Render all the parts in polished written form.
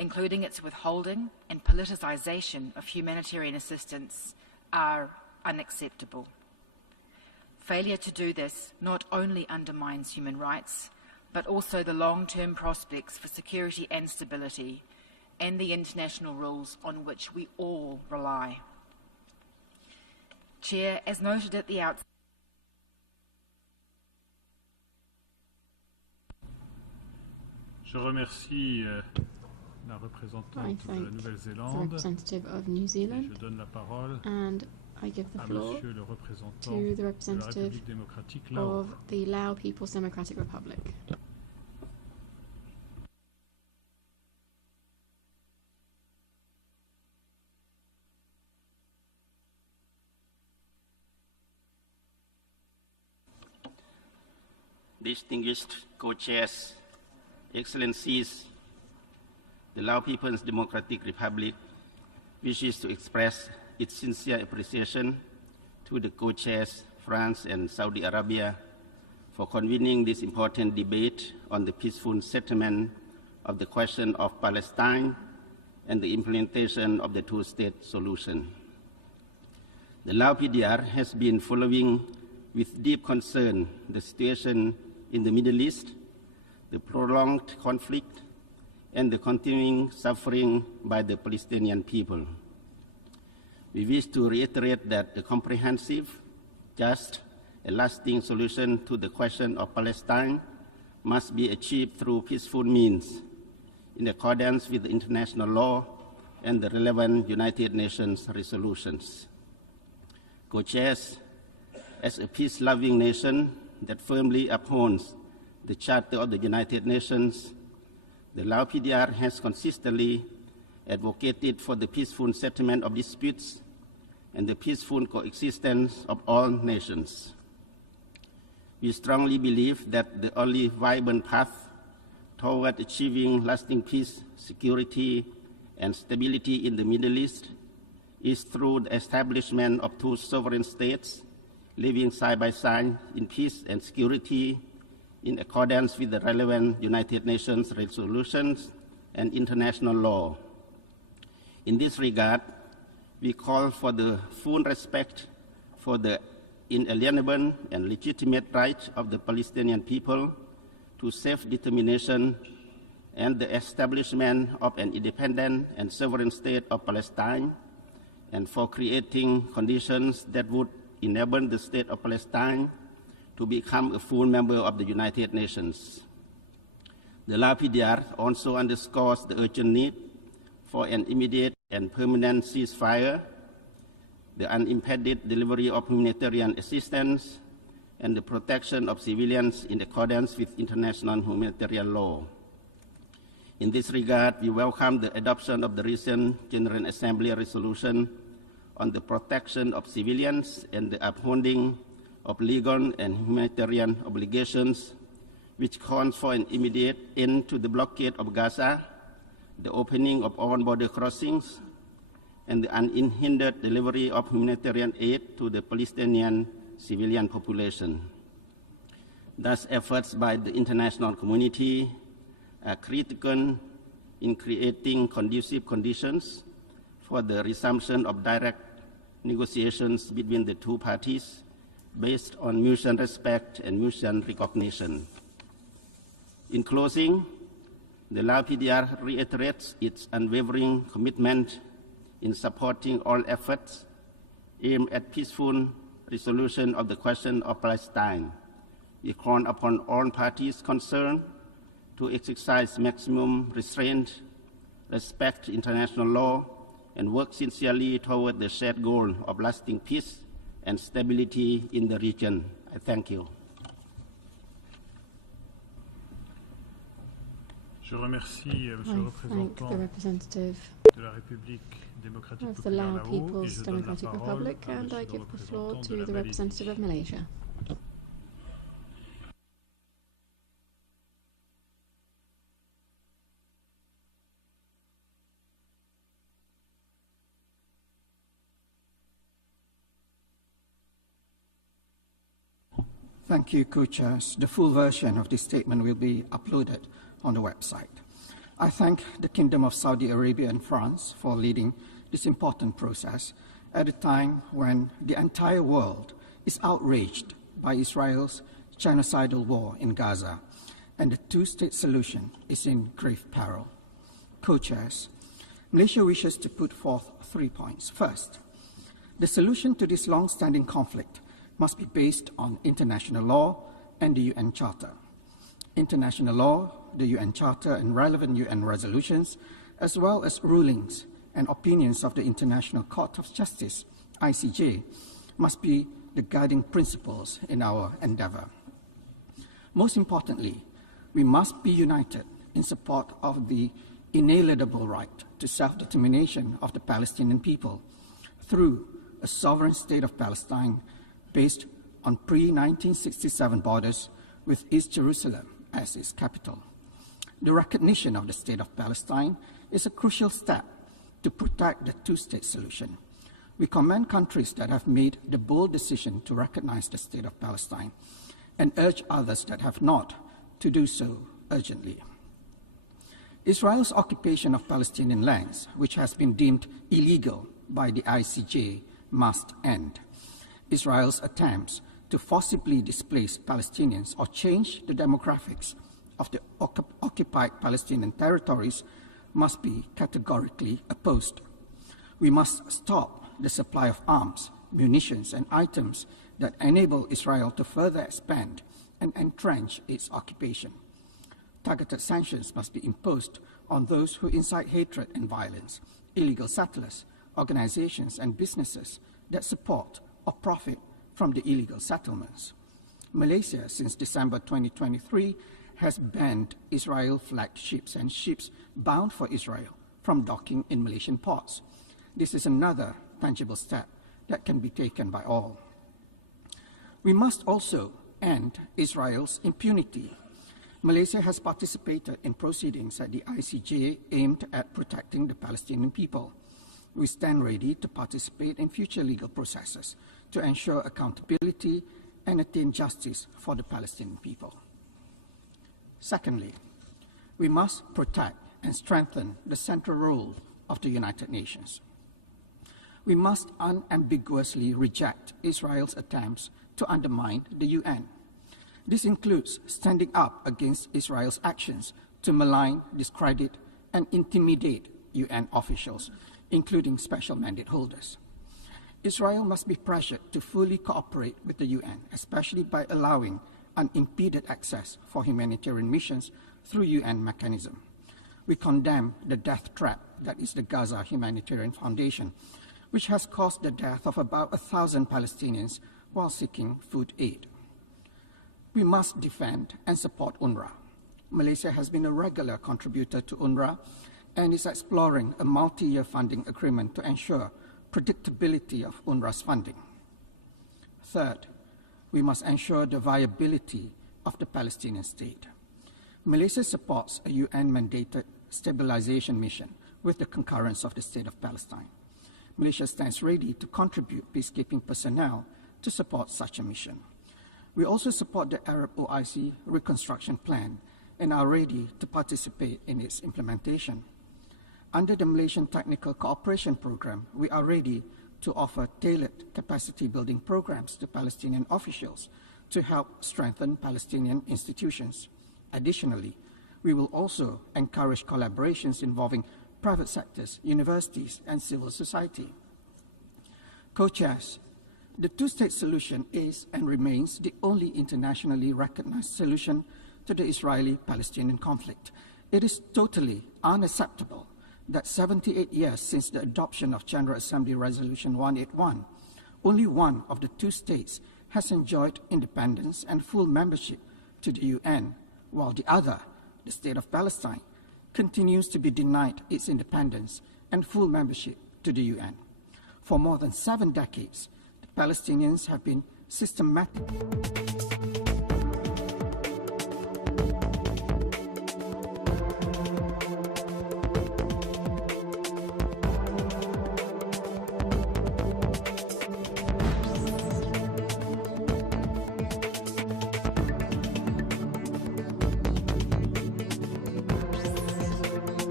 including its withholding and politicization of humanitarian assistance, are unacceptable. Failure to do this not only undermines human rights, but also the long-term prospects for security and stability, and the international rules on which we all rely. Chair, as noted at the outset, Je remercie la représentante de la Nouvelle-Zélande et je donne la parole I give the à floor Monsieur le représentant to the de la representative République démocratique Lao. of the Lao People's Democratic Republic. Distinguished co-chairs, Excellencies, the Lao People's Democratic Republic wishes to express its sincere appreciation to the co-chairs, France and Saudi Arabia, for convening this important debate on the peaceful settlement of the question of Palestine and the implementation of the two-state solution. The Lao PDR has been following with deep concern the situation in the Middle East, the prolonged conflict, and the continuing suffering by the Palestinian people. We wish to reiterate that a comprehensive, just, and lasting solution to the question of Palestine must be achieved through peaceful means, in accordance with the international law and the relevant United Nations resolutions. Co-chairs, as a peace-loving nation that firmly upholds the Charter of the United Nations, the Lao PDR has consistently advocated for the peaceful settlement of disputes and the peaceful coexistence of all nations. We strongly believe that the only viable path toward achieving lasting peace, security, and stability in the Middle East is through the establishment of two sovereign states living side by side in peace and security in accordance with the relevant United Nations resolutions and international law. In this regard, we call for the full respect for the inalienable and legitimate right of the Palestinian people to self-determination and the establishment of an independent and sovereign state of Palestine, and for creating conditions that would enable the state of Palestine to become a full member of the United Nations. The Lao PDR also underscores the urgent need for an immediate and permanent ceasefire, the unimpeded delivery of humanitarian assistance, and the protection of civilians in accordance with international humanitarian law. In this regard, we welcome the adoption of the recent General Assembly resolution on the protection of civilians and the upholding of legal and humanitarian obligations, which calls for an immediate end to the blockade of Gaza, the opening of all border crossings, and the unhindered delivery of humanitarian aid to the Palestinian civilian population. Thus, efforts by the international community are critical in creating conducive conditions for the resumption of direct negotiations between the two parties based on mutual respect and mutual recognition. In closing, the Lao PDR reiterates its unwavering commitment in supporting all efforts aimed at peaceful resolution of the question of Palestine. We call upon all parties concerned to exercise maximum restraint, respect international law, and work sincerely toward the shared goal of lasting peace and stability in the region. I thank you. Je remercie Monsieur le représentant de la République démocratique of the populaire Lao Lao et People's je donne la Democratic parole Republic, à and I Monsieur le give the floor représentant de to la the Malaisie. representative of Malaysia. Thank you, co-chairs. The full version of this statement will be uploaded on the website. I thank the Kingdom of Saudi Arabia and France for leading this important process at a time when the entire world is outraged by Israel's genocidal war in Gaza, and the two-state solution is in grave peril. Co-chairs, Malaysia wishes to put forth 3 points. First, the solution to this long-standing conflict must be based on international law and the UN Charter. International law, the UN Charter and relevant UN resolutions, as well as rulings and opinions of the International Court of Justice, ICJ, must be the guiding principles in our endeavor. Most importantly, we must be united in support of the inalienable right to self-determination of the Palestinian people through a sovereign state of Palestine based on pre-1967 borders with East Jerusalem as its capital. The recognition of the State of Palestine is a crucial step to protect the two-state solution. We commend countries that have made the bold decision to recognize the State of Palestine and urge others that have not to do so urgently. Israel's occupation of Palestinian lands, which has been deemed illegal by the ICJ, must end. Israel's attempts to forcibly displace Palestinians or change the demographics of the occupied Palestinian territories must be categorically opposed. We must stop the supply of arms, munitions, and items that enable Israel to further expand and entrench its occupation. Targeted sanctions must be imposed on those who incite hatred and violence, illegal settlers, organizations, and businesses that support or profit from the illegal settlements. Malaysia, since December 2023, has banned Israel-flagged ships and ships bound for Israel from docking in Malaysian ports. This is another tangible step that can be taken by all. We must also end Israel's impunity. Malaysia has participated in proceedings at the ICJ aimed at protecting the Palestinian people. We stand ready to participate in future legal processes to ensure accountability and attain justice for the Palestinian people. Secondly, we must protect and strengthen the central role of the United Nations. We must unambiguously reject Israel's attempts to undermine the UN. This includes standing up against Israel's actions to malign, discredit, and intimidate UN officials, including special mandate holders. Israel must be pressured to fully cooperate with the UN, especially by allowing unimpeded access for humanitarian missions through UN mechanism. We condemn the death trap that is the Gaza Humanitarian Foundation, which has caused the death of about 1,000 Palestinians while seeking food aid. We must defend and support UNRWA. Malaysia has been a regular contributor to UNRWA and is exploring a multi-year funding agreement to ensure predictability of UNRWA's funding. Third, we must ensure the viability of the Palestinian state. Malaysia supports a UN-mandated stabilization mission with the concurrence of the State of Palestine. Malaysia stands ready to contribute peacekeeping personnel to support such a mission. We also support the Arab OIC reconstruction plan and are ready to participate in its implementation. Under the Malaysian Technical Cooperation Program, we are ready to offer tailored capacity building programs to Palestinian officials to help strengthen Palestinian institutions. Additionally, we will also encourage collaborations involving private sectors, universities, and civil society. Co-chairs, the two-state solution is and remains the only internationally recognized solution to the Israeli-Palestinian conflict. It is totally unacceptable that 78 years since the adoption of General Assembly Resolution 181, only one of the two states has enjoyed independence and full membership to the UN, while the other, the State of Palestine, continues to be denied its independence and full membership to the UN. For more than 7 decades, the Palestinians have been systematically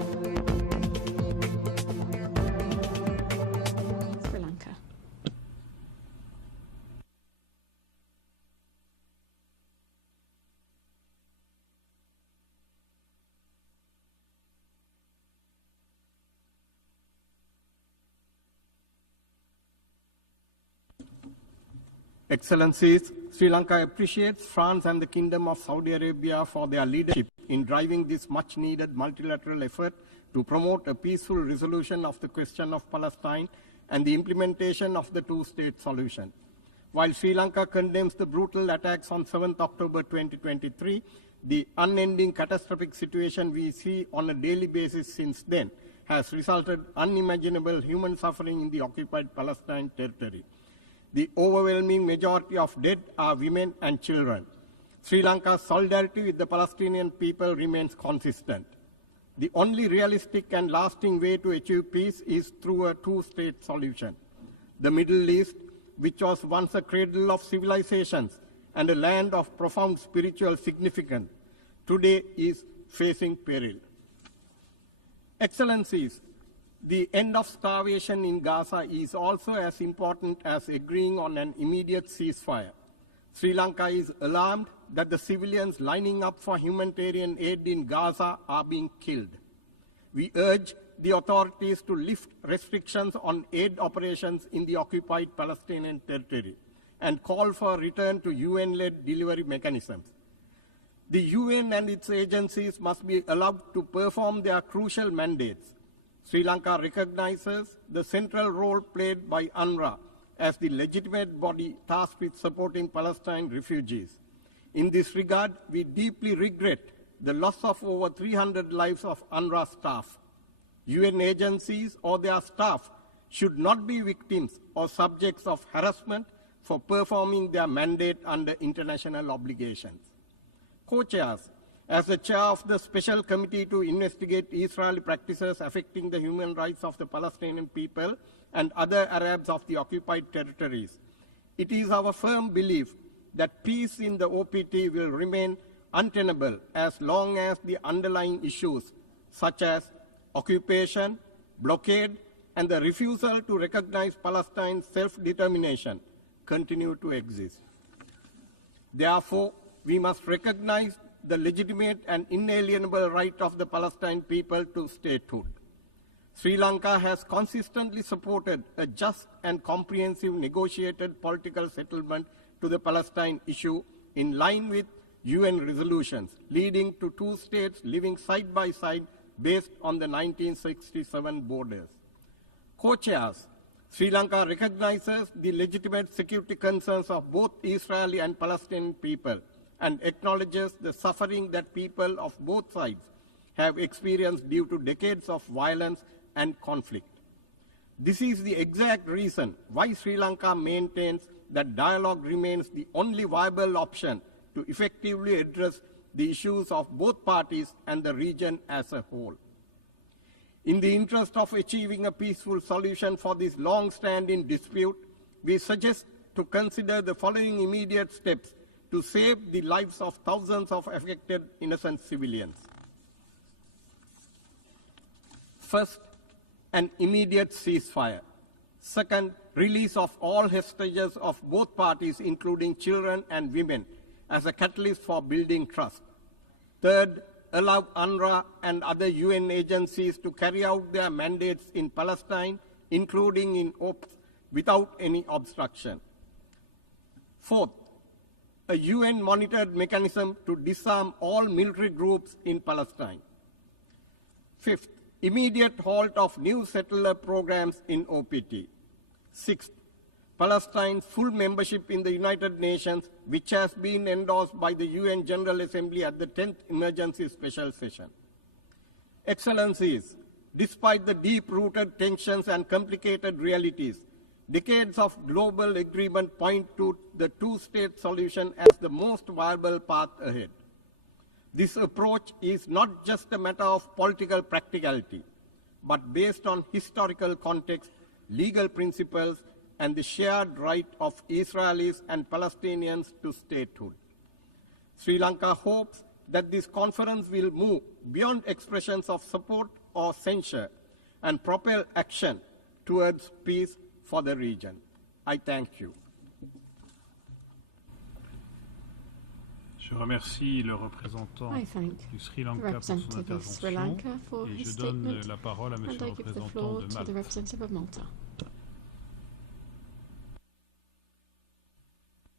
Excellencies, Sri Lanka appreciates France and the Kingdom of Saudi Arabia for their leadership in driving this much-needed multilateral effort to promote a peaceful resolution of the question of Palestine and the implementation of the two-state solution. While Sri Lanka condemns the brutal attacks on 7th October 2023, the unending catastrophic situation we see on a daily basis since then has resulted in unimaginable human suffering in the occupied Palestine territory. The overwhelming majority of dead are women and children. Sri Lanka's solidarity with the Palestinian people remains consistent. The only realistic and lasting way to achieve peace is through a two-state solution. The Middle East, which was once a cradle of civilizations and a land of profound spiritual significance, today is facing peril. Excellencies, the end of starvation in Gaza is also as important as agreeing on an immediate ceasefire. Sri Lanka is alarmed that the civilians lining up for humanitarian aid in Gaza are being killed. We urge the authorities to lift restrictions on aid operations in the occupied Palestinian territory and call for a return to UN-led delivery mechanisms. The UN and its agencies must be allowed to perform their crucial mandates. Sri Lanka recognizes the central role played by UNRWA as the legitimate body tasked with supporting Palestine refugees. In this regard, we deeply regret the loss of over 300 lives of UNRWA staff. UN agencies or their staff should not be victims or subjects of harassment for performing their mandate under international obligations. Co-chairs, as the chair of the Special Committee to investigate Israeli practices affecting the human rights of the Palestinian people and other Arabs of the occupied territories, it is our firm belief that peace in the OPT will remain untenable as long as the underlying issues such as occupation, blockade, and the refusal to recognize Palestine's self-determination continue to exist. Therefore, we must recognize the legitimate and inalienable right of the Palestinian people to statehood. Sri Lanka has consistently supported a just and comprehensive negotiated political settlement to the Palestine issue in line with UN resolutions, leading to two states living side by side based on the 1967 borders. Co-chairs, Sri Lanka recognizes the legitimate security concerns of both Israeli and Palestinian people and acknowledges the suffering that people of both sides have experienced due to decades of violence and conflict. This is the exact reason why Sri Lanka maintains that dialogue remains the only viable option to effectively address the issues of both parties and the region as a whole. In the interest of achieving a peaceful solution for this long-standing dispute, we suggest to consider the following immediate steps to save the lives of thousands of affected innocent civilians. First, an immediate ceasefire. Second, release of all hostages of both parties, including children and women, as a catalyst for building trust. Third, allow UNRWA and other UN agencies to carry out their mandates in Palestine, including in OPS, without any obstruction. Fourth, a UN-monitored mechanism to disarm all military groups in Palestine. Fifth, immediate halt of new settler programs in OPT. Sixth, Palestine's full membership in the United Nations, which has been endorsed by the UN General Assembly at the 10th Emergency Special Session. Excellencies, despite the deep-rooted tensions and complicated realities, decades of global agreement point to the two-state solution as the most viable path ahead. This approach is not just a matter of political practicality, but based on historical context, legal principles, and the shared right of Israelis and Palestinians to statehood. Sri Lanka hopes that this conference will move beyond expressions of support or censure and propel action towards peace for the region. I thank you. Je remercie le représentant du Sri Lanka pour son intervention et je donne la parole à Monsieur le représentant de Malte.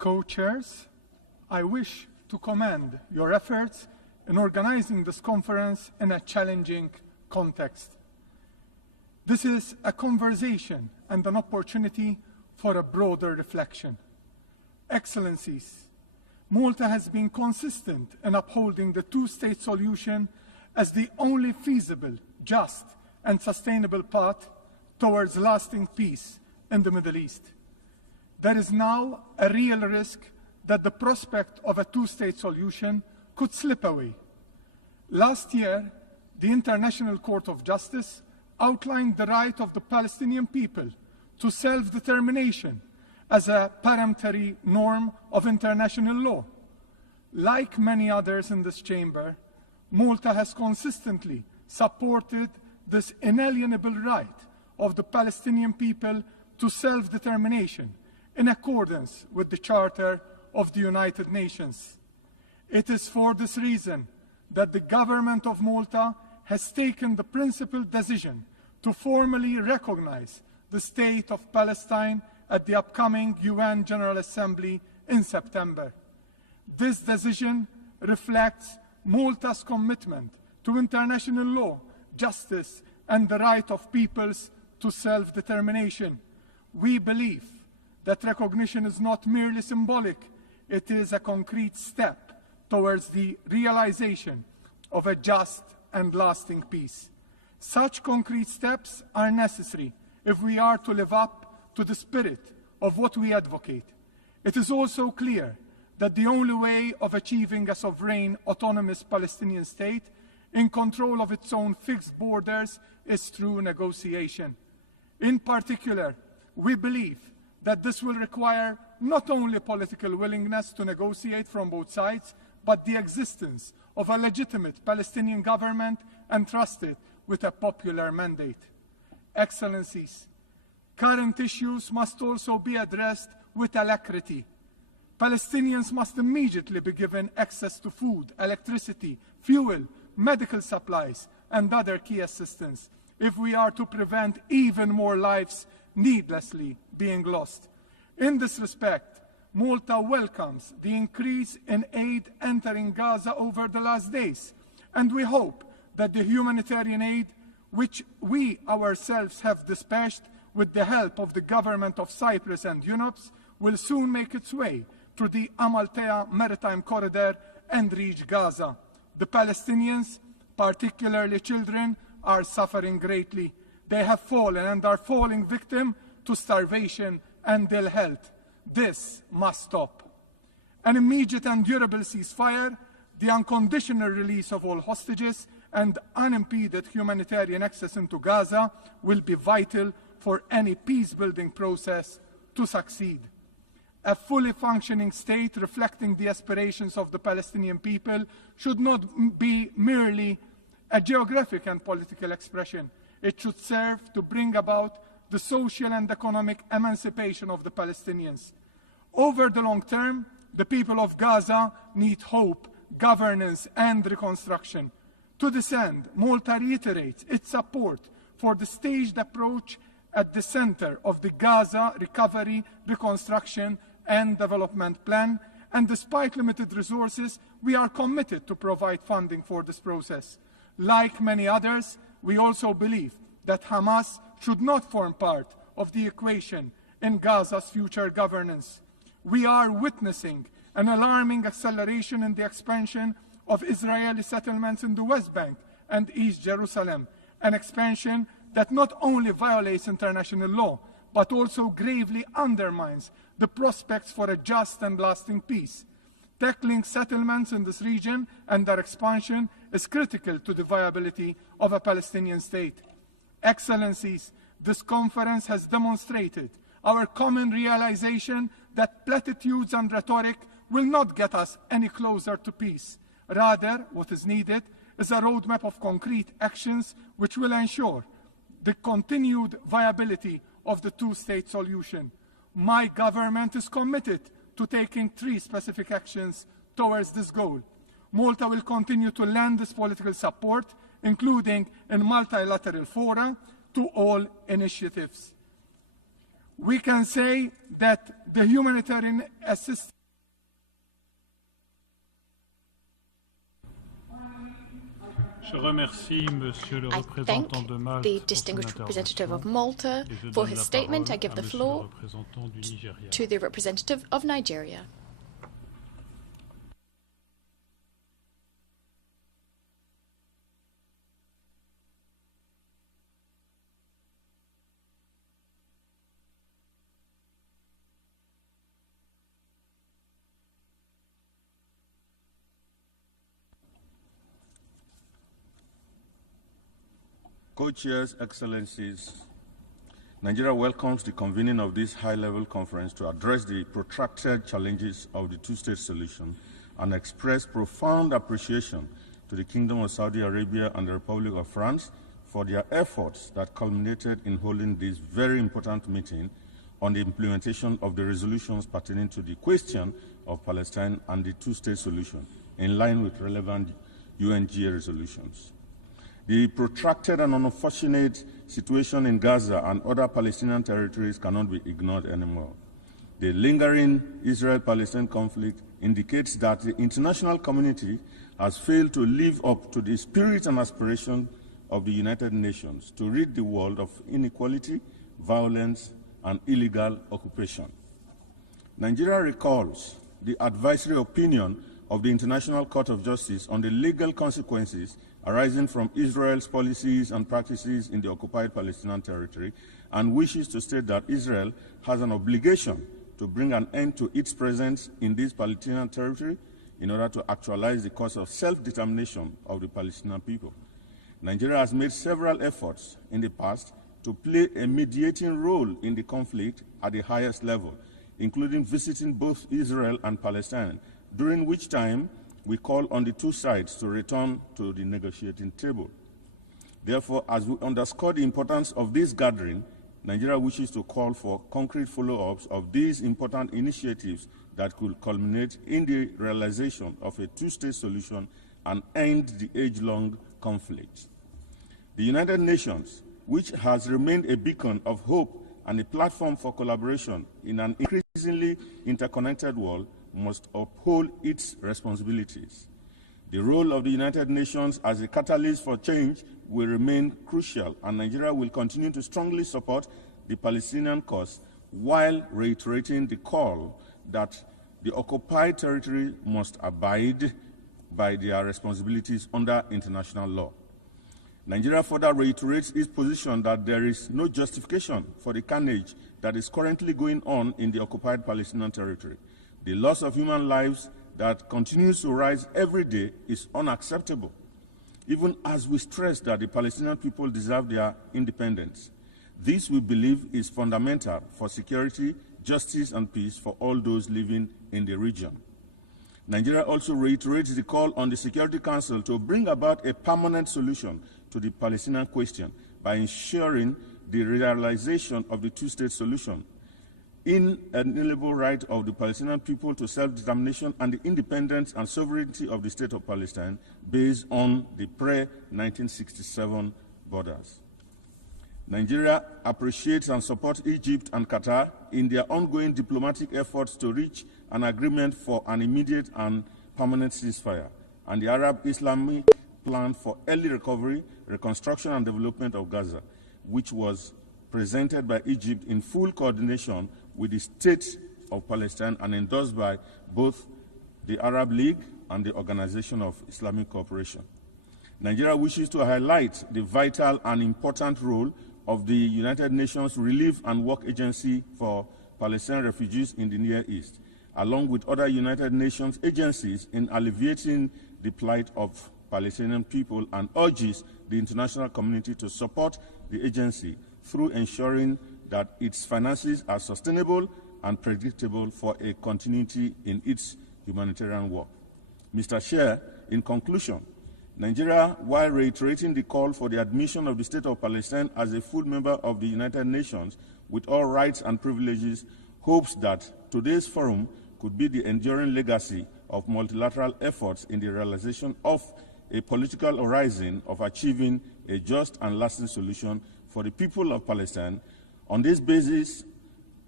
Co-chairs, I wish to commend your efforts in organizing this conference in a challenging context. This is a conversation and an opportunity for a broader reflection. Excellencies, Malta has been consistent in upholding the two-state solution as the only feasible, just, and sustainable path towards lasting peace in the Middle East. There is now a real risk that the prospect of a two-state solution could slip away. Last year, the International Court of Justice outlined the right of the Palestinian people to self-determination as a peremptory norm of international law. Like many others in this chamber, Malta has consistently supported this inalienable right of the Palestinian people to self-determination in accordance with the Charter of the United Nations. It is for this reason that the government of Malta has taken the principled decision to formally recognize the State of Palestine at the upcoming UN General Assembly in September. This decision reflects Malta's commitment to international law, justice, and the right of peoples to self-determination. We believe that recognition is not merely symbolic, it is a concrete step towards the realization of a just and lasting peace. Such concrete steps are necessary if we are to live up to the spirit of what we advocate. It is also clear that the only way of achieving a sovereign, autonomous Palestinian state in control of its own fixed borders is through negotiation. In particular, we believe that this will require not only political willingness to negotiate from both sides, but the existence of a legitimate Palestinian government entrusted with a popular mandate. Excellencies, current issues must also be addressed with alacrity. Palestinians must immediately be given access to food, electricity, fuel, medical supplies, and other key assistance if we are to prevent even more lives needlessly being lost. In this respect, Malta welcomes the increase in aid entering Gaza over the last days, and we hope that the humanitarian aid, which we ourselves have dispatched with the help of the government of Cyprus and UNOPS, will soon make its way through the Amaltea maritime corridor and reach Gaza. The Palestinians, particularly children, are suffering greatly. They have fallen and are falling victim to starvation and ill health. This must stop. An immediate and durable ceasefire, the unconditional release of all hostages, and unimpeded humanitarian access into Gaza will be vital for any peace-building process to succeed. A fully functioning state reflecting the aspirations of the Palestinian people should not be merely a geographic and political expression. It should serve to bring about the social and economic emancipation of the Palestinians. Over the long term, the people of Gaza need hope, governance, and reconstruction. To this end, Malta reiterates its support for the staged approach at the center of the Gaza Recovery, Reconstruction, and Development Plan, and despite limited resources, we are committed to provide funding for this process. Like many others, we also believe that Hamas should not form part of the equation in Gaza's future governance. We are witnessing an alarming acceleration in the expansion of Israeli settlements in the West Bank and East Jerusalem, an expansion that not only violates international law, but also gravely undermines the prospects for a just and lasting peace. Tackling settlements in this region and their expansion is critical to the viability of a Palestinian state. Excellencies, this conference has demonstrated our common realization that platitudes and rhetoric will not get us any closer to peace. Rather, what is needed is a roadmap of concrete actions which will ensure the continued viability of the two-state solution. My government is committed to taking 3 specific actions towards this goal. Malta will continue to lend this political support, including in multilateral fora, to all initiatives. we can say that the humanitarian assistance I thank the distinguished representative of Malta for his statement. I give the floor to the representative of Nigeria. Co-chairs, Excellencies, Nigeria welcomes the convening of this high-level conference to address the protracted challenges of the two-state solution and express profound appreciation to the Kingdom of Saudi Arabia and the Republic of France for their efforts that culminated in holding this very important meeting on the implementation of the resolutions pertaining to the question of Palestine and the two-state solution, in line with relevant UNGA resolutions. The protracted and unfortunate situation in Gaza and other Palestinian territories cannot be ignored anymore. The lingering Israel-Palestine conflict indicates that the international community has failed to live up to the spirit and aspiration of the United Nations to rid the world of inequality, violence, and illegal occupation. Nigeria recalls the advisory opinion of the International Court of Justice on the legal consequences arising from Israel's policies and practices in the occupied Palestinian territory, and wishes to state that Israel has an obligation to bring an end to its presence in this Palestinian territory in order to actualize the cause of self-determination of the Palestinian people. Nigeria has made several efforts in the past to play a mediating role in the conflict at the highest level, including visiting both Israel and Palestine, during which time we call on the two sides to return to the negotiating table. Therefore, as we underscore the importance of this gathering, Nigeria wishes to call for concrete follow-ups of these important initiatives that could culminate in the realization of a two-state solution and end the age-long conflict. The United Nations, which has remained a beacon of hope and a platform for collaboration in an increasingly interconnected world, must uphold its responsibilities. The role of the United Nations as a catalyst for change will remain crucial, and Nigeria will continue to strongly support the Palestinian cause while reiterating the call that the occupied territory must abide by their responsibilities under international law. Nigeria further reiterates its position that there is no justification for the carnage that is currently going on in the occupied Palestinian territory. The loss of human lives that continues to rise every day is unacceptable, even as we stress that the Palestinian people deserve their independence. This, we believe, is fundamental for security, justice, and peace for all those living in the region. Nigeria also reiterates the call on the Security Council to bring about a permanent solution to the Palestinian question by ensuring the realization of the two-state solution, inalienable right of the Palestinian people to self-determination and the independence and sovereignty of the State of Palestine based on the pre-1967 borders. Nigeria appreciates and supports Egypt and Qatar in their ongoing diplomatic efforts to reach an agreement for an immediate and permanent ceasefire, and the Arab-Islamic plan for early recovery, reconstruction, and development of Gaza, which was presented by Egypt in full coordination with the State of Palestine and endorsed by both the Arab League and the Organization of Islamic Cooperation. Nigeria wishes to highlight the vital and important role of the United Nations Relief and Work Agency for Palestinian refugees in the Near East, along with other United Nations agencies in alleviating the plight of Palestinian people, and urges the international community to support the agency through ensuring that its finances are sustainable and predictable for a continuity in its humanitarian work. Mr. Chair, in conclusion, Nigeria, while reiterating the call for the admission of the State of Palestine as a full member of the United Nations with all rights and privileges, hopes that today's forum could be the enduring legacy of multilateral efforts in the realization of a political horizon of achieving a just and lasting solution for the people of Palestine. On this basis,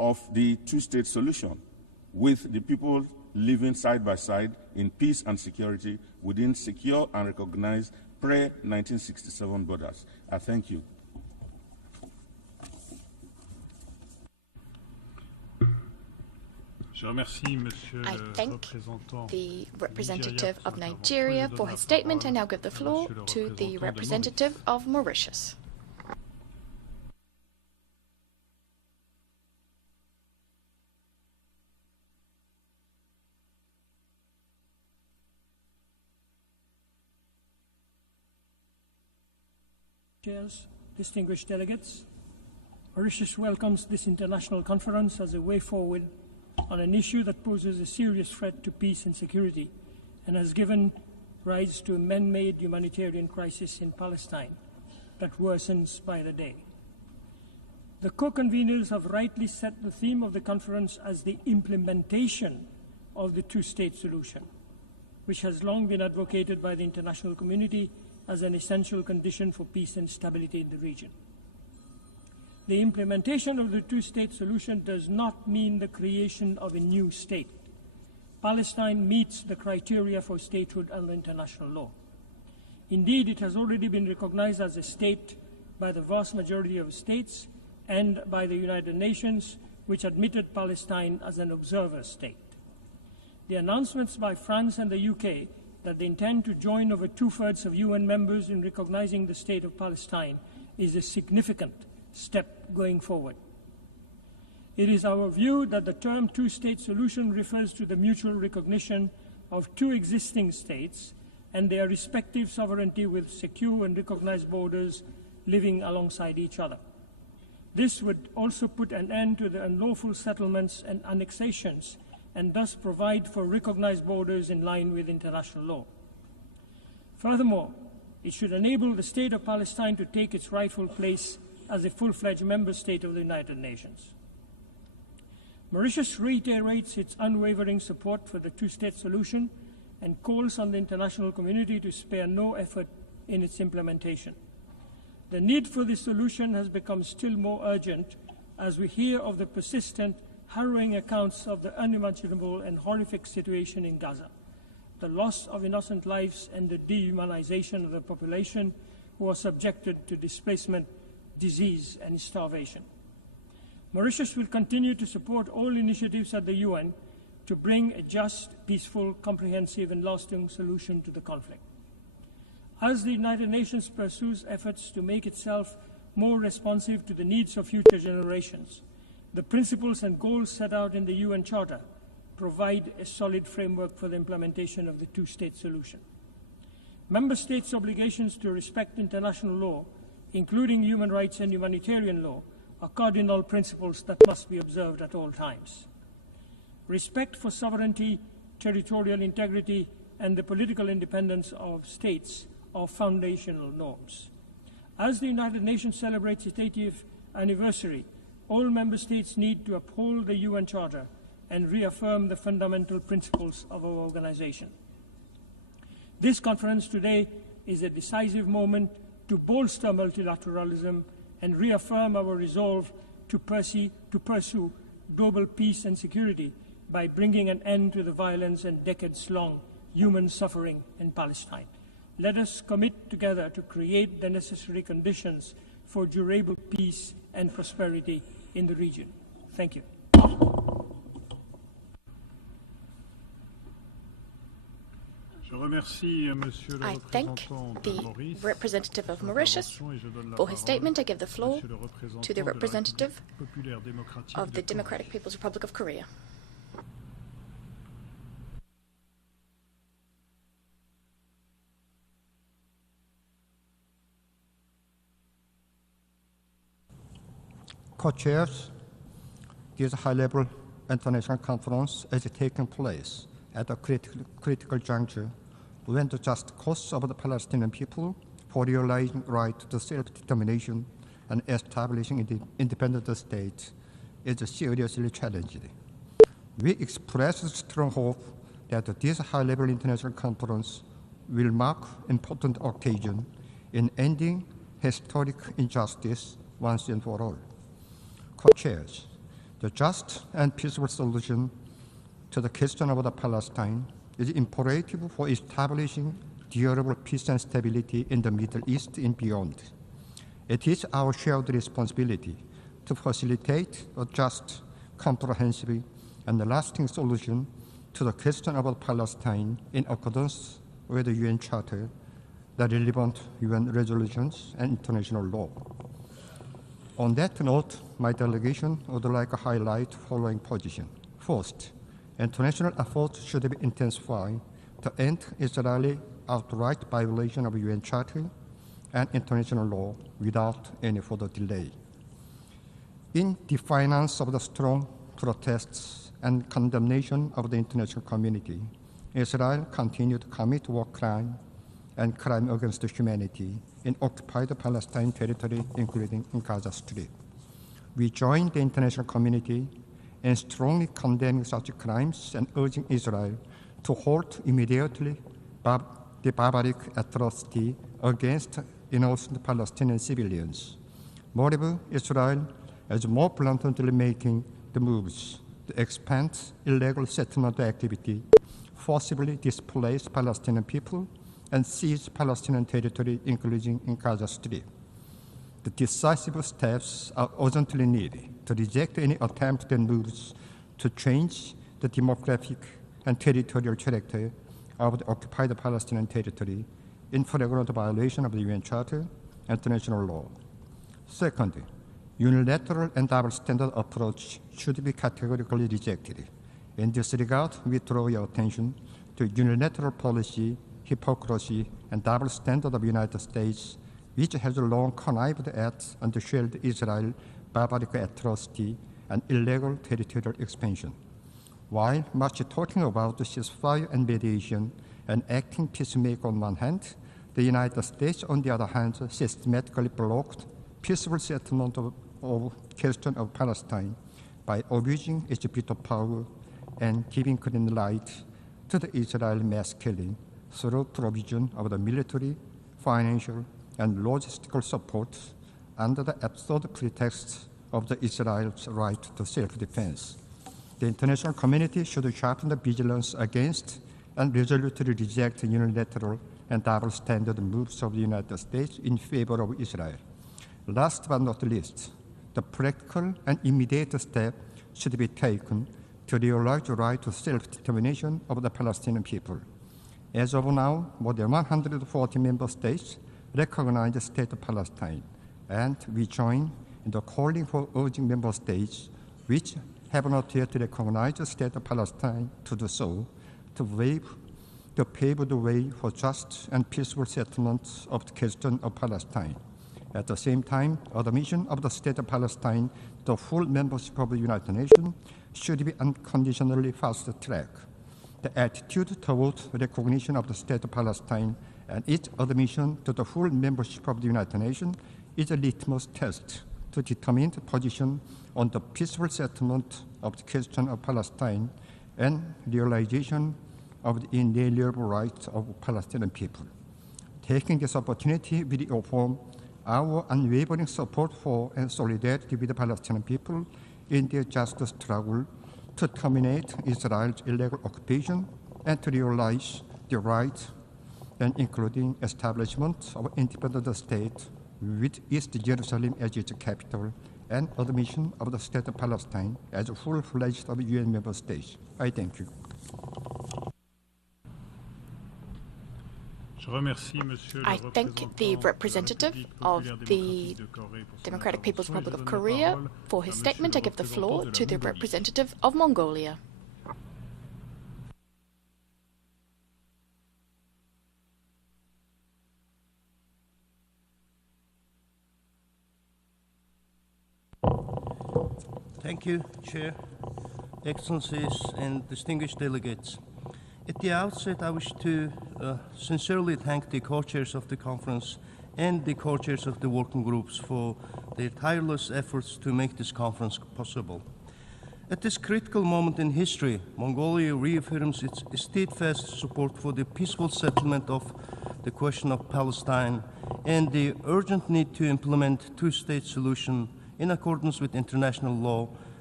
of the two-state solution, with the people living side by side in peace and security within secure and recognized pre-1967 borders. I thank you. I thank the representative of Nigeria for his statement. I now give the floor to the representative of Mauritius. Chairs, distinguished delegates, Mauritius welcomes this international conference as a way forward on an issue that poses a serious threat to peace and security and has given rise to a man-made humanitarian crisis in Palestine that worsens by the day. The co-conveners have rightly set the theme of the conference as the implementation of the two-state solution, which has long been advocated by the international community as an essential condition for peace and stability in the region. The implementation of the two-state solution does not mean the creation of a new state. Palestine meets the criteria for statehood under international law. Indeed, it has already been recognized as a state by the vast majority of states and by the United Nations, which admitted Palestine as an observer state. The announcements by France and the UK that they intend to join over 2/3 of UN members in recognizing the state of Palestine is a significant step going forward. It is our view that the term two-state solution refers to the mutual recognition of two existing states and their respective sovereignty with secure and recognized borders living alongside each other. This would also put an end to the unlawful settlements and annexations and thus provide for recognized borders in line with international law. Furthermore, it should enable the state of Palestine to take its rightful place as a full-fledged member state of the United Nations. Mauritius reiterates its unwavering support for the two-state solution and calls on the international community to spare no effort in its implementation. The need for this solution has become still more urgent as we hear of the persistent, harrowing accounts of the unimaginable and horrific situation in Gaza, the loss of innocent lives and the dehumanization of the population who are subjected to displacement, disease, and starvation. Mauritius will continue to support all initiatives at the UN to bring a just, peaceful, comprehensive, and lasting solution to the conflict. As the United Nations pursues efforts to make itself more responsive to the needs of future generations, the principles and goals set out in the UN Charter provide a solid framework for the implementation of the two-state solution. Member States' obligations to respect international law, including human rights and humanitarian law, are cardinal principles that must be observed at all times. Respect for sovereignty, territorial integrity, and the political independence of states are foundational norms. As the United Nations celebrates its 80th anniversary, all member states need to uphold the UN Charter and reaffirm the fundamental principles of our organization. This conference today is a decisive moment to bolster multilateralism and reaffirm our resolve to pursue global peace and security by bringing an end to the violence and decades-long human suffering in Palestine. Let us commit together to create the necessary conditions for durable peace and prosperity in the region. Thank you. I thank the representative of Mauritius for his statement. I give the floor to the representative of the Democratic People's Republic of Korea. Co-chairs, this high-level international conference is taking place at a critical juncture when the just cause of the Palestinian people for realizing right to self-determination and establishing an independent state is seriously challenged. We express strong hope that this high-level international conference will mark an important occasion in ending historic injustice once and for all. Co-chairs, The just and peaceful solution to the question of Palestine is imperative for establishing durable peace and stability in the Middle East and beyond. It is our shared responsibility to facilitate a just, comprehensive, and lasting solution to the question of Palestine in accordance with the UN Charter, the relevant UN resolutions, and international law. On that note, my delegation would like to highlight the following position. First, international efforts should be intensified to end Israeli outright violation of UN Charter and international law without any further delay. In defiance of the strong protests and condemnation of the international community, Israel continued to commit war crime and crime against humanity in occupied Palestine territory, including in Gaza Strip. We join the international community in strongly condemning such crimes and urging Israel to halt immediately the barbaric atrocity against innocent Palestinian civilians. Moreover, Israel is more bluntly making the moves to expand illegal settlement activity, forcibly displace Palestinian people, and seize Palestinian territory, including in Gaza Strip. The decisive steps are urgently needed to reject any attempt and moves to change the demographic and territorial character of the occupied Palestinian territory in flagrant violation of the UN Charter and international law. Second, unilateral and double-standard approach should be categorically rejected. In this regard, we draw your attention to unilateral policy, hypocrisy, and double standard of the United States, which has long connived at and shared Israel's barbaric atrocity and illegal territorial expansion. While much talking about the ceasefire and mediation and acting peacemaker on one hand, the United States, on the other hand, systematically blocked peaceful settlement of question of Palestine by abusing its veto power and giving green light to the Israeli mass killing through provision of the military, financial, and logistical support under the absurd pretext of the Israel's right to self-defense. The international community should sharpen the vigilance against and resolutely reject unilateral and double-standard moves of the United States in favor of Israel. Last but not least, the practical and immediate step should be taken to realize the right to self-determination of the Palestinian people. As of now, more than 140 member states recognize the state of Palestine, and we join in the calling for urging member states which have not yet recognized the state of Palestine to do so, to pave the way for just and peaceful settlement of the question of Palestine. At the same time, admission of the state of Palestine to full membership of the United Nations should be unconditionally fast-tracked. The attitude toward recognition of the state of Palestine and its admission to the full membership of the United Nations is a litmus test to determine the position on the peaceful settlement of the question of Palestine and realization of the inalienable rights of Palestinian people. Taking this opportunity, we reaffirm our unwavering support for and solidarity with the Palestinian people in their just struggle to terminate Israel's illegal occupation and to realize the right and including establishment of independent state with East Jerusalem as its capital and admission of the state of Palestine as a full-fledged of UN member states. I thank you. I thank the representative of the Democratic People's Republic of Korea for his statement. I give the floor to the representative of Mongolia. Thank you, Chair, Excellencies, and distinguished delegates. At the outset, I wish to sincerely thank the co-chairs of the conference and the co-chairs of the working groups for their tireless efforts to make this conference possible. At this critical moment in history, Mongolia reaffirms its steadfast support for the peaceful settlement of the question of Palestine and the urgent need to implement two-state solution in accordance with international law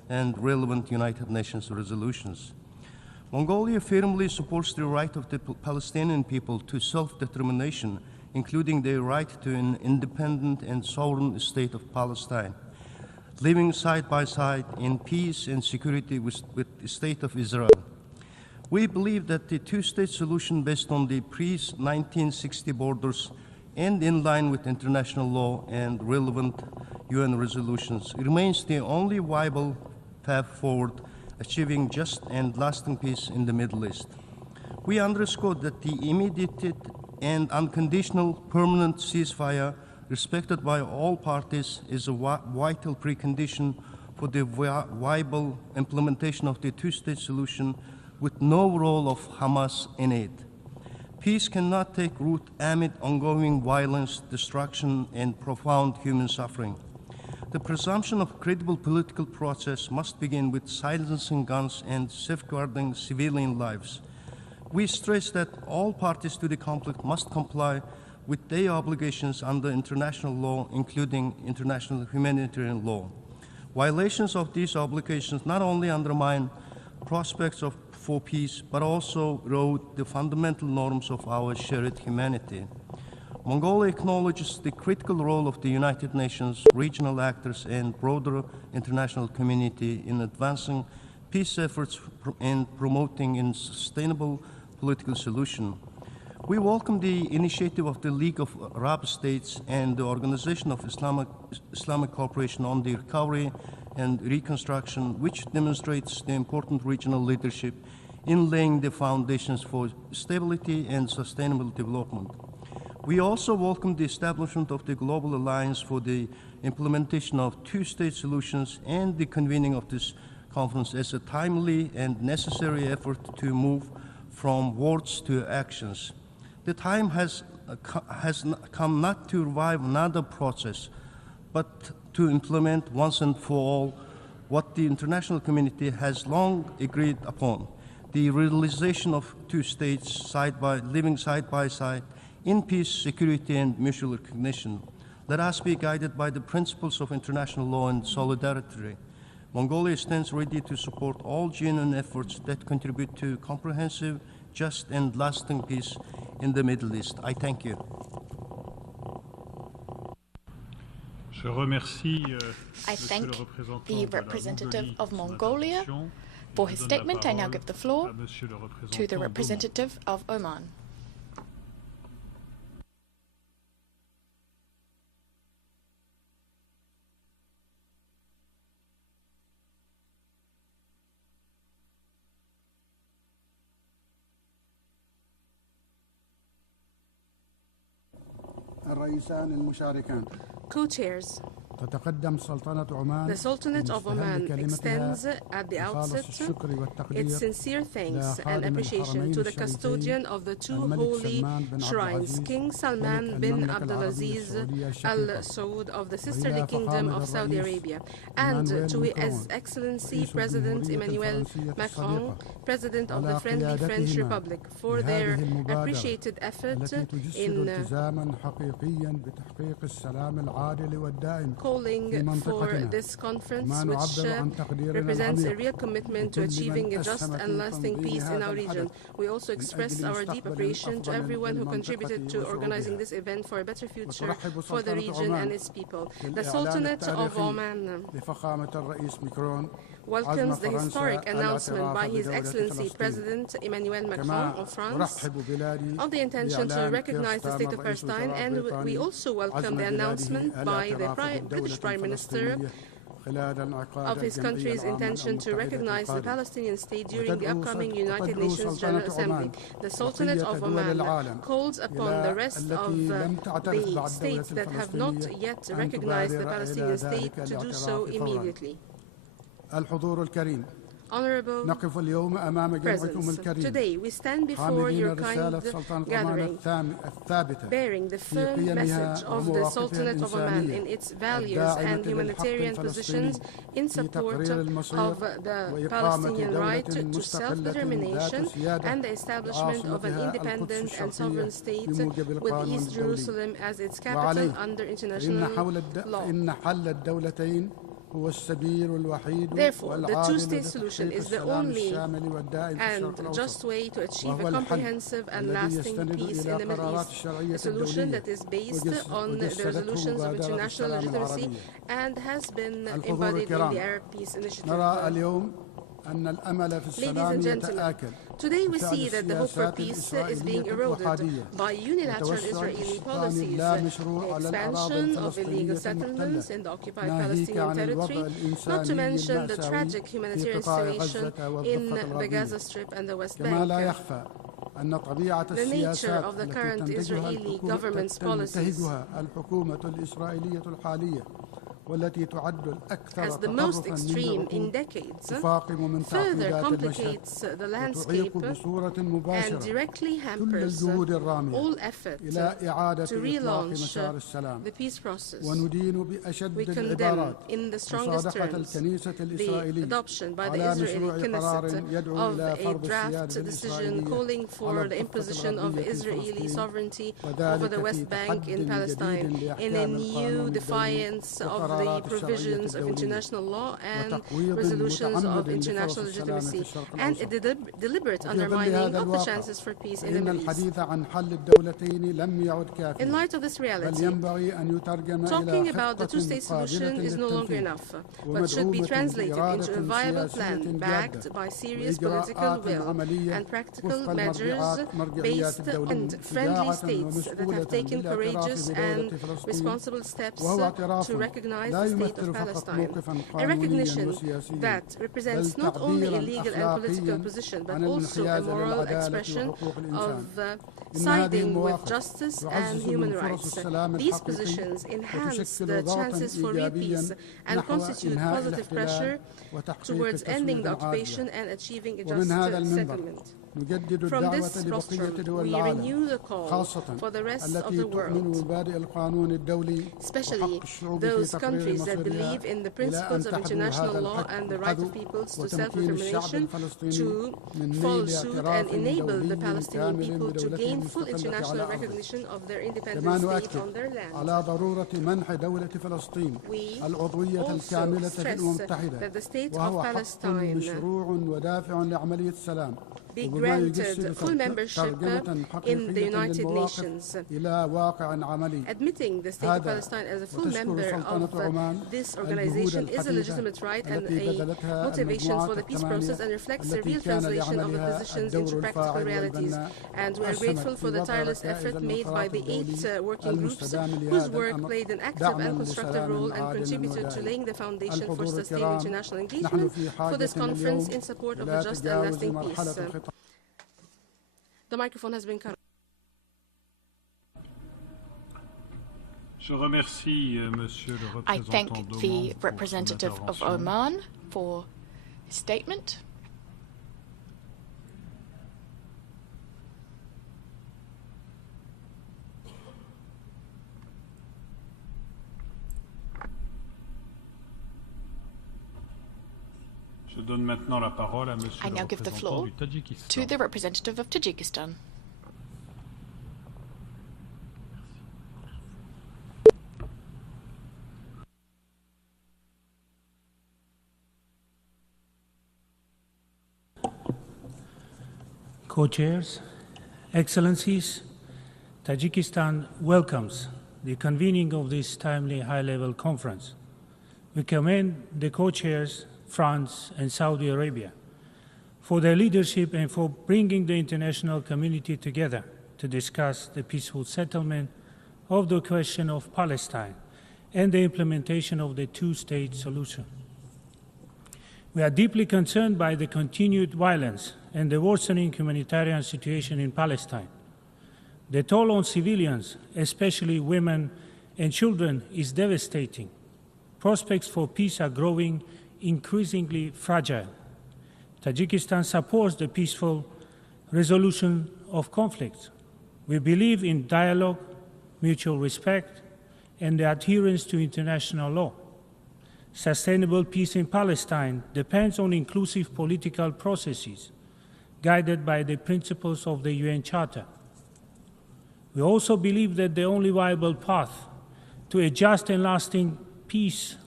and relevant United Nations resolutions. Mongolia firmly supports the right of the Palestinian people to self-determination, including their right to an independent and sovereign state of Palestine, living side by side in peace and security with the state of Israel. We believe that the two-state solution based on the pre-1960 borders and in line with international law and relevant UN resolutions remains the only viable path forward, achieving just and lasting peace in the Middle East. We underscore that the immediate and unconditional permanent ceasefire respected by all parties is a vital precondition for the viable implementation of the two-state solution with no role of Hamas in it. Peace cannot take root amid ongoing violence, destruction, and profound human suffering. The presumption of credible political process must begin with silencing guns and safeguarding civilian lives. We stress that all parties to the conflict must comply with their obligations under international law, including international humanitarian law. Violations of these obligations not only undermine prospects for peace, but also erode the fundamental norms of our shared humanity. Mongolia acknowledges the critical role of the United Nations, regional actors, and broader international community in advancing peace efforts and promoting a sustainable political solution. We welcome the initiative of the League of Arab States and the Organization of Islamic Cooperation on the Recovery and Reconstruction, which demonstrates the important regional leadership in laying the foundations for stability and sustainable development. We also welcome the establishment of the Global Alliance for the implementation of two-state solutions and the convening of this conference as a timely and necessary effort to move from words to actions. The time has come not to revive another process, but to implement once and for all what the international community has long agreed upon: the realization of two states living side by side in peace, security, and mutual recognition. Let us be guided by the principles of international law and solidarity. Mongolia stands ready to support all genuine efforts that contribute to comprehensive, just, and lasting peace in the Middle East. I thank you. I thank the representative of Mongolia for his statement. I now give the floor to the representative of Oman. الرئيسان المشاركان. Co-chairs. The Sultanate of Oman extends at the outset its sincere thanks and appreciation to the custodian of the two holy shrines, King Salman bin Abdulaziz Al Saud of the sisterly Kingdom of Saudi Arabia, and to His Excellency President Emmanuel Macron, President of the Friendly French Republic, for their appreciated effort in calling for this conference, which represents a real commitment to achieving a just and lasting peace in our region. We also express our deep appreciation to everyone who contributed to organizing this event for a better future for the region and its people. The Sultanate of Oman welcomes the historic announcement by His Excellency President Emmanuel Macron of France of the intention to recognize the state of Palestine, and we also welcome the announcement by the British Prime Minister of his country's intention to recognize the Palestinian state during the upcoming United Nations General Assembly. The Sultanate of Oman calls upon the rest of the states that have not yet recognized the Palestinian state to do so immediately. Honorable presence, today we stand before your kind gathering, bearing the firm message of the Sultanate of Oman in its values and humanitarian positions in support of the Palestinian right to self-determination and the establishment of an independent and sovereign state with East Jerusalem as its capital under international law. Therefore, the two-state solution is the only and just way to achieve a comprehensive and lasting peace in the Middle East, a solution that is based on the resolutions of international legitimacy and has been embodied in the Arab Peace Initiative. Ladies and gentlemen, today we see that the hope for peace is being eroded by unilateral Israeli policies, the expansion of illegal settlements in the occupied Palestinian territory, not to mention the tragic humanitarian situation in the Gaza Strip and the West Bank. The nature of the current Israeli government's policies as the most extreme in decades, further complicates the landscape and directly hampers all effort to relaunch the peace process. We condemn in the strongest terms the adoption by the Israeli Knesset of a draft decision calling for the imposition of Israeli sovereignty over the West Bank in Palestine in a new defiance of the provisions of international law and resolutions of international legitimacy, and a deliberate undermining of the chances for peace in the Middle East. In light of this reality, talking about the two-state solution is no longer enough, but should be translated into a viable plan backed by serious political will and practical measures based on friendly states that have taken courageous and responsible steps to recognize the state of Palestine, a recognition that represents not only a legal and political position, but also a moral expression of siding with justice and human rights. These positions enhance the chances for real peace and constitute positive pressure towards ending the occupation and achieving a just settlement. From this rostrum, we renew the call for the rest of the world, especially those countries that believe in the principles of international law and the right of peoples to self-determination, to follow suit and enable the Palestinian people to gain full international recognition of their independent state on their land. We also stress that the state of Palestine be granted full membership in the United Nations. Admitting the State of Palestine as a full member of this organization is a legitimate right and a motivation for the peace process and reflects the real translation of the positions into practical realities. And we are grateful for the tireless effort made by the 8 working groups whose work played an active and constructive role and contributed to laying the foundation for sustained international engagement for this conference in support of a just and lasting peace. The microphone has been cut. I thank the representative of Oman for his statement. I now give the floor to the representative of Tajikistan. Co-chairs, Excellencies, Tajikistan welcomes the convening of this timely high-level conference. We commend the co-chairs, France and Saudi Arabia, for their leadership and for bringing the international community together to discuss the peaceful settlement of the question of Palestine and the implementation of the two-state solution. We are deeply concerned by the continued violence and the worsening humanitarian situation in Palestine. The toll on civilians, especially women and children, is devastating. Prospects for peace are growing increasingly fragile. Tajikistan supports the peaceful resolution of conflicts. We believe in dialogue, mutual respect, and the adherence to international law. Sustainable peace in Palestine depends on inclusive political processes guided by the principles of the UN Charter. We also believe that the only viable path to a just and lasting peace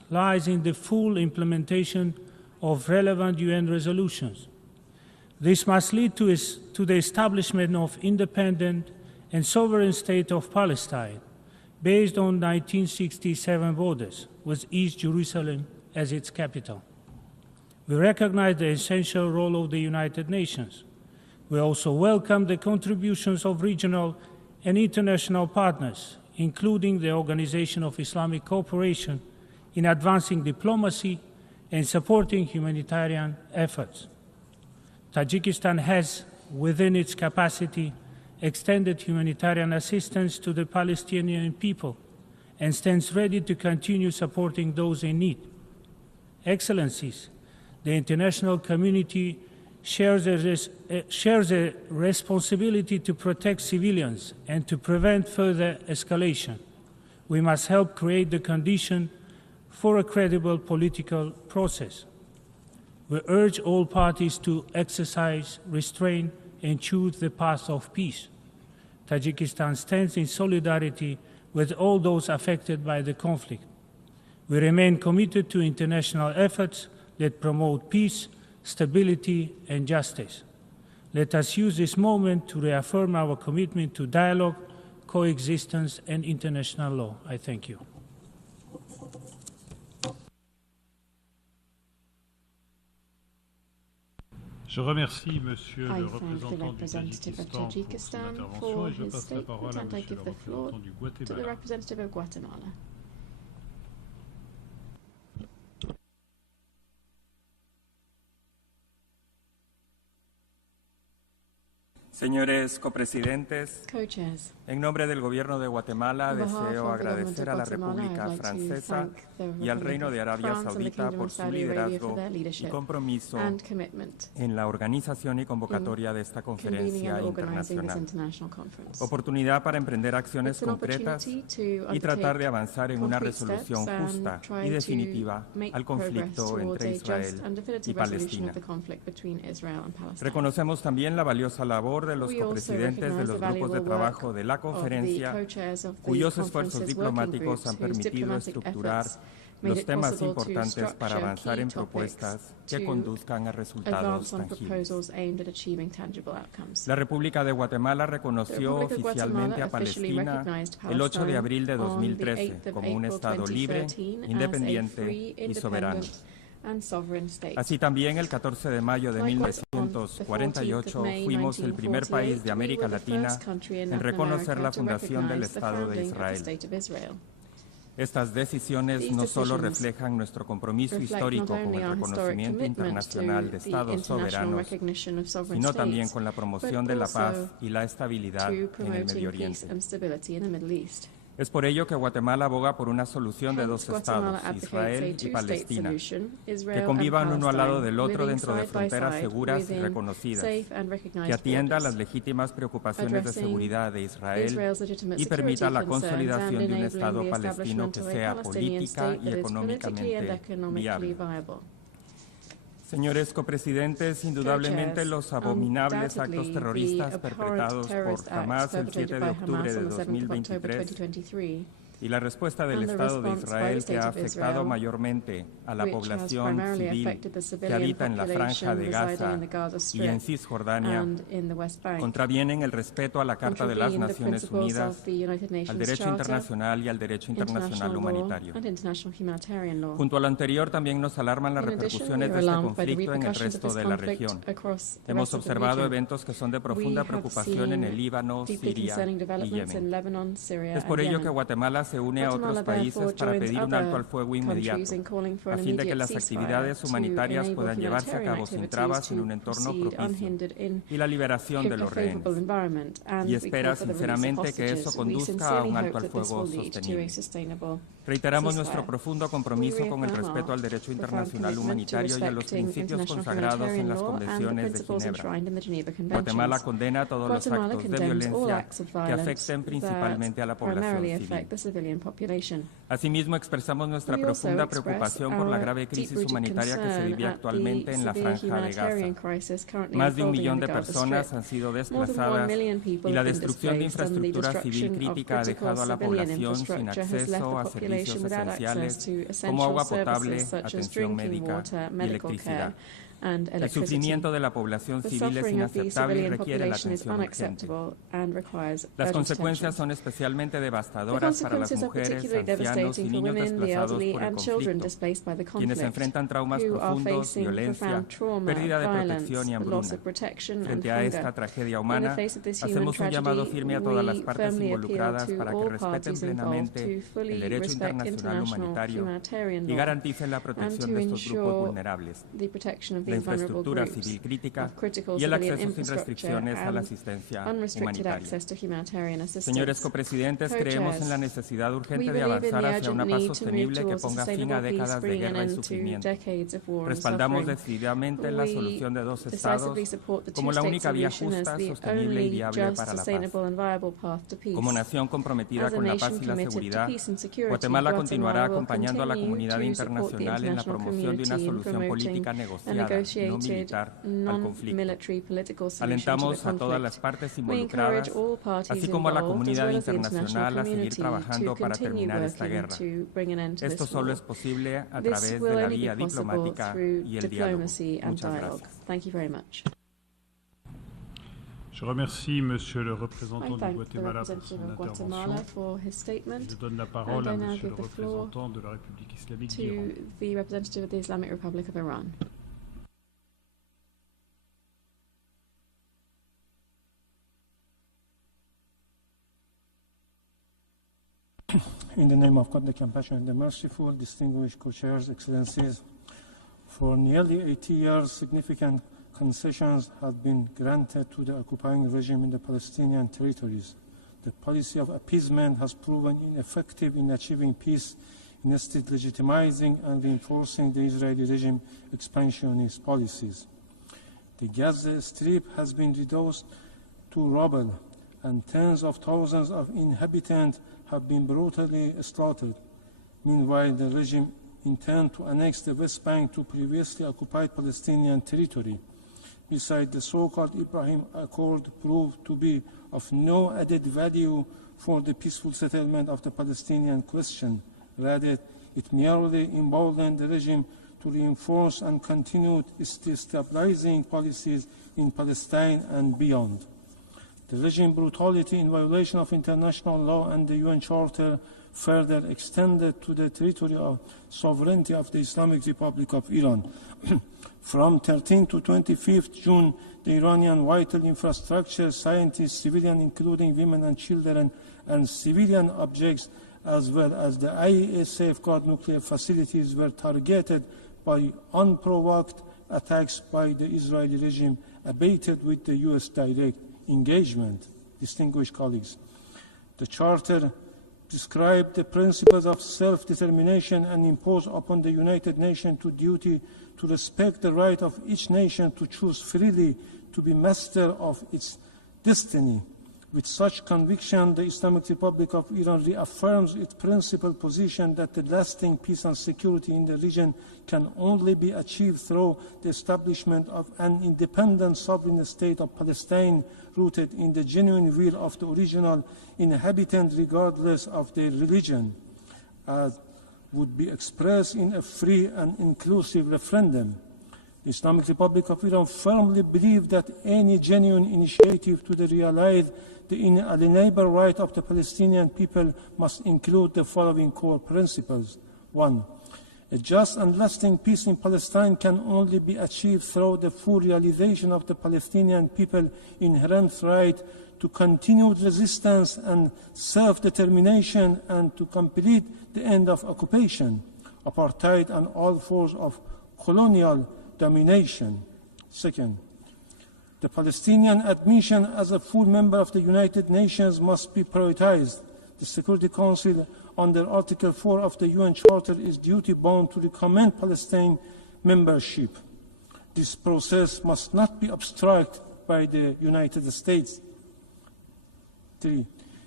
lies in the full implementation of relevant UN resolutions. This must lead to the establishment of independent and sovereign state of Palestine based on 1967 borders, with East Jerusalem as its capital. We recognize the essential role of the United Nations. We also welcome the contributions of regional and international partners, including the Organization of Islamic Cooperation, in advancing diplomacy and supporting humanitarian efforts. Tajikistan has, within its capacity, extended humanitarian assistance to the Palestinian people and stands ready to continue supporting those in need. Excellencies, the international community shares a responsibility to protect civilians and to prevent further escalation. We must help create the condition for a credible political process. We urge all parties to exercise restraint and choose the path of peace. Tajikistan stands in solidarity with all those affected by the conflict. We remain committed to international efforts that promote peace, stability, and justice. Let us use this moment to reaffirm our commitment to dialogue, coexistence, and international law. I thank you. Je remercie Monsieur le représentant du Tadjikistan pour son intervention et je passe la parole à Monsieur le représentant du Guatemala. Señores copresidentes, en nombre del Gobierno de Guatemala deseo agradecer a la República Francesa y al Reino de Arabia Saudita por su liderazgo y compromiso en la organización y convocatoria de esta conferencia internacional. Oportunidad para emprender acciones concretas y tratar de avanzar en una resolución justa y definitiva al conflicto entre Israel y Palestina. Reconocemos también la valiosa labor de los copresidentes de los grupos de trabajo de la conferencia, cuyos esfuerzos diplomáticos han permitido estructurar los temas importantes para avanzar en propuestas que conduzcan a resultados tangibles. La República de Guatemala reconoció oficialmente a Palestina el 8 de abril de 2013 como un Estado libre, independiente y soberano. Así también, el 14 de mayo de 1948, fuimos el primer país de América Latina en reconocer la fundación del Estado de Israel. Estas decisiones no solo reflejan nuestro compromiso histórico con el reconocimiento internacional de Estados soberanos, sino también con la promoción de la paz y la estabilidad en el Medio Oriente. Es por ello que Guatemala aboga por una solución de dos estados, Israel y Palestina, que convivan uno al lado del otro dentro de fronteras seguras y reconocidas, que atienda las legítimas preocupaciones de seguridad de Israel y permita la consolidación de un Estado palestino que sea política y económicamente viable. Señores copresidentes, indudablemente los abominables actos terroristas perpetrados por Hamas el 7 de octubre de 2023 y la respuesta del Estado de Israel, que ha afectado mayormente a la población civil que habita en la franja de Gaza y en Cisjordania, contravienen el respeto a la Carta de las Naciones Unidas, al derecho internacional y al derecho internacional humanitario. Junto a lo anterior, también nos alarman las repercusiones de este conflicto en el resto de la región. Hemos observado eventos que son de profunda preocupación en el Líbano, Siria y Yemen. Es por ello que Guatemala se une a otros países para pedir un alto al fuego inmediato, a fin de que las actividades humanitarias puedan llevarse a cabo sin trabas en un entorno propicio y la liberación de los rehenes. Y espera sinceramente que eso conduzca a un alto al fuego sostenible. Reiteramos nuestro profundo compromiso con el respeto al derecho internacional humanitario y a los principios consagrados en las convenciones de Ginebra. Guatemala condena todos los actos de violencia que afecten principalmente a la población civil. civilian population. Asimismo, expresamos nuestra profunda preocupación por la grave crisis humanitaria que se vive actualmente en la Franja de Gaza. Más de 1 millón de personas han sido desplazadas y la destrucción de infraestructura civil crítica ha dejado a la población sin acceso a servicios esenciales como agua potable, atención médica y electricidad. El sufrimiento de la población civil es inaceptable y requiere la atención urgente. Las consecuencias son especialmente devastadoras para las mujeres, ancianos y niños desplazados por el conflicto, quienes enfrentan traumas profundos, violencia, pérdida de protección y hambruna. Frente a esta tragedia humana, hacemos un llamado firme a todas las partes involucradas para que respeten plenamente el derecho internacional humanitario y garanticen la protección de estos grupos vulnerables, la infraestructura civil crítica y el acceso sin restricciones a la asistencia humanitaria. Señores copresidentes, creemos en la necesidad urgente de avanzar hacia una paz sostenible que ponga fin a décadas de guerra y sufrimiento. Respaldamos decididamente la solución de 2 estados como la única vía justa, sostenible y viable para la paz. Como nación comprometida con la paz y la seguridad, Guatemala continuará acompañando a la comunidad internacional en la promoción de una solución política negociada, no militar, al conflicto. Alentamos a todas las partes involucradas, así como a la comunidad internacional, a seguir trabajando para terminar esta guerra. Esto solo es posible a través de la vía diplomática y el diálogo. Muchas gracias. Je remercie Monsieur le représentant du Guatemala pour son intervention. Je donne la parole à Monsieur le représentant de la République islamique d'Iran. The representative of the Islamic Republic of Iran. In the name of God, the Compassionate and the Merciful, distinguished co-chairs, Excellencies, for nearly 80 years, significant concessions have been granted to the occupying regime in the Palestinian territories. The policy of appeasement has proven ineffective in achieving peace, instead legitimizing and reinforcing the Israeli regime expansionist policies. The Gaza Strip has been reduced to rubble, and tens of thousands of inhabitants have been brutally slaughtered. Meanwhile, the regime intends to annex the West Bank to previously occupied Palestinian territory. Besides, the so-called Abraham Accord proved to be of no added value for the peaceful settlement of the Palestinian question. Rather, it merely emboldened the regime to reinforce and continue its destabilizing policies in Palestine and beyond. The regime brutality in violation of international law and the UN Charter further extended to the territory of sovereignty of the Islamic Republic of Iran. From 13 to 25 June, the Iranian vital infrastructure, scientists, civilians, including women and children, and civilian objects, as well as the IAEA safeguard nuclear facilities, were targeted by unprovoked attacks by the Israeli regime, abated with the U.S. direct engagement. Distinguished colleagues, the Charter described the principles of self-determination and imposed upon the United Nations the duty to respect the right of each nation to choose freely to be master of its destiny. With such conviction, the Islamic Republic of Iran reaffirms its principled position that the lasting peace and security in the region can only be achieved through the establishment of an independent sovereign state of Palestine rooted in the genuine will of the original inhabitant regardless of their religion, as would be expressed in a free and inclusive referendum. The Islamic Republic of Iran firmly believes that any genuine initiative to realize the inalienable right of the Palestinian people must include the following core principles. 1. A just and lasting peace in Palestine can only be achieved through the full realization of the Palestinian people's inherent right to continued resistance and self-determination and to complete the end of occupation, apartheid, and all forms of colonial domination. Second, the Palestinian admission as a full member of the United Nations must be prioritized. The Security Council, under Article 4 of the UN Charter, is duty-bound to recommend Palestine membership. This process must not be obstructed by the United States. 3.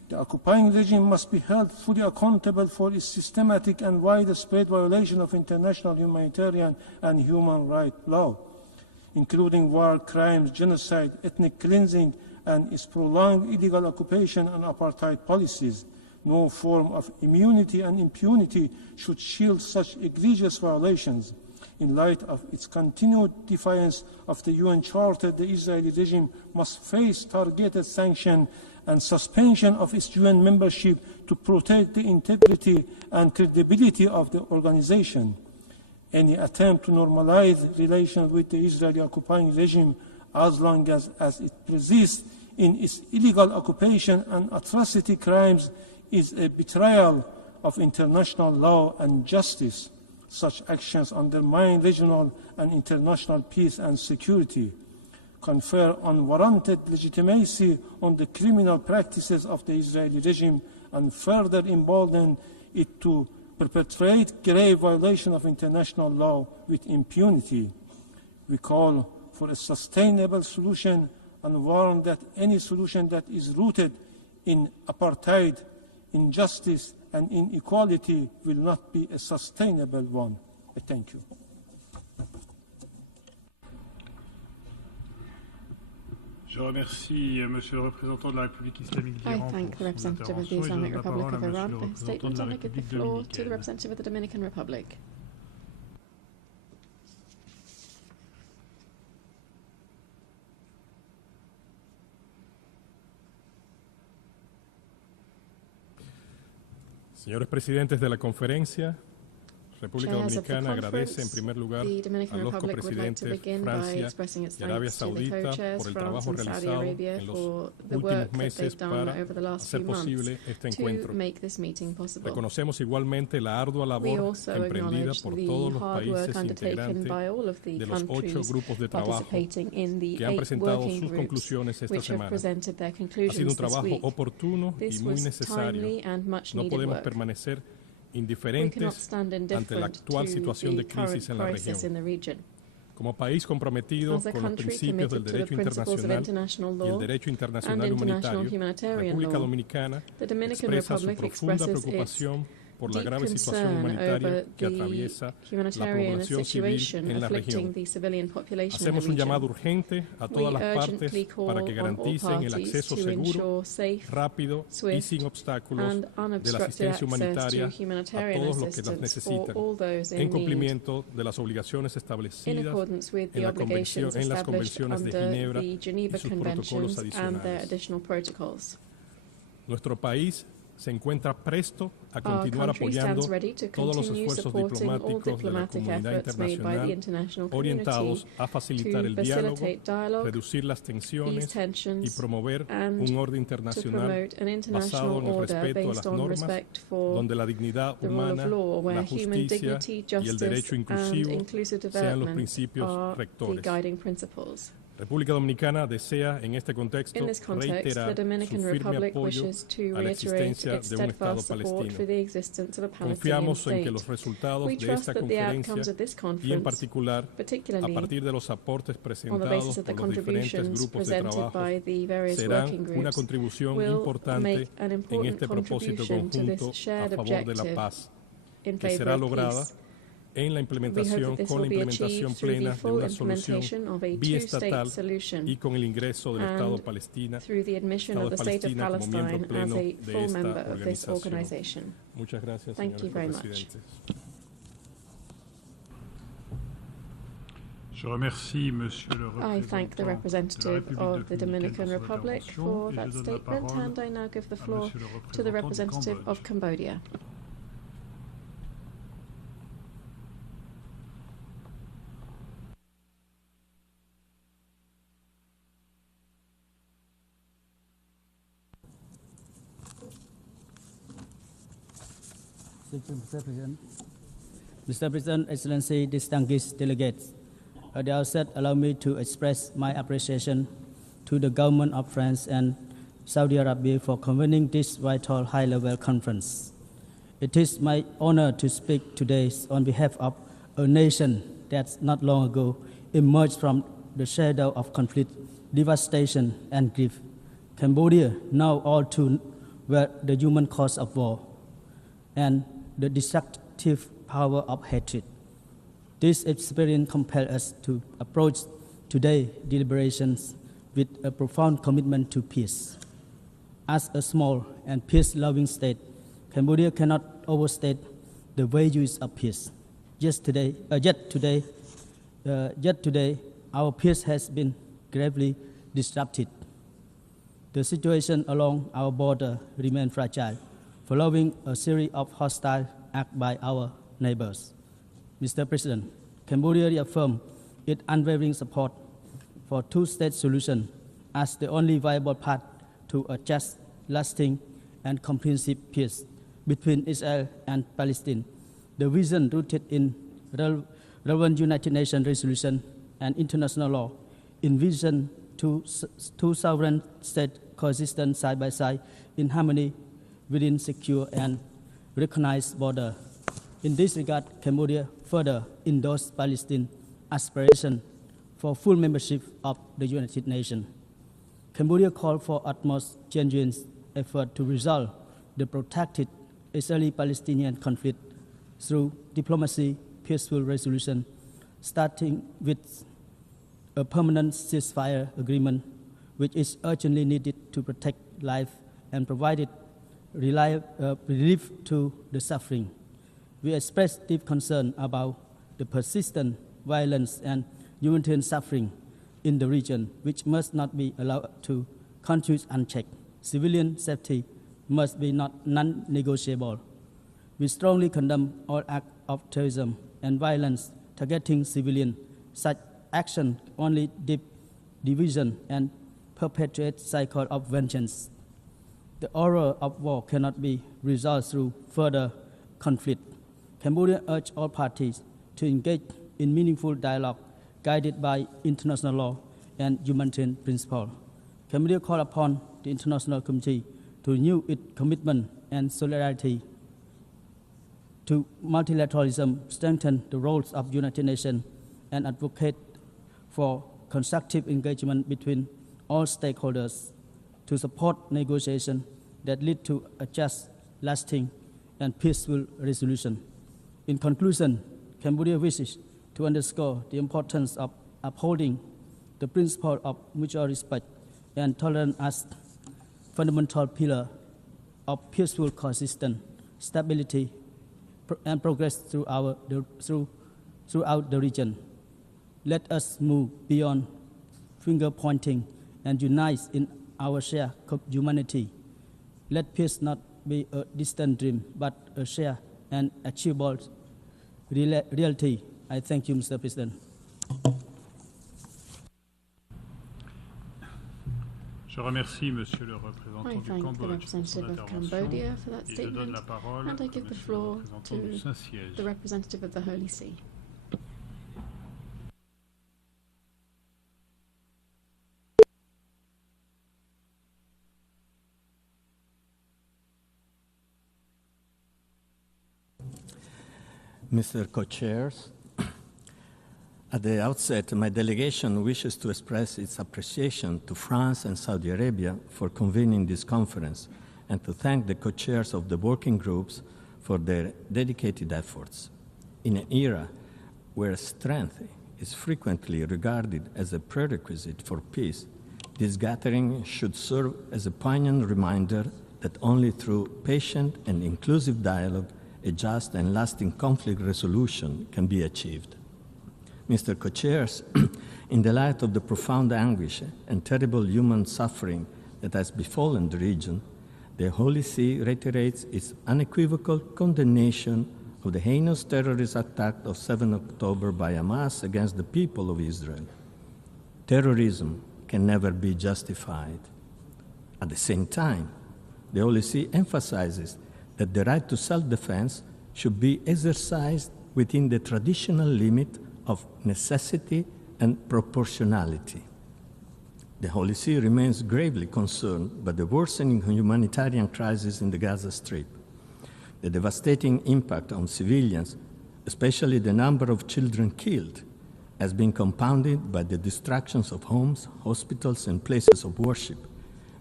The occupying regime must be held fully accountable for its systematic and widespread violation of international humanitarian and human rights law, including war crimes, genocide, ethnic cleansing, and its prolonged illegal occupation and apartheid policies. No form of immunity and impunity should shield such egregious violations. In light of its continued defiance of the UN Charter, the Israeli regime must face targeted sanction and suspension of its UN membership to protect the integrity and credibility of the organization. Any attempt to normalize relations with the Israeli occupying regime, as long as it persists in its illegal occupation and atrocity crimes, is a betrayal of international law and justice. Such actions undermine regional and international peace and security, confer unwarranted legitimacy on the criminal practices of the Israeli regime, and further embolden it to perpetrate grave violation of international law with impunity. We call for a sustainable solution and warn that any solution that is rooted in apartheid, injustice, and inequality will not be a sustainable one. I thank you. Je remercie Monsieur le représentant de la République islamique d'Iran I thank the representative of the Islamic Republic of Iran for his statement, and I give the floor to the representative of the Dominican Republic. Señores presidentes de la conferencia, República Dominicana agradece en primer lugar a los copresidentes Francia y Arabia Saudita por el trabajo realizado en los últimos meses para hacer posible este encuentro. Reconocemos igualmente la ardua labor emprendida por todos los países integrantes de los 8 grupos de trabajo que han presentado sus conclusiones esta semana. Ha sido un trabajo oportuno y muy necesario. No podemos permanecer indiferentes ante la actual situación de crisis en la región. Como país comprometido con los principios del derecho internacional y el derecho internacional humanitario, República Dominicana expresa su profunda preocupación por la grave situación humanitaria que atraviesa la población civil en la región. Hacemos un llamado urgente a todas las partes para que garanticen el acceso seguro, rápido y sin obstáculos de la asistencia humanitaria a todos los que las necesitan, en cumplimiento de las obligaciones establecidas en las convenciones de Ginebra y sus protocolos adicionales. Nuestro país se encuentra presto a continuar apoyando todos los esfuerzos diplomáticos de la comunidad internacional orientados a facilitar el diálogo, reducir las tensiones y promover un orden internacional basado en el respeto a las normas, donde la dignidad humana, la justicia y el derecho inclusivo sean los principios rectores. República Dominicana desea en este contexto reiterar su firme apoyo a la existencia de un Estado palestino. Confiamos en que los resultados de esta conferencia y en particular a partir de los aportes presentados por los diferentes grupos de trabajo serán una contribución importante en este propósito conjunto a favor de la paz, que será lograda con la implementación plena de una solución biestatal y con el ingreso del Estado de Palestina como miembro pleno de esta organización. Muchas gracias, señores presidentes. I thank the representative of the Dominican Republic for that statement, and I now give the floor to the representative of Cambodia. Mr. President, Excellency, distinguished delegates, at the outset, allow me to express my appreciation to the government of France and Saudi Arabia for convening this vital high-level conference. It is my honor to speak today on behalf of a nation that not long ago emerged from the shadow of conflict, devastation, and grief. Cambodia, now all too where the human cause of war and the destructive power of hatred. This experience compels us to approach today's deliberations with a profound commitment to peace. As a small and peace-loving state, Cambodia cannot overstate the values of peace. Yet today, our peace has been gravely disrupted. The situation along our border remains fragile, following a series of hostile acts by our neighbors. Mr. President, Cambodia reaffirmed its unwavering support for two-state solution as the only viable path to a just, lasting, and comprehensive peace between Israel and Palestine. The vision rooted in relevant United Nations resolution and international law envision two sovereign states coexistent side by side in harmony within secure and recognized border. In this regard, Cambodia further endorsed Palestine's aspiration for full membership of the United Nations. Cambodia called for utmost genuine effort to resolve the protracted Israeli-Palestinian conflict through diplomacy, peaceful resolution, starting with a permanent ceasefire agreement, which is urgently needed to protect life and provide relief to the suffering. We express deep concern about the persistent violence and humanitarian suffering in the region, which must not be allowed to continue unchecked. Civilian safety must be non-negotiable. We strongly condemn all acts of terrorism and violence targeting civilians. Such action only deep division and perpetuate cycle of vengeance. The horror of war cannot be resolved through further conflict. Cambodia urges all parties to engage in meaningful dialogue guided by international law and humanitarian principles. Cambodia calls upon the international community to renew its commitment and solidarity to multilateralism, strengthen the roles of United Nations, and advocate for constructive engagement between all stakeholders to support negotiations that lead to a just, lasting, and peaceful resolution. In conclusion, Cambodia wishes to underscore the importance of upholding the principle of mutual respect and tolerance as fundamental pillar of peaceful coexistence, stability, and progress throughout the region. Let us move beyond finger-pointing and unite in our shared humanity. Let peace not be a distant dream, but a shared and achievable reality. I thank you, Mr. President. Je remercie Monsieur le représentant du Cambodge pour son intervention et je donne la parole à Monsieur le représentant du Saint-Siège. The representative of the Holy See. Mr. Co-Chairs, at the outset, my delegation wishes to express its appreciation to France and Saudi Arabia for convening this conference and to thank the co-chairs of the working groups for their dedicated efforts. In an era where strength is frequently regarded as a prerequisite for peace, this gathering should serve as a poignant reminder that only through patient and inclusive dialogue a just and lasting conflict resolution can be achieved. Mr. Co-Chairs, in the light of the profound anguish and terrible human suffering that has befallen the region, the Holy See reiterates its unequivocal condemnation of the heinous terrorist attack of 7 October by Hamas against the people of Israel. Terrorism can never be justified. At the same time, the Holy See emphasizes that the right to self-defense should be exercised within the traditional limit of necessity and proportionality. The Holy See remains gravely concerned by the worsening humanitarian crisis in the Gaza Strip. The devastating impact on civilians, especially the number of children killed, has been compounded by the destructions of homes, hospitals, and places of worship,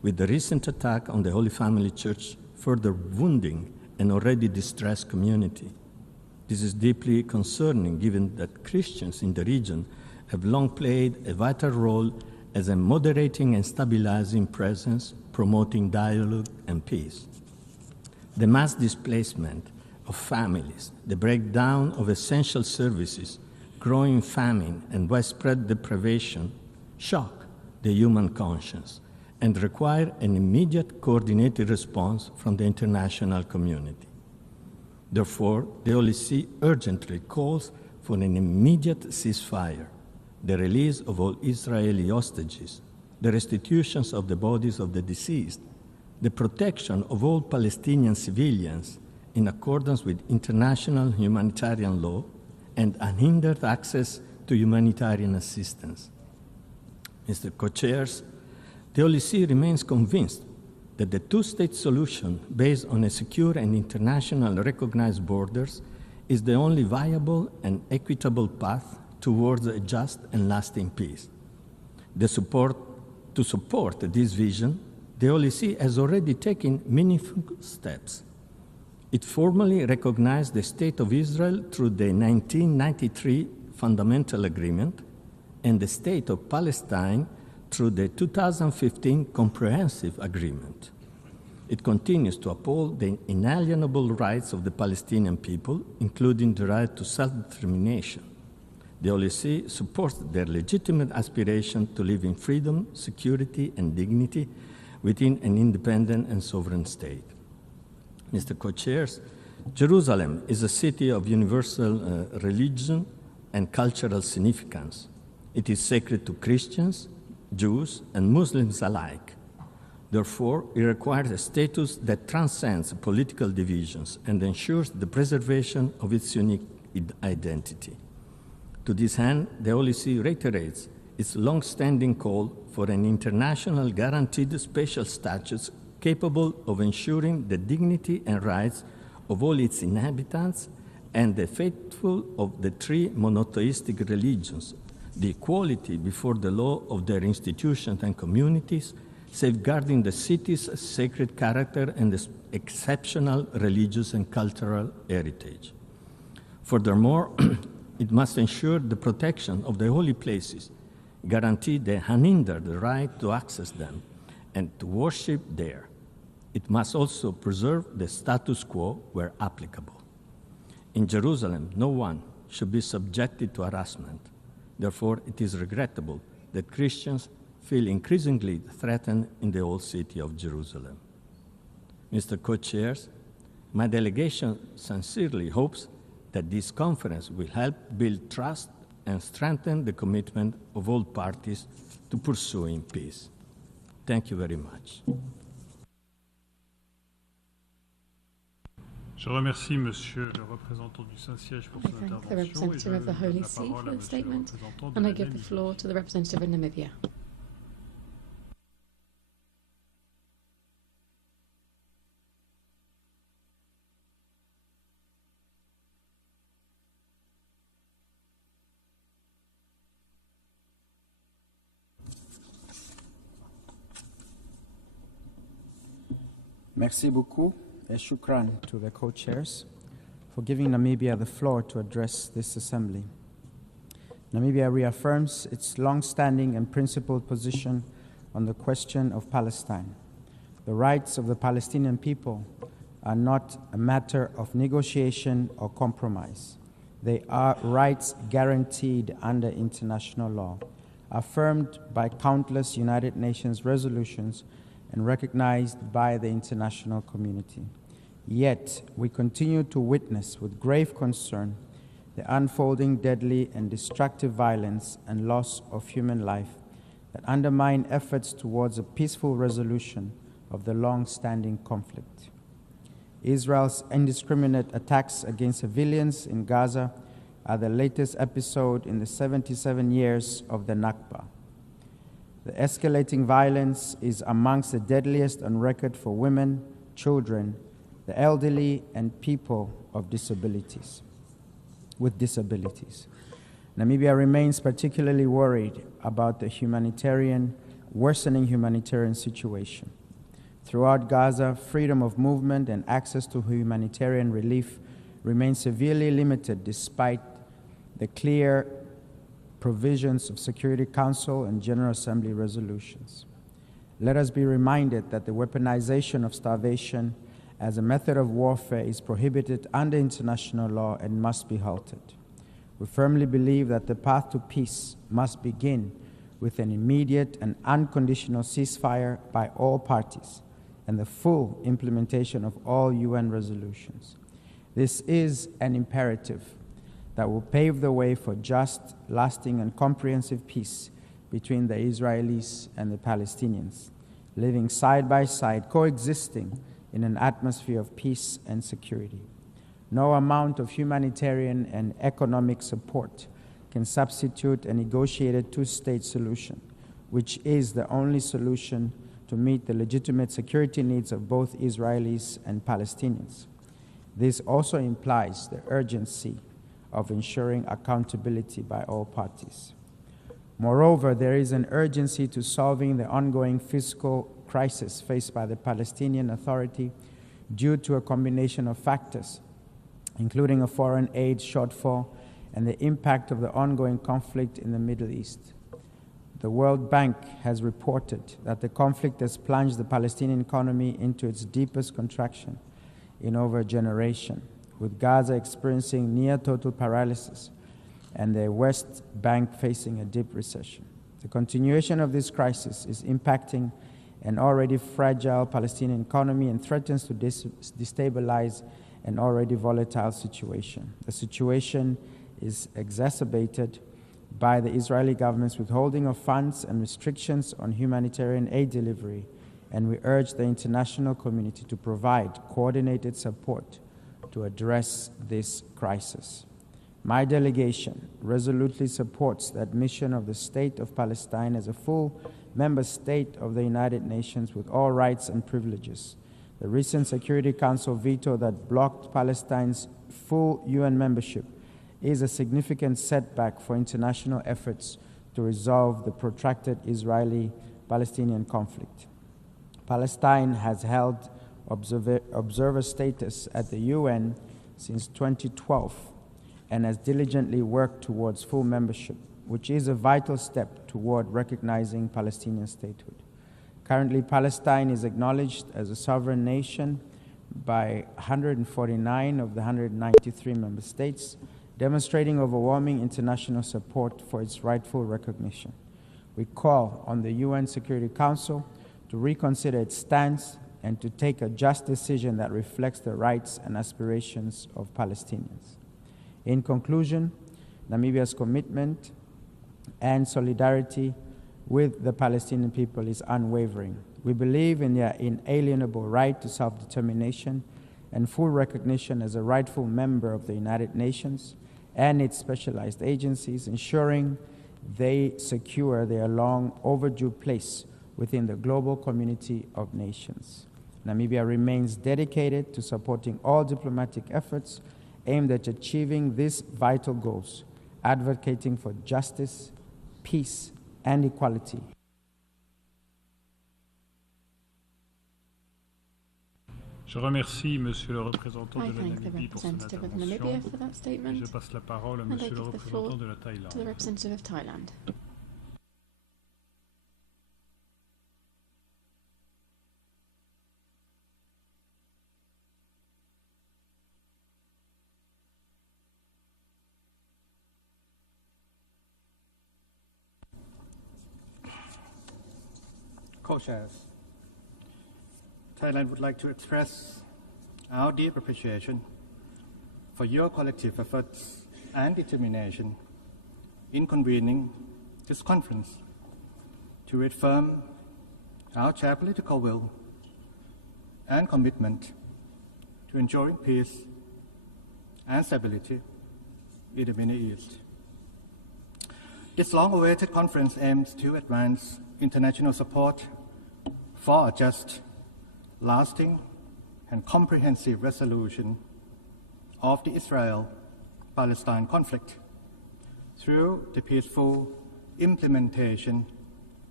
with the recent attack on the Holy Family Church further wounding an already distressed community. This is deeply concerning given that Christians in the region have long played a vital role as a moderating and stabilizing presence, promoting dialogue and peace. The mass displacement of families, the breakdown of essential services, growing famine, and widespread deprivation shock the human conscience and require an immediate coordinated response from the international community. Therefore, the OLC urgently calls for an immediate ceasefire, the release of all Israeli hostages, the restitutions of the bodies of the deceased, the protection of all Palestinian civilians in accordance with international humanitarian law, and unhindered access to humanitarian assistance. Mr. Co-Chairs, the OLC remains convinced that the two-state solution based on a secure and internationally recognized borders is the only viable and equitable path towards a just and lasting peace. To support this vision, the OLC has already taken meaningful steps. It formally recognized the State of Israel through the 1993 Fundamental Agreement and the State of Palestine through the 2015 Comprehensive Agreement. It continues to uphold the inalienable rights of the Palestinian people, including the right to self-determination. The OLC supports their legitimate aspiration to live in freedom, security, and dignity within an independent and sovereign state. Mr. Co-Chairs, Jerusalem is a city of universal religion and cultural significance. It is sacred to Christians, Jews, and Muslims alike. Therefore, it requires a status that transcends political divisions and ensures the preservation of its unique identity. To this end, the OLC reiterates its long-standing call for an international guaranteed special status capable of ensuring the dignity and rights of all its inhabitants and the faithful of the three monotheistic religions, the equality before the law of their institutions and communities, safeguarding the city's sacred character and its exceptional religious and cultural heritage. Furthermore, it must ensure the protection of the holy places, guarantee the unhindered right to access them and to worship there. It must also preserve the status quo where applicable. In Jerusalem, no one should be subjected to harassment. Therefore, it is regrettable that Christians feel increasingly threatened in the old city of Jerusalem. Mr. Co-Chairs, my delegation sincerely hopes that this conference will help build trust and strengthen the commitment of all parties to pursuing peace. Thank you very much. Je remercie Monsieur le représentant du Saint-Siège pour son intervention. The representative of the Holy See for the statement, and I give the floor to the representative of Namibia. Merci beaucoup et shukran to the co-chairs for giving Namibia the floor to address this assembly. Namibia reaffirms its long-standing and principled position on the question of Palestine. The rights of the Palestinian people are not a matter of negotiation or compromise. They are rights guaranteed under international law, affirmed by countless United Nations resolutions and recognized by the international community. Yet, we continue to witness with grave concern the unfolding deadly and destructive violence and loss of human life that undermine efforts towards a peaceful resolution of the long-standing conflict. Israel's indiscriminate attacks against civilians in Gaza are the latest episode in the 77 years of the Nakba. The escalating violence is amongst the deadliest on record for women, children, the elderly, and people with disabilities. Namibia remains particularly worried about the humanitarian worsening humanitarian situation. Throughout Gaza, freedom of movement and access to humanitarian relief remain severely limited despite the clear provisions of Security Council and General Assembly resolutions. Let us be reminded that the weaponization of starvation as a method of warfare is prohibited under international law and must be halted. We firmly believe that the path to peace must begin with an immediate and unconditional ceasefire by all parties and the full implementation of all UN resolutions. This is an imperative that will pave the way for just, lasting, and comprehensive peace between the Israelis and the Palestinians, living side by side, coexisting in an atmosphere of peace and security. No amount of humanitarian and economic support can substitute a negotiated two-state solution, which is the only solution to meet the legitimate security needs of both Israelis and Palestinians. This also implies the urgency of ensuring accountability by all parties. Moreover, there is an urgency to solving the ongoing fiscal crisis faced by the Palestinian Authority due to a combination of factors, including a foreign aid shortfall and the impact of the ongoing conflict in the Middle East. The World Bank has reported that the conflict has plunged the Palestinian economy into its deepest contraction in over a generation, with Gaza experiencing near-total paralysis and the West Bank facing a deep recession. The continuation of this crisis is impacting an already fragile Palestinian economy and threatens to destabilize an already volatile situation. The situation is exacerbated by the Israeli government's withholding of funds and restrictions on humanitarian aid delivery, and we urge the international community to provide coordinated support to address this crisis. My delegation resolutely supports the admission of the State of Palestine as a full member state of the United Nations with all rights and privileges. The recent Security Council veto that blocked Palestine's full UN membership is a significant setback for international efforts to resolve the protracted Israeli-Palestinian conflict. Palestine has held observer status at the UN since 2012 and has diligently worked towards full membership, which is a vital step toward recognizing Palestinian statehood. Currently, Palestine is acknowledged as a sovereign nation by 149 of the 193 member states, demonstrating overwhelming international support for its rightful recognition. We call on the UN Security Council to reconsider its stance and to take a just decision that reflects the rights and aspirations of Palestinians. In conclusion, Namibia's commitment and solidarity with the Palestinian people is unwavering. We believe in their inalienable right to self-determination and full recognition as a rightful member of the United Nations and its specialized agencies, ensuring they secure their long overdue place within the global community of nations. Namibia remains dedicated to supporting all diplomatic efforts aimed at achieving these vital goals, advocating for justice, peace, and equality. Je remercie Monsieur le représentant de la Namibie pour son intervention. Et je passe la parole à Monsieur le représentant de la Thaïlande. Co-chairs, Thailand would like to express our deep appreciation for your collective efforts and determination in convening this conference to reaffirm our geopolitical will and commitment to ensuring peace and stability in the Middle East. This long-awaited conference aims to advance international support for a just, lasting, and comprehensive resolution of the Israel-Palestine conflict through the peaceful implementation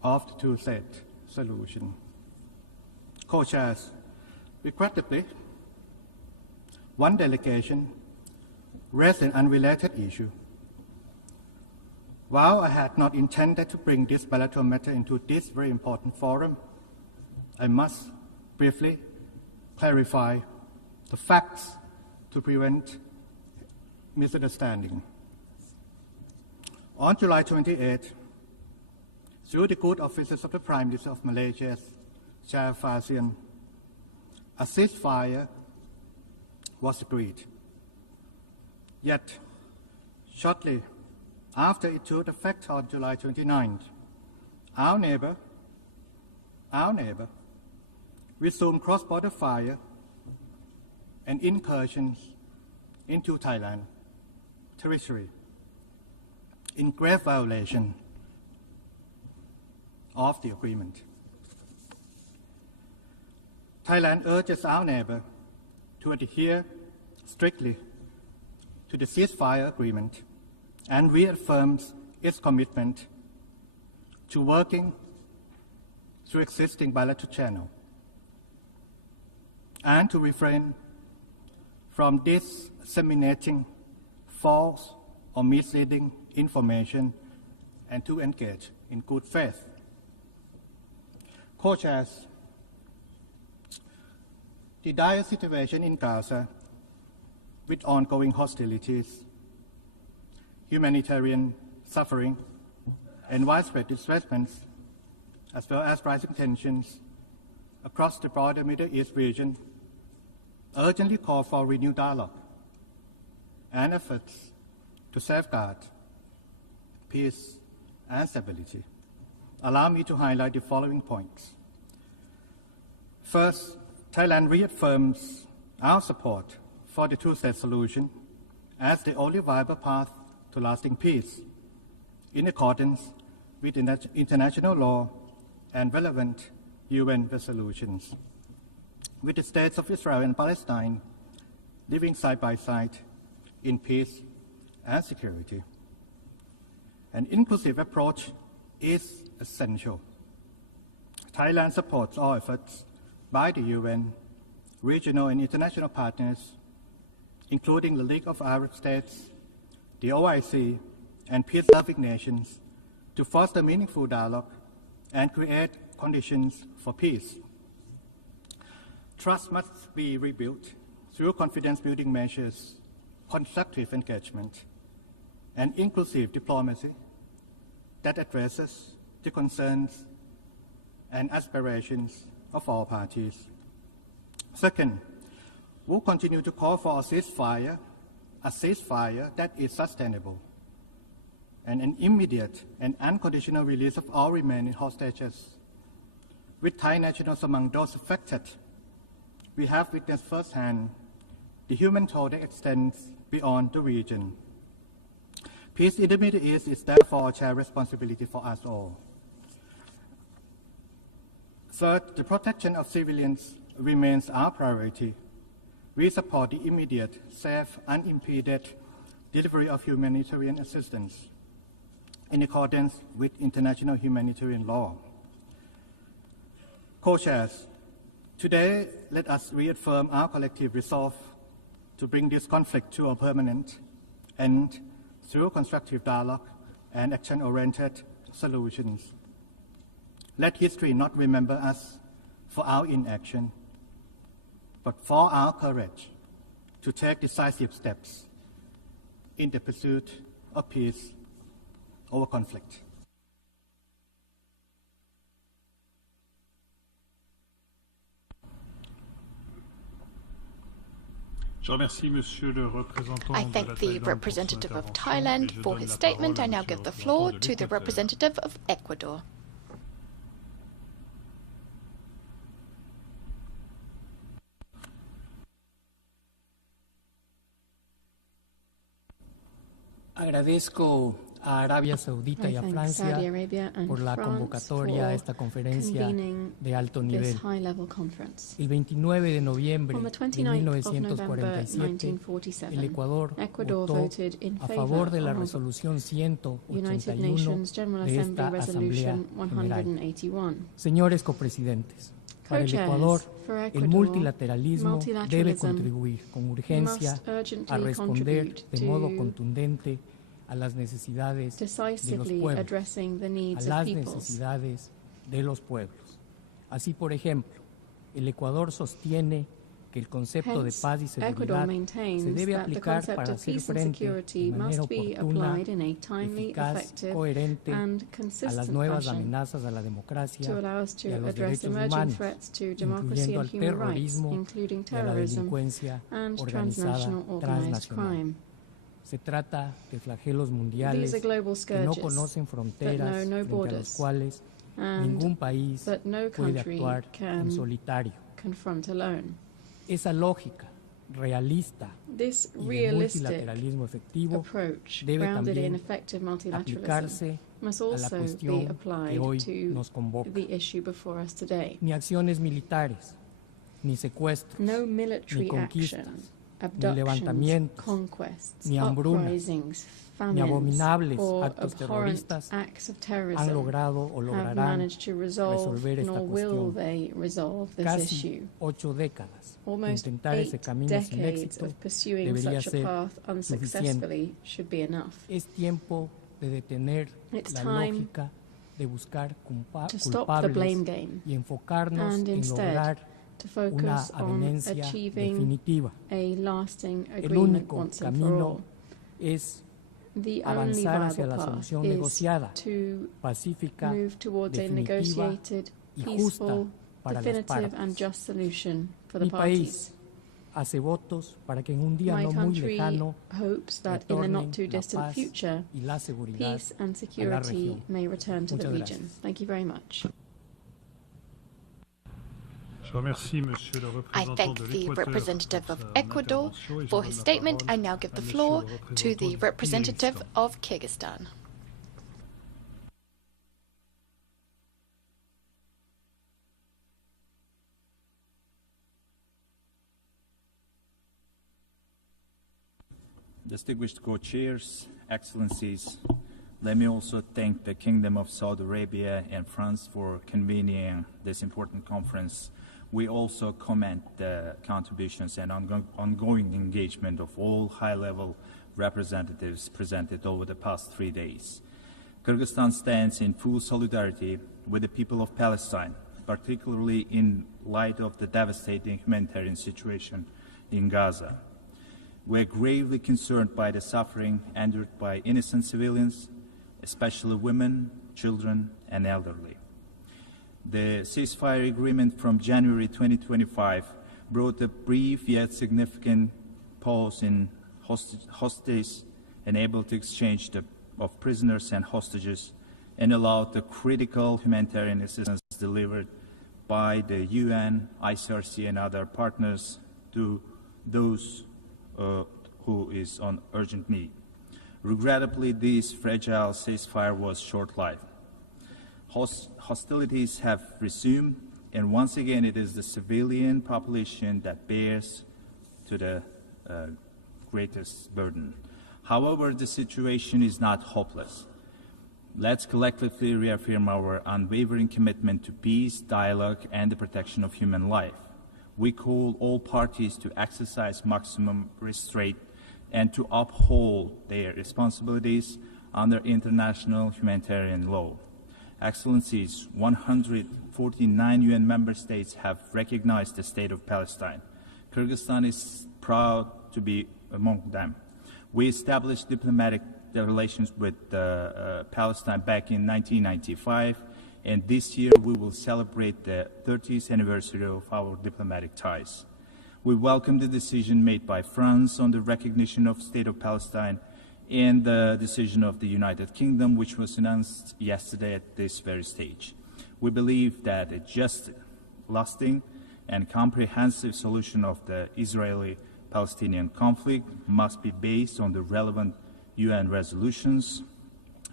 of the two-state solution. Co-chairs, regrettably, one delegation raised an unrelated issue. While I had not intended to bring this bilateral matter into this very important forum, I must briefly clarify the facts to prevent misunderstanding. On July 28, through the good offices of the Prime Minister of Malaysia's Chairperson, a ceasefire was agreed. Yet, shortly after it took effect on July 29th, our neighbor resumed cross-border fire and incursions into Thailand territory in grave violation of the agreement. Thailand urges our neighbor to adhere strictly to the ceasefire agreement and reaffirms its commitment to working through existing bilateral channels and to refrain from disseminating false or misleading information and to engage in good faith. Co-chairs, the dire situation in Gaza with ongoing hostilities, humanitarian suffering, and widespread displacements, as well as rising tensions across the broader Middle East region, urgently call for renewed dialogue and efforts to safeguard peace and stability. Allow me to highlight the following points. First, Thailand reaffirms our support for the two-state solution as the only viable path to lasting peace, in accordance with international law and relevant UN resolutions, with the states of Israel and Palestine living side by side in peace and security. An inclusive approach is essential. Thailand supports all efforts by the UN, regional and international partners, including the League of Arab States, the OIC, and peace-loving nations, to foster meaningful dialogue and create conditions for peace. Trust must be rebuilt through confidence-building measures, constructive engagement, and inclusive diplomacy that addresses the concerns and aspirations of all parties. Second, we'll continue to call for a ceasefire that is sustainable, and an immediate and unconditional release of all remaining hostages. With Thai nationals among those affected, we have witnessed firsthand the human toll that extends beyond the region. Peace in the Middle East is therefore a shared responsibility for us all. Third, the protection of civilians remains our priority. We support the immediate, safe, unimpeded delivery of humanitarian assistance in accordance with international humanitarian law. Co-chairs, today let us reaffirm our collective resolve to bring this conflict to a permanent end through constructive dialogue and action-oriented solutions. Let history not remember us for our inaction, but for our courage to take decisive steps in the pursuit of peace over conflict. I thank the representative of Thailand for his statement. I now give the floor to the representative of Ecuador. Agradezco a Arabia Saudita y a Francia por la convocatoria a esta conferencia de alto nivel. El 29 de noviembre de 1947, el Ecuador votó a favor de la resolución 181 de esta Asamblea General. Señores copresidentes, para el Ecuador, el multilateralismo debe contribuir con urgencia a responder de modo contundente a las necesidades de los pueblos, Así, por ejemplo, el Ecuador sostiene que el concepto de paz y seguridad se debe aplicar para hacer frente de manera oportuna, eficaz, coherente a las nuevas amenazas a la democracia y a los derechos humanos, incluyendo al terrorismo y a la delincuencia organizada transnacional. Se trata de flagelos mundiales que no conocen fronteras, frente a los cuales ningún país puede actuar en solitario. Esa lógica realista y de multilateralismo efectivo debe también aplicarse a la cuestión que hoy nos convoca. Ni acciones militares, ni secuestros, ni conquistas, ni levantamientos, ni hambrunas, ni abominables actos terroristas han logrado o lograrán resolver esta cuestión. Casi 8 décadas de intentar ese camino sin éxito debería ser suficiente. Es tiempo de detener la lógica de buscar culpables y enfocarnos en lograr una avenencia definitiva. El único camino es avanzar hacia la solución negociada, pacífica, definitiva y justa para las partes. Mi país hace votos para que en un día no muy lejano retornen la paz y la seguridad a la región. Muchas gracias. I thank the representative of Ecuador for his statement. I now give the floor to the representative of Kyrgyzstan. Distinguished co-chairs, excellencies, let me also thank the Kingdom of Saudi Arabia and France for convening this important conference. We also commend the contributions and ongoing engagement of all high-level representatives presented over the past 3 days. Kyrgyzstan stands in full solidarity with the people of Palestine, particularly in light of the devastating humanitarian situation in Gaza. We are gravely concerned by the suffering endured by innocent civilians, especially women, children, and elderly. The ceasefire agreement from January 2025 brought a brief yet significant pause in hostilities, enabled the exchange of prisoners and hostages, and allowed the critical humanitarian assistance delivered by the UN, ICRC, and other partners to those who is on urgent need. Regrettably, this fragile ceasefire was short-lived. Hostilities have resumed, and once again it is the civilian population that bears to the greatest burden. However, the situation is not hopeless. Let's collectively reaffirm our unwavering commitment to peace, dialogue, and the protection of human life. We call all parties to exercise maximum restraint and to uphold their responsibilities under international humanitarian law. Excellencies, 149 UN member states have recognized the state of Palestine. Kyrgyzstan is proud to be among them. We established diplomatic relations with Palestine back in 1995, and this year we will celebrate the 30th anniversary of our diplomatic ties. We welcome the decision made by France on the recognition of the State of Palestine and the decision of the United Kingdom, which was announced yesterday at this very stage. We believe that a just, lasting, and comprehensive solution of the Israeli-Palestinian conflict must be based on the relevant UN resolutions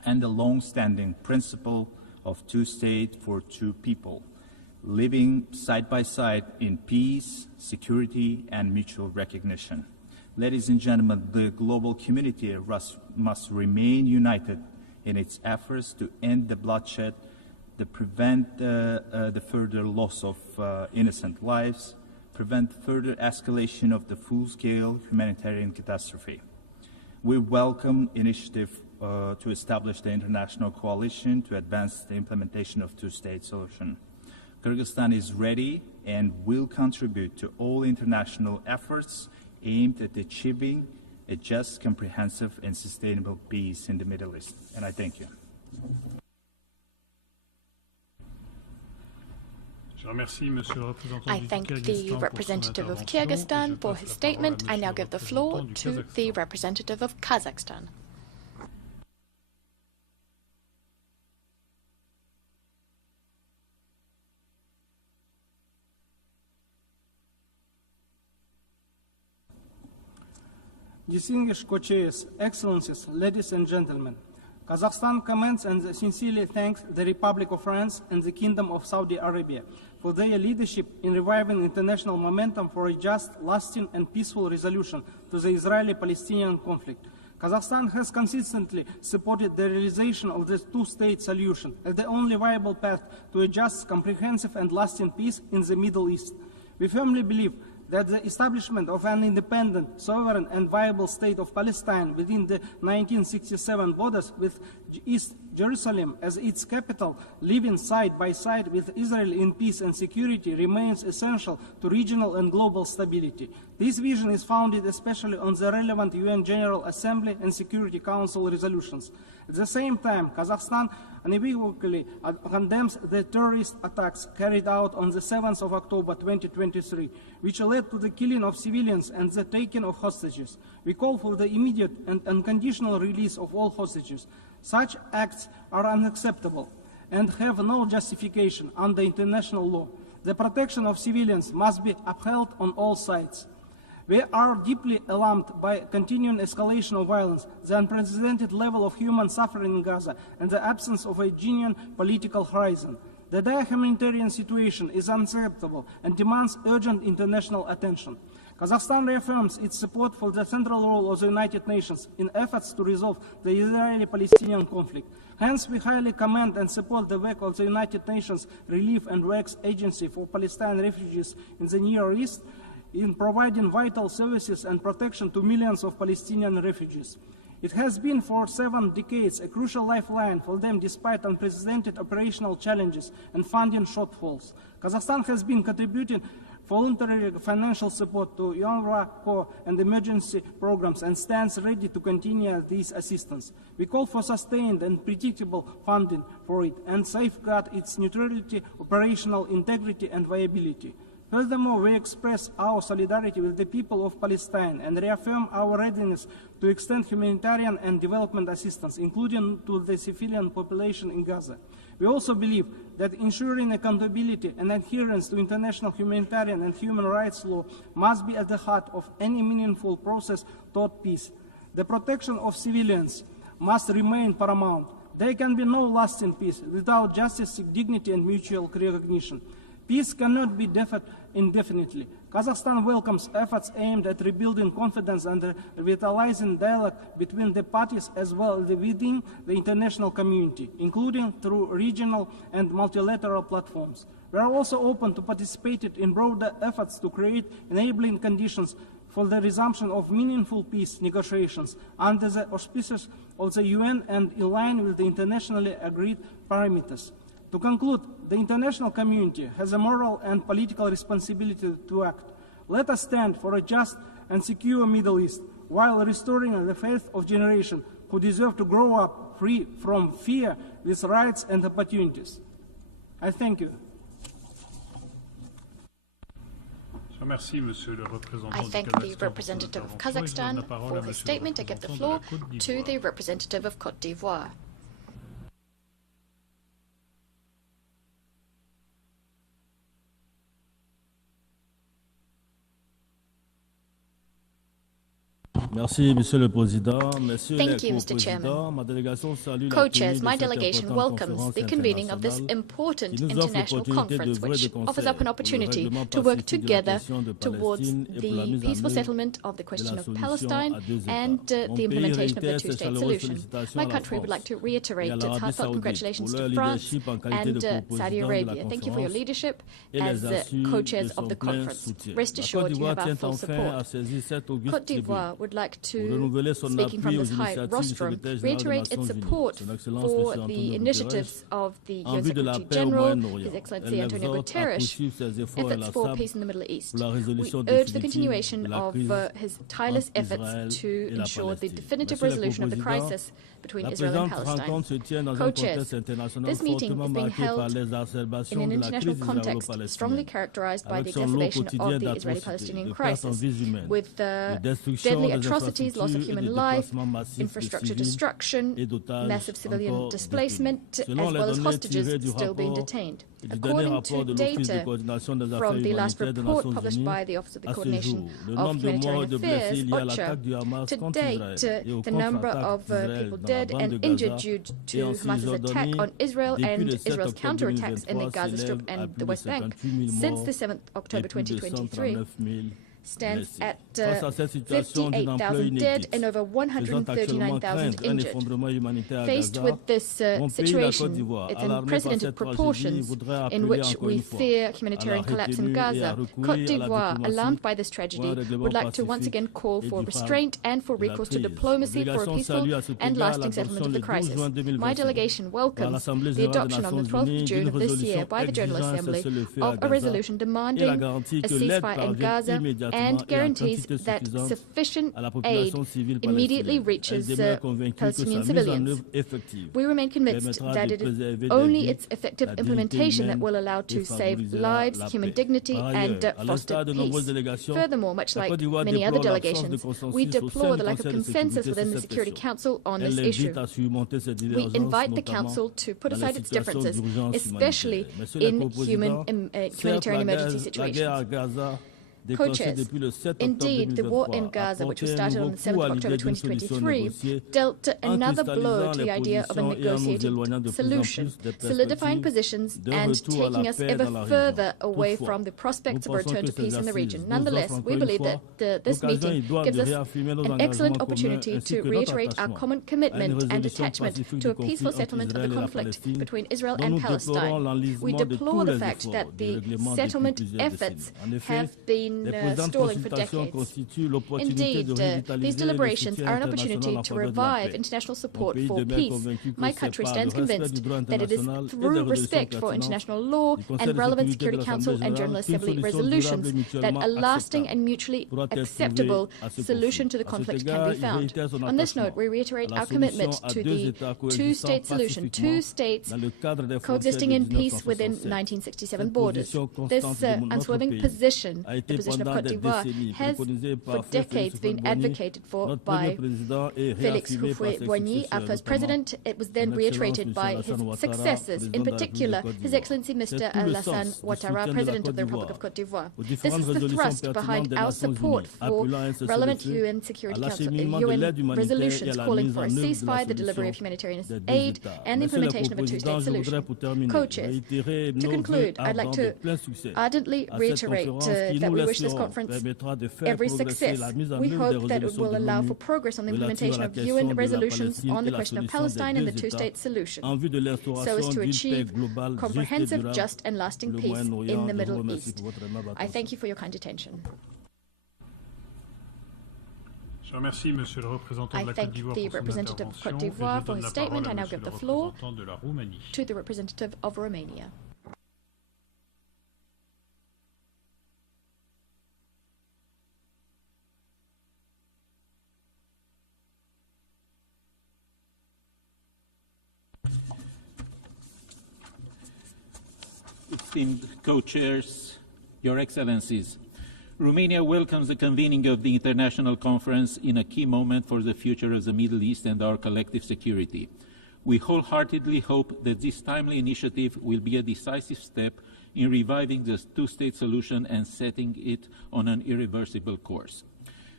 and the long-standing principle of two states for two people, living side by side in peace, security, and mutual recognition. Ladies and gentlemen, the global community must remain united in its efforts to end the bloodshed, to prevent the further loss of innocent lives, prevent further escalation of the full-scale humanitarian catastrophe. We welcome initiative to establish the international coalition to advance the implementation of two-state solution. Kyrgyzstan is ready and will contribute to all international efforts aimed at achieving a just, comprehensive, and sustainable peace in the Middle East. And I thank you. I thank the representative of Kyrgyzstan for his statement. I now give the floor to the representative of Kazakhstan. Distinguished co-chairs, excellencies, ladies and gentlemen, Kazakhstan commends and sincerely thanks the Republic of France and the Kingdom of Saudi Arabia for their leadership in reviving international momentum for a just, lasting, and peaceful resolution to the Israeli-Palestinian conflict. Kazakhstan has consistently supported the realization of the two-state solution as the only viable path to a just, comprehensive, and lasting peace in the Middle East. We firmly believe that the establishment of an independent, sovereign, and viable state of Palestine within the 1967 borders with East Jerusalem as its capital, living side by side with Israel in peace and security, remains essential to regional and global stability. This vision is founded especially on the relevant UN General Assembly and Security Council resolutions. At the same time, Kazakhstan unequivocally condemns the terrorist attacks carried out on the 7th of October 2023, which led to the killing of civilians and the taking of hostages. We call for the immediate and unconditional release of all hostages. Such acts are unacceptable and have no justification under international law. The protection of civilians must be upheld on all sides. We are deeply alarmed by continuing escalation of violence, the unprecedented level of human suffering in Gaza, and the absence of a genuine political horizon. The dire humanitarian situation is unacceptable and demands urgent international attention. Kazakhstan reaffirms its support for the central role of the United Nations in efforts to resolve the Israeli-Palestinian conflict. Hence, we highly commend and support the work of the United Nations Relief and Works Agency for Palestinian refugees in the Near East in providing vital services and protection to millions of Palestinian refugees. It has been for 7 decades a crucial lifeline for them despite unprecedented operational challenges and funding shortfalls. Kazakhstan has been contributing voluntary financial support to UNRWA core and emergency programs and stands ready to continue this assistance. We call for sustained and predictable funding for it and safeguard its neutrality, operational integrity, and viability. Furthermore, we express our solidarity with the people of Palestine and reaffirm our readiness to extend humanitarian and development assistance, including to the civilian population in Gaza. We also believe that ensuring accountability and adherence to international humanitarian and human rights law must be at the heart of any meaningful process toward peace. The protection of civilians must remain paramount. There can be no lasting peace without justice, dignity, and mutual recognition. Peace cannot be deferred indefinitely. Kazakhstan welcomes efforts aimed at rebuilding confidence and revitalizing dialogue between the parties as well as within the international community, including through regional and multilateral platforms. We are also open to participate in broader efforts to create enabling conditions for the resumption of meaningful peace negotiations under the auspices of the UN and in line with the internationally agreed parameters. To conclude, the international community has a moral and political responsibility to act. Let us stand for a just and secure Middle East while restoring the faith of generations who deserve to grow up free from fear with rights and opportunities. I thank you. I thank the representative of Kazakhstan for his statement. I give the floor to the representative of Côte d'Ivoire. Merci, Monsieur le Président. Thank you, Mr. Chairman. Co-chairs, my delegation welcomes the convening of this important international conference, which offers up an opportunity to work together towards the peaceful settlement of the question of Palestine and the implementation of the two-state solution. My country would like to reiterate its heartfelt congratulations to France and Saudi Arabia. Thank you for your leadership as co-chairs of the conference. Rest assured you have our full support. Côte d'Ivoire would like to, speaking from this high rostrum, reiterate its support for the initiatives of the UN Secretary General, His Excellency Antonio Guterres, efforts for peace in the Middle East. We urge the continuation of his tireless efforts to ensure the definitive resolution of the crisis between Israel and Palestine. Co-chairs, this meeting is being held in an international context strongly characterized by the exacerbation of the Israeli-Palestinian crisis, with deadly atrocities, loss of human life, infrastructure destruction, massive civilian displacement, as well as hostages still being detained. According to data from the last report published by the Office of the Coordination of Humanitarian Affairs, OCHA, to date, the number of people dead and injured due to Hamas's attack on Israel and Israel's counterattacks in the Gaza Strip and the West Bank since the 7th October 2023 stands at 58,000 dead and over 139,000 injured. Faced with this situation, its unprecedented proportions in which we fear humanitarian collapse in Gaza, Côte d'Ivoire, alarmed by this tragedy, would like to once again call for restraint and for recourse to diplomacy for a peaceful and lasting settlement of the crisis. My delegation welcomes the adoption on the 12th of June of this year by the General Assembly of a resolution demanding a ceasefire in Gaza and guarantees that sufficient aid immediately reaches Palestinian civilians. We remain convinced that it is only its effective implementation that will allow to save lives, human dignity, and foster peace. Furthermore, much like many other delegations, we deplore the lack of consensus within the Security Council on this issue. We invite the Council to put aside its differences, especially in humanitarian emergency situations. Co-chairs, indeed, the war in Gaza, which was started on the 7th of October 2023, dealt another blow to the idea of a negotiated solution, solidifying positions and taking us ever further away from the prospects of a return to peace in the region. Nonetheless, we believe that this meeting gives us an excellent opportunity to reiterate our common commitment and attachment to a peaceful settlement of the conflict between Israel and Palestine. We deplore the fact that the settlement efforts have been stalling for decades. Indeed, these deliberations are an opportunity to revive international support for peace. My country stands convinced that it is through respect for international law and relevant Security Council and General Assembly resolutions that a lasting and mutually acceptable solution to the conflict can be found. On this note, we reiterate our commitment to the two-state solution, two states coexisting in peace within 1967 borders. This unswerving position, the position of Côte d'Ivoire, has for decades been advocated for by Félix Houphouët-Boigny, our first president. It was then reiterated by his successors, in particular His Excellency Mr. Alassane Ouattara, President of the Republic of Côte d'Ivoire. This is the thrust behind our support for relevant UN Security Council UN resolutions calling for a ceasefire, the delivery of humanitarian aid, and the implementation of a two-state solution. Co-chairs, to conclude, I'd like to ardently reiterate that we wish this conference every success. We hope that it will allow for progress on the implementation of UN resolutions on the question of Palestine and the two-state solution, so as to achieve comprehensive, just and lasting peace in the Middle East. I thank you for your kind attention. I thank the representative of Côte d'Ivoire for his statement. I now give the floor to the representative of Romania. Esteemed co-chairs, Your Excellencies, Romania welcomes the convening of the International Conference in a key moment for the future of the Middle East and our collective security. We wholeheartedly hope that this timely initiative will be a decisive step in reviving the two-state solution and setting it on an irreversible course.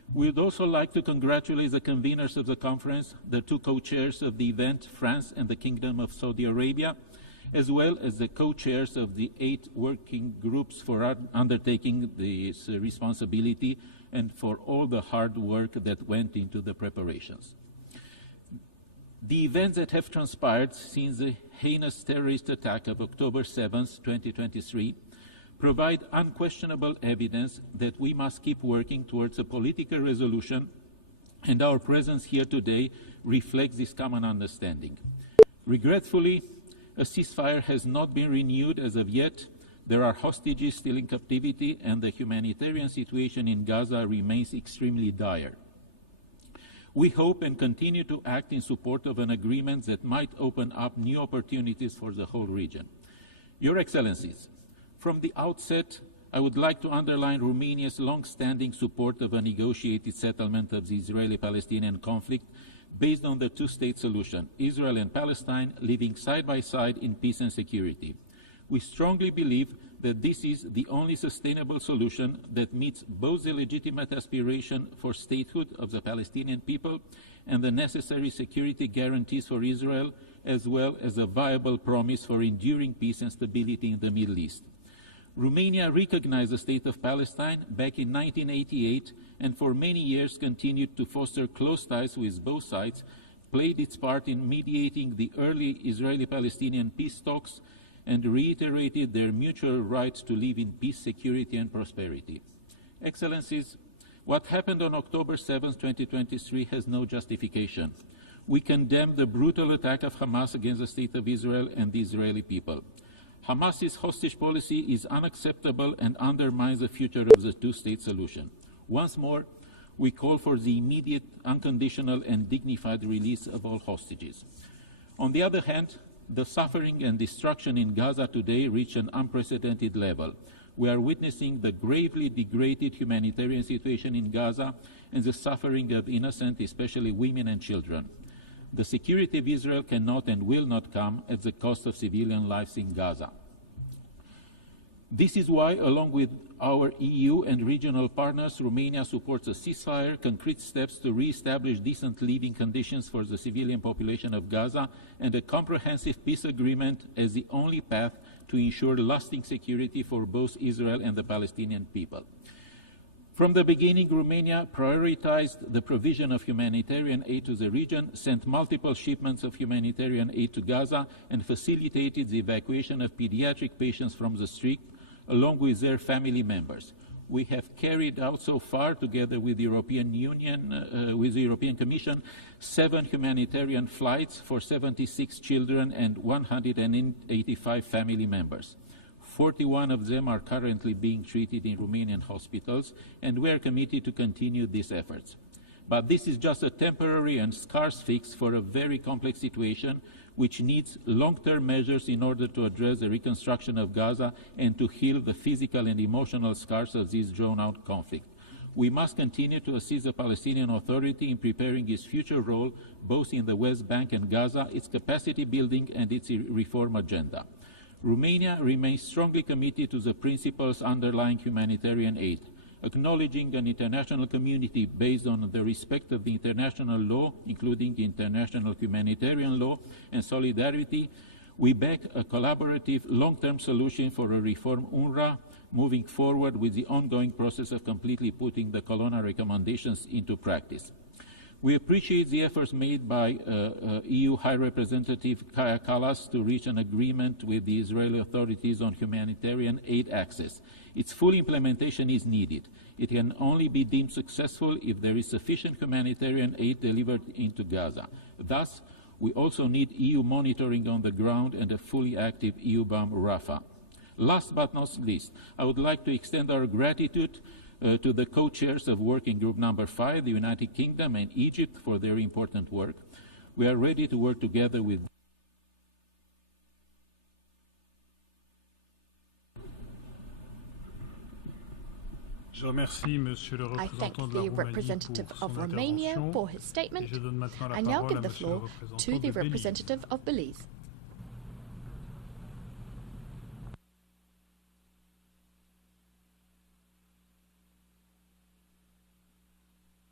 We would also like to congratulate the conveners of the conference, the two co-chairs of the event, France and the Kingdom of Saudi Arabia, as well as the co-chairs of the 8 working groups for undertaking this responsibility and for all the hard work that went into the preparations. The events that have transpired since the heinous terrorist attack of October 7th, 2023, provide unquestionable evidence that we must keep working towards a political resolution, and our presence here today reflects this common understanding. Regretfully, a ceasefire has not been renewed as of yet. There are hostages still in captivity, and the humanitarian situation in Gaza remains extremely dire. We hope and continue to act in support of an agreement that might open up new opportunities for the whole region. Your Excellencies, from the outset, I would like to underline Romania's long-standing support of a negotiated settlement of the Israeli-Palestinian conflict based on the two-state solution, Israel and Palestine living side by side in peace and security. We strongly believe that this is the only sustainable solution that meets both the legitimate aspiration for statehood of the Palestinian people and the necessary security guarantees for Israel, as well as a viable promise for enduring peace and stability in the Middle East. Romania recognized the state of Palestine back in 1988 and for many years continued to foster close ties with both sides, played its part in mediating the early Israeli-Palestinian peace talks, and reiterated their mutual right to live in peace, security, and prosperity. Excellencies, what happened on October 7, 2023 has no justification. We condemn the brutal attack of Hamas against the State of Israel and the Israeli people. Hamas's hostage policy is unacceptable and undermines the future of the two-state solution. Once more, we call for the immediate, unconditional, and dignified release of all hostages. On the other hand, the suffering and destruction in Gaza today reach an unprecedented level. We are witnessing the gravely degraded humanitarian situation in Gaza and the suffering of innocent, especially women and children. The security of Israel cannot and will not come at the cost of civilian lives in Gaza. This is why, along with our EU and regional partners, Romania supports a ceasefire, concrete steps to re-establish decent living conditions for the civilian population of Gaza, and a comprehensive peace agreement as the only path to ensure lasting security for both Israel and the Palestinian people. From the beginning, Romania prioritized the provision of humanitarian aid to the region, sent multiple shipments of humanitarian aid to Gaza, and facilitated the evacuation of pediatric patients from the street, along with their family members. We have carried out so far, together with the European Union, with the European Commission, 7 humanitarian flights for 76 children and 185 family members. 41 of them are currently being treated in Romanian hospitals, and we are committed to continue these efforts. But this is just a temporary and scarce fix for a very complex situation, which needs long-term measures in order to address the reconstruction of Gaza and to heal the physical and emotional scars of this drawn-out conflict. We must continue to assist the Palestinian Authority in preparing its future role, both in the West Bank and Gaza, its capacity building and its reform agenda. Romania remains strongly committed to the principles underlying humanitarian aid. Acknowledging an international community based on the respect of the international law, including international humanitarian law and solidarity, we back a collaborative long-term solution for a reform UNRWA, moving forward with the ongoing process of completely putting the Colonna recommendations into practice. We appreciate the efforts made by EU High Representative Kaja Kallas to reach an agreement with the Israeli authorities on humanitarian aid access. Its full implementation is needed. It can only be deemed successful if there is sufficient humanitarian aid delivered into Gaza. Thus, we also need EU monitoring on the ground and a fully active EU-BAM Rafah. Last but not least, I would like to extend our gratitude to the co-chairs of Working Group Number 5, the United Kingdom and Egypt, for their important work. We are ready to work together with I thank the representative of Romania for his statement. I now give the floor to the representative of Belize.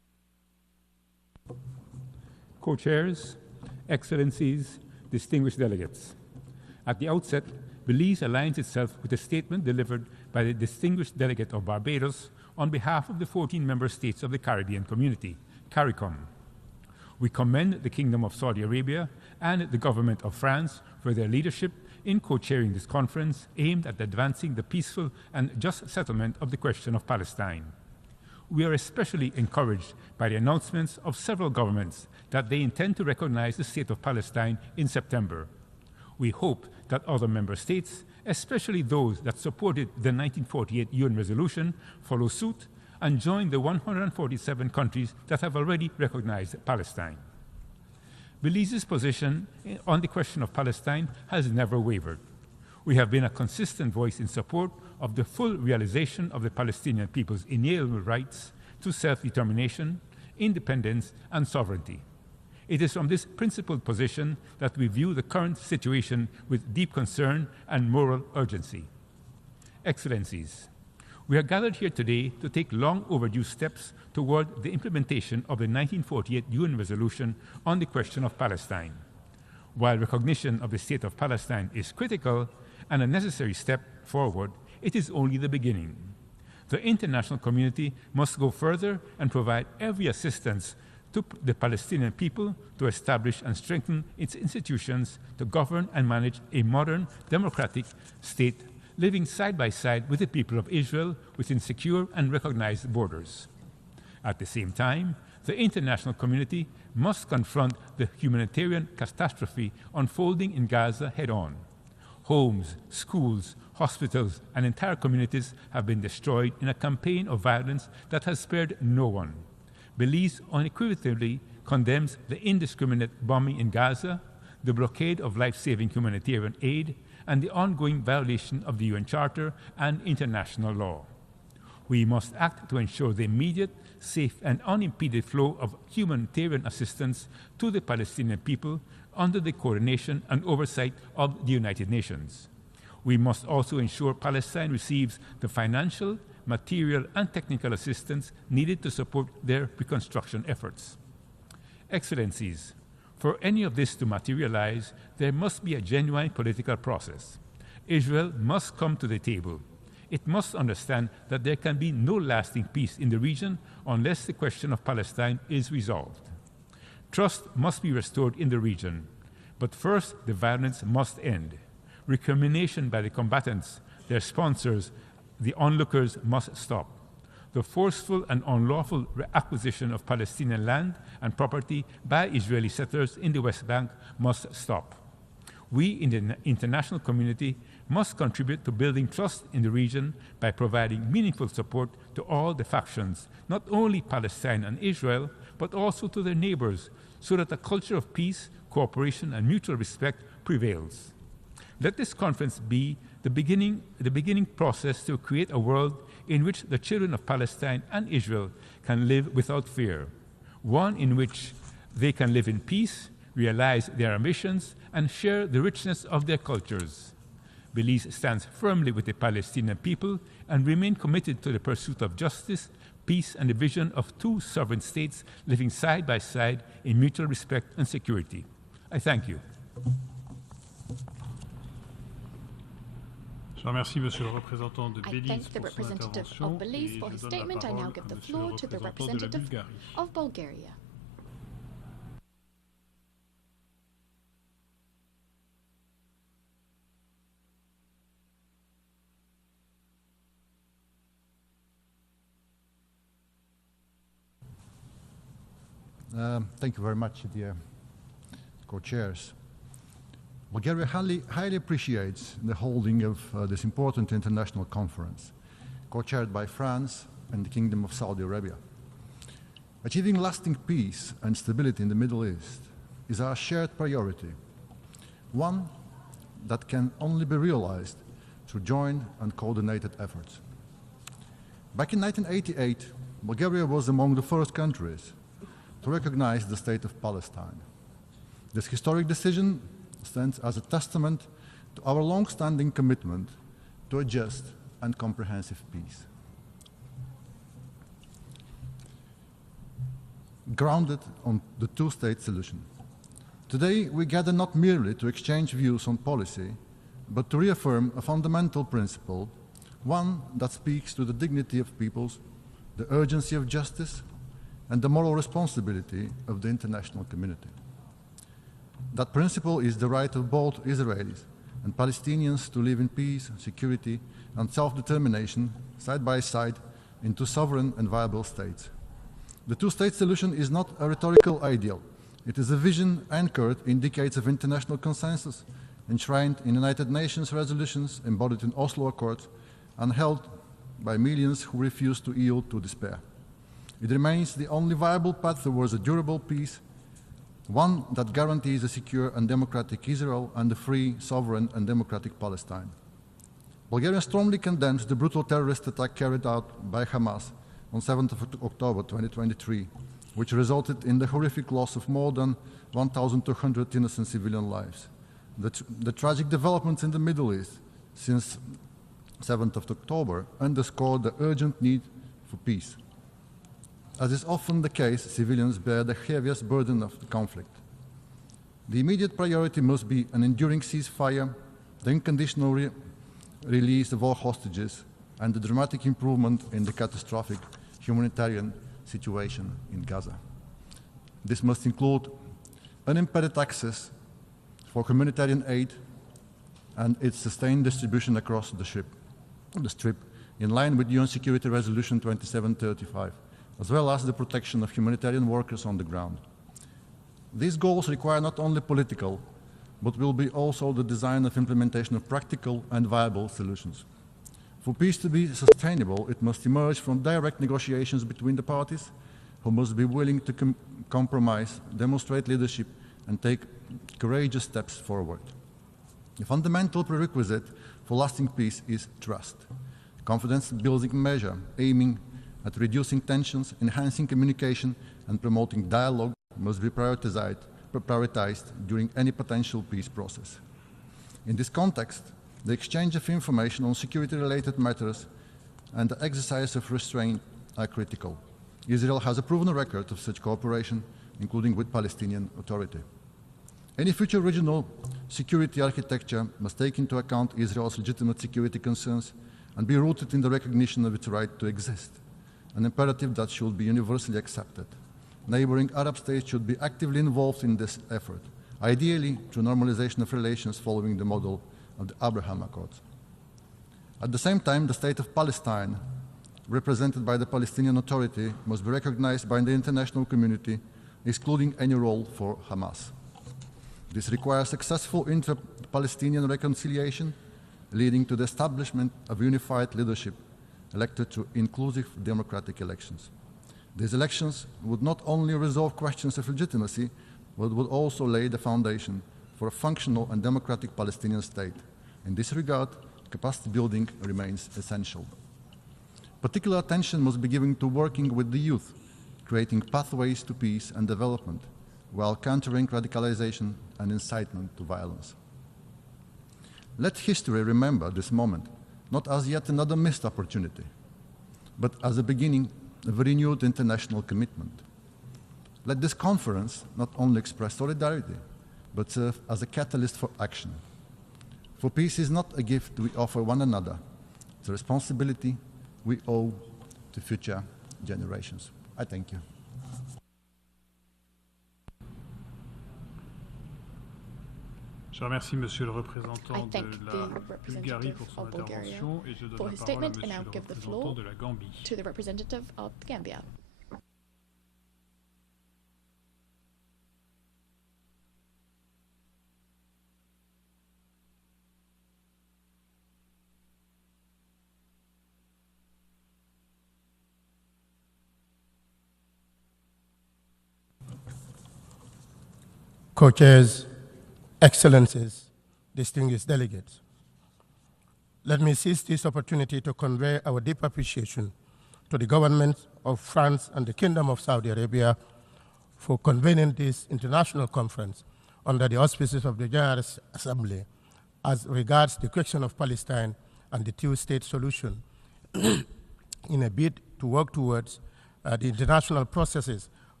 co-chairs, excellencies, distinguished delegates. At the outset, Belize aligns itself with a statement delivered by the distinguished delegate of Barbados on behalf of the 14 member states of the Caribbean Community, CARICOM. We commend the Kingdom of Saudi Arabia and the government of France for their leadership in co-chairing this conference aimed at advancing the peaceful and just settlement of the question of Palestine. We are especially encouraged by the announcements of several governments that they intend to recognize the state of Palestine in September. We hope that other member states, especially those that supported the 1948 UN resolution, follow suit and join the 147 countries that have already recognized Palestine. Belize's position on the question of Palestine has never wavered. We have been a consistent voice in support of the full realization of the Palestinian people's inalienable rights to self-determination, independence, and sovereignty. It is from this principled position that we view the current situation with deep concern and moral urgency. Excellencies, we are gathered here today to take long overdue steps toward the implementation of the 1948 UN resolution on the question of Palestine. While recognition of the state of Palestine is critical and a necessary step forward, it is only the beginning. The international community must go further and provide every assistance to the Palestinian people to establish and strengthen its institutions to govern and manage a modern, democratic state living side by side with the people of Israel within secure and recognized borders. At the same time, the international community must confront the humanitarian catastrophe unfolding in Gaza head-on. Homes, schools, hospitals, and entire communities have been destroyed in a campaign of violence that has spared no one. Belize unequivocally condemns the indiscriminate bombing in Gaza, the blockade of life-saving humanitarian aid, and the ongoing violation of the UN Charter and international law. We must act to ensure the immediate, safe, and unimpeded flow of humanitarian assistance to the Palestinian people under the coordination and oversight of the United Nations. We must also ensure Palestine receives the financial, material, and technical assistance needed to support their reconstruction efforts. Excellencies, for any of this to materialize, there must be a genuine political process. Israel must come to the table. It must understand that there can be no lasting peace in the region unless the question of Palestine is resolved. Trust must be restored in the region. But first, the violence must end. Recrimination by the combatants, their sponsors, the onlookers must stop. The forceful and unlawful acquisition of Palestinian land and property by Israeli settlers in the West Bank must stop. We in the international community must contribute to building trust in the region by providing meaningful support to all the factions, not only Palestine and Israel, but also to their neighbors, so that a culture of peace, cooperation, and mutual respect prevails. Let this conference be the beginning process to create a world in which the children of Palestine and Israel can live without fear, one in which they can live in peace, realize their ambitions, and share the richness of their cultures. Belize stands firmly with the Palestinian people and remain committed to the pursuit of justice, peace, and the vision of two sovereign states living side by side in mutual respect and security. I thank you. Je remercie Monsieur le représentant de I Belize thank the pour son representative intervention of Belize et for je his donne la statement. I parole now à give the Monsieur le floor to the représentant de la representative Bulgarie. of Bulgaria. Thank you very much, dear co-chairs. Bulgaria highly appreciates the holding of this important international conference, co-chaired by France and the Kingdom of Saudi Arabia. Achieving lasting peace and stability in the Middle East is our shared priority, one that can only be realized through joint and coordinated efforts. Back in 1988, Bulgaria was among the first countries to recognize the state of Palestine. This historic decision stands as a testament to our long-standing commitment to a just and comprehensive peace. grounded on the two-state solution. Today, we gather not merely to exchange views on policy, but to reaffirm a fundamental principle, one that speaks to the dignity of peoples, the urgency of justice, and the moral responsibility of the international community. That principle is the right of both Israelis and Palestinians to live in peace, security, and self-determination side by side in two sovereign and viable states. The two-state solution is not a rhetorical ideal. It is a vision anchored in decades of international consensus, enshrined in United Nations resolutions, embodied in Oslo Accords, and held by millions who refuse to yield to despair. It remains the only viable path towards a durable peace, one that guarantees a secure and democratic Israel and a free, sovereign, and democratic Palestine. Bulgaria strongly condemns the brutal terrorist attack carried out by Hamas on 7th of October 2023, which resulted in the horrific loss of more than 1,200 innocent civilian lives. The tragic developments in the Middle East since 7th of October underscore the urgent need for peace. As is often the case, civilians bear the heaviest burden of the conflict. The immediate priority must be an enduring ceasefire, the unconditional release of all hostages, and the dramatic improvement in the catastrophic humanitarian situation in Gaza. This must include unimpeded access for humanitarian aid and its sustained distribution across the Strip, in line with UN Security Resolution 2735, as well as the protection of humanitarian workers on the ground. These goals require not only political, but will be also the design of implementation of practical and viable solutions. For peace to be sustainable, it must emerge from direct negotiations between the parties, who must be willing to compromise, demonstrate leadership, and take courageous steps forward. The fundamental prerequisite for lasting peace is trust, a confidence-building measure aiming at reducing tensions, enhancing communication, and promoting dialogue must be prioritized during any potential peace process. In this context, the exchange of information on security-related matters and the exercise of restraint are critical. Israel has a proven record of such cooperation, including with Palestinian Authority. Any future regional security architecture must take into account Israel's legitimate security concerns and be rooted in the recognition of its right to exist, an imperative that should be universally accepted. Neighboring Arab states should be actively involved in this effort, ideally through normalization of relations following the model of the Abraham Accords. At the same time, the state of Palestine, represented by the Palestinian Authority, must be recognized by the international community, excluding any role for Hamas. This requires successful inter-Palestinian reconciliation, leading to the establishment of unified leadership elected through inclusive democratic elections. These elections would not only resolve questions of legitimacy, but would also lay the foundation for a functional and democratic Palestinian state. In this regard, capacity building remains essential. Particular attention must be given to working with the youth, creating pathways to peace and development, while countering radicalization and incitement to violence. Let history remember this moment, not as yet another missed opportunity, but as a beginning of a renewed international commitment. Let this conference not only express solidarity, but serve as a catalyst for action. For peace is not a gift we offer one another, it's a responsibility we owe to future generations. I thank you. Je remercie Monsieur le représentant de la Bulgarie pour son intervention et je donne la parole à Monsieur le représentant de la Gambie. To the representative of the Gambia. Co-chairs, Excellencies, distinguished delegates, let me seize this opportunity to convey our deep appreciation to the governments of France and the Kingdom of Saudi Arabia for convening this international conference under the auspices of the General Assembly as regards the question of Palestine and the two-state solution in a bid to work towards the international processes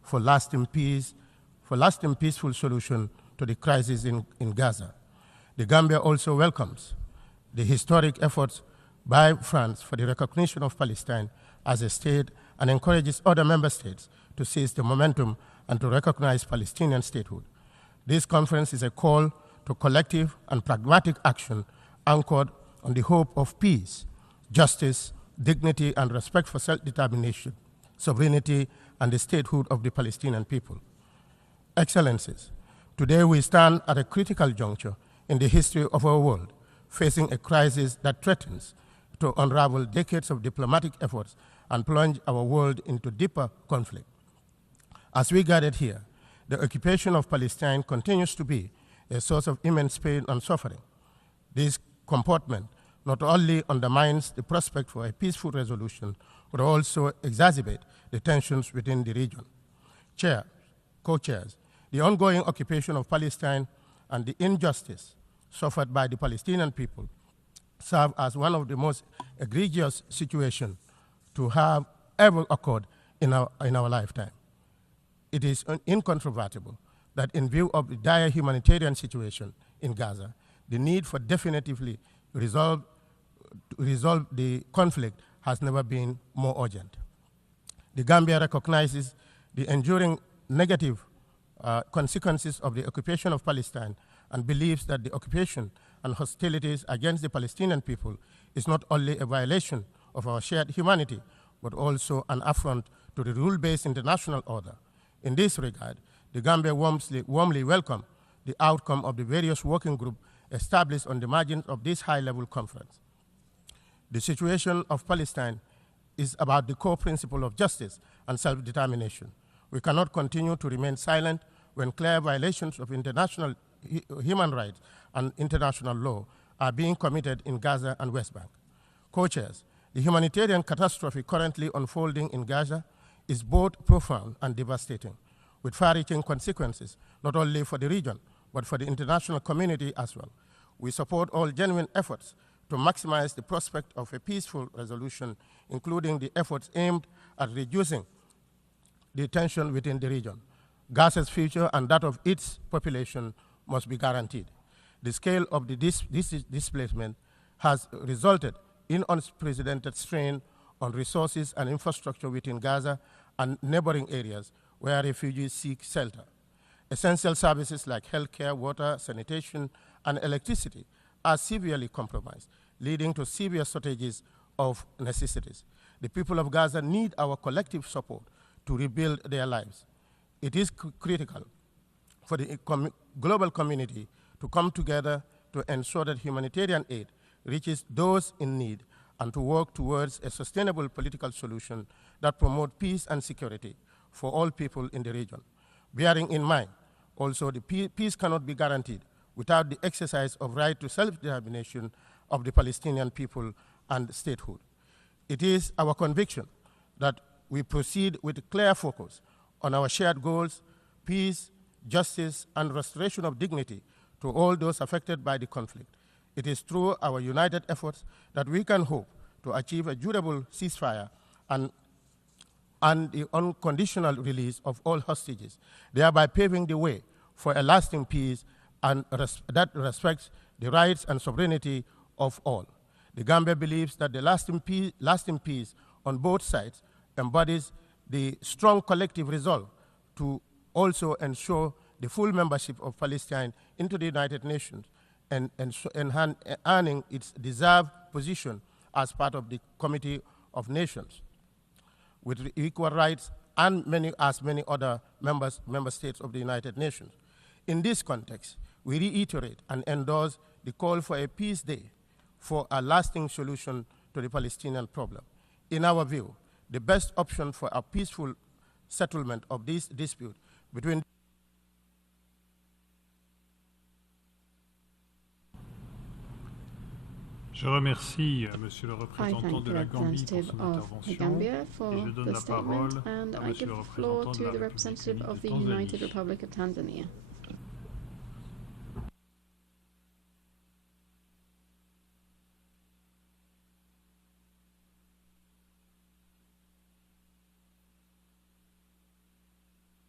for lasting peace, for lasting peaceful solution to the crisis in Gaza. The Gambia also welcomes the historic efforts by France for the recognition of Palestine as a state and encourages other member states to seize the momentum and to recognize Palestinian statehood. This conference is a call to collective and pragmatic action anchored on the hope of peace, justice, dignity, and respect for self-determination, sovereignty, and the statehood of the Palestinian people. Excellencies, today we stand at a critical juncture in the history of our world, facing a crisis that threatens to unravel decades of diplomatic efforts and plunge our world into deeper conflict. As we gathered here, the occupation of Palestine continues to be a source of immense pain and suffering. This comportment not only undermines the prospect for a peaceful resolution, but also exacerbate the tensions within the region. Chair, co-chairs, the ongoing occupation of Palestine and the injustice suffered by the Palestinian people serve as one of the most egregious situations to have ever occurred in our lifetime. It is incontrovertible that in view of the dire humanitarian situation in Gaza, the need for definitively resolve the conflict has never been more urgent. The Gambia recognizes the enduring negative consequences of the occupation of Palestine and believes that the occupation and hostilities against the Palestinian people is not only a violation of our shared humanity, but also an affront to the rule-based international order. In this regard, the Gambia warmly welcomes the outcome of the various working groups established on the margins of this high-level conference. The situation of Palestine is about the core principle of justice and self-determination. We cannot continue to remain silent when clear violations of international human rights and international law are being committed in Gaza and West Bank. Co-chairs, the humanitarian catastrophe currently unfolding in Gaza is both profound and devastating, with far-reaching consequences not only for the region, but for the international community as well. We support all genuine efforts to maximize the prospect of a peaceful resolution, including the efforts aimed at reducing the tension within the region. Gaza's future and that of its population must be guaranteed. The scale of the displacement has resulted in unprecedented strain on resources and infrastructure within Gaza and neighboring areas where refugees seek shelter. Essential services like healthcare, water, sanitation, and electricity are severely compromised, leading to severe shortages of necessities. The people of Gaza need our collective support to rebuild their lives. It is critical for the global community to come together to ensure that humanitarian aid reaches those in need and to work towards a sustainable political solution that promotes peace and security for all people in the region. Bearing in mind, also, the peace cannot be guaranteed without the exercise of right to self-determination of the Palestinian people and statehood. It is our conviction that we proceed with a clear focus on our shared goals, peace, justice, and restoration of dignity to all those affected by the conflict. It is through our united efforts that we can hope to achieve a durable ceasefire and the unconditional release of all hostages, thereby paving the way for a lasting peace and that respects the rights and sovereignty of all. The Gambia believes that the lasting peace on both sides embodies the strong collective resolve to also ensure the full membership of Palestine into the United Nations and earning its deserved position as part of the Committee of Nations with equal rights and many other member states of the United Nations. In this context, we reiterate and endorse the call for a peace day for a lasting solution to the Palestinian problem. In our view, the best option for a peaceful settlement of this dispute between Je remercie Monsieur le représentant de la Gambie pour son intervention et je donne la parole à Monsieur le représentant de la République de Tanzanie.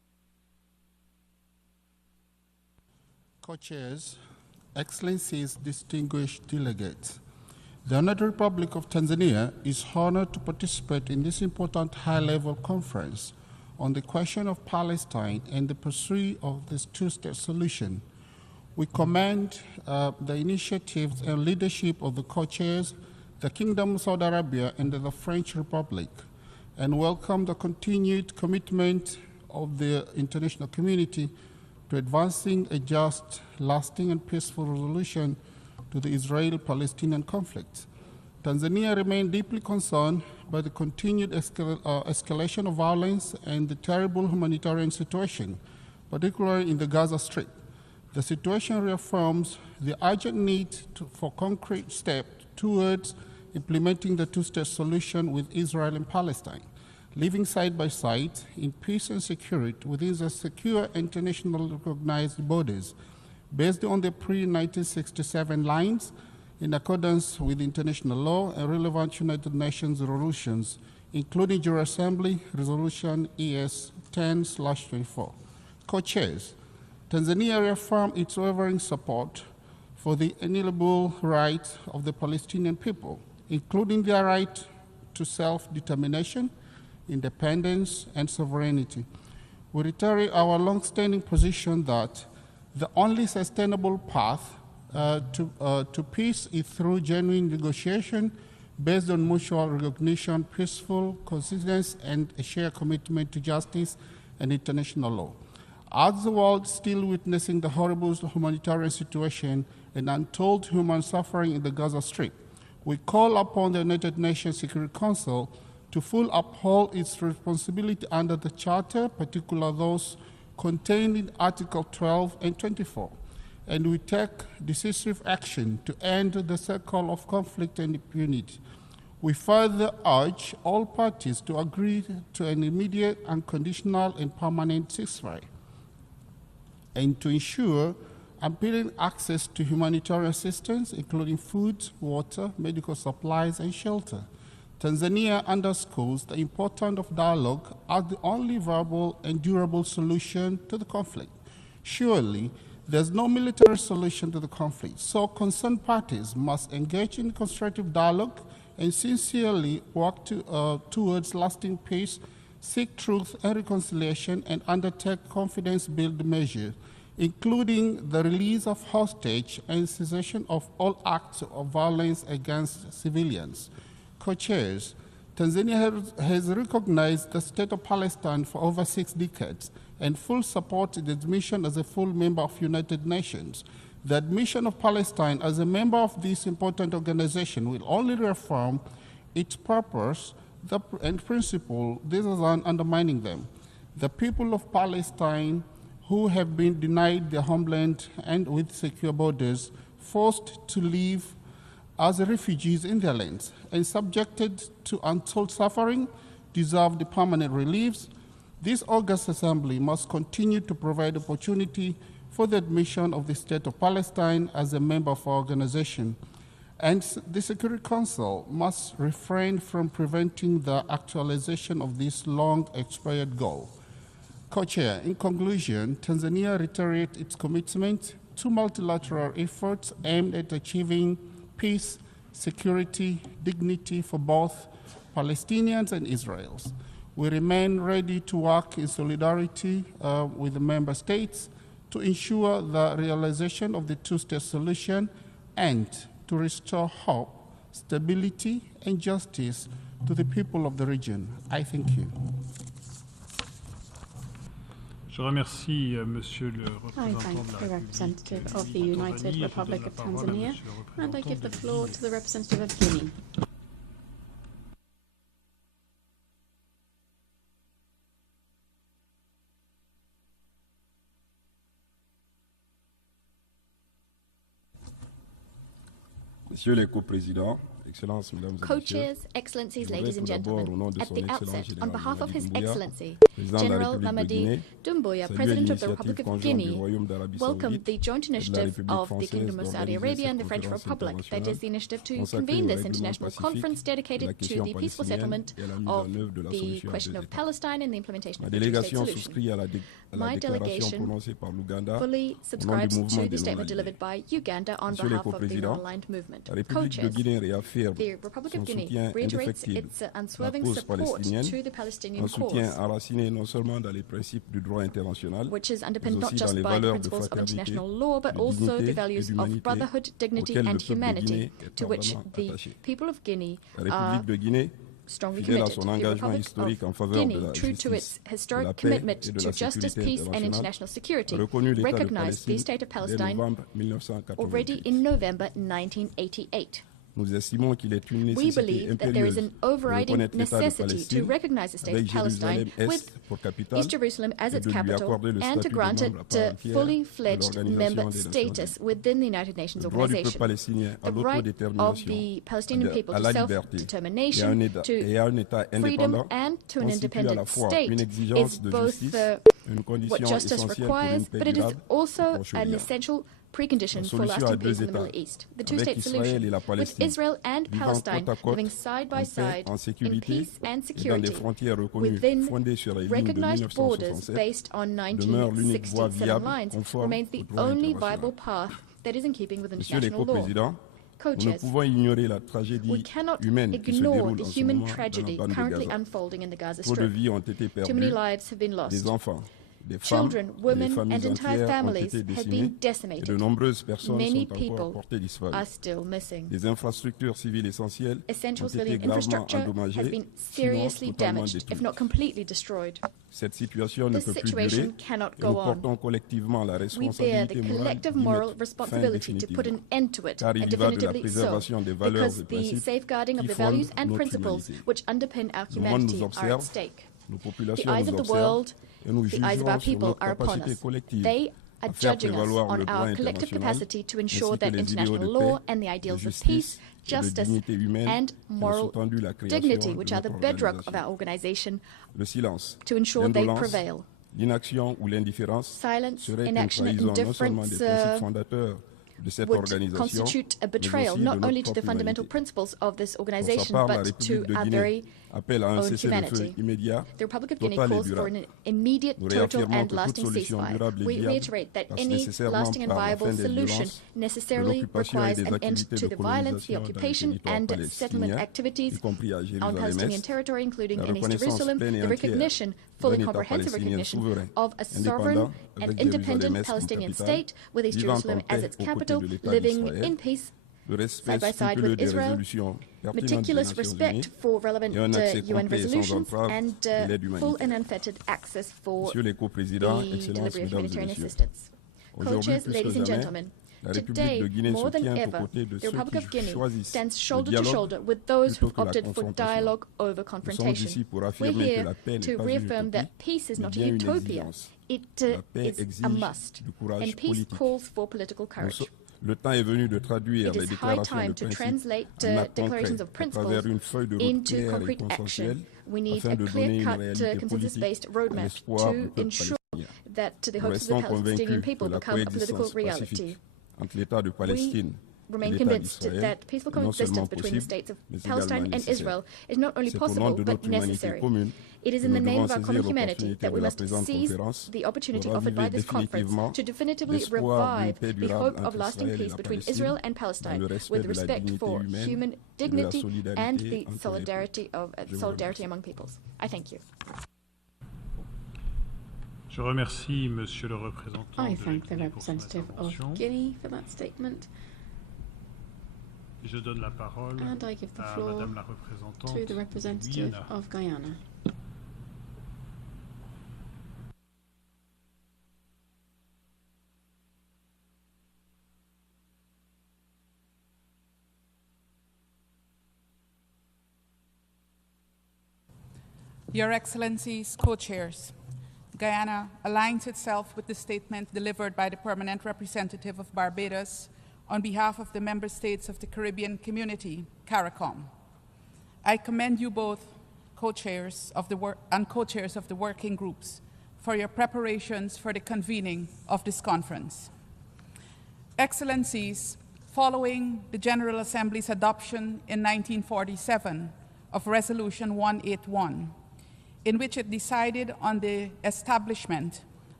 Co-chairs, Excellencies, distinguished delegates, the United Republic of Tanzania is honored to participate in this important high-level conference on the question of Palestine and the pursuit of this two-state solution. We commend the initiatives and leadership of the co-chairs, the Kingdom of Saudi Arabia and the French Republic, and welcome the continued commitment of the international community to advancing a just, lasting, and peaceful resolution to the Israeli-Palestinian conflict. Tanzania remains deeply concerned by the continued escalation of violence and the terrible humanitarian situation, particularly in the Gaza Strip. The situation reaffirms the urgent need for concrete steps towards implementing the two-state solution with Israel and Palestine, living side by side in peace and security within the secure internationally recognized borders based on the pre-1967 lines in accordance with international law and relevant United Nations resolutions, including General Assembly Resolution ES 10/24. Co-chairs, Tanzania reaffirmed its unwavering support for the inalienable rights of the Palestinian people, including their right to self-determination, independence, and sovereignty. We reiterate our long-standing position that the only sustainable path to peace is through genuine negotiation based on mutual recognition, peaceful coexistence, and a shared commitment to justice and international law. As the world is still witnessing the horrible humanitarian situation and untold human suffering in the Gaza Strip, we call upon the United Nations Security Council to fully uphold its responsibility under the Charter, particularly those contained in Article 12 and 24, and we take decisive action to end the cycle of conflict and impunity. We further urge all parties to agree to an immediate, unconditional, and permanent ceasefire, and to ensure impeding access to humanitarian assistance, including food, water, medical supplies, and shelter. Tanzania underscores the importance of dialogue as the only viable and durable solution to the conflict. Surely, there's no military solution to the conflict, so concerned parties must engage in constructive dialogue and sincerely work towards lasting peace, seek truth and reconciliation, and undertake confidence-building measures, including the release of hostages and cessation of all acts of violence against civilians. Co-chairs, Tanzania has recognized the state of Palestine for over 6 decades and full support its admission as a full member of United Nations. The admission of Palestine as a member of this important organization will only reaffirm its purpose and principle, this is undermining them. The people of Palestine who have been denied their homeland and with secure borders, forced to live as refugees in their lands, and subjected to untold suffering, deserve the permanent reliefs. This August Assembly must continue to provide opportunity for the admission of the State of Palestine as a member of our organization. And the Security Council must refrain from preventing the actualization of this long-expired goal. Co-chair, in conclusion, Tanzania reiterates its commitment to multilateral efforts aimed at achieving peace, security, dignity for both Palestinians and Israelis. We remain ready to work in solidarity with the member states to ensure the realization of the two-state solution and to restore hope, stability, and justice to the people of the region. I thank you. Je remercie Monsieur le I thank the representative of the United Republic of Tanzania, and I give the floor to the representative of Guinea. Monsieur le co-président, Co-chairs, Excellencies, ladies and gentlemen, at the outset, on behalf of His Excellency, General Mamadi Doumbouya, President of the Republic of Guinea, welcome the joint initiative of the Kingdom of Saudi Arabia and the French Republic, that is the initiative to convene this international conference dedicated to the peaceful settlement of the question of Palestine and the implementation of the two-state solution. My delegation fully subscribes to the statement delivered by Uganda on behalf of the non-aligned movement. Co-chairs, the Republic of Guinea reiterates its unswerving support to the Palestinian cause, which is underpinned not just by the principles of international law, but also the values of brotherhood, dignity, and humanity, to which the people of Guinea are strongly committed. The Republic of Guinea, true to its historic commitment to justice, peace, and international security, recognized the State of Palestine already in November 1988. We believe that there is an overriding necessity to recognize the State of Palestine with East Jerusalem as its capital and to grant it fully fledged member status within the United Nations Organization. The right of the Palestinian people to self-determination, to freedom, and to an independent state is both what justice requires, but it is also an essential precondition for lasting peace in the Middle East. The two-state solution, with Israel and Palestine living side by side in peace and security within recognized borders based on 1967 lines, remains the only viable path that is in keeping with international law. Co-chairs, we cannot ignore the human tragedy currently unfolding in the Gaza Strip. Too many lives have been lost. Children, women, and entire families have been decimated. Many people are still missing. Essential civilian infrastructure has been seriously damaged, if not completely destroyed. This situation cannot go on. We bear the collective moral responsibility to put an end to it, and definitively so, because the safeguarding of the values and principles which underpin our humanity are at stake. The eyes of the world, the eyes of our people are upon us. They are judging us on our collective capacity to ensure that international law and the ideals of peace, justice, and moral dignity, which are the bedrock of our organization, to ensure they prevail. Silence, inaction, and indifference would constitute a betrayal not only to the fundamental principles of this organization, but to our very own humanity. The Republic of Guinea calls for an immediate, total, and lasting ceasefire. We reiterate that any lasting and viable solution necessarily requires an end to the violence, the occupation, and settlement activities on Palestinian territory, including in East Jerusalem, the recognition, full and comprehensive recognition of a sovereign and independent Palestinian state with East Jerusalem as its capital, living in peace side by side with Israel, meticulous respect for relevant UN resolutions, and full and unfettered access for the delivery of humanitarian assistance. Co-chairs, ladies and gentlemen, today, more than ever, the Republic of Guinea stands shoulder to shoulder with those who have opted for dialogue over confrontation. We're here to reaffirm that peace is not a utopia. It is a must, and peace calls for political courage. It is high time to translate declarations of principles into concrete action. We need a clear-cut, consensus-based roadmap to ensure that the hopes of the Palestinian people become a political reality. We remain convinced that peaceful coexistence between the states of Palestine and Israel is not only possible but necessary. It is in the name of our common humanity that we must seize the opportunity offered by this conference to definitively revive the hope of lasting peace between Israel and Palestine, with respect for human dignity and the solidarity among peoples. I thank you. I thank the representative of Guinea for that statement. And I give the floor to the representative of Guyana. Your Excellencies, co-chairs, Guyana aligns itself with the statement delivered by the permanent representative of Barbados on behalf of the member states of the Caribbean Community, CARICOM. I commend you both, co-chairs of the working groups, for your preparations for the convening of this conference. Excellencies, following the General Assembly's adoption in 1947 of Resolution 181, in which it decided on the establishment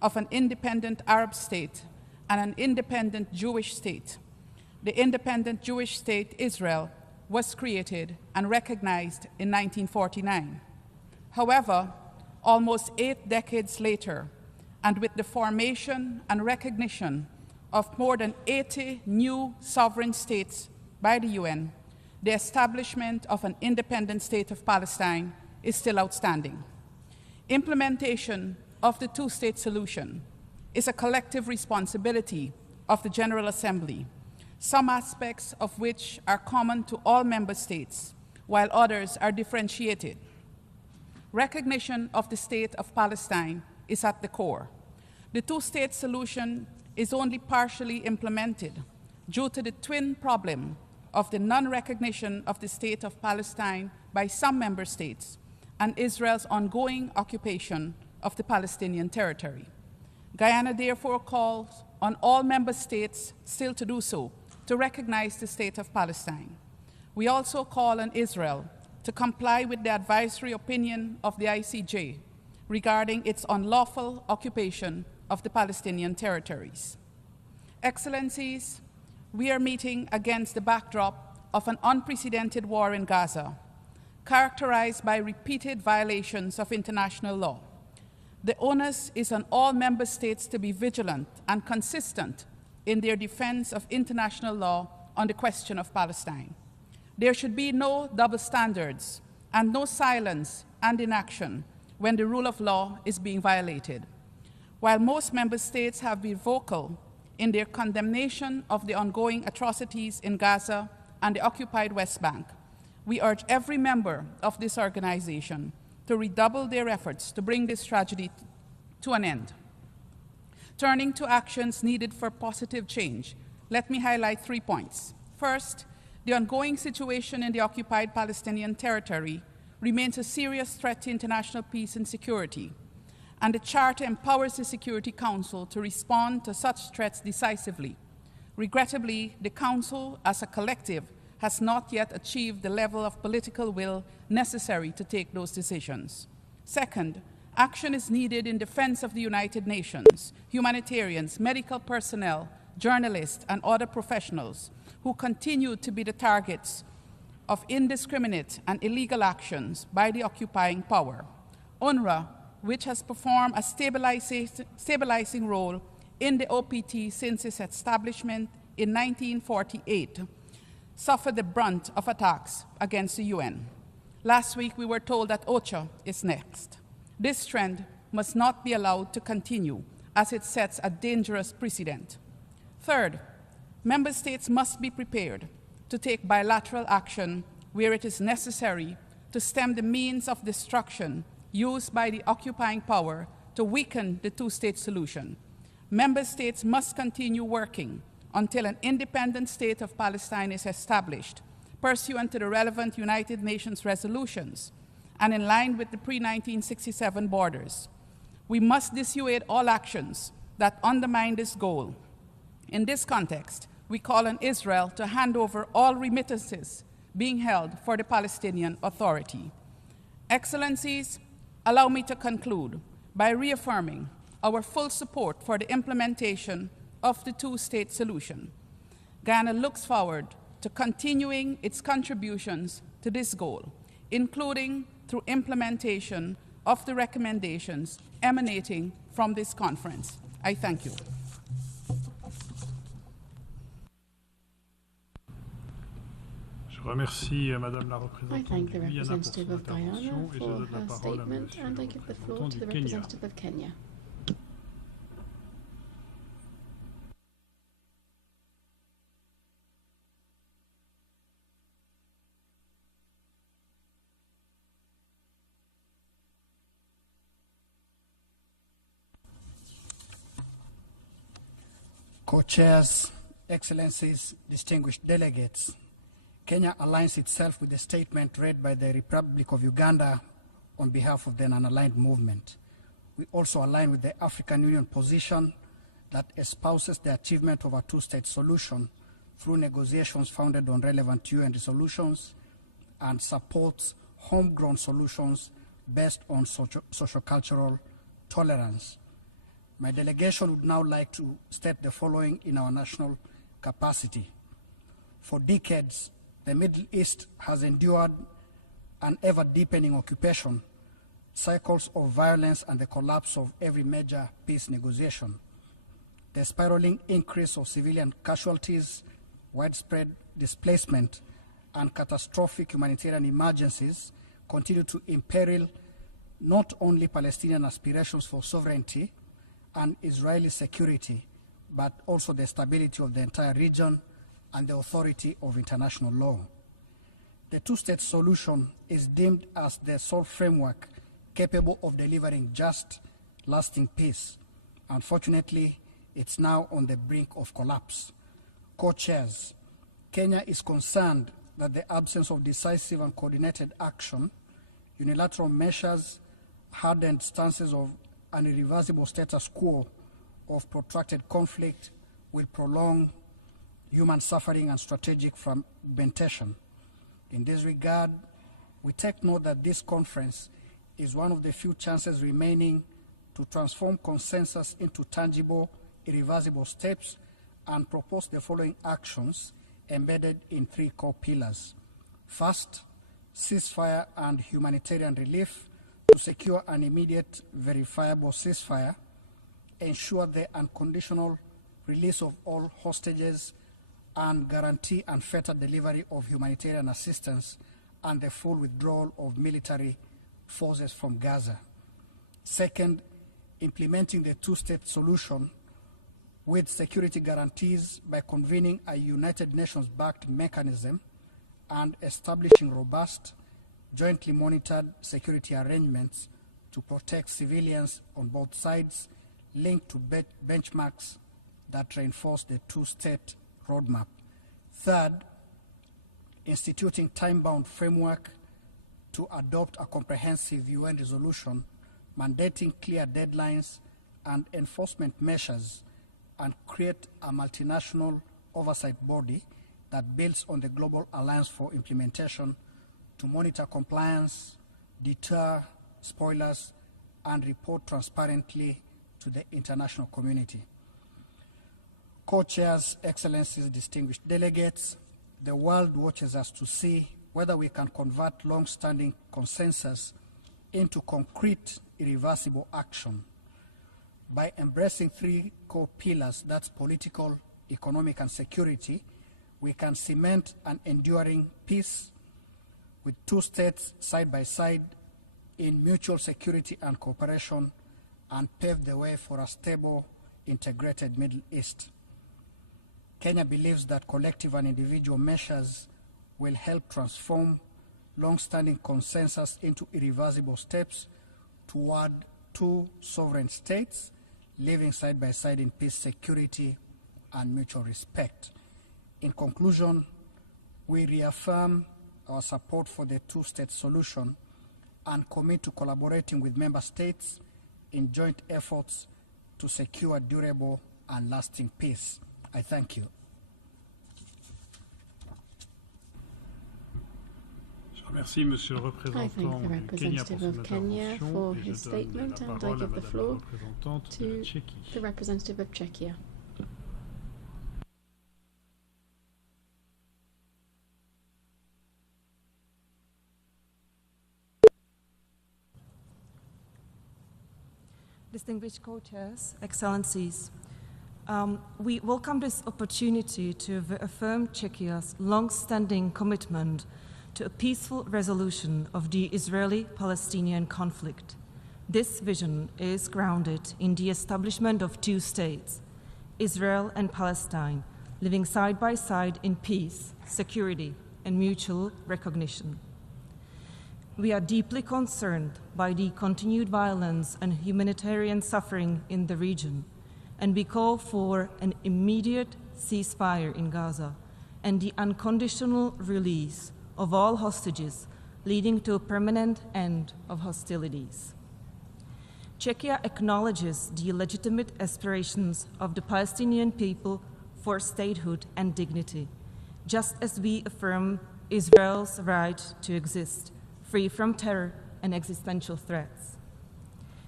of an independent Arab state and an independent Jewish state. The independent Jewish state, Israel, was created and recognized in 1949. However, almost 8 decades later, and with the formation and recognition of more than 80 new sovereign states by the UN, the establishment of an independent state of Palestine is still outstanding. Implementation of the two-state solution is a collective responsibility of the General Assembly, some aspects of which are common to all member states, while others are differentiated. Recognition of the state of Palestine is at the core. The two-state solution is only partially implemented due to the twin problem of the non-recognition of the state of Palestine by some member states and Israel's ongoing occupation of the Palestinian territory. Guyana therefore calls on all member states still to do so, to recognize the state of Palestine. We also call on Israel to comply with the advisory opinion of the ICJ regarding its unlawful occupation of the Palestinian territories. Excellencies, we are meeting against the backdrop of an unprecedented war in Gaza, characterized by repeated violations of international law. The onus is on all member states to be vigilant and consistent in their defense of international law on the question of Palestine. There should be no double standards and no silence and inaction when the rule of law is being violated. While most member states have been vocal in their condemnation of the ongoing atrocities in Gaza and the occupied West Bank, we urge every member of this organization to redouble their efforts to bring this tragedy to an end. Turning to actions needed for positive change, let me highlight 3 points. First, the ongoing situation in the occupied Palestinian territory remains a serious threat to international peace and security, and the Charter empowers the Security Council to respond to such threats decisively. Regrettably, the Council, as a collective, has not yet achieved the level of political will necessary to take those decisions. Second, action is needed in defense of the United Nations, humanitarians, medical personnel, journalists, and other professionals who continue to be the targets of indiscriminate and illegal actions by the occupying power. UNRWA, which has performed a stabilizing role in the OPT since its establishment in 1948, suffered the brunt of attacks against the UN. Last week, we were told that OCHA is next. This trend must not be allowed to continue, as it sets a dangerous precedent. Third, member states must be prepared to take bilateral action where it is necessary to stem the means of destruction used by the occupying power to weaken the two-state solution. Member states must continue working until an independent state of Palestine is established, pursuant to the relevant United Nations resolutions and in line with the pre-1967 borders. We must dissuade all actions that undermine this goal. In this context, we call on Israel to hand over all remittances being held for the Palestinian Authority. Excellencies, allow me to conclude by reaffirming our full support for the implementation of the two-state solution. Guyana looks forward to continuing its contributions to this goal, including through implementation of the recommendations emanating from this conference. I thank you. I thank the representative of Guyana for her statement, and I give the floor to the representative of Kenya. Co-chairs, excellencies, distinguished delegates, Kenya aligns itself with the statement read by the Republic of Uganda on behalf of the non-aligned movement. We also align with the African Union position that espouses the achievement of a two-state solution through negotiations founded on relevant UN resolutions and supports homegrown solutions based on socio-cultural tolerance. My delegation would now like to state the following in our national capacity. For decades, the Middle East has endured an ever-deepening occupation, cycles of violence, and the collapse of every major peace negotiation. The spiraling increase of civilian casualties, widespread displacement, and catastrophic humanitarian emergencies continue to imperil not only Palestinian aspirations for sovereignty and Israeli security, but also the stability of the entire region and the authority of international law. The two-state solution is deemed as the sole framework capable of delivering just, lasting peace. Unfortunately, it's now on the brink of collapse. Co-chairs, Kenya is concerned that the absence of decisive and coordinated action, unilateral measures, hardened stances of an irreversible status quo of protracted conflict will prolong human suffering and strategic fragmentation. In this regard, we take note that this conference is one of the few chances remaining to transform consensus into tangible, irreversible steps and propose the following actions embedded in 3 core pillars. First, ceasefire and humanitarian relief to secure an immediate, verifiable ceasefire, ensure the unconditional release of all hostages, and guarantee unfettered delivery of humanitarian assistance and the full withdrawal of military forces from Gaza. Second, implementing the two-state solution with security guarantees by convening a United Nations-backed mechanism and establishing robust, jointly monitored security arrangements to protect civilians on both sides, linked to benchmarks that reinforce the two-state roadmap. Third, instituting time-bound framework to adopt a comprehensive UN resolution mandating clear deadlines and enforcement measures and create a multinational oversight body that builds on the Global Alliance for Implementation to monitor compliance, deter spoilers, and report transparently to the international community. Co-chairs, excellencies, distinguished delegates, the world watches us to see whether we can convert long-standing consensus into concrete, irreversible action. By embracing 3 core pillars, that's political, economic, and security, we can cement an enduring peace with 2 states side by side in mutual security and cooperation, and pave the way for a stable, integrated Middle East. Kenya believes that collective and individual measures will help transform long-standing consensus into irreversible steps toward 2 sovereign states living side by side in peace, security, and mutual respect. In conclusion, we reaffirm our support for the two-state solution and commit to collaborating with member states in joint efforts to secure durable and lasting peace. I thank you. I thank the representative of Kenya for his statement, and I give the floor to the representative of Czechia. Distinguished co-chairs, excellencies, we welcome this opportunity to affirm Czechia's long-standing commitment to a peaceful resolution of the Israeli-Palestinian conflict. This vision is grounded in the establishment of 2 states, Israel and Palestine, living side by side in peace, security, and mutual recognition. We are deeply concerned by the continued violence and humanitarian suffering in the region, and we call for an immediate ceasefire in Gaza and the unconditional release of all hostages, leading to a permanent end of hostilities. Czechia acknowledges the legitimate aspirations of the Palestinian people for statehood and dignity, just as we affirm Israel's right to exist, free from terror and existential threats.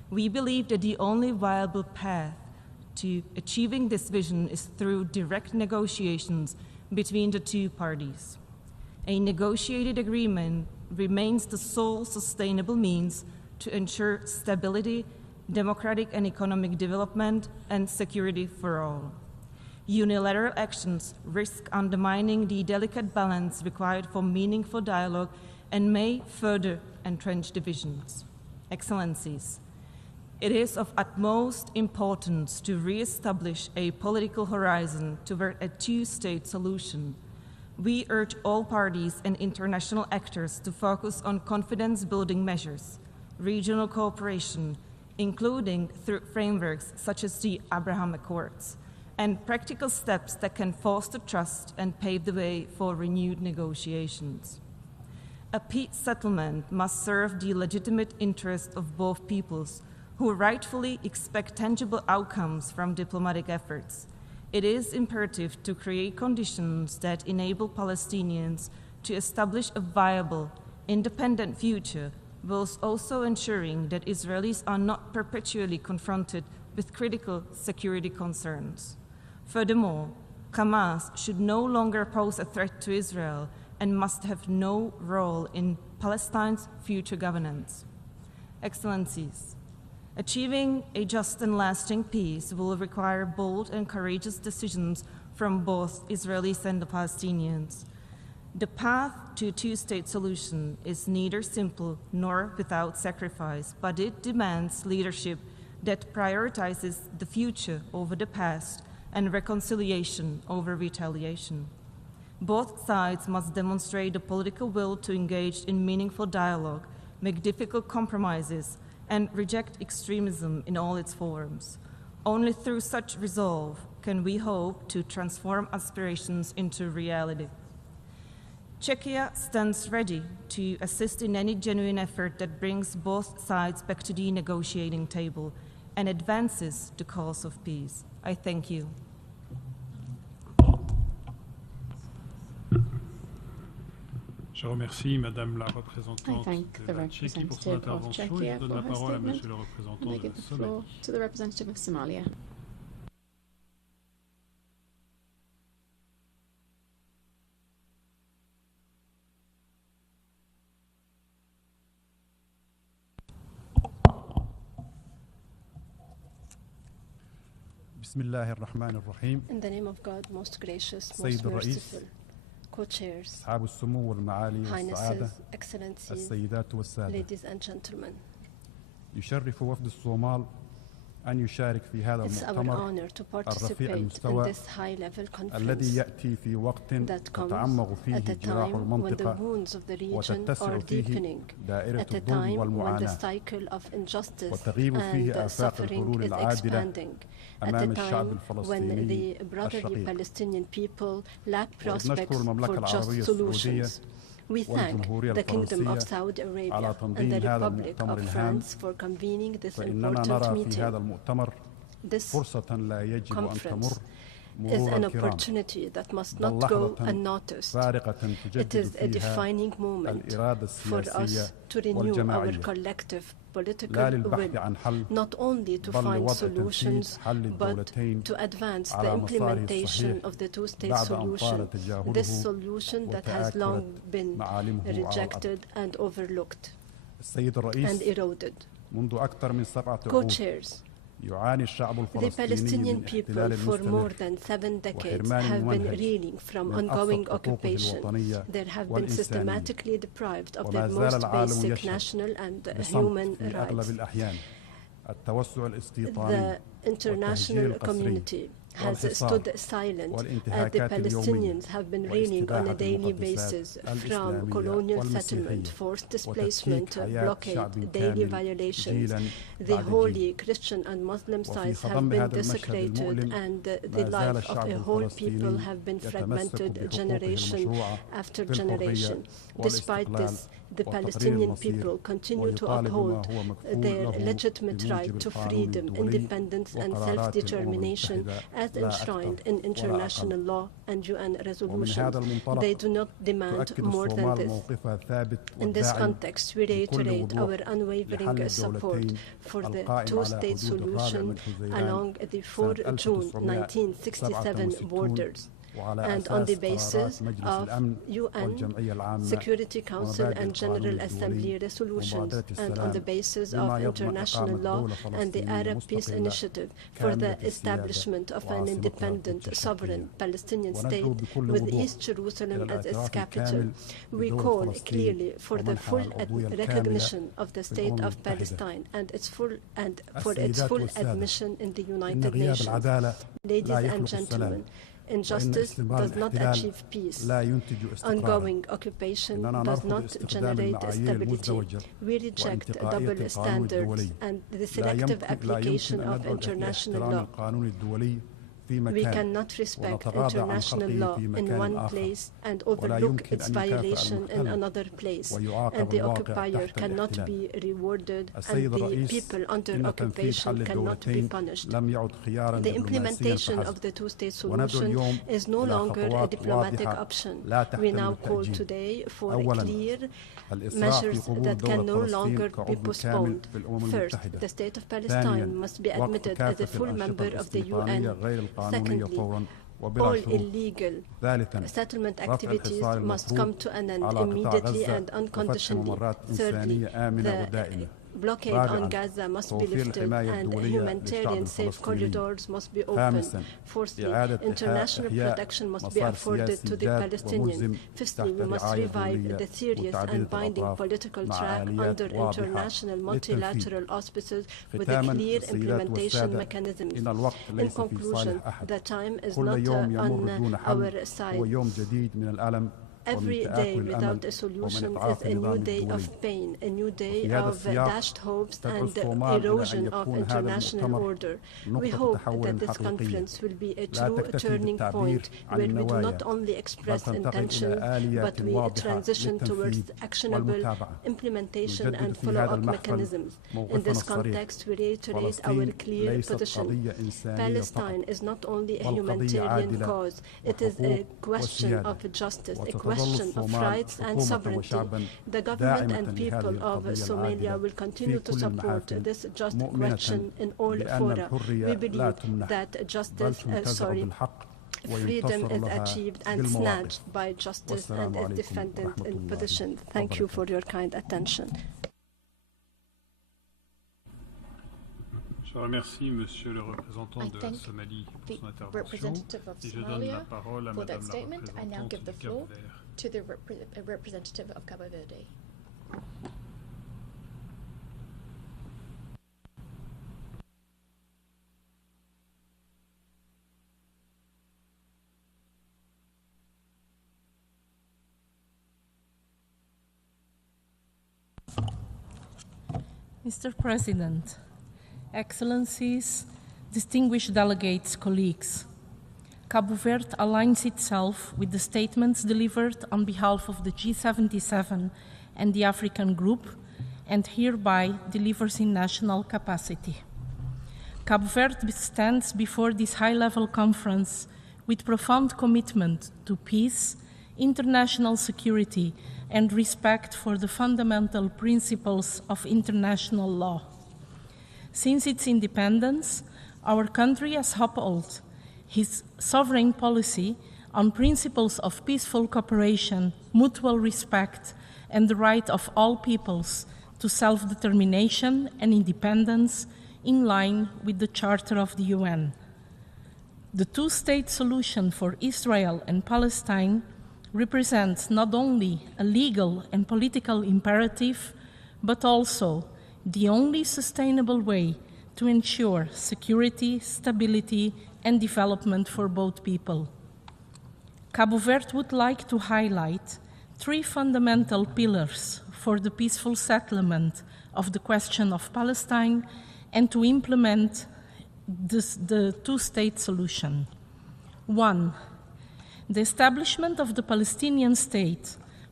We believe that the only viable path to achieving this vision is through direct negotiations between the two parties. A negotiated agreement remains the sole sustainable means to ensure stability, democratic and economic development, and security for all. Unilateral actions risk undermining the delicate balance required for meaningful dialogue and may further entrench divisions. Excellencies, it is of utmost importance to re-establish a political horizon toward a two-state solution. We urge all parties and international actors to focus on confidence-building measures, regional cooperation, including through frameworks such as the Abraham Accords, and practical steps that can foster trust and pave the way for renewed negotiations. A peace settlement must serve the legitimate interests of both peoples, who rightfully expect tangible outcomes from diplomatic efforts. It is imperative to create conditions that enable Palestinians to establish a viable, independent future, whilst also ensuring that Israelis are not perpetually confronted with critical security concerns. Furthermore, Hamas should no longer pose a threat to Israel and must have no role in Palestine's future governance. Excellencies, achieving a just and lasting peace will require bold and courageous decisions from both Israelis and the Palestinians. The path to a two-state solution is neither simple nor without sacrifice, but it demands leadership that prioritizes the future over the past and reconciliation over retaliation. Both sides must demonstrate the political will to engage in meaningful dialogue, make difficult compromises, and reject extremism in all its forms. Only through such resolve can we hope to transform aspirations into reality. Czechia stands ready to assist in any genuine effort that brings both sides back to the negotiating table and advances the cause of peace. I thank you. Je remercie Madame la représentante de la Tchéquie pour son intervention et je donne la parole à Monsieur le représentant de la Somalie. To the representative of Somalia. بسم الله الرحمن الرحيم. In the name of God, most gracious, السيد most الرئيس، merciful, co-chairs, أصحاب السمو والمعالي والسعادة، highnesses, excellencies, السيدات والسادة، ladies and gentlemen. يشرف وفد الصومال أن يشارك في هذا It's our المؤتمر honor to الرفيع participate in المستوى this high-level الذي conference يأتي في وقت that comes تتعمق فيه at a جراح time when the المنطقة wounds of the region وتتسع are فيه deepening, دائرة at a الظلم time when the والمعاناة cycle of injustice وتغيب فيه and آفاق suffering الحلول is العادلة expanding, at أمام a الشعب time when الفلسطيني the brotherly الشقيق. Palestinian people lack ونشكر prospects المملكة for العربية just السعودية solutions. We thank والجمهورية the Kingdom of الفرنسية Saudi Arabia على and تنظيم the هذا Republic المؤتمر of الهام France for convening this فإننا important نرى في meeting. هذا المؤتمر This فرصة لا يجب أن تمر conference is مرور an الكرام opportunity that must بل not go لحظة unnoticed. فارقة It تجدد is a فيها defining moment الإرادة for السياسية us to renew our والجماعية collective لا political للبحث will, عن حل not only to بل find لوضع solutions, تنفيذ حل but الدولتين to advance the على مساره implementation الصحيح of the two-state بعد أن طال solution, تجاهله this solution that has long been معالمه على الأرض. rejected and overlooked السيد and الرئيس، eroded. منذ أكثر من 7 عقود Co-chairs, يعاني الشعب the الفلسطيني Palestinian من people الاحتلال for more المستمر than 7 decades وحرمان have been ممنهج reeling from من ongoing أبسط حقوقه occupation. الوطنية They have been والإنسانية systematically deprived of وما their زال most العالم basic يشهد national and بصمت human في أغلب rights. الأحيان التوسع الاستيطاني The international community has stood silent as the Palestinians have been reeling on a daily basis from colonial settlement, forced displacement, blockade, daily violations. The holy Christian and Muslim sites have been desecrated and the life of a whole people have been fragmented generation after generation. Despite this the Palestinian people continue to uphold their legitimate right to freedom, independence, and self-determination as enshrined in international law and UN resolutions. They do not demand more than this. In this context, we reiterate our unwavering support for the two-state solution along the 4 June 1967 borders, and on the basis of UN Security Council and General Assembly resolutions, and on the basis of international law and the Arab Peace Initiative for the establishment of an independent, sovereign Palestinian state with East Jerusalem as its capital. We call clearly for the full recognition of the state of Palestine and for its full admission in the United Nations. Ladies and gentlemen, injustice does not achieve peace. Ongoing occupation does not generate stability. We reject double standards and the selective application of international law. We cannot respect international law in one place and overlook its violation in another place, and the occupier cannot be rewarded, and the people under occupation cannot be punished. The implementation of the two-state solution is no longer a diplomatic option. We now call today for clear measures that can no longer be postponed. First, the state of Palestine must be admitted as a full member of the UN. Secondly, all illegal settlement activities must come to an end immediately and unconditionally. Thirdly, the blockade on Gaza must be lifted and humanitarian safe corridors must be opened. Fourthly, international protection must be afforded to the Palestinians. Fifthly, we must revive the serious and binding political track under international multilateral auspices with a clear implementation mechanisms. In conclusion, the time is not on our side. Every day without a solution is a new day of pain, a new day of dashed hopes and erosion of international order. We hope that this conference will be a true turning point where we do not only express intention, but we transition towards actionable implementation and follow-up mechanisms. In this context, we reiterate our clear position. Palestine is not only a humanitarian cause, it is a question of justice, a question of rights and sovereignty. The government and people of Somalia will continue to support this just question in all fora. We believe that freedom is achieved and snatched by justice and is defended in position. Thank you for your kind attention. Je remercie Monsieur le représentant de la Somalie pour son intervention et je donne la parole à Madame la représentante du Cap-Vert. To the representative of Cabo Verde. Mr. President, Excellencies, distinguished delegates, colleagues, Cabo Verde aligns itself with the statements delivered on behalf of the G77 and the African Group, and hereby delivers in national capacity. Cabo Verde stands before this high-level conference with profound commitment to peace, international security, and respect for the fundamental principles of international law. Since its independence, our country has upheld his sovereign policy on principles of peaceful cooperation, mutual respect, and the right of all peoples to self-determination and independence in line with the Charter of the UN. The two-state solution for Israel and Palestine represents not only a legal and political imperative, but also the only sustainable way to ensure security, stability, and development for both people. Cabo Verde would like to highlight three fundamental pillars for the peaceful settlement of the question of Palestine and to implement the two-state solution. One, the establishment of the Palestinian state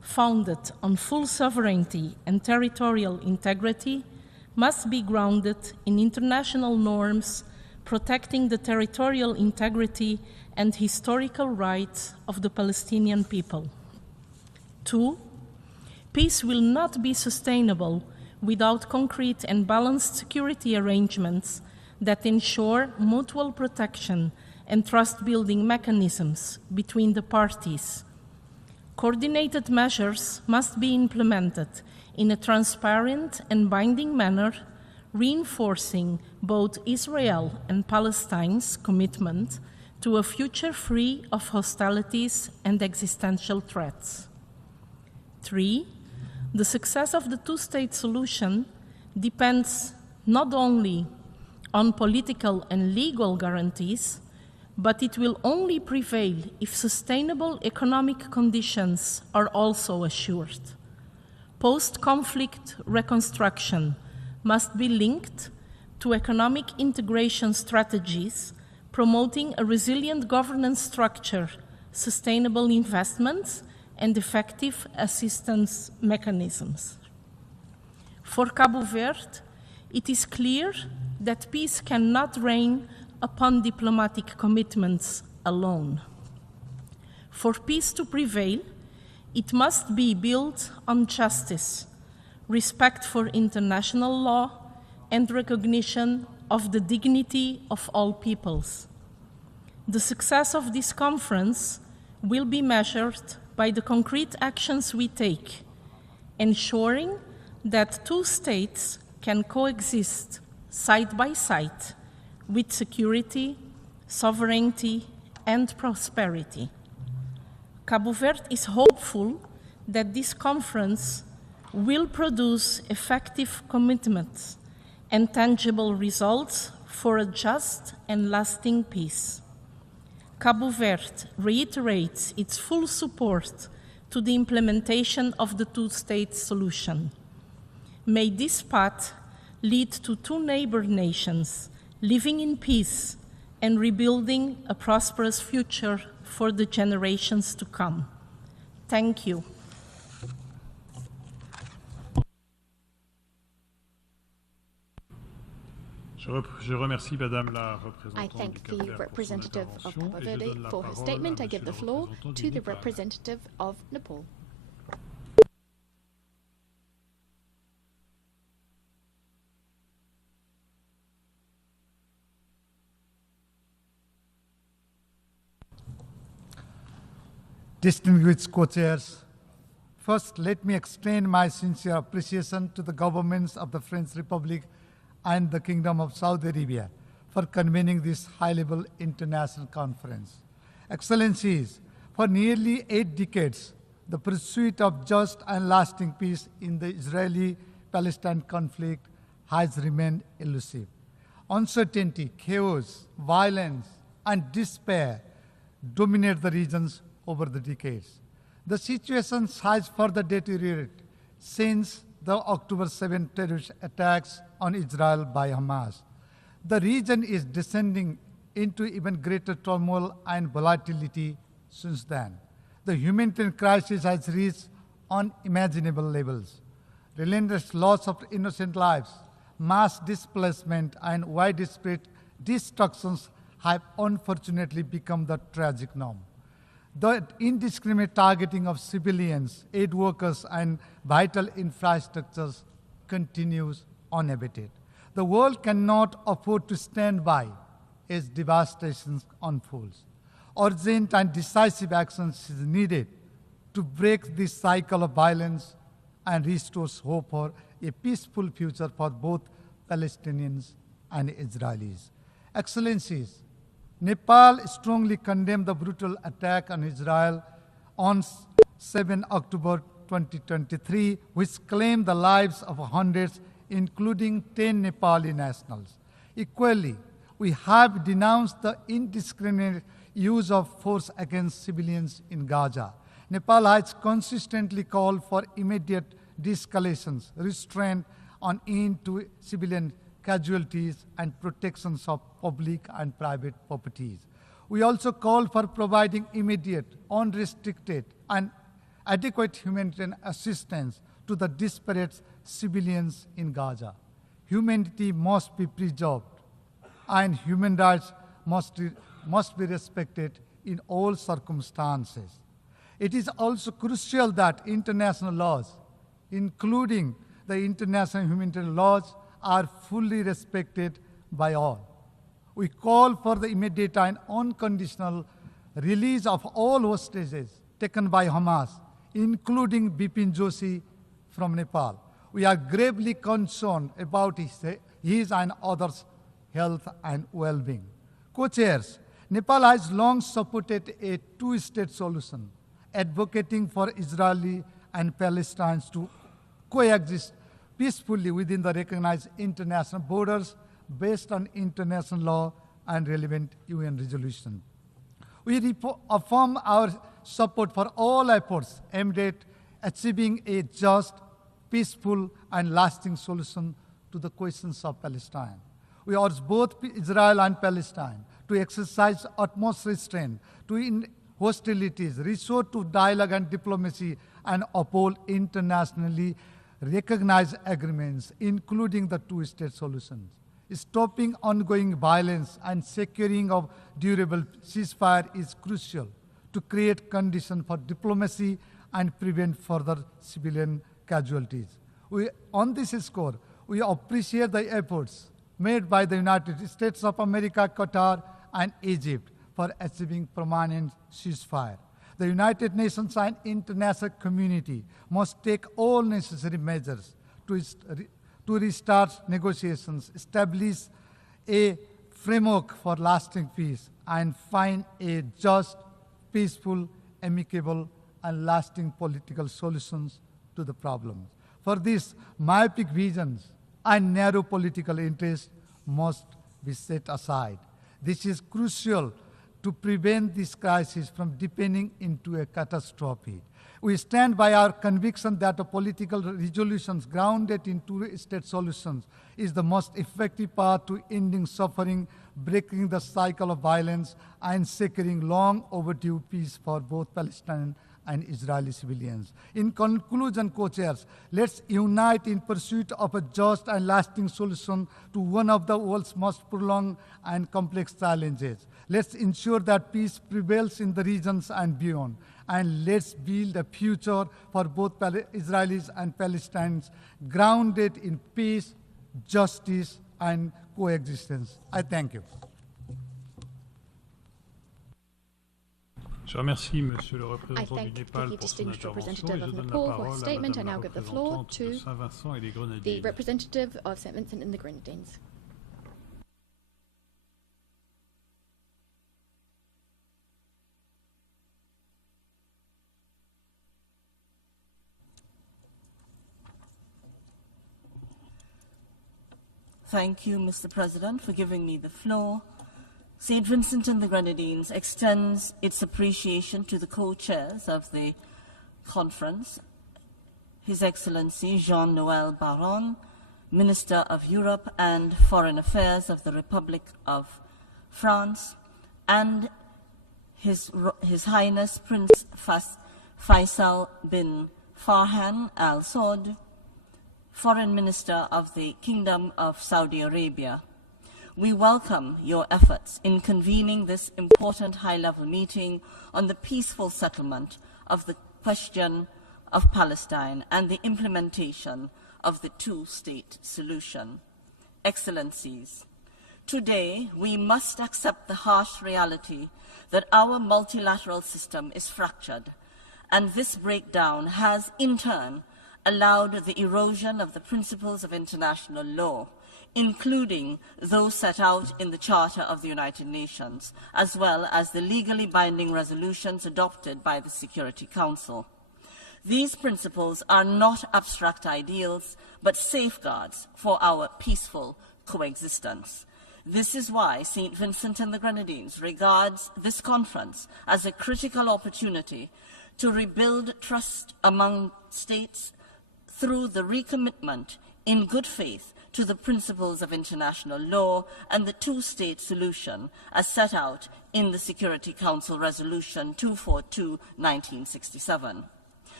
founded on full sovereignty and territorial integrity, must be grounded in international norms protecting the territorial integrity and historical rights of the Palestinian people. 2, peace will not be sustainable without concrete and balanced security arrangements that ensure mutual protection and trust-building mechanisms between the parties. Coordinated measures must be implemented in a transparent and binding manner, reinforcing both Israel and Palestine's commitment to a future free of hostilities and existential threats. 3, the success of the two-state solution depends not only on political and legal guarantees, but it will only prevail if sustainable economic conditions are also assured. Post-conflict reconstruction must be linked to economic integration strategies, promoting a resilient governance structure, sustainable investments, and effective assistance mechanisms. For Cabo Verde, it is clear that peace cannot reign upon diplomatic commitments alone. For peace to prevail, it must be built on justice, respect for international law, and recognition of the dignity of all peoples. The success of this conference will be measured by the concrete actions we take, ensuring that two states can coexist side by side with security, sovereignty, and prosperity. Cabo Verde is hopeful that this conference will produce effective commitments and tangible results for a just and lasting peace. Cabo Verde reiterates its full support to the implementation of the two-state solution. May this path lead to two neighbor nations living in peace and rebuilding a prosperous future for the generations to come. Thank you. I thank the representative of Cabo Verde for her statement. I give the floor to the representative of Nepal. Distinguished co-chairs, first let me extend my sincere appreciation to the governments of the French Republic and the Kingdom of Saudi Arabia for convening this high-level international conference. Excellencies, for nearly 8 decades, the pursuit of just and lasting peace in the Israeli-Palestine conflict has remained elusive. Uncertainty, chaos, violence, and despair dominate the regions over the decades. The situation has further deteriorated since the October 7 terrorist attacks on Israel by Hamas. The region is descending into even greater turmoil and volatility since then. The humanitarian crisis has reached unimaginable levels. Relentless loss of innocent lives, mass displacement, and widespread destructions have unfortunately become the tragic norm. The indiscriminate targeting of civilians, aid workers, and vital infrastructures continues unabated. The world cannot afford to stand by as devastation unfolds. Urgent and decisive action is needed to break this cycle of violence and restore hope for a peaceful future for both Palestinians and Israelis. Excellencies, Nepal strongly condemned the brutal attack on Israel on 7 October 2023, which claimed the lives of hundreds, including 10 Nepali nationals. Equally, we have denounced the indiscriminate use of force against civilians in Gaza. Nepal has consistently called for immediate de-escalations, restraint on end to civilian casualties, and protections of public and private properties. We also call for providing immediate, unrestricted, and adequate humanitarian assistance to the disparate civilians in Gaza. Humanity must be preserved, and human rights must be respected in all circumstances. It is also crucial that international laws, including the international humanitarian laws, are fully respected by all. We call for the immediate and unconditional release of all hostages taken by Hamas, including Bibi Joshi from Nepal. We are gravely concerned about his and others' health and well-being. Co-chairs, Nepal has long supported a two-state solution, advocating for Israeli and Palestinians to coexist peacefully within the recognized international borders based on international law and relevant UN resolution. We affirm our support for all efforts aimed at achieving a just, peaceful, and lasting solution to the questions of Palestine. We urge both Israel and Palestine to exercise utmost restraint, to end hostilities, resort to dialogue and diplomacy, and uphold internationally recognized agreements, including the two-state solutions. Stopping ongoing violence and securing of durable ceasefire is crucial to create conditions for diplomacy and prevent further civilian casualties. On this score, we appreciate the efforts made by the United States of America, Qatar, and Egypt for achieving permanent ceasefire. The United Nations and international community must take all necessary measures to restart negotiations, establish a framework for lasting peace, and find a just, peaceful, amicable, and lasting political solutions to the problems. For this, myopic visions and narrow political interests must be set aside. This is crucial to prevent this crisis from deepening into a catastrophe. We stand by our conviction that a political resolutions grounded in two-state solutions is the most effective path to ending suffering, breaking the cycle of violence, and securing long overdue peace for both Palestinian and Israeli civilians. In conclusion, co-chairs, let's unite in pursuit of a just and lasting solution to one of the world's most prolonged and complex challenges. Let's ensure that peace prevails in the regions and beyond. And let's build a future for both Israelis and Palestinians grounded in peace, justice, and coexistence. I thank you. Je remercie Monsieur le représentant du Népal pour son intervention et je donne la parole à Madame la représentante de Saint-Vincent et les Grenadines. The representative of St. Vincent and the Grenadines. Thank you, Mr. President, for giving me the floor. St. Vincent and the Grenadines extends its appreciation to the co-chairs of the conference, His Excellency Jean-Noël Barrot, Minister of Europe and Foreign Affairs of the Republic of France, and His Highness Prince Faisal bin Farhan Al Saud, Foreign Minister of the Kingdom of Saudi Arabia. We welcome your efforts in convening this important high-level meeting on the peaceful settlement of the question of Palestine and the implementation of the two-state solution. Excellencies, today we must accept the harsh reality that our multilateral system is fractured, and this breakdown has in turn allowed the erosion of the principles of international law, including those set out in the Charter of the United Nations, as well as the legally binding resolutions adopted by the Security Council. These principles are not abstract ideals, but safeguards for our peaceful coexistence. This is why St. Vincent and the Grenadines regards this conference as a critical opportunity to rebuild trust among states through the recommitment in good faith to the principles of international law and the two-state solution as set out in the Security Council Resolution 242/1967.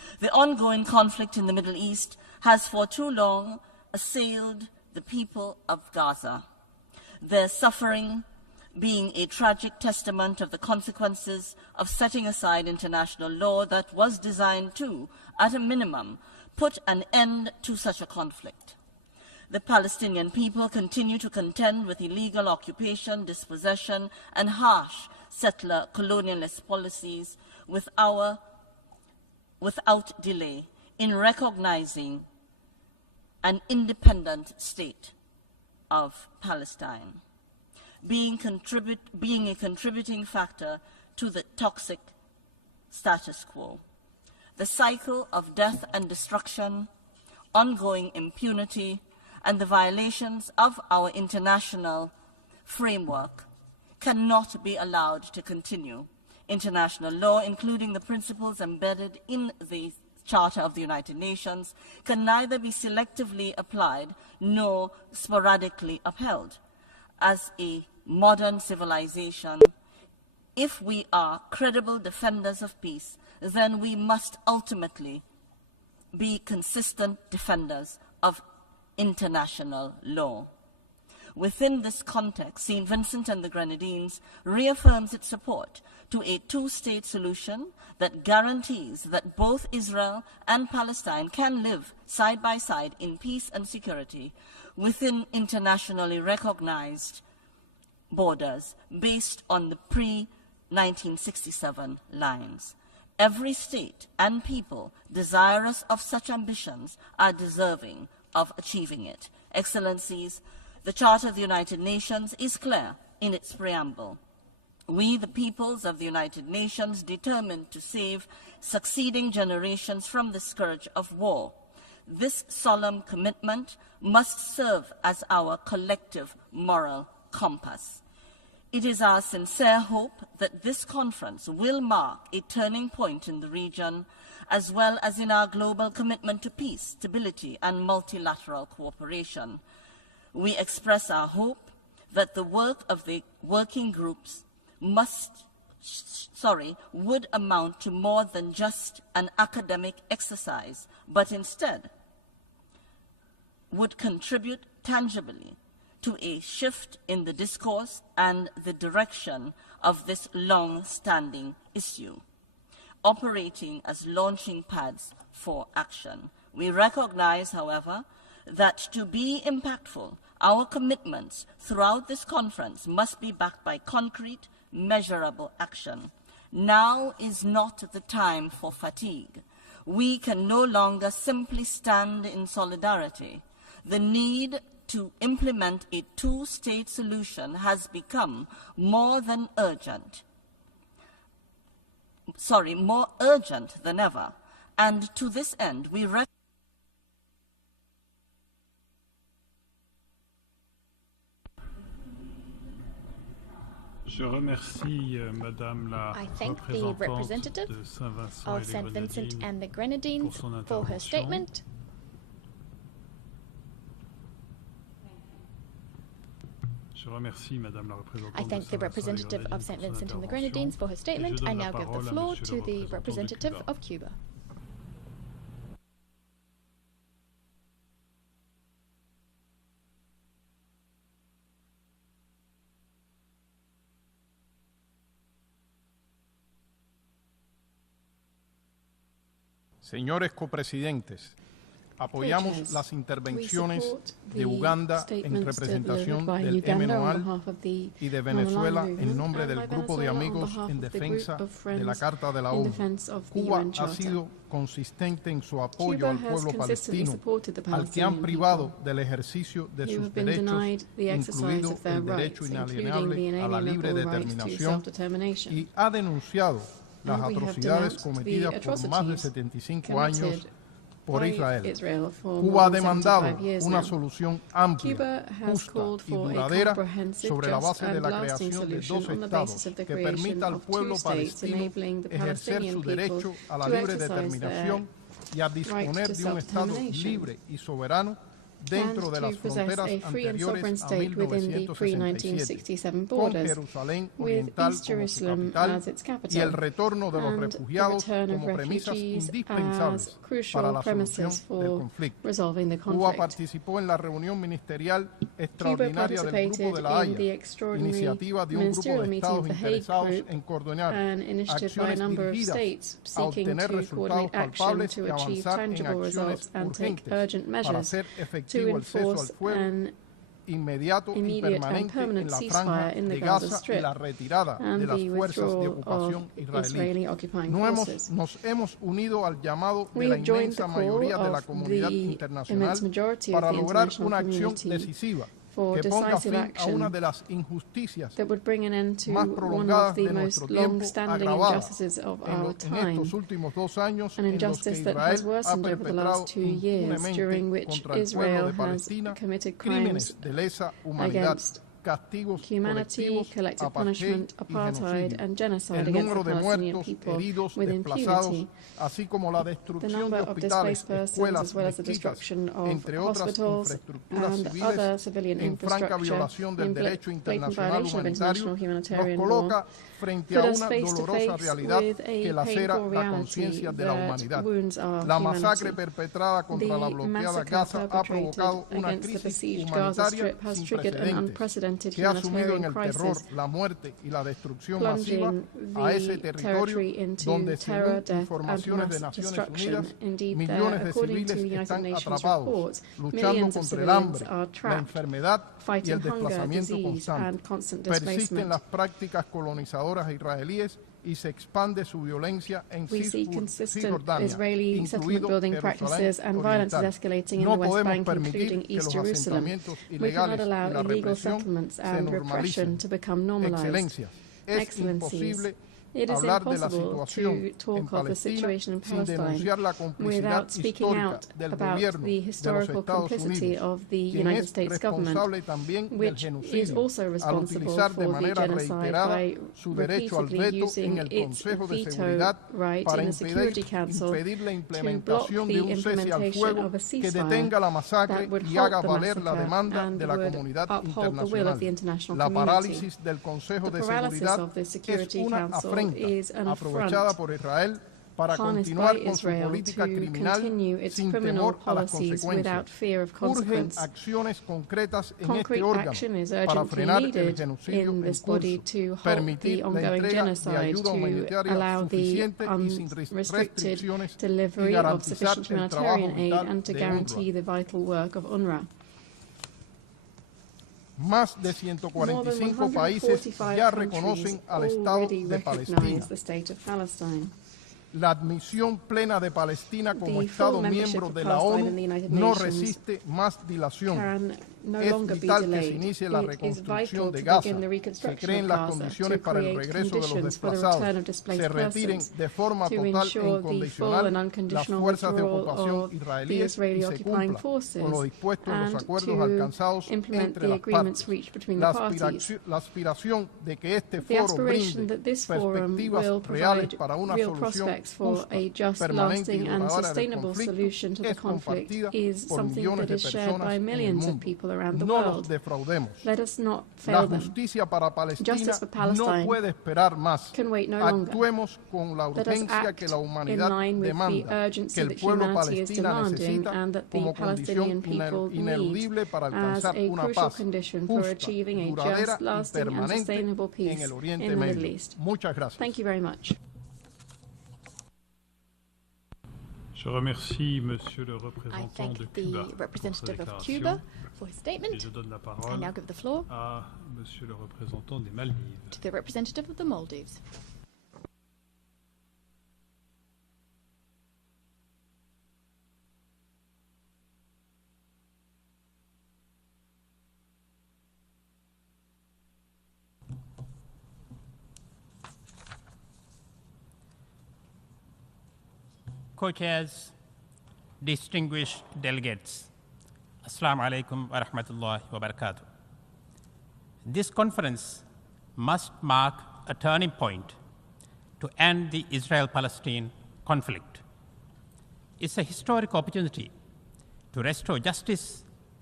The ongoing conflict in the Middle East has for too long assailed the people of Gaza, their suffering being a tragic testament of the consequences of setting aside international law that was designed to, at a minimum, put an end to such a conflict. The Palestinian people continue to contend with illegal occupation, dispossession, and harsh settler colonialist policies without delay in recognizing an independent state of Palestine, being a contributing factor to the toxic status quo. The cycle of death and destruction, ongoing impunity, and the violations of our international framework cannot be allowed to continue. International law, including the principles embedded in the Charter of the United Nations, can neither be selectively applied nor sporadically upheld. As a modern civilization, if we are credible defenders of peace, then we must ultimately be consistent defenders of international law. Within this context, St. Vincent and the Grenadines reaffirms its support to a two-state solution that guarantees that both Israel and Palestine can live side by side in peace and security within internationally recognized borders based on the pre-1967 lines. Every state and people desirous of such ambitions are deserving of achieving it. Excellencies, the Charter of the United Nations is clear in its preamble. We, the peoples of the United Nations, determined to save succeeding generations from the scourge of war. This solemn commitment must serve as our collective moral compass. It is our sincere hope that this conference will mark a turning point in the region, as well as in our global commitment to peace, stability, and multilateral cooperation. We express our hope that the work of the working groups would amount to more than just an academic exercise, but instead would contribute tangibly to a shift in the discourse and the direction of this long-standing issue, operating as launching pads for action. We recognize, however, that to be impactful, our commitments throughout this conference must be backed by concrete, measurable action. Now is not the time for fatigue. We can no longer simply stand in solidarity. The need to implement a two-state solution has become more urgent than ever. And to this end, we I thank the representative of St. Vincent and the Grenadines for her statement. I thank the representative of St. Vincent and the Grenadines for her statement. I now give the floor to the representative of Cuba. Señores copresidentes, apoyamos las intervenciones de Uganda en representación del MNOAL y de Venezuela en nombre del Grupo de Amigos en Defensa de la Carta de la ONU. Cuba ha sido consistente en su apoyo al pueblo palestino, al que han privado del ejercicio de sus derechos, incluido el derecho inalienable a la libre determinación, y ha denunciado las atrocidades cometidas por más de 75 años por Israel. Cuba ha demandado una solución amplia, justa y duradera sobre la base de la creación de dos estados que permita al pueblo palestino ejercer su derecho a la libre determinación y a disponer de un estado libre y soberano dentro de las fronteras anteriores a 1967, con Jerusalén Oriental como su capital y el retorno de los refugiados como premisas indispensables para la solución del conflicto. Cuba participó en la reunión ministerial extraordinaria del Grupo de la Haya, iniciativa de un grupo de estados interesados en coordinar acciones dirigidas a obtener resultados palpables y avanzar en acciones urgentes para hacer efectivo el cese al fuego inmediato y permanente en la franja de Gaza y la retirada de las fuerzas de ocupación israelí. Nos hemos unido al llamado de la inmensa mayoría de la comunidad internacional para lograr una acción decisiva que ponga fin a una de las injusticias más prolongadas de nuestro tiempo, agravadas en estos últimos 2 años en los que Israel ha perpetrado impunemente contra el pueblo de Palestina crímenes de lesa humanidad, castigos colectivos, apartheid y genocidio, el número de muertos, heridos, desplazados, así como la destrucción de hospitales, escuelas, mezquitas, entre otras infraestructuras civiles en franca violación del derecho internacional humanitario, nos coloca frente a una dolorosa realidad que lacera la conciencia de la humanidad. La masacre perpetrada contra la bloqueada Gaza ha provocado una crisis humanitaria sin precedentes que ha sumido en el terror, la muerte y la destrucción masiva a ese territorio donde, según informaciones de Naciones Unidas, millones de civiles están atrapados, luchando contra el hambre, la enfermedad y el desplazamiento constante. Persisten las prácticas colonizadoras israelíes y se expande su violencia en Cisjordania, incluido Jerusalén Oriental. No podemos permitir que los asentamientos ilegales y la represión se normalicen. Excelencias, es imposible hablar de la situación en Palestina sin denunciar la complicidad histórica del gobierno de los Estados Unidos, quien es responsable también del genocidio al utilizar de manera reiterada su derecho al veto en el Consejo de Seguridad para impedir la implementación de un cese al fuego que detenga la masacre y haga valer la demanda de la comunidad internacional. La parálisis del Consejo de Seguridad es una afrenta aprovechada por Israel para continuar con su política criminal sin temor a las consecuencias. Urgen acciones concretas en este órgano para frenar el genocidio en curso, permitir la entrega de ayuda humanitaria suficiente y sin restricciones y garantizar el trabajo vital de UNRWA. Más de 145 países ya reconocen al Estado de Palestina. La admisión plena de Palestina como Estado miembro de la ONU no resiste más dilación. Es vital que se inicie la reconstrucción de Gaza, se creen las condiciones para el regreso de los desplazados, se retiren de forma total e incondicional las fuerzas de ocupación israelíes y se cumpla con lo dispuesto en los acuerdos alcanzados entre las partes. La aspiración de que este foro brinde perspectivas reales para una solución justa, permanente y duradera del conflicto es compartida por millones de personas en el mundo. No nos defraudemos. La justicia para Palestina no puede esperar más. Actuemos con la urgencia que la humanidad demanda, que el pueblo palestino necesita como condición ineludible para alcanzar una paz justa, duradera y permanente en el Oriente Medio. Muchas gracias. Je remercie Monsieur le représentant de Cuba for his statement. Et je donne la I parole now give the floor à Monsieur le représentant des Maldives. to the representative of the Maldives. Co-chairs, distinguished delegates, Assalamu alaikum wa rahmatullahi wa barakatuh. This conference must mark a turning point to end the Israel-Palestine conflict. It's a historic opportunity to restore justice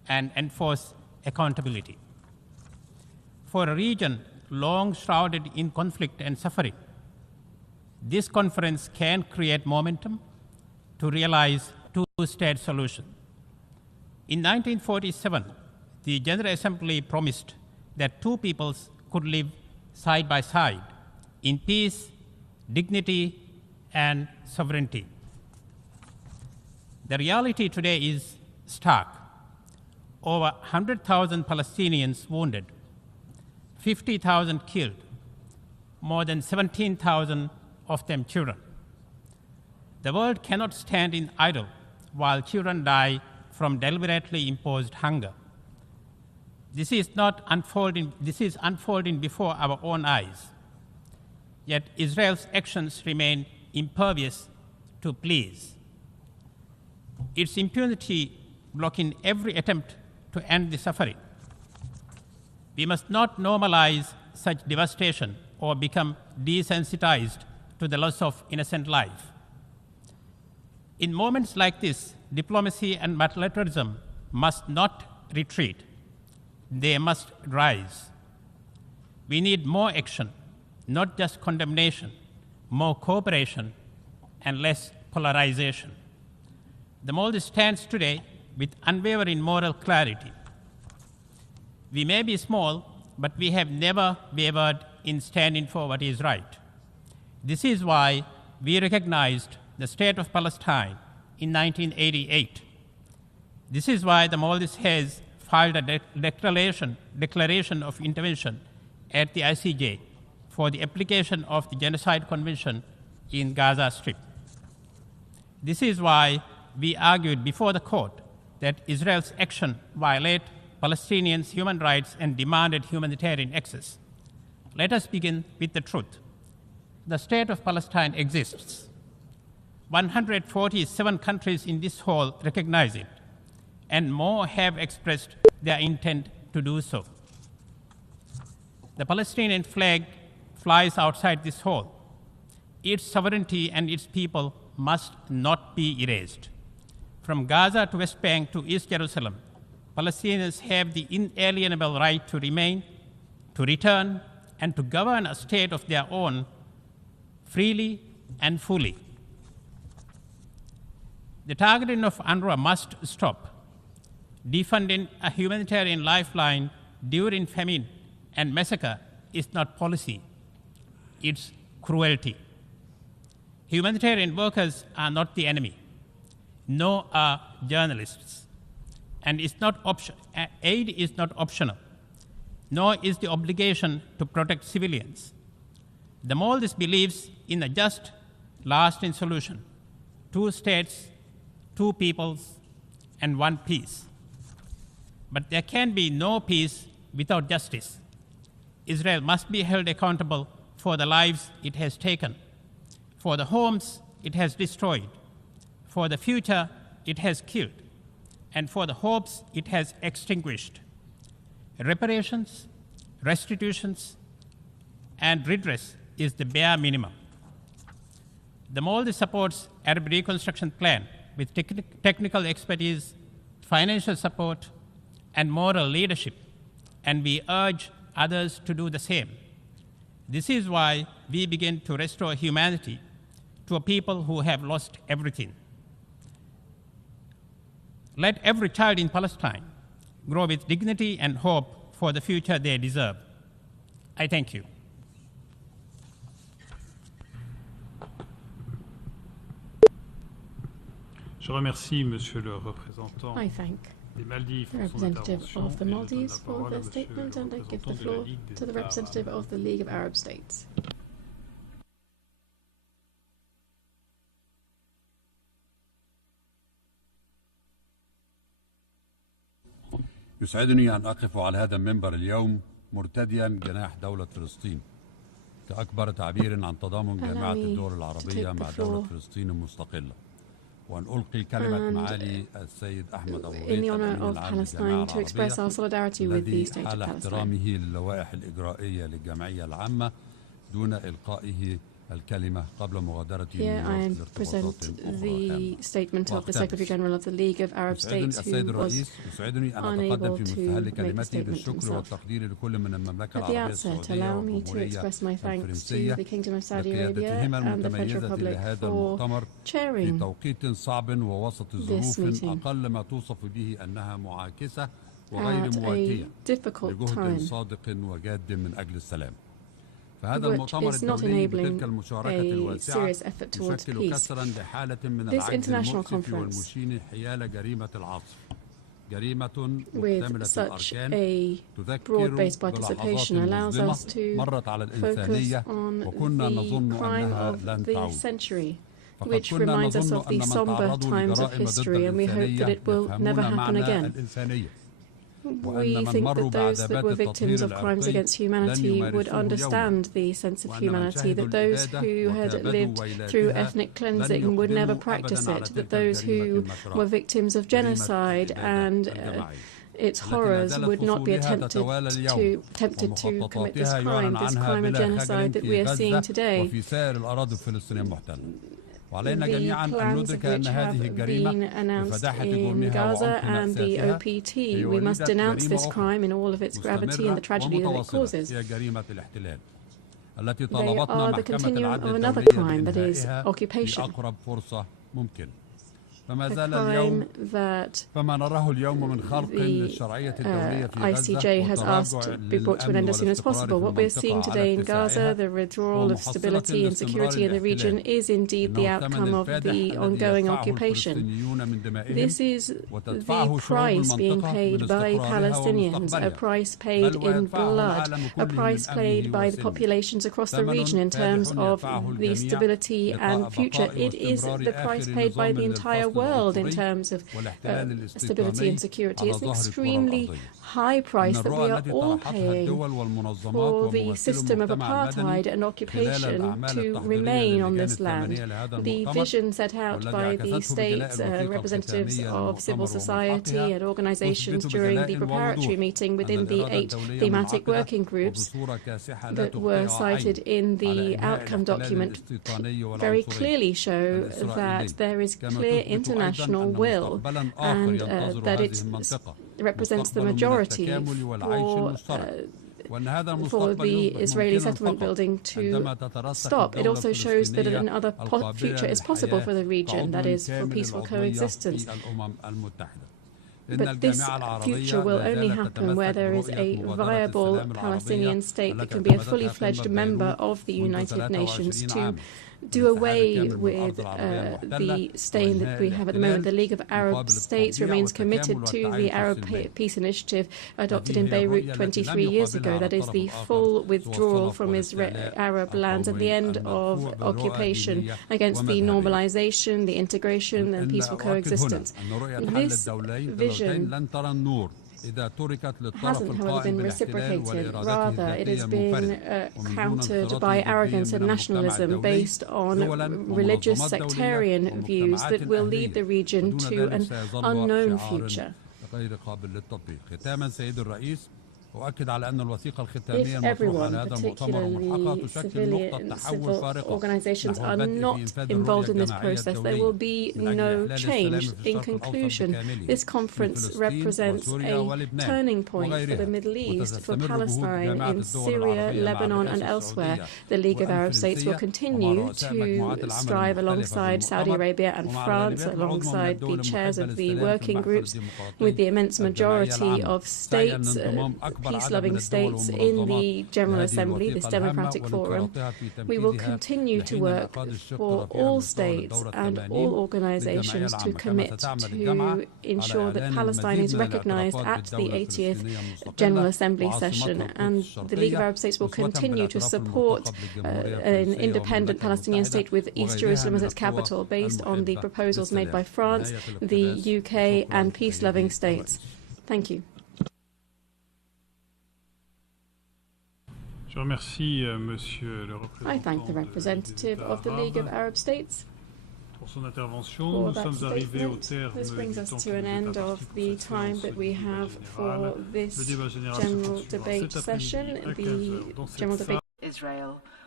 and enforce accountability. For a region long shrouded in conflict and suffering, this conference can create momentum to realize two-state solution. In 1947, the General Assembly promised that two peoples could live side by side in peace, dignity, and sovereignty. The reality today is stark. Over 100,000 Palestinians wounded, 50,000 killed, more than 17,000 of them children. The world cannot stand in idle while children die from deliberately imposed hunger. This is unfolding before our own eyes. Yet Israel's actions remain impervious to pleas. Its impunity blocking every attempt to end the suffering. We must not normalize such devastation or become desensitized to the loss of innocent life. In moments like this, diplomacy and multilateralism must not retreat. They must rise. We need more action, not just condemnation, more cooperation, and less polarization. The Maldives stands today with unwavering moral clarity. We may be small, but we have never wavered in standing for what is right. This is why we recognized the State of Palestine in 1988. This is why the Maldives has filed a declaration of intervention at the ICJ for the application of the Genocide Convention in Gaza Strip. This is why we argued before the court that Israel's action violate Palestinians' human rights and demanded humanitarian access. Let us begin with the truth. The State of Palestine exists. 147 countries in this hall recognize it, and more have expressed their intent to do so. The Palestinian flag flies outside this hall. Its sovereignty and its people must not be erased. From Gaza to West Bank to East Jerusalem, Palestinians have the inalienable right to remain, to return, and to govern a state of their own freely and fully. The targeting of UNRWA must stop. Defunding a humanitarian lifeline during famine and massacre is not policy, it's cruelty. Humanitarian workers are not the enemy, nor are journalists. And aid is not optional, nor is the obligation to protect civilians. The Maldives believes in a just, lasting solution: 2 states, 2 peoples, and 1 peace. But there can be no peace without justice. Israel must be held accountable for the lives it has taken, for the homes it has destroyed, for the future it has killed, and for the hopes it has extinguished. Reparations, restitutions, and redress is the bare minimum. The Maldives supports Arab Reconstruction Plan with technical expertise, financial support, and moral leadership, and we urge others to do the same. This is why we begin to restore humanity to a people who have lost everything. Let every child in Palestine grow with dignity and hope for the future they deserve. I thank you. Je remercie Monsieur le représentant I thank des Maldives the pour son representative intervention. of the Et je donne la Maldives for parole à their Monsieur statement, le and I give the représentant de la floor Ligue des to the États representative arabes. of the League of Arab States. يسعدني أن أقف على هذا المنبر اليوم مرتديا جناح دولة فلسطين كأكبر تعبير عن تضامن جامعة الدول العربية مع دولة فلسطين المستقلة، وأن ألقي كلمة معالي السيد أحمد أبو غيث الأمين العام للجماعة العربية الذي حال احترامه للوائح الإجرائية للجمعية العامة دون إلقائه Here I present the statement of the Secretary General of the League of Arab States, who was unable to make a statement himself. At the outset, allow me to express my thanks to the Kingdom of Saudi Arabia and the Federal Republic for chairing this meeting at a difficult time, which is not enabling a serious effort towards peace. This international conference, with such a broad-based participation, allows us to focus on the crime of the century, which reminds us of the somber times of history, and we hope that it will never happen again. We think that those that were victims of crimes against humanity would understand the sense of humanity, that those who had lived through ethnic cleansing would never practice it, that those who were victims of genocide and its horrors would not be tempted to commit this crime of genocide that we are seeing today. The plans of which have been announced in Gaza and the OPT. We must denounce this crime in all of its gravity and the tragedy that it causes. They are the continuum of another crime, that is occupation. The crime that the ICJ has asked to be brought to an end as soon as possible. What we're seeing today in Gaza, the withdrawal of stability and security in the region, is indeed the outcome of the ongoing occupation. This is the price being paid by Palestinians, a price paid in blood, a price paid by the populations across the region in terms of the stability and future. It is the price paid by the entire world in terms of stability and security. It's an extremely high price that we are all paying for the system of apartheid and occupation to remain on this land. The vision set out by the states, representatives of civil society and organizations during the preparatory meeting within the 8 thematic working groups that were cited in the outcome document very clearly show that there is clear international will and that it represents the majority for the Israeli settlement building to stop. It also shows that another future is possible for the region, that is, for peaceful coexistence. But this future will only happen where there is a viable Palestinian state that can be a fully fledged member of the United Nations to do away with the stain that we have at the moment. The League of Arab States remains committed to the Arab Peace Initiative adopted in Beirut 23 years ago. That is the full withdrawal from Arab lands and the end of occupation against the normalization, the integration and peaceful coexistence. This vision hasn't, however, been reciprocated. Rather, it has been countered by arrogance and nationalism based on religious sectarian views that will lead the region to an unknown future. If everyone, particularly civil organizations, are not involved in this process, there will be no change. In conclusion, this conference represents a turning point for the Middle East, for Palestine, in Syria, Lebanon and elsewhere. The League of Arab States will continue to strive alongside Saudi Arabia and France, alongside the chairs of the working groups, with the immense majority of states, peace-loving states in the General Assembly, this democratic forum. We will continue to work for all states and all organizations to commit to ensure that Palestine is recognized at the 80th General Assembly session, and the League of Arab States will continue to support an independent Palestinian state with East Jerusalem as its capital, based on the proposals made by France, the UK and peace-loving states. Thank you. I thank the representative of the League of Arab States for that statement. This brings us to an end of the time that we have for this general debate session. The general debate. Israel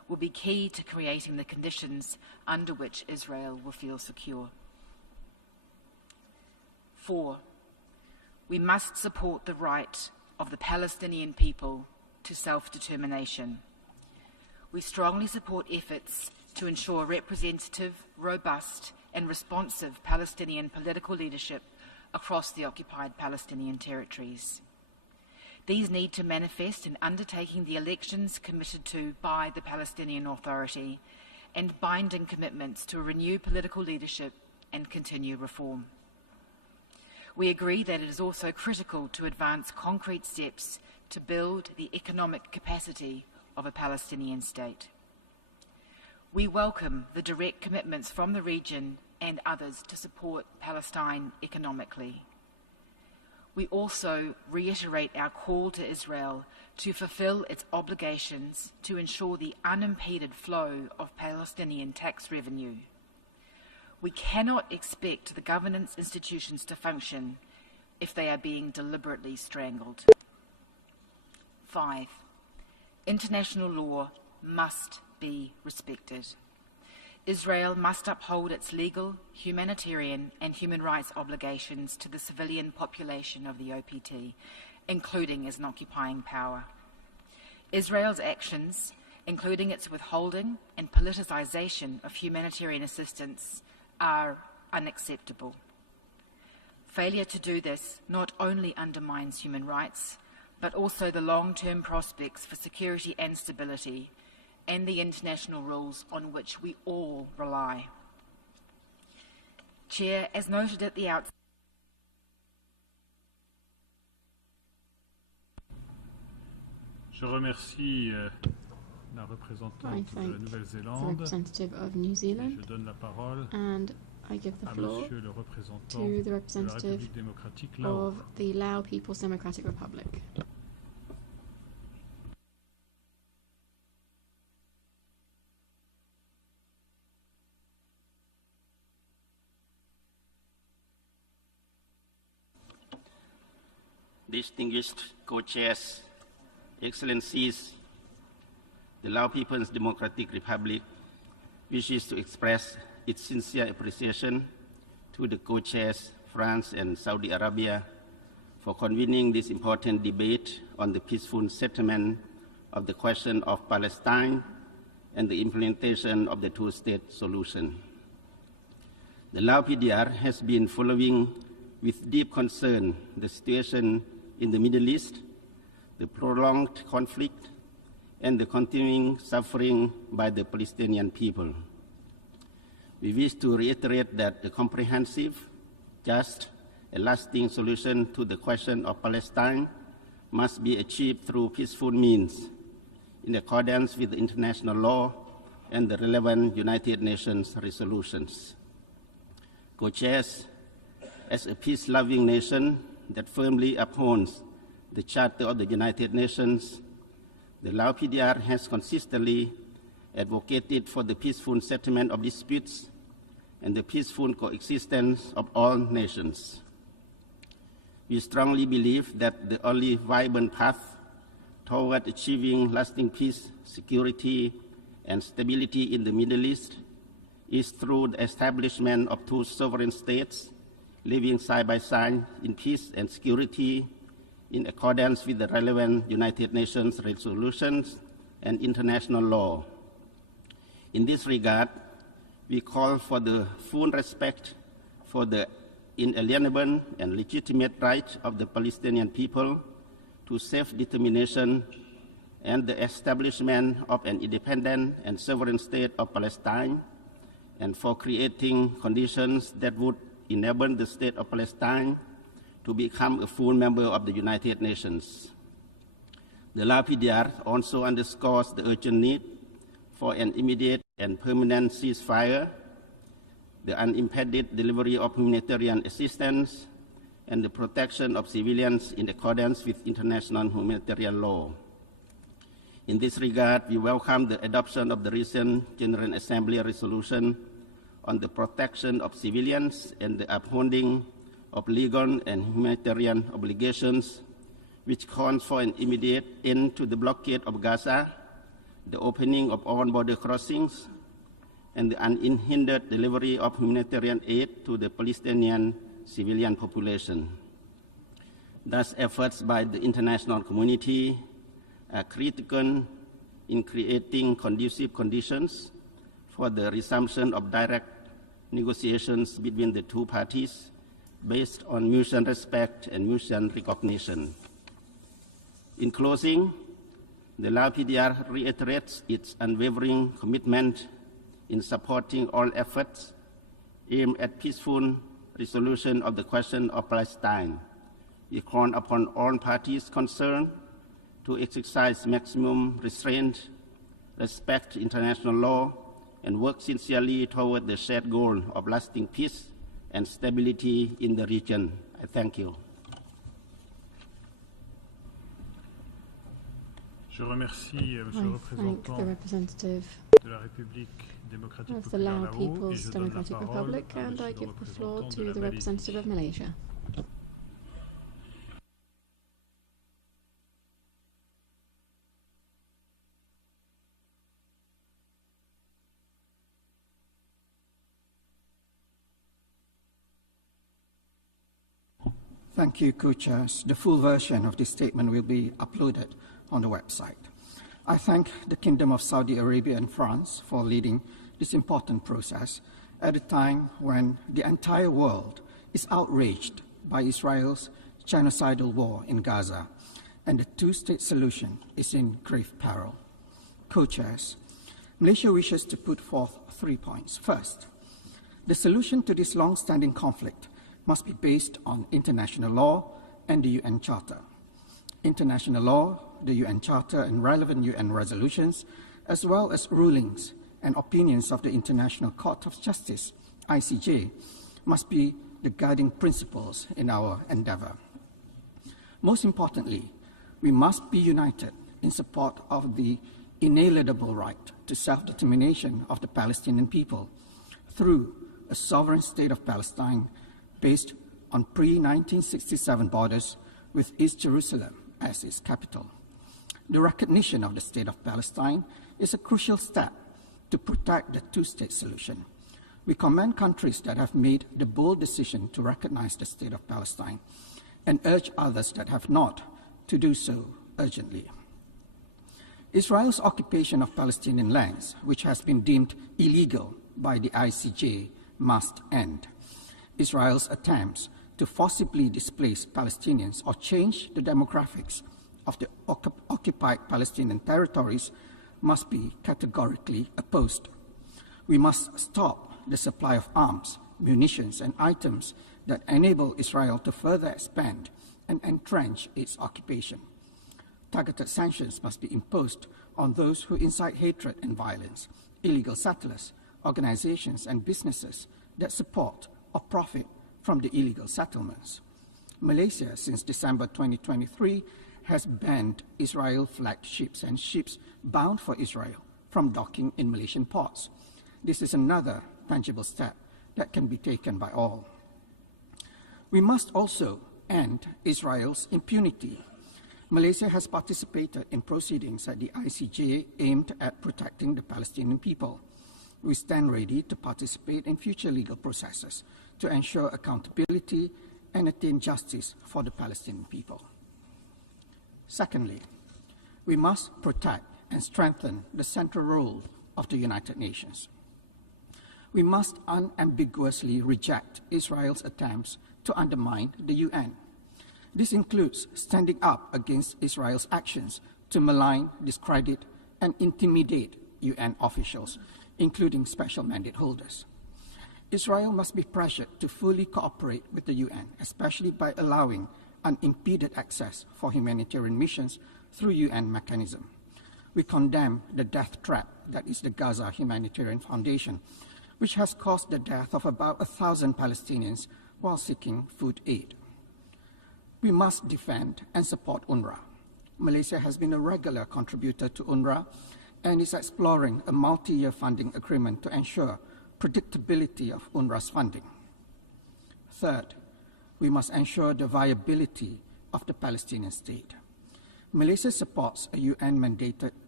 will be key to creating the conditions under which Israel will feel secure. 4. We must support the right of the Palestinian people to self-determination. We strongly support efforts to ensure representative, robust, and responsive Palestinian political leadership across the occupied Palestinian territories. These need to manifest in undertaking the elections committed to by the Palestinian Authority and binding commitments to renew political leadership and continue reform. We agree that it is also critical to advance concrete steps to build the economic capacity of a Palestinian state. We welcome the direct commitments from the region and others to support Palestine economically. We also reiterate our call to Israel to fulfill its obligations to ensure the unimpeded flow of Palestinian tax revenue. We cannot expect the governance institutions to function if they are being deliberately strangled. 5. International law must be respected. Israel must uphold its legal, humanitarian, and human rights obligations to the civilian population of the OPT, including as an occupying power. Israel's actions, including its withholding and politicization of humanitarian assistance, are unacceptable. Failure to do this not only undermines human rights, but also the long-term prospects for security and stability, and the international rules on which we all rely. Chair, as noted at the outset, Je remercie la représentante de la Nouvelle-Zélande. Je donne la parole and I give the floor Monsieur le représentant to the de la representative République démocratique Lao. of the Lao People's Democratic Republic. Distinguished co-chairs, Excellencies, the Lao People's Democratic Republic wishes to express its sincere appreciation to the co-chairs, France and Saudi Arabia, for convening this important debate on the peaceful settlement of the question of Palestine and the implementation of the two-state solution. The Lao PDR has been following with deep concern the situation in the Middle East, the prolonged conflict, and the continuing suffering by the Palestinian people. We wish to reiterate that the comprehensive, just, and lasting solution to the question of Palestine must be achieved through peaceful means, in accordance with the international law and the relevant United Nations resolutions. Co-chairs, as a peace-loving nation that firmly upholds the Charter of the United Nations, the Lao PDR has consistently advocated for the peaceful settlement of disputes and the peaceful coexistence of all nations. We strongly believe that the only viable path toward achieving lasting peace, security, and stability in the Middle East is through the establishment of two sovereign states living side by side in peace and security in accordance with the relevant United Nations resolutions and international law. In this regard, we call for the full respect for the inalienable and legitimate right of the Palestinian people to self-determination and the establishment of an independent and sovereign state of Palestine, and for creating conditions that would enable the state of Palestine to become a full member of the United Nations. The Lao PDR also underscores the urgent need for an immediate and permanent ceasefire, the unimpeded delivery of humanitarian assistance, and the protection of civilians in accordance with international humanitarian law. In this regard, we welcome the adoption of the recent General Assembly resolution on the protection of civilians and the upholding of legal and humanitarian obligations, which calls for an immediate end to the blockade of Gaza, the opening of all border crossings, and the unhindered delivery of humanitarian aid to the Palestinian civilian population. Thus, efforts by the international community are critical in creating conducive conditions for the resumption of direct negotiations between the two parties based on mutual respect and mutual recognition. In closing, the Lao PDR reiterates its unwavering commitment in supporting all efforts aimed at peaceful resolution of the question of Palestine. We call upon all parties concerned to exercise maximum restraint, respect international law, and work sincerely toward the shared goal of lasting peace and stability in the region. I thank you. Je remercie Monsieur le représentant de la République démocratique populaire Lao et je donne la parole à Monsieur le représentant de la Malaisie. Thank you, co-chairs. The full version of this statement will be uploaded on the website. I thank the Kingdom of Saudi Arabia and France for leading this important process at a time when the entire world is outraged by Israel's genocidal war in Gaza, and the two-state solution is in grave peril. Co-chairs, Malaysia wishes to put forth 3 points. First, the solution to this long-standing conflict must be based on international law and the UN Charter. International law, the UN Charter and relevant UN resolutions, as well as rulings and opinions of the International Court of Justice, ICJ, must be the guiding principles in our endeavor. Most importantly, we must be united in support of the inalienable right to self-determination of the Palestinian people through a sovereign state of Palestine based on pre-1967 borders with East Jerusalem as its capital. The recognition of the State of Palestine is a crucial step to protect the two-state solution. We commend countries that have made the bold decision to recognize the State of Palestine and urge others that have not to do so urgently. Israel's occupation of Palestinian lands, which has been deemed illegal by the ICJ, must end. Israel's attempts to forcibly displace Palestinians or change the demographics of the occupied Palestinian territories must be categorically opposed. We must stop the supply of arms, munitions, and items that enable Israel to further expand and entrench its occupation. Targeted sanctions must be imposed on those who incite hatred and violence, illegal settlers, organizations, and businesses that support or profit from the illegal settlements. Malaysia, since December 2023, has banned Israel-flagged ships and ships bound for Israel from docking in Malaysian ports. This is another tangible step that can be taken by all. We must also end Israel's impunity. Malaysia has participated in proceedings at the ICJ aimed at protecting the Palestinian people. We stand ready to participate in future legal processes to ensure accountability and attain justice for the Palestinian people. Secondly, we must protect and strengthen the central role of the United Nations. We must unambiguously reject Israel's attempts to undermine the UN. This includes standing up against Israel's actions to malign, discredit, and intimidate UN officials, including special mandate holders. Israel must be pressured to fully cooperate with the UN, especially by allowing unimpeded access for humanitarian missions through UN mechanism. We condemn the death trap that is the Gaza Humanitarian Foundation, which has caused the death of about 1,000 Palestinians while seeking food aid. We must defend and support UNRWA. Malaysia has been a regular contributor to UNRWA and is exploring a multi-year funding agreement to ensure predictability of UNRWA's funding. Third, we must ensure the viability of the Palestinian state. Malaysia supports a UN-mandated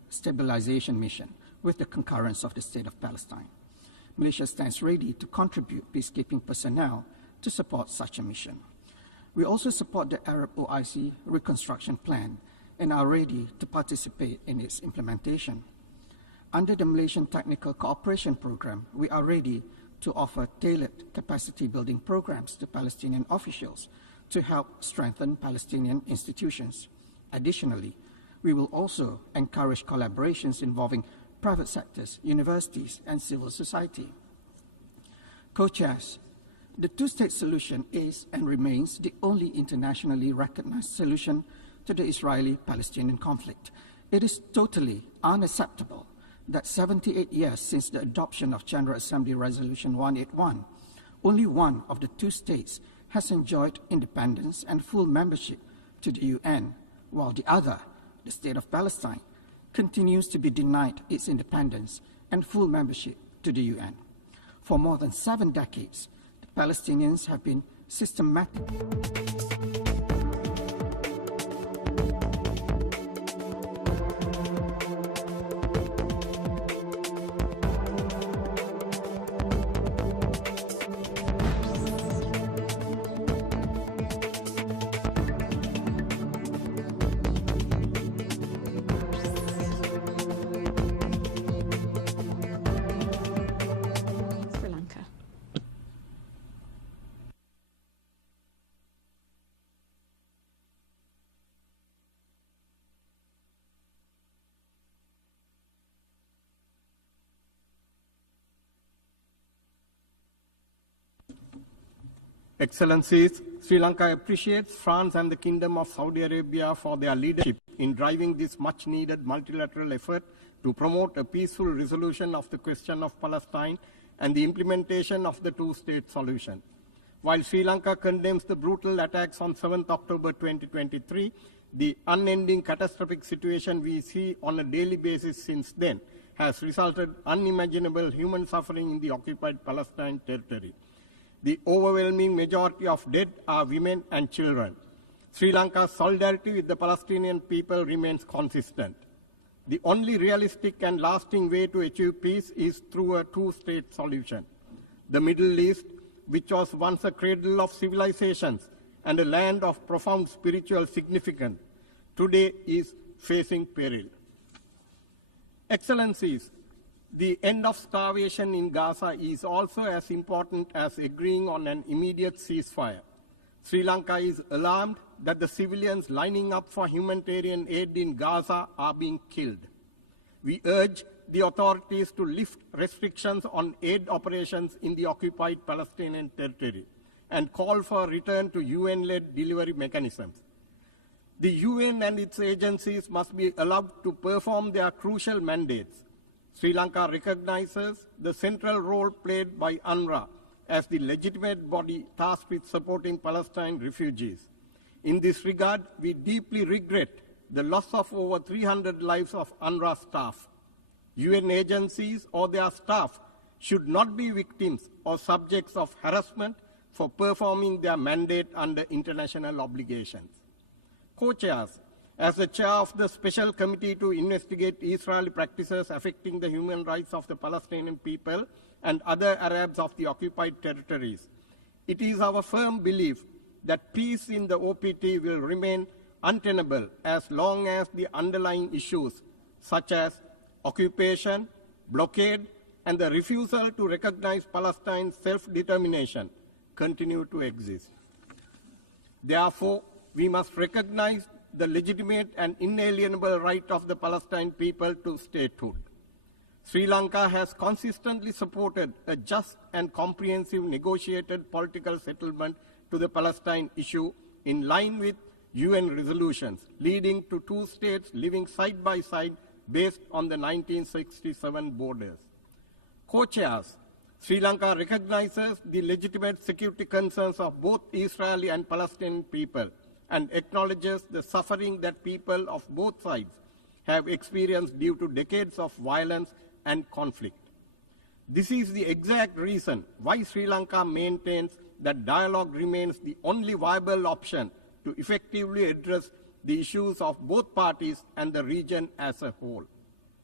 stabilization mission with the concurrence of the State of Palestine. Malaysia stands ready to contribute peacekeeping personnel to support such a mission. We also support the Arab OIC reconstruction plan and are ready to participate in its implementation. Under the Malaysian Technical Cooperation Program, we are ready to offer tailored capacity building programs to Palestinian officials to help strengthen Palestinian institutions. Additionally, we will also encourage collaborations involving private sectors, universities, and civil society. Co-chairs, the two-state solution is and remains the only internationally recognized solution to the Israeli-Palestinian conflict. It is totally unacceptable that 78 years since the adoption of General Assembly Resolution 181, only one of the two states has enjoyed independence and full membership to the UN, while the other, the State of Palestine, continues to be denied its independence and full membership to the UN. For more than 7 decades, the Palestinians have been systematically Excellencies, Sri Lanka appreciates France and the Kingdom of Saudi Arabia for their leadership in driving this much-needed multilateral effort to promote a peaceful resolution of the question of Palestine and the implementation of the two-state solution. While Sri Lanka condemns the brutal attacks on 7th October 2023, the unending catastrophic situation we see on a daily basis since then has resulted in unimaginable human suffering in the occupied Palestine territory. The overwhelming majority of dead are women and children. Sri Lanka's solidarity with the Palestinian people remains consistent. The only realistic and lasting way to achieve peace is through a two-state solution. The Middle East, which was once a cradle of civilizations and a land of profound spiritual significance, today is facing peril. Excellencies, the end of starvation in Gaza is also as important as agreeing on an immediate ceasefire. Sri Lanka is alarmed that the civilians lining up for humanitarian aid in Gaza are being killed. We urge the authorities to lift restrictions on aid operations in the occupied Palestinian territory and call for a return to UN-led delivery mechanisms. The UN and its agencies must be allowed to perform their crucial mandates. Sri Lanka recognizes the central role played by UNRWA as the legitimate body tasked with supporting Palestine refugees. In this regard, we deeply regret the loss of over 300 lives of UNRWA staff. UN agencies or their staff should not be victims or subjects of harassment for performing their mandate under international obligations. Co-chairs, as the chair of the Special Committee to investigate Israeli practices affecting the human rights of the Palestinian people and other Arabs of the occupied territories, it is our firm belief that peace in the OPT will remain untenable as long as the underlying issues such as occupation, blockade, and the refusal to recognize Palestine's self-determination continue to exist. Therefore, we must recognize the legitimate and inalienable right of the Palestinian people to statehood. Sri Lanka has consistently supported a just and comprehensive negotiated political settlement to the Palestine issue in line with UN resolutions, leading to two states living side by side based on the 1967 borders. Co-chairs, Sri Lanka recognizes the legitimate security concerns of both Israeli and Palestinian people and acknowledges the suffering that people of both sides have experienced due to decades of violence and conflict. This is the exact reason why Sri Lanka maintains that dialogue remains the only viable option to effectively address the issues of both parties and the region as a whole.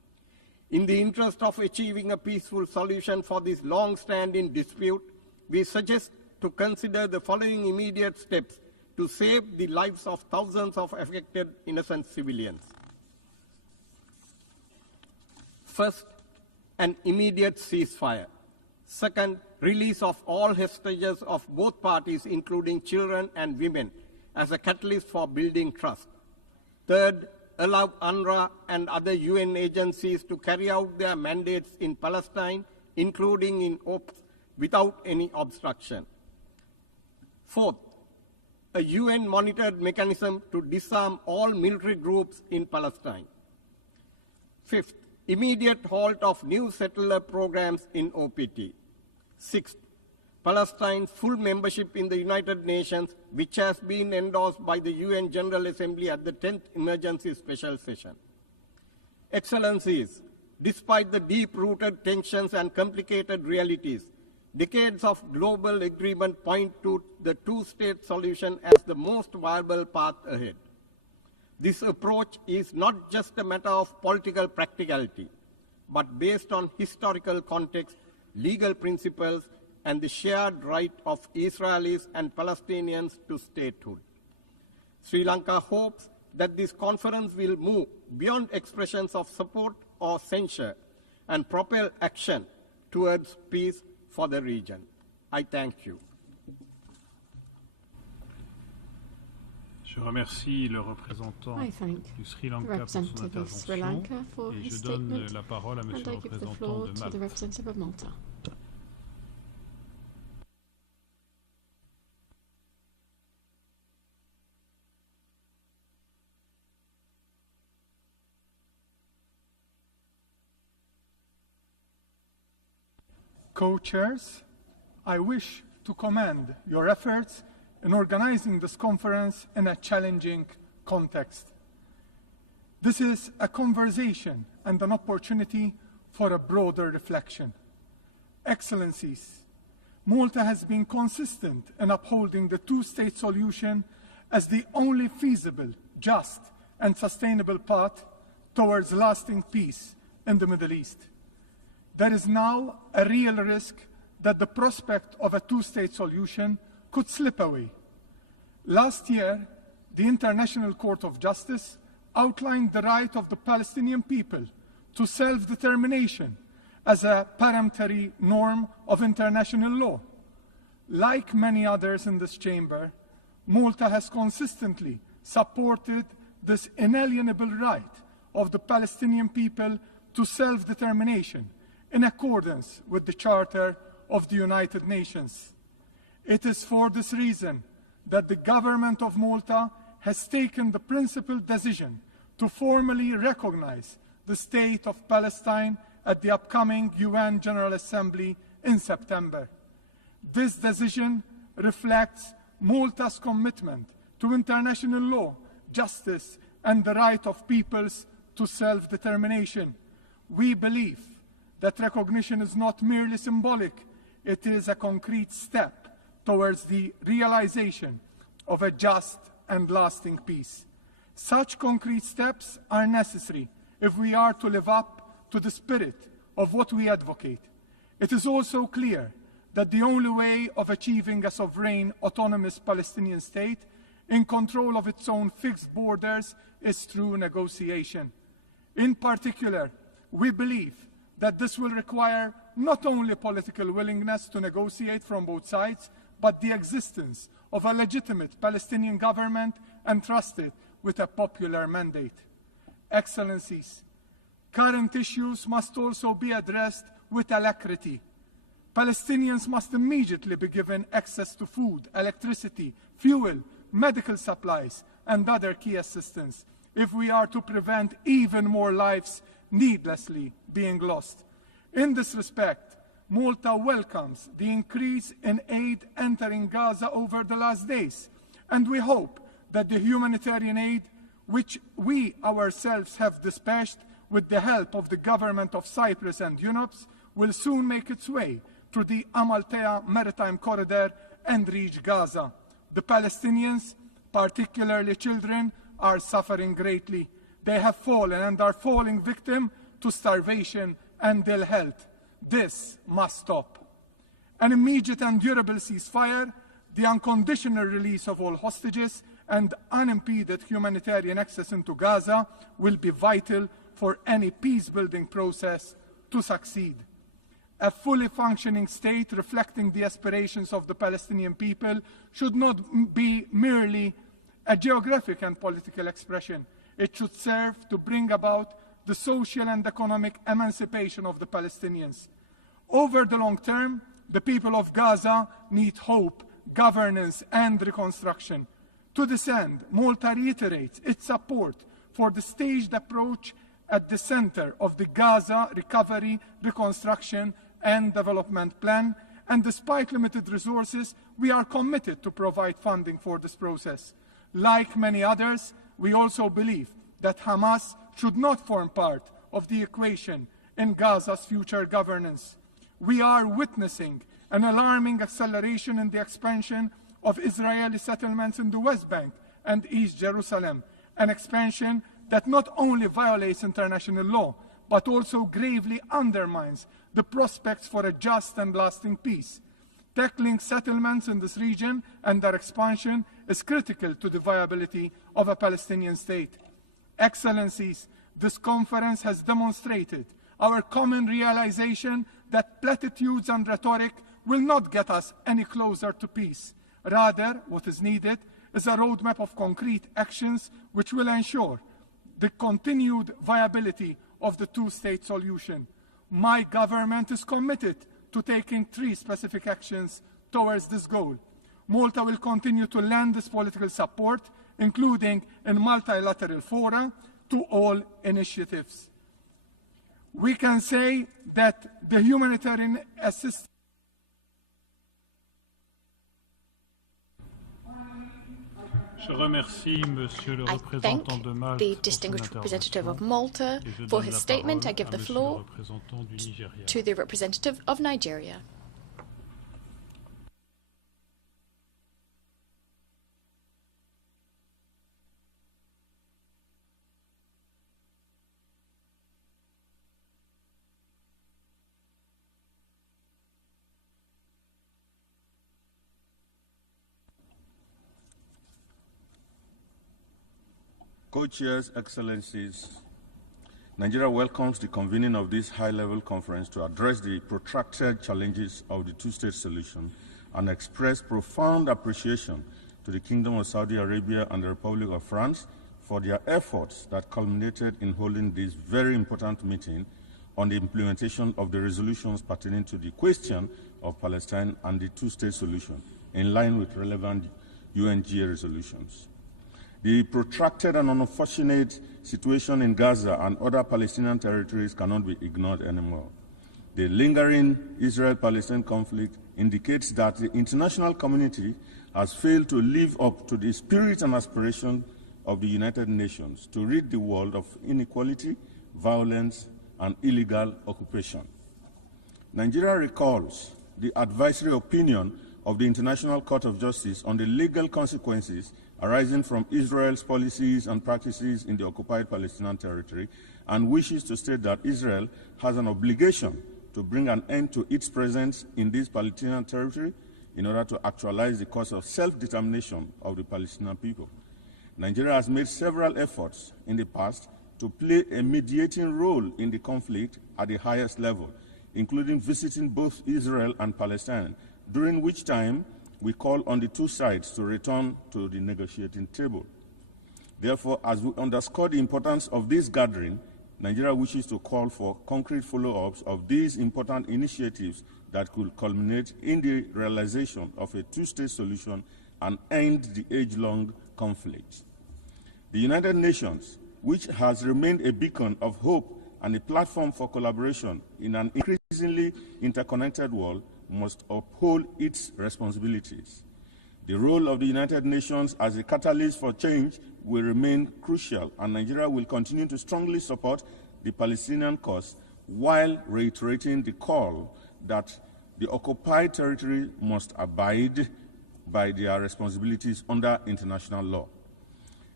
In the interest of achieving a peaceful solution for this long-standing dispute, we suggest to consider the following immediate steps to save the lives of thousands of affected innocent civilians. First, an immediate ceasefire. Second, release of all hostages of both parties, including children and women, as a catalyst for building trust. Third, allow UNRWA and other UN agencies to carry out their mandates in Palestine, including in OPS, without any obstruction. Fourth, a UN-monitored mechanism to disarm all military groups in Palestine. Fifth, immediate halt of new settler programs in OPT. Sixth, Palestine's full membership in the United Nations, which has been endorsed by the UN General Assembly at the 10th Emergency Special Session. Excellencies, despite the deep-rooted tensions and complicated realities, decades of global agreement point to the two-state solution as the most viable path ahead. This approach is not just a matter of political practicality, but based on historical context, legal principles, and the shared right of Israelis and Palestinians to statehood. Sri Lanka hopes that this conference will move beyond expressions of support or censure and propel action towards peace for the region. I thank you. Je remercie le représentant du Sri Lanka pour son intervention et je donne la parole à Monsieur le représentant de Malte. Co-chairs, I wish to commend your efforts in organizing this conference in a challenging context. This is a conversation and an opportunity for a broader reflection. Excellencies, Malta has been consistent in upholding the two-state solution as the only feasible, just, and sustainable path towards lasting peace in the Middle East. There is now a real risk that the prospect of a two-state solution could slip away. Last year, the International Court of Justice outlined the right of the Palestinian people to self-determination as a peremptory norm of international law. Like many others in this chamber, Malta has consistently supported this inalienable right of the Palestinian people to self-determination in accordance with the Charter of the United Nations. It is for this reason that the government of Malta has taken the principled decision to formally recognize the state of Palestine at the upcoming UN General Assembly in September. This decision reflects Malta's commitment to international law, justice, and the right of peoples to self-determination. We believe that recognition is not merely symbolic, it is a concrete step towards the realization of a just and lasting peace. Such concrete steps are necessary if we are to live up to the spirit of what we advocate. It is also clear that the only way of achieving a sovereign, autonomous Palestinian state in control of its own fixed borders is through negotiation. In particular, we believe that this will require not only political willingness to negotiate from both sides, but the existence of a legitimate Palestinian government entrusted with a popular mandate. Excellencies, current issues must also be addressed with alacrity. Palestinians must immediately be given access to food, electricity, fuel, medical supplies, and other key assistance if we are to prevent even more lives needlessly being lost. In this respect, Malta welcomes the increase in aid entering Gaza over the last days, and we hope that the humanitarian aid, which we ourselves have dispatched with the help of the government of Cyprus and UNOPS, will soon make its way through the Amaltea maritime corridor and reach Gaza. The Palestinians, particularly children, are suffering greatly. They have fallen and are falling victim to starvation and ill health. This must stop. An immediate and durable ceasefire, the unconditional release of all hostages, and unimpeded humanitarian access into Gaza will be vital for any peace-building process to succeed. A fully functioning state reflecting the aspirations of the Palestinian people should not be merely a geographic and political expression. It should serve to bring about the social and economic emancipation of the Palestinians. Over the long term, the people of Gaza need hope, governance, and reconstruction. To this end, Malta reiterates its support for the staged approach at the center of the Gaza Recovery, Reconstruction, and Development Plan, and despite limited resources, we are committed to provide funding for this process. Like many others, we also believe that Hamas should not form part of the equation in Gaza's future governance. We are witnessing an alarming acceleration in the expansion of Israeli settlements in the West Bank and East Jerusalem, an expansion that not only violates international law, but also gravely undermines the prospects for a just and lasting peace. Tackling settlements in this region and their expansion is critical to the viability of a Palestinian state. Excellencies, this conference has demonstrated our common realization that platitudes and rhetoric will not get us any closer to peace. Rather, what is needed is a roadmap of concrete actions which will ensure the continued viability of the two-state solution. My government is committed to taking 3 specific actions towards this goal. Malta will continue to lend this political support, including in multilateral fora, to all initiatives. We can say that the humanitarian assistance I thank the distinguished representative of Malta for his statement. I give the floor to the representative of Nigeria. Co-chairs, Excellencies, Nigeria welcomes the convening of this high-level conference to address the protracted challenges of the two-state solution and express profound appreciation to the Kingdom of Saudi Arabia and the Republic of France for their efforts that culminated in holding this very important meeting on the implementation of the resolutions pertaining to the question of Palestine and the two-state solution, in line with relevant UNGA resolutions. The protracted and unfortunate situation in Gaza and other Palestinian territories cannot be ignored anymore. The lingering Israel-Palestine conflict indicates that the international community has failed to live up to the spirit and aspiration of the United Nations to rid the world of inequality, violence, and illegal occupation. Nigeria recalls the advisory opinion of the International Court of Justice on the legal consequences arising from Israel's policies and practices in the occupied Palestinian territory, and wishes to state that Israel has an obligation to bring an end to its presence in this Palestinian territory in order to actualize the cause of self-determination of the Palestinian people. Nigeria has made several efforts in the past to play a mediating role in the conflict at the highest level, including visiting both Israel and Palestine, during which time we call on the two sides to return to the negotiating table. Therefore, as we underscore the importance of this gathering, Nigeria wishes to call for concrete follow-ups of these important initiatives that could culminate in the realization of a two-state solution and end the age-long conflict. The United Nations, which has remained a beacon of hope and a platform for collaboration in an increasingly interconnected world, must uphold its responsibilities. The role of the United Nations as a catalyst for change will remain crucial, and Nigeria will continue to strongly support the Palestinian cause while reiterating the call that the occupied territory must abide by their responsibilities under international law.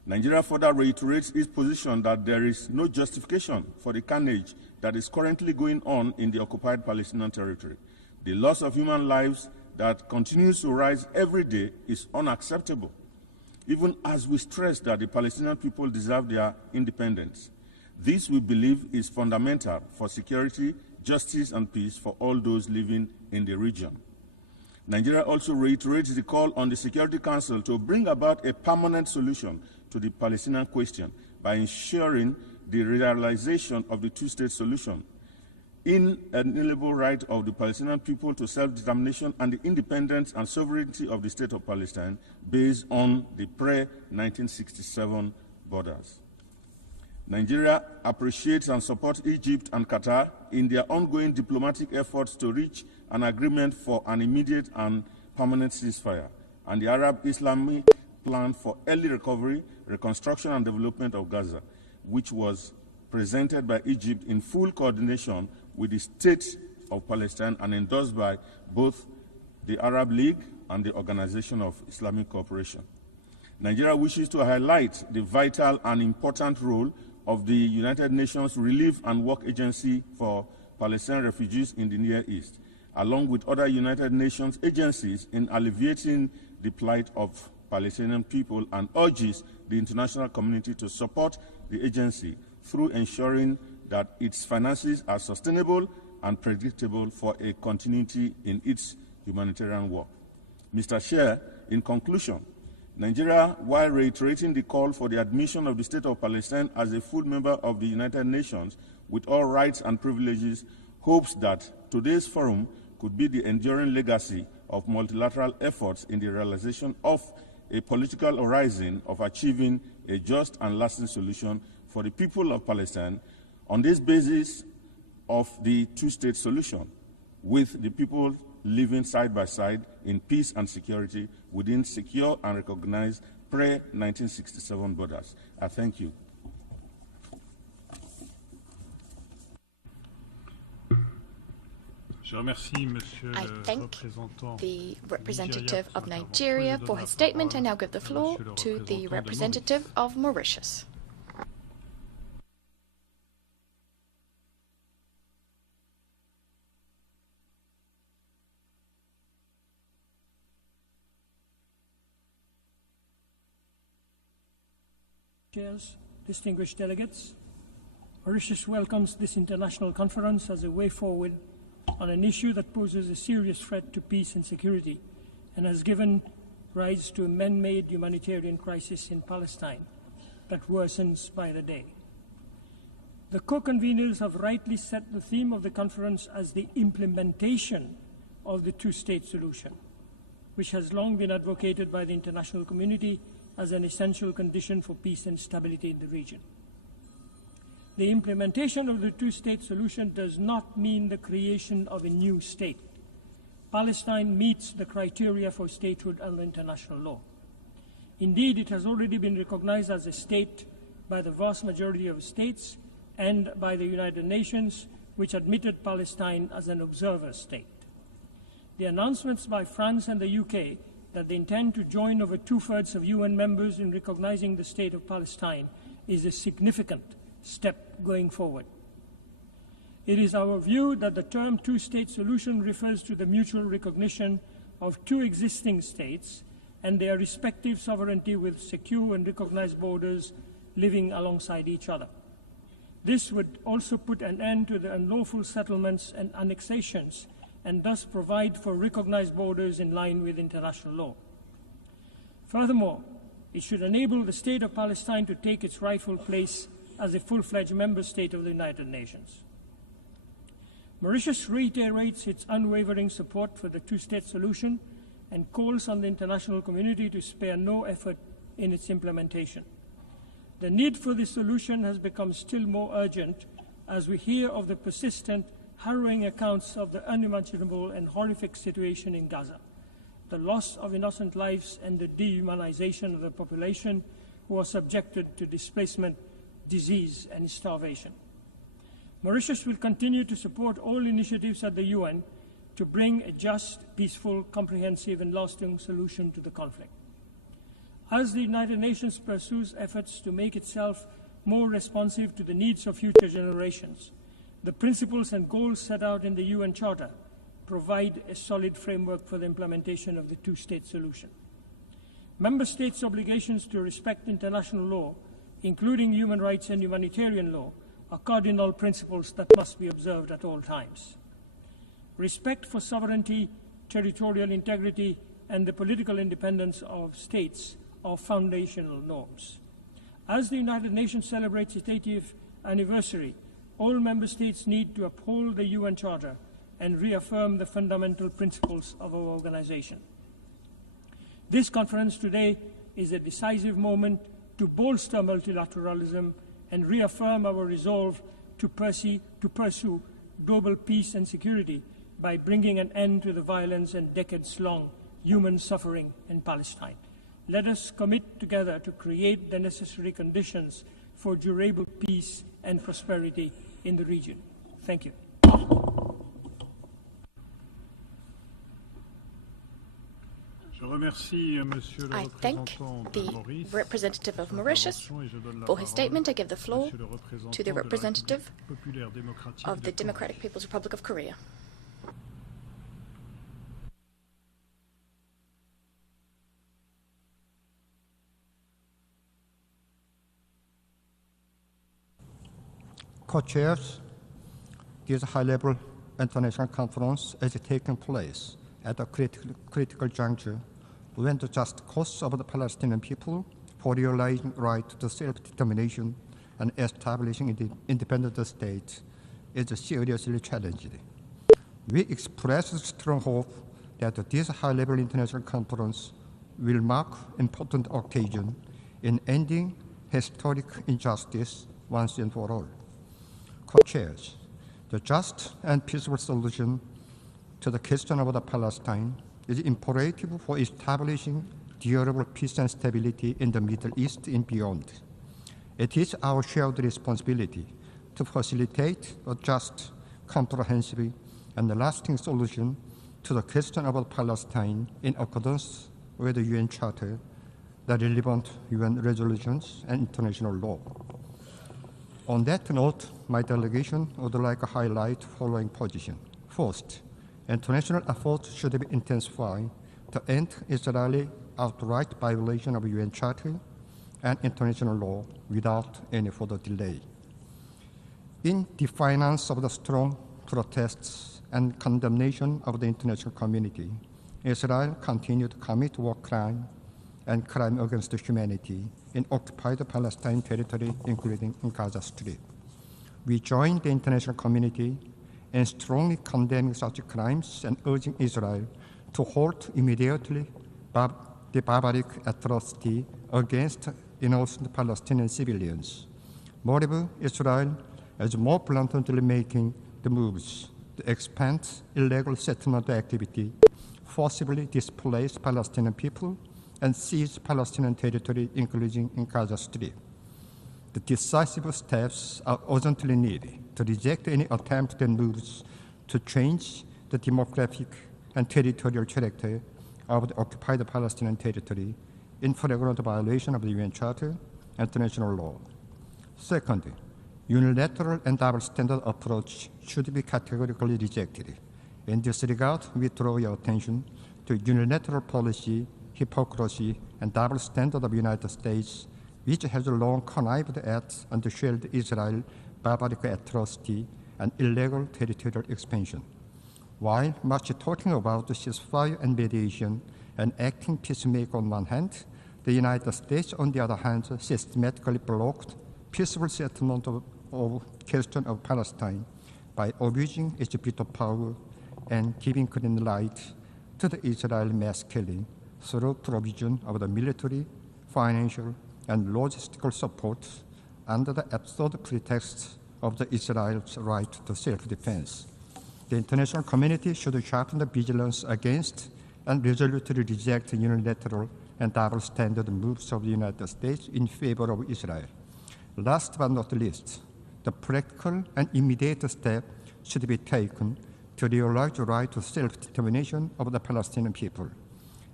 Nigeria further reiterates its position that there is no justification for the carnage that is currently going on in the occupied Palestinian territory. The loss of human lives that continues to rise every day is unacceptable, even as we stress that the Palestinian people deserve their independence. This, we believe, is fundamental for security, justice, and peace for all those living in the region. Nigeria also reiterates the call on the Security Council to bring about a permanent solution to the Palestinian question by ensuring the realization of the two-state solution, inalienable right of the Palestinian people to self-determination and the independence and sovereignty of the State of Palestine based on the pre-1967 borders. Nigeria appreciates and supports Egypt and Qatar in their ongoing diplomatic efforts to reach an agreement for an immediate and permanent ceasefire, and the Arab-Islamic plan for early recovery, reconstruction, and development of Gaza, which was presented by Egypt in full coordination with the State of Palestine and endorsed by both the Arab League and the Organization of Islamic Cooperation. Nigeria wishes to highlight the vital and important role of the United Nations Relief and Work Agency for Palestinian refugees in the Near East, along with other United Nations agencies in alleviating the plight of Palestinian people, and urges the international community to support the agency through ensuring that its finances are sustainable and predictable for a continuity in its humanitarian work. Mr. Chair, in conclusion, Nigeria, while reiterating the call for the admission of the State of Palestine as a full member of the United Nations with all rights and privileges, hopes that today's forum could be the enduring legacy of multilateral efforts in the realization of a political horizon of achieving a just and lasting solution for the people of Palestine on this basis of the two-state solution, with the people living side by side in peace and security within secure and recognized pre-1967 borders. I thank you. I thank the representative of Nigeria for his statement. I now give the floor to the representative of Mauritius. Chairs, distinguished delegates, Mauritius welcomes this international conference as a way forward on an issue that poses a serious threat to peace and security and has given rise to a man-made humanitarian crisis in Palestine that worsens by the day. The co-conveners have rightly set the theme of the conference as the implementation of the two-state solution, which has long been advocated by the international community as an essential condition for peace and stability in the region. The implementation of the two-state solution does not mean the creation of a new state. Palestine meets the criteria for statehood under international law. Indeed, it has already been recognized as a state by the vast majority of states and by the United Nations, which admitted Palestine as an observer state. The announcements by France and the UK that they intend to join over two-thirds of UN members in recognizing the state of Palestine is a significant step going forward. It is our view that the term two-state solution refers to the mutual recognition of two existing states and their respective sovereignty with secure and recognized borders living alongside each other. This would also put an end to the unlawful settlements and annexations and thus provide for recognized borders in line with international law. Furthermore, it should enable the state of Palestine to take its rightful place as a full-fledged member state of the United Nations. Mauritius reiterates its unwavering support for the two-state solution and calls on the international community to spare no effort in its implementation. The need for this solution has become still more urgent as we hear of the persistent, harrowing accounts of the unimaginable and horrific situation in Gaza, the loss of innocent lives and the dehumanization of the population who are subjected to displacement, disease, and starvation. Mauritius will continue to support all initiatives at the UN to bring a just, peaceful, comprehensive, and lasting solution to the conflict. As the United Nations pursues efforts to make itself more responsive to the needs of future generations, the principles and goals set out in the UN Charter provide a solid framework for the implementation of the two-state solution. Member States' obligations to respect international law, including human rights and humanitarian law, are cardinal principles that must be observed at all times. Respect for sovereignty, territorial integrity, and the political independence of states are foundational norms. As the United Nations celebrates its 80th anniversary, all member states need to uphold the UN Charter and reaffirm the fundamental principles of our organization. This conference today is a decisive moment to bolster multilateralism and reaffirm our resolve to pursue global peace and security by bringing an end to the violence and decades-long human suffering in Palestine. Let us commit together to create the necessary conditions for durable peace and prosperity in the region. Thank you. I thank the representative of Mauritius for his statement. I give the floor to the representative of the Democratic People's Republic of Korea. Co-chairs, this high-level international conference is taking place at a critical juncture when the just cause of the Palestinian people for realizing right to self-determination and establishing independent states is seriously challenged. We express strong hope that this high-level international conference will mark an important occasion in ending historic injustice once and for all. Co-chairs, the just and peaceful solution to the question of Palestine is imperative for establishing durable peace and stability in the Middle East and beyond. It is our shared responsibility to facilitate a just, comprehensive, and lasting solution to the question of Palestine in accordance with the UN Charter, the relevant UN resolutions, and international law. On that note, my delegation would like to highlight the following position. First, international efforts should be intensified to end Israeli outright violation of UN Charter and international law without any further delay. In defiance of the strong protests and condemnation of the international community, Israel continued to commit war crime and crime against humanity in occupied Palestine territory, including in Gaza Strip. We join the international community in strongly condemning such crimes and urging Israel to halt immediately the barbaric atrocity against innocent Palestinian civilians. Moreover, Israel is more bluntly making the moves to expand illegal settlement activity, forcibly displace Palestinian people, and seize Palestinian territory, including in Gaza Strip. The decisive steps are urgently needed to reject any attempt and moves to change the demographic and territorial character of the occupied Palestinian territory in flagrant violation of the UN Charter and international law. Second, unilateral and double-standard approach should be categorically rejected. In this regard, we draw your attention to unilateral policy, hypocrisy, and double standard of the United States, which has long connived at and shared Israel barbaric atrocity and illegal territorial expansion. While much talking about ceasefire and mediation and acting peacemaker on one hand, the United States, on the other hand, systematically blocked peaceful settlement of question of Palestine by abusing its veto power and giving green light to the Israel mass killing through provision of the military, financial, and logistical support under the absurd pretext of the Israel's right to self-defense. The international community should sharpen the vigilance against and resolutely reject unilateral and double-standard moves of the United States in favor of Israel. Last but not least, the practical and immediate step should be taken to realize the right to self-determination of the Palestinian people.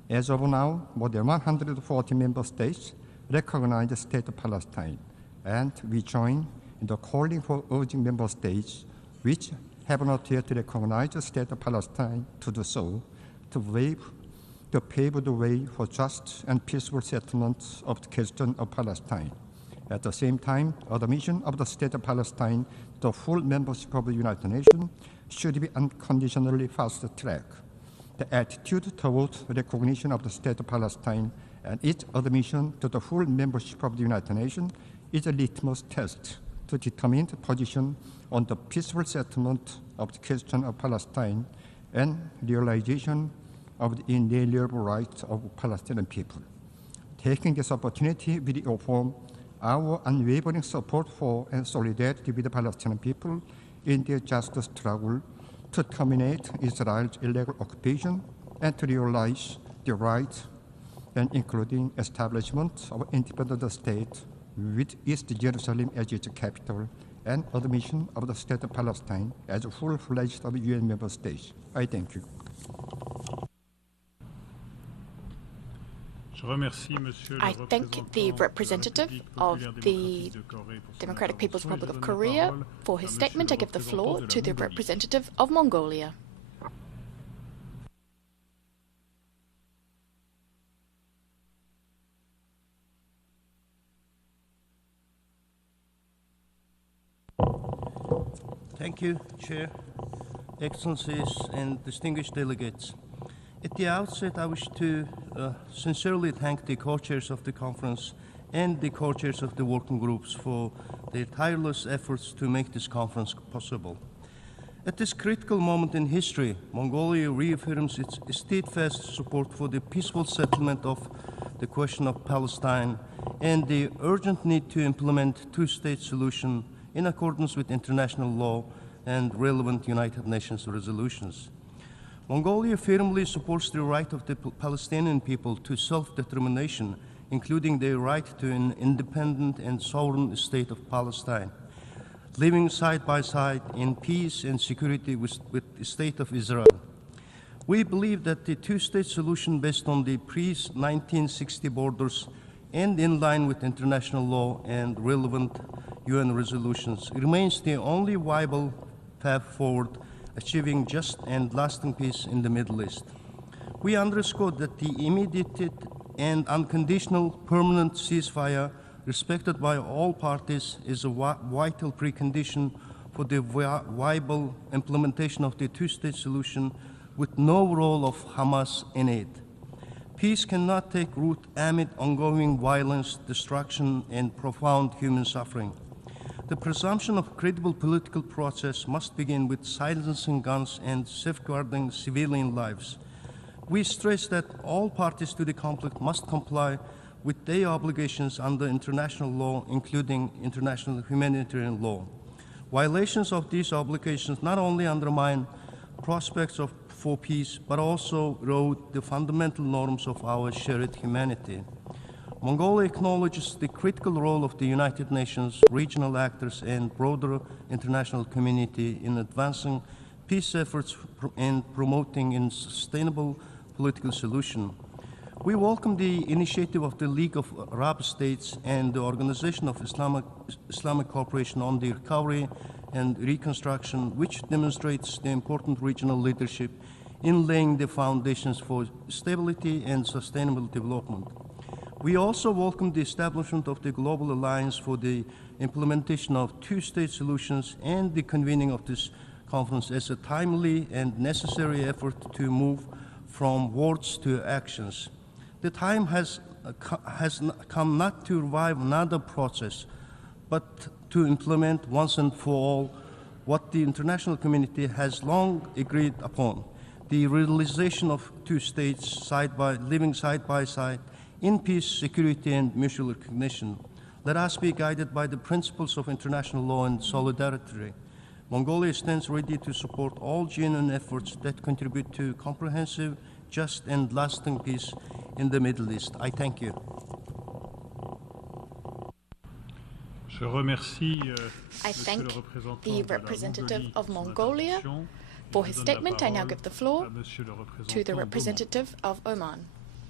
As of now, more than 140 member states recognize the state of Palestine, and we join in the calling for urging member states which have not yet recognized the state of Palestine to do so, to pave the way for just and peaceful settlement of the question of Palestine. At the same time, admission of the state of Palestine to full membership of the United Nations should be unconditionally fast-tracked. The attitude towards recognition of the state of Palestine and its admission to the full membership of the United Nations is a litmus test to determine the position on the peaceful settlement of the question of Palestine and realization of the inalienable rights of Palestinian people. Taking this opportunity, we reaffirm our unwavering support for and solidarity with the Palestinian people in their just struggle to terminate Israel's illegal occupation and to realize the rights and including establishment of an independent state with East Jerusalem as its capital and admission of the state of Palestine as a full-fledged UN member state. I thank you. I thank the representative of the Democratic People's Republic of Korea for his statement. I give the floor to the representative of Mongolia. Thank you, Chair, Excellencies, and distinguished delegates. At the outset, I wish to sincerely thank the co-chairs of the conference and the co-chairs of the working groups for their tireless efforts to make this conference possible. At this critical moment in history, Mongolia reaffirms its steadfast support for the peaceful settlement of the question of Palestine and the urgent need to implement two-state solution in accordance with international law and relevant United Nations resolutions. Mongolia firmly supports the right of the Palestinian people to self-determination, including their right to an independent and sovereign state of Palestine, living side by side in peace and security with the state of Israel. We believe that the two-state solution based on the pre-1960 borders and in line with international law and relevant UN resolutions remains the only viable path forward achieving just and lasting peace in the Middle East. We underscore that the immediate and unconditional permanent ceasefire respected by all parties is a vital precondition for the viable implementation of the two-state solution with no role of Hamas in it. Peace cannot take root amid ongoing violence, destruction, and profound human suffering. The presumption of credible political process must begin with silencing guns and safeguarding civilian lives. We stress that all parties to the conflict must comply with their obligations under international law, including international humanitarian law. Violations of these obligations not only undermine prospects for peace, but also erode the fundamental norms of our shared humanity. Mongolia acknowledges the critical role of the United Nations, regional actors, and broader international community in advancing peace efforts and promoting a sustainable political solution. We welcome the initiative of the League of Arab States and the Organization of Islamic Cooperation on the Recovery and Reconstruction, which demonstrates the important regional leadership in laying the foundations for stability and sustainable development. We also welcome the establishment of the Global Alliance for the implementation of two-state solutions and the convening of this conference as a timely and necessary effort to move from words to actions. The time has come not to revive another process, but to implement once and for all what the international community has long agreed upon, the realization of two states living side by side in peace, security, and mutual recognition. Let us be guided by the principles of international law and solidarity. Mongolia stands ready to support all genuine efforts that contribute to comprehensive, just, and lasting peace in the Middle East. I thank you. I thank the representative of Mongolia for his statement. I now give the floor to the representative of Oman.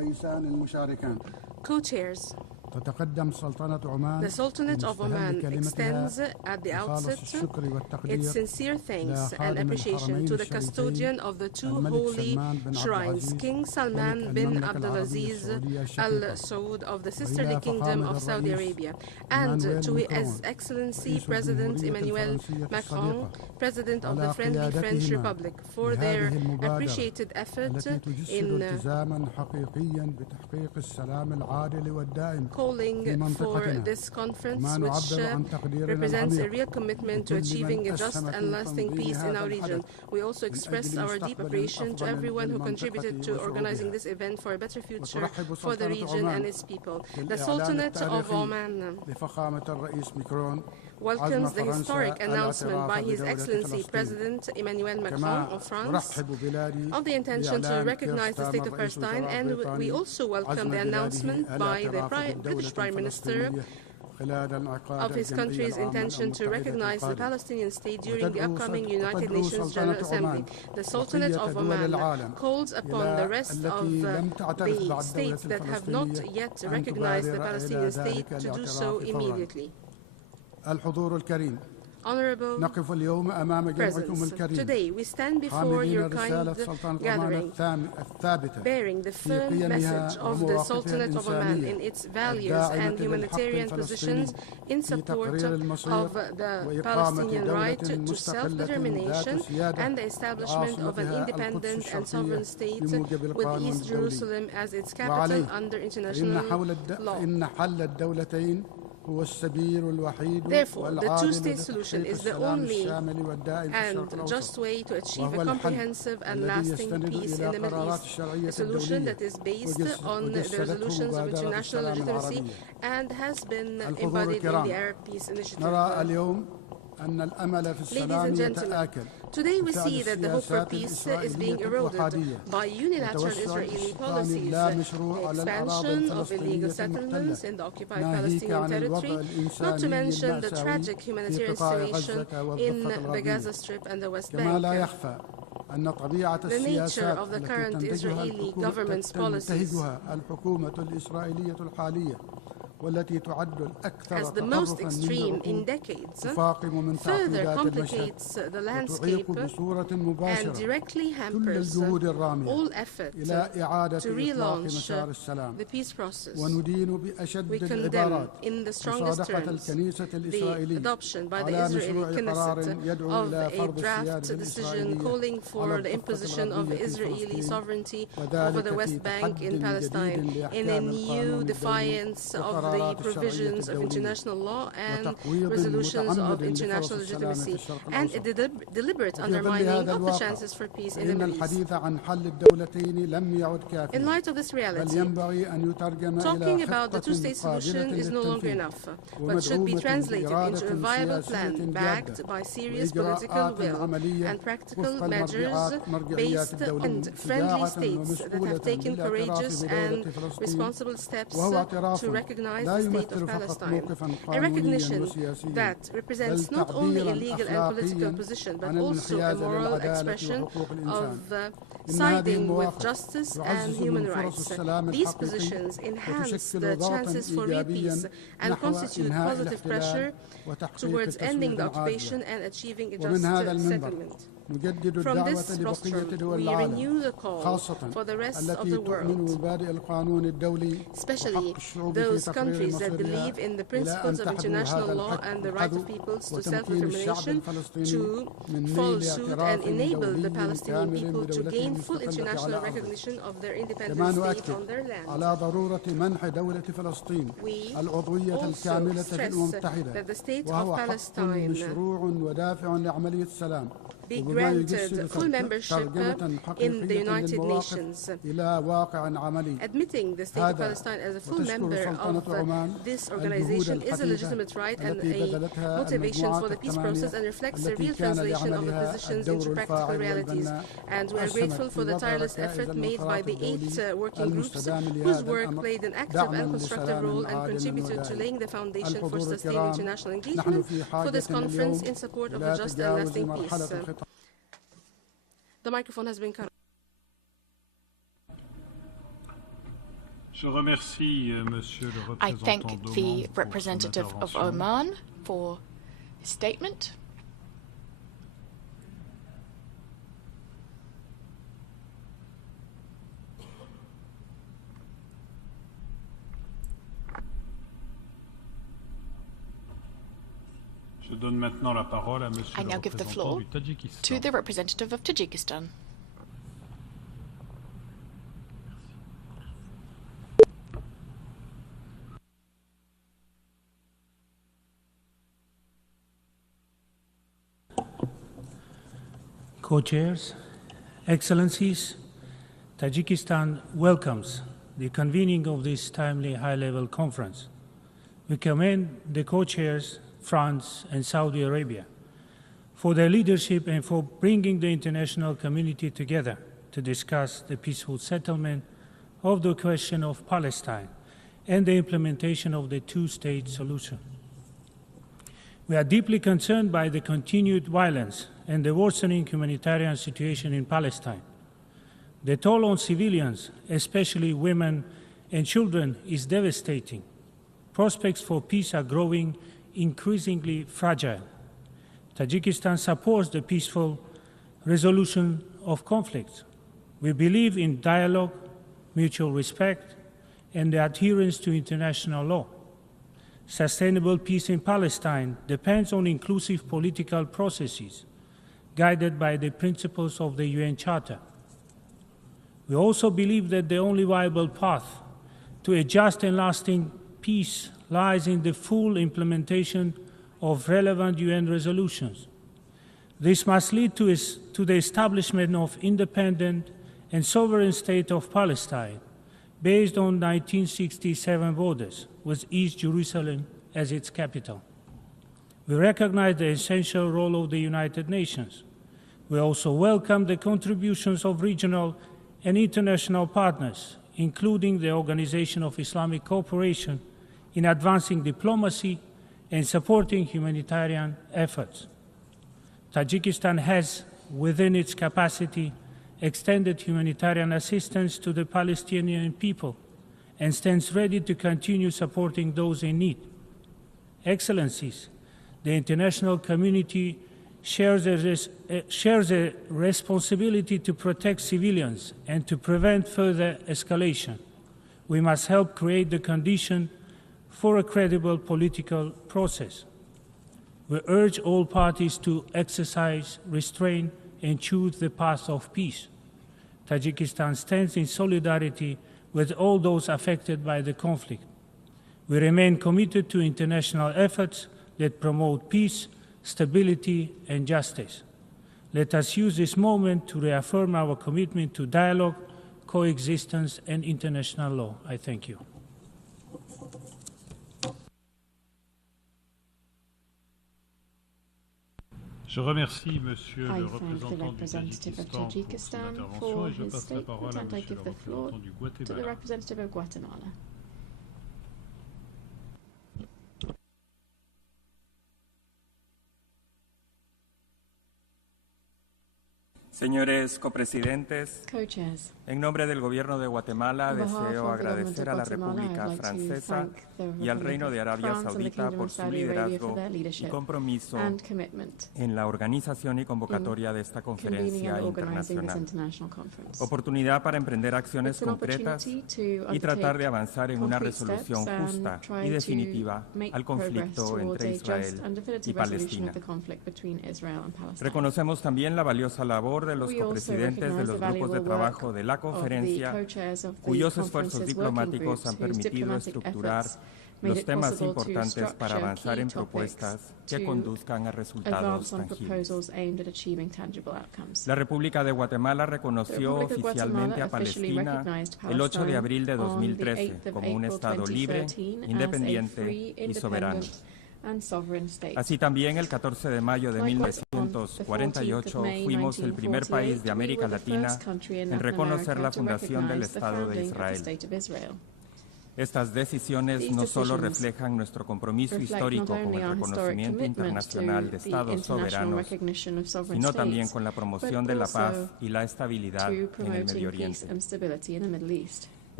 الرئيسان المشاركان. Co-chairs. تتقدم سلطنة عمان The Sultanate of Oman extends at the outset its sincere thanks and appreciation to the custodian of the two holy shrines, King Salman bin Abdulaziz Al Saud of the sisterly kingdom of Saudi Arabia, and to His Excellency President Emmanuel Macron, President of the Friendly French Republic, for their appreciated effort in calling for this conference, which represents a real commitment to achieving a just and lasting peace in our region. We also express our deep appreciation to everyone who contributed to organizing this event for a better future for the region and its people. The Sultanate of Oman welcomes the historic announcement by His Excellency President Emmanuel Macron of France of the intention to recognize the State of Palestine, and we also welcome the announcement by the British Prime Minister of his country's intention to recognize the Palestinian state during the upcoming United Nations General Assembly. The Sultanate of Oman calls upon the rest of the states that have not yet recognized the Palestinian state to do so immediately. Honorable presence, today we stand before your kind gathering, bearing the firm message of the Sultanate of Oman in its values and humanitarian positions in support of the Palestinian right to self-determination and the establishment of an independent and sovereign state with East Jerusalem as its capital under international law. Therefore, the two-state solution is the only and just way to achieve a comprehensive and lasting peace in the Middle East, a solution that is based on the resolutions of international legitimacy and has been embodied in the Arab Peace Initiative. Ladies and gentlemen, today we see that the hope for peace is being eroded by unilateral Israeli policies, the expansion of illegal settlements in the occupied Palestinian territory, not to mention the tragic humanitarian situation in the Gaza Strip and the West Bank. The nature of the current Israeli government's policies as the most extreme in decades, further complicates the landscape and directly hampers all effort to relaunch the peace process. We condemn in the strongest terms the adoption by the Israeli Knesset of a draft decision calling for the imposition of Israeli sovereignty over the West Bank in Palestine in a new defiance of the provisions of international law and resolutions of international legitimacy, and a deliberate undermining of the chances for peace in the Middle East. In light of this reality, talking about the two-state solution is no longer enough, but should be translated into a viable plan backed by serious political will and practical measures based on friendly states that have taken courageous and responsible steps to recognize the State of Palestine, a recognition that represents not only a legal and political position, but also a moral expression of siding with justice and human rights. These positions enhance the chances for real peace and constitute positive pressure towards ending the occupation and achieving a just settlement. From this rostrum, we renew the call for the rest of the world, especially those countries that believe in the principles of international law and the right of peoples to self-determination, to follow suit and enable the Palestinian people to gain full international recognition of their independent state on their land. We also stress that the State of Palestine be granted full membership in the United Nations. Admitting the State of Palestine as a full member of this organization is a legitimate right and a motivation for the peace process, and reflects a real translation of the positions into practical realities. And we are grateful for the tireless effort made by the 8 working groups, whose work played an active and constructive role and contributed to laying the foundation for sustained international engagement for this conference in support of a just and lasting peace. The microphone has been cut. I thank the representative of Oman for his statement. I now give the floor to the representative of Tajikistan. Co-chairs, Excellencies, Tajikistan welcomes the convening of this timely high-level conference. We commend the co-chairs, France and Saudi Arabia, for their leadership and for bringing the international community together to discuss the peaceful settlement of the question of Palestine and the implementation of the two-state solution. We are deeply concerned by the continued violence and the worsening humanitarian situation in Palestine. The toll on civilians, especially women and children, is devastating. Prospects for peace are growing increasingly fragile. Tajikistan supports the peaceful resolution of conflicts. We believe in dialogue, mutual respect, and the adherence to international law. Sustainable peace in Palestine depends on inclusive political processes guided by the principles of the UN Charter. We also believe that the only viable path to a just and lasting peace lies in the full implementation of relevant UN resolutions. This must lead to the establishment of independent and sovereign state of Palestine based on 1967 borders, with East Jerusalem as its capital. We recognize the essential role of the United Nations. We also welcome the contributions of regional and international partners, including the Organization of Islamic Cooperation, in advancing diplomacy and supporting humanitarian efforts. Tajikistan has, within its capacity, extended humanitarian assistance to the Palestinian people and stands ready to continue supporting those in need. Excellencies, the international community shares a responsibility to protect civilians and to prevent further escalation. We must help create the condition for a credible political process. We urge all parties to exercise restraint and choose the path of peace. Tajikistan stands in solidarity with all those affected by the conflict. We remain committed to international efforts that promote peace, stability, and justice. Let us use this moment to reaffirm our commitment to dialogue, coexistence, and international law. I thank you. Je remercie Monsieur I le thank the représentant du representative of Tajikistan Tajikistan pour son for intervention et je his passe la parole statement, à and I Monsieur give le the floor représentant du to the Guatemala. representative of Guatemala. Señores copresidentes, Co-chairs. en nombre del Gobierno de Guatemala On behalf deseo of the government agradecer of a la Guatemala, República I'd like to Francesa thank the y al Republic Reino of de Arabia France and the Saudita Kingdom por of su Saudi Arabia liderazgo for their y leadership compromiso and commitment en la organización y convocatoria de esta convening conferencia and organizing this internacional. international conference. Oportunidad para emprender acciones It's an concretas opportunity to y tratar de undertake avanzar en una concrete resolución steps and justa try y to definitiva make al progress conflicto towards entre a just Israel and y definitive resolution Palestina. of the conflict between Israel and Palestine. Reconocemos también la valiosa labor de los We also copresidentes de recognize los the grupos de valuable trabajo work de la of the conferencia, co-chairs of the cuyos esfuerzos conference's working diplomáticos groups, han whose permitido diplomatic estructurar efforts made los it temas possible to importantes para structure avanzar key en topics propuestas que to conduzcan a resultados advance on tangibles. proposals aimed at achieving tangible outcomes. La República de Guatemala reconoció The Republic of oficialmente a Guatemala officially Palestina recognized el 8 de abril de Palestine on the 2013 8th of como un April Estado libre, 2013 as a independiente free, y soberano. independent and sovereign state. Así también el 14 de mayo de Likewise, on the 1948 14th of May fuimos el primer país 1948, de América we were the Latina first country in en Latin reconocer la America to fundación del recognize the Estado de founding of the Israel. State of Israel. Estas decisiones These no solo decisions reflejan nuestro compromiso reflect histórico not con only el our historic reconocimiento commitment internacional de to the Estados international soberanos, recognition of sovereign sino también states, con la but promoción de la also paz y la estabilidad to en el promoting Medio peace Oriente. and stability in the Middle East.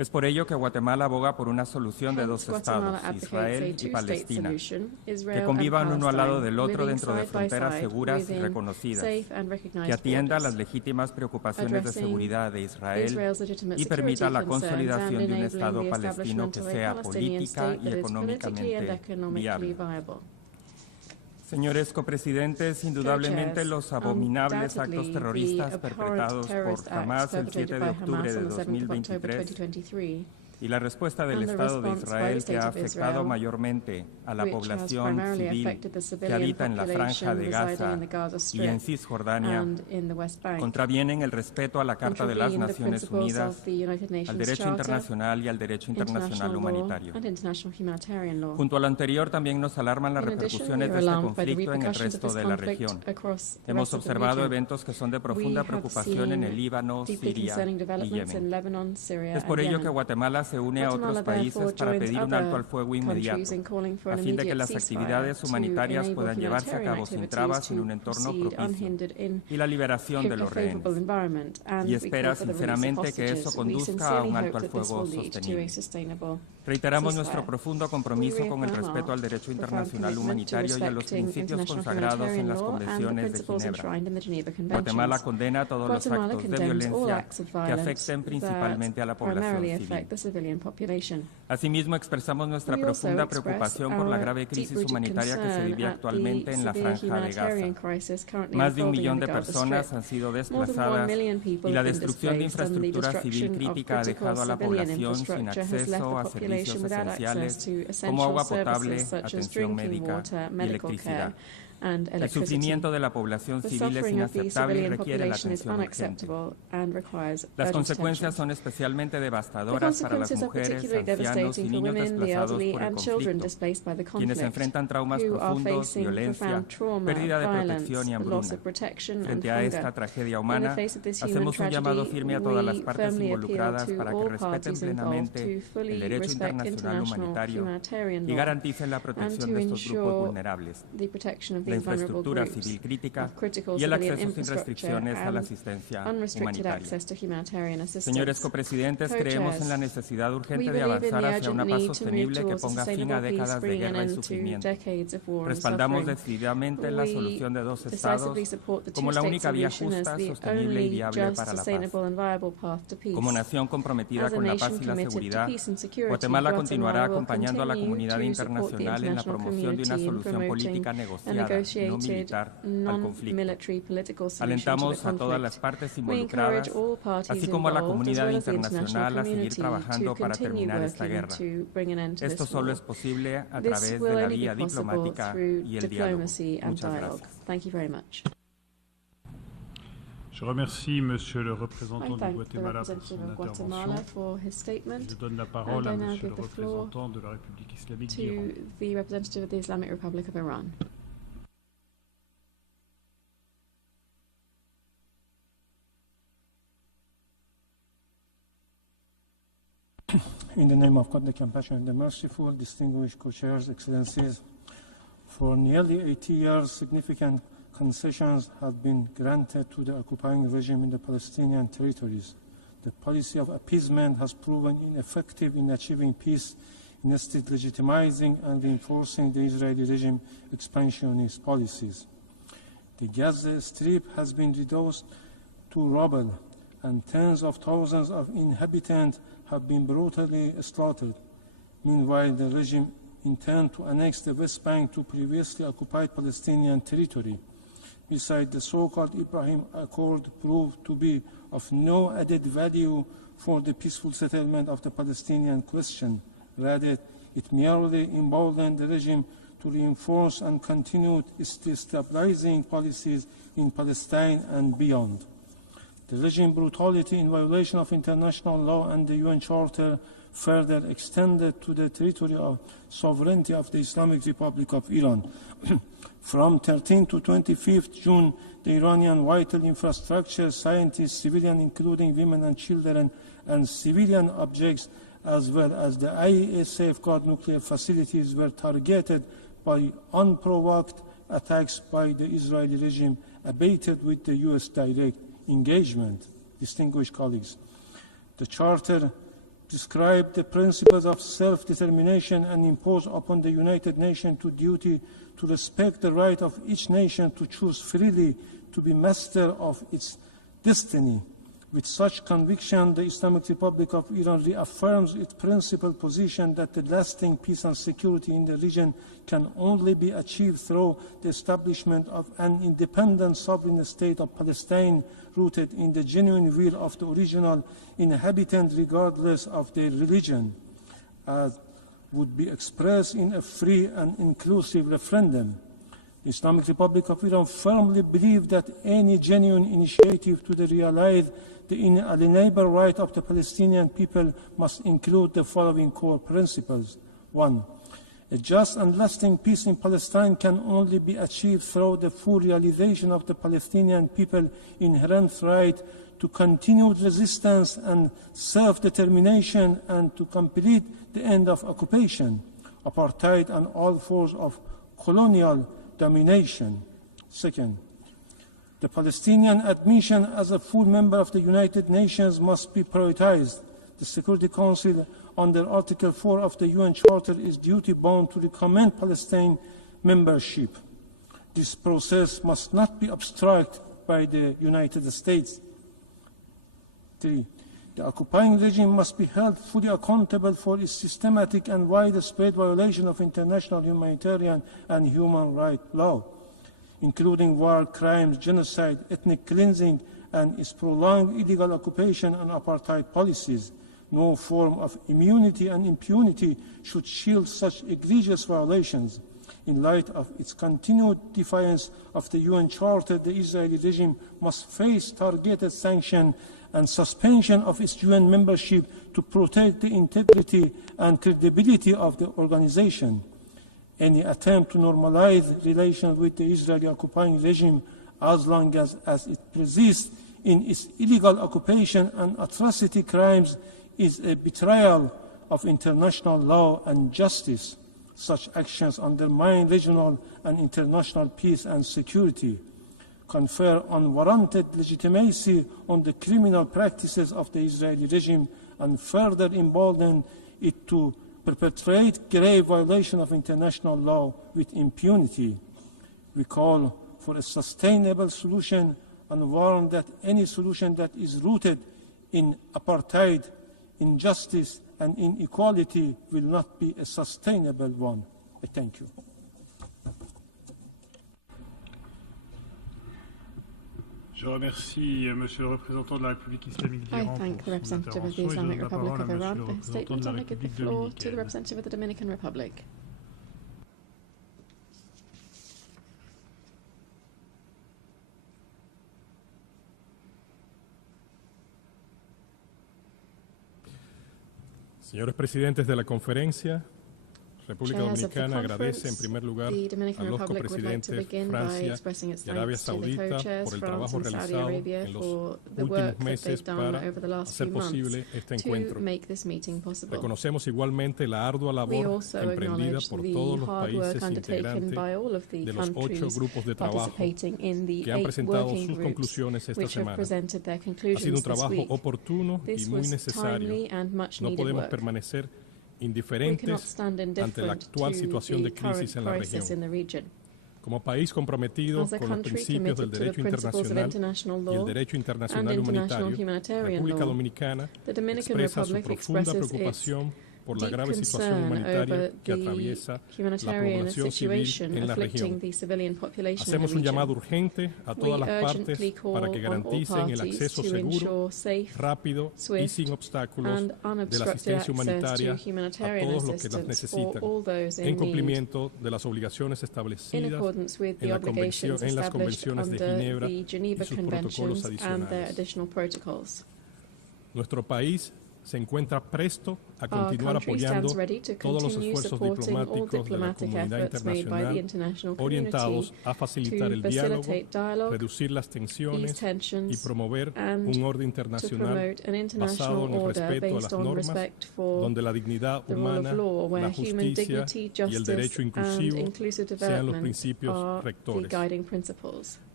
Es por ello que Guatemala aboga por una solución de dos estados, Israel y Palestina, que convivan uno al lado del otro dentro de fronteras seguras y reconocidas, que atienda las legítimas preocupaciones de seguridad de Israel y permita la consolidación de un Estado palestino que sea política y económicamente viable. Señores copresidentes, indudablemente los abominables actos terroristas perpetrados por Hamas el 7 de octubre de 2023 y la respuesta del Estado de Israel que ha afectado mayormente a la población civil que habita en la franja de Gaza y en Cisjordania contravienen el respeto a la Carta de las Naciones Unidas, al derecho internacional y al derecho internacional humanitario. Junto a lo anterior, también nos alarman las repercusiones de este conflicto en el resto de la región. Hemos observado eventos que son de profunda preocupación en el Líbano, Siria y Yemen. Es por ello que Guatemala se une a otros países para pedir un alto al fuego inmediato, a fin de que las actividades humanitarias puedan llevarse a cabo sin trabas en un entorno propicio, y la liberación de los rehenes. Y espera sinceramente que eso conduzca a un alto al fuego sostenible. Reiteramos nuestro profundo compromiso con el respeto al derecho internacional humanitario y a los principios consagrados en las convenciones de Ginebra. Guatemala condena todos los actos de violencia que afecten principalmente a la población civil. Asimismo, expresamos nuestra profunda preocupación por la grave crisis humanitaria que se vive actualmente en la franja de Gaza. Más de 1 millón de personas han sido desplazadas y la destrucción de infraestructura civil crítica ha dejado a la población sin acceso a servicios esenciales como agua potable, atención médica y electricidad. El sufrimiento de la población civil es inaceptable y requiere la atención urgente. Las consecuencias son especialmente devastadoras para las mujeres, ancianos y niños desplazados por el conflicto, quienes enfrentan traumas profundos, violencia, pérdida de protección y hambruna. Frente a esta tragedia humana, hacemos un llamado firme a todas las partes involucradas para que respeten plenamente el derecho internacional humanitario y garanticen la protección de estos grupos vulnerables, la infraestructura civil crítica y el acceso sin restricciones a la asistencia humanitaria. Señores copresidentes, creemos en la necesidad urgente de avanzar hacia una paz sostenible que ponga fin a décadas de guerra y sufrimiento. Respaldamos decididamente la solución de dos estados como la única vía justa, sostenible y viable para la paz. Como nación comprometida con la paz y la seguridad, Guatemala continuará acompañando a la comunidad internacional en la promoción de una solución política negociada, no militar, al conflicto. Alentamos a todas las partes involucradas, así como a la comunidad internacional, a seguir trabajando para terminar esta guerra. Esto solo es posible a través de la vía diplomática y el diálogo. Muchas gracias. Je remercie Monsieur le représentant du Guatemala pour son intervention. Je donne la parole à Monsieur le représentant de la République islamique d'Iran. In the name of God, the compassionate and the merciful, distinguished co-chairs, excellencies, for nearly 80 years, significant concessions have been granted to the occupying regime in the Palestinian territories. The policy of appeasement has proven ineffective in achieving peace, instead legitimizing and reinforcing the Israeli regime expansionist policies. The Gaza Strip has been reduced to rubble, and tens of thousands of inhabitants have been brutally slaughtered. Meanwhile, the regime intends to annex the West Bank to previously occupied Palestinian territory. Besides, the so-called Abraham Accord proved to be of no added value for the peaceful settlement of the Palestinian question. Rather, it merely emboldened the regime to reinforce and continue its destabilizing policies in Palestine and beyond. The regime brutality in violation of international law and the UN Charter further extended to the territorial sovereignty of the Islamic Republic of Iran. From 13 to 25 June, the Iranian vital infrastructure, scientists, civilians, including women and children, and civilian objects, as well as the IAEA safeguard nuclear facilities, were targeted by unprovoked attacks by the Israeli regime, abated with the U.S. direct engagement. Distinguished colleagues, the Charter describe the principles of self-determination and impose upon the United Nations the duty to respect the right of each nation to choose freely to be master of its destiny. With such conviction, the Islamic Republic of Iran reaffirms its principled position that the lasting peace and security in the region can only be achieved through the establishment of an independent sovereign state of Palestine rooted in the genuine will of the original inhabitant regardless of their religion, as would be expressed in a free and inclusive referendum. The Islamic Republic of Iran firmly believes that any genuine initiative to realize the inalienable right of the Palestinian people must include the following core principles. 1. A just and lasting peace in Palestine can only be achieved through the full realization of the Palestinian people's inherent right to continued resistance and self-determination and to complete the end of occupation, apartheid, and all forms of colonial domination. Second, the Palestinian admission as a full member of the United Nations must be prioritized. The Security Council, under Article 4 of the UN Charter, is duty-bound to recommend Palestine membership. This process must not be obstructed by the United States. 3. The occupying regime must be held fully accountable for its systematic and widespread violation of international humanitarian and human rights law, including war crimes, genocide, ethnic cleansing, and its prolonged illegal occupation and apartheid policies. No form of immunity and impunity should shield such egregious violations. In light of its continued defiance of the UN Charter, the Israeli regime must face targeted sanction and suspension of its UN membership to protect the integrity and credibility of the organization. Any attempt to normalize relations with the Israeli occupying regime, as long as it persists in its illegal occupation and atrocity crimes, is a betrayal of international law and justice. Such actions undermine regional and international peace and security, confer unwarranted legitimacy on the criminal practices of the Israeli regime, and further embolden it to perpetrate grave violation of international law with impunity. We call for a sustainable solution and warn that any solution that is rooted in apartheid, injustice, and inequality will not be a sustainable one. I thank you. Je remercie Monsieur le représentant de la République islamique I d'Iran thank the representative of the Islamic Republic of Iran for his statement, and I give the floor to the representative of the Dominican Republic. Señores presidentes de la conferencia, República Dominicana agradece en primer lugar a los copresidentes Francia y Arabia Saudita por el trabajo realizado en los últimos meses para hacer posible este encuentro. Reconocemos igualmente la ardua labor emprendida por todos los países integrantes de los 8 grupos de trabajo que han presentado sus conclusiones esta semana. Ha sido un trabajo oportuno y muy necesario. No podemos permanecer indiferentes ante la actual situación de crisis en la región. Como país comprometido con los principios del derecho internacional y el derecho internacional humanitario, República Dominicana expresa su profunda preocupación por la grave situación humanitaria que atraviesa la población civil en la región. Hacemos un llamado urgente a todas las partes para que garanticen el acceso seguro, rápido y sin obstáculos de la asistencia humanitaria a todos los que las necesitan, en cumplimiento de las obligaciones establecidas en las convenciones de Ginebra y sus protocolos adicionales. Nuestro país se encuentra presto a continuar apoyando todos los esfuerzos diplomáticos de la comunidad internacional orientados a facilitar el diálogo, reducir las tensiones y promover un orden internacional basado en el respeto a las normas, donde la dignidad humana, la justicia y el derecho inclusivo sean los principios rectores.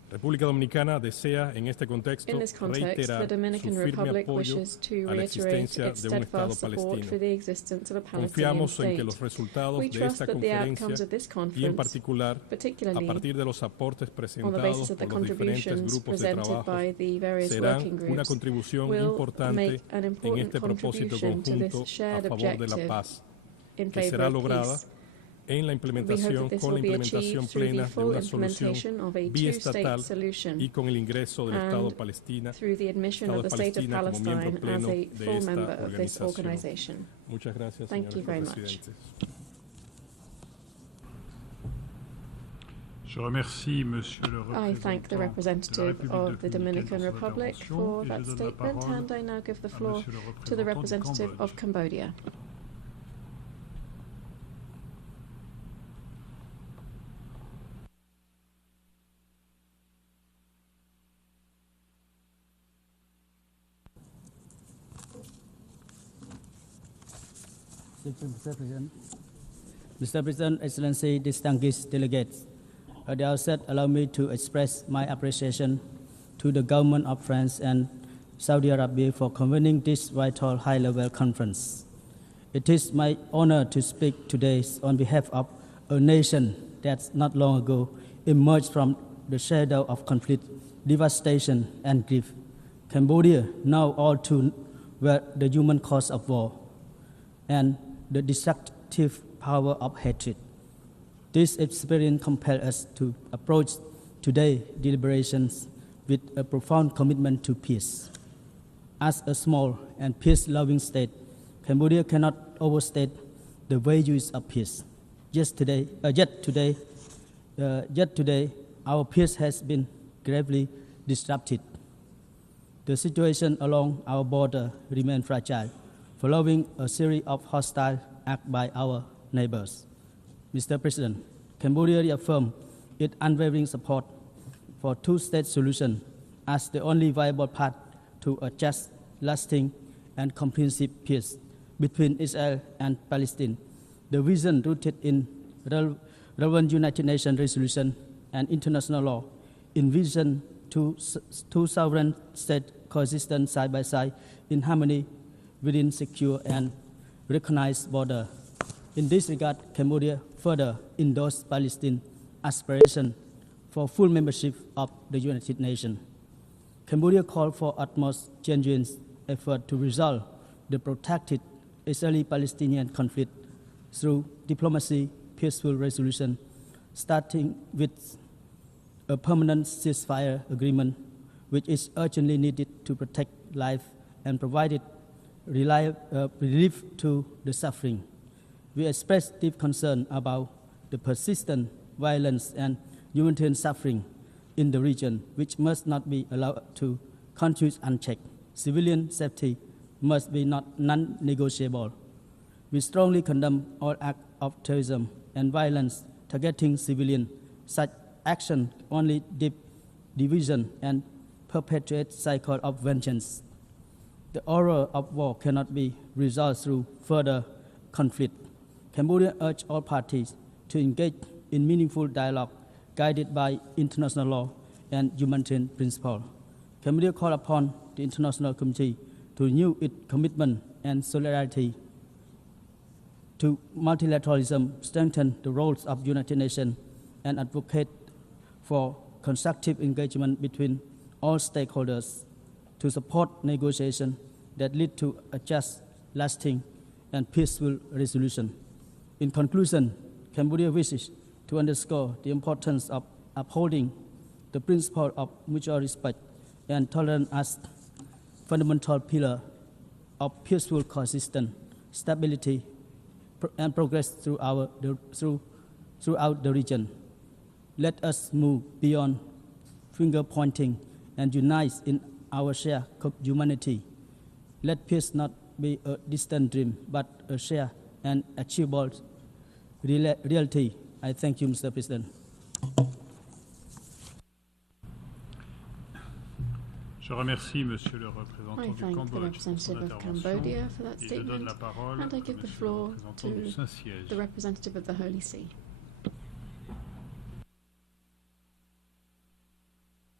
República Dominicana desea en este contexto In this context, reiterar the Dominican su firme Republic apoyo wishes to a la reiterate existencia its de un Estado steadfast support for palestino. the existence of a Palestinian Confiamos en que state. los resultados We de trust esta that the outcomes conferencia of this y en conference, particular a particularly partir de los aportes on the presentados basis of the por los diferentes contributions grupos de presented trabajo, by the various serán working una groups, contribución will importante make an en important este propósito contribution to conjunto this a shared favor de la objective paz, in que favor será of lograda peace. en la We hope implementación, that this con la will be implementación achieved through plena the de full una solución implementation of a biestatal two-state solution y con el ingreso del Estado and Palestina, through the admission Estado of the State of Palestina como miembro Palestine pleno as a de full esta member of this organización. organization. Muchas gracias, Thank you señores very much. presidentes. Je remercie Monsieur le I thank the représentant representative de la of the Dominican République pour son Republic intervention for et that je donne la statement, parole and I now give the à floor Monsieur le to the représentant du representative of Cambodia. Mr. President, Excellency, distinguished delegates, at the outset, allow me to express my appreciation to the government of France and Saudi Arabia for convening this vital high-level conference. It is my honor to speak today on behalf of a nation that not long ago emerged from the shadow of conflict, devastation, and grief. Cambodia, now all too well the human cause of war and the destructive power of hatred. This experience compels us to approach today's deliberations with a profound commitment to peace. As a small and peace-loving state, Cambodia cannot overstate the values of peace. Yet today, our peace has been gravely disrupted. The situation along our border remains fragile, following a series of hostile acts by our neighbors. Mr. President, Cambodia reaffirmed its unwavering support for two-state solution as the only viable path to a just, lasting, and comprehensive peace between Israel and Palestine. The vision rooted in relevant United Nations resolution and international law envision two sovereign states coexistent side by side in harmony within secure and recognized border. In this regard, Cambodia further endorsed Palestine's aspiration for full membership of the United Nations. Cambodia called for utmost genuine effort to resolve the protracted Israeli-Palestinian conflict through diplomacy, peaceful resolution, starting with a permanent ceasefire agreement, which is urgently needed to protect life and provide relief to the suffering. We express deep concern about the persistent violence and humanitarian suffering in the region, which must not be allowed to continue unchecked. Civilian safety must be non-negotiable. We strongly condemn all acts of terrorism and violence targeting civilians. Such action only deep division and perpetuate cycle of vengeance. The horror of war cannot be resolved through further conflict. Cambodia urges all parties to engage in meaningful dialogue guided by international law and humanitarian principles. Cambodia calls upon the international community to renew its commitment and solidarity to multilateralism, strengthen the roles of the United Nations, and advocate for constructive engagement between all stakeholders to support negotiations that lead to a just, lasting, and peaceful resolution. In conclusion, Cambodia wishes to underscore the importance of upholding the principle of mutual respect and tolerance as fundamental pillar of peaceful coexistence, stability, and progress throughout the region. Let us move beyond finger-pointing and unite in our shared humanity. Let peace not be a distant dream, but a shared and achievable reality. I thank you, Mr. President. Je remercie Monsieur le représentant I du thank the Cambodge pour son representative of intervention Cambodia for that et je donne la statement, parole and I à give the Monsieur le floor représentant du to Saint-Siège. the representative of the Holy See.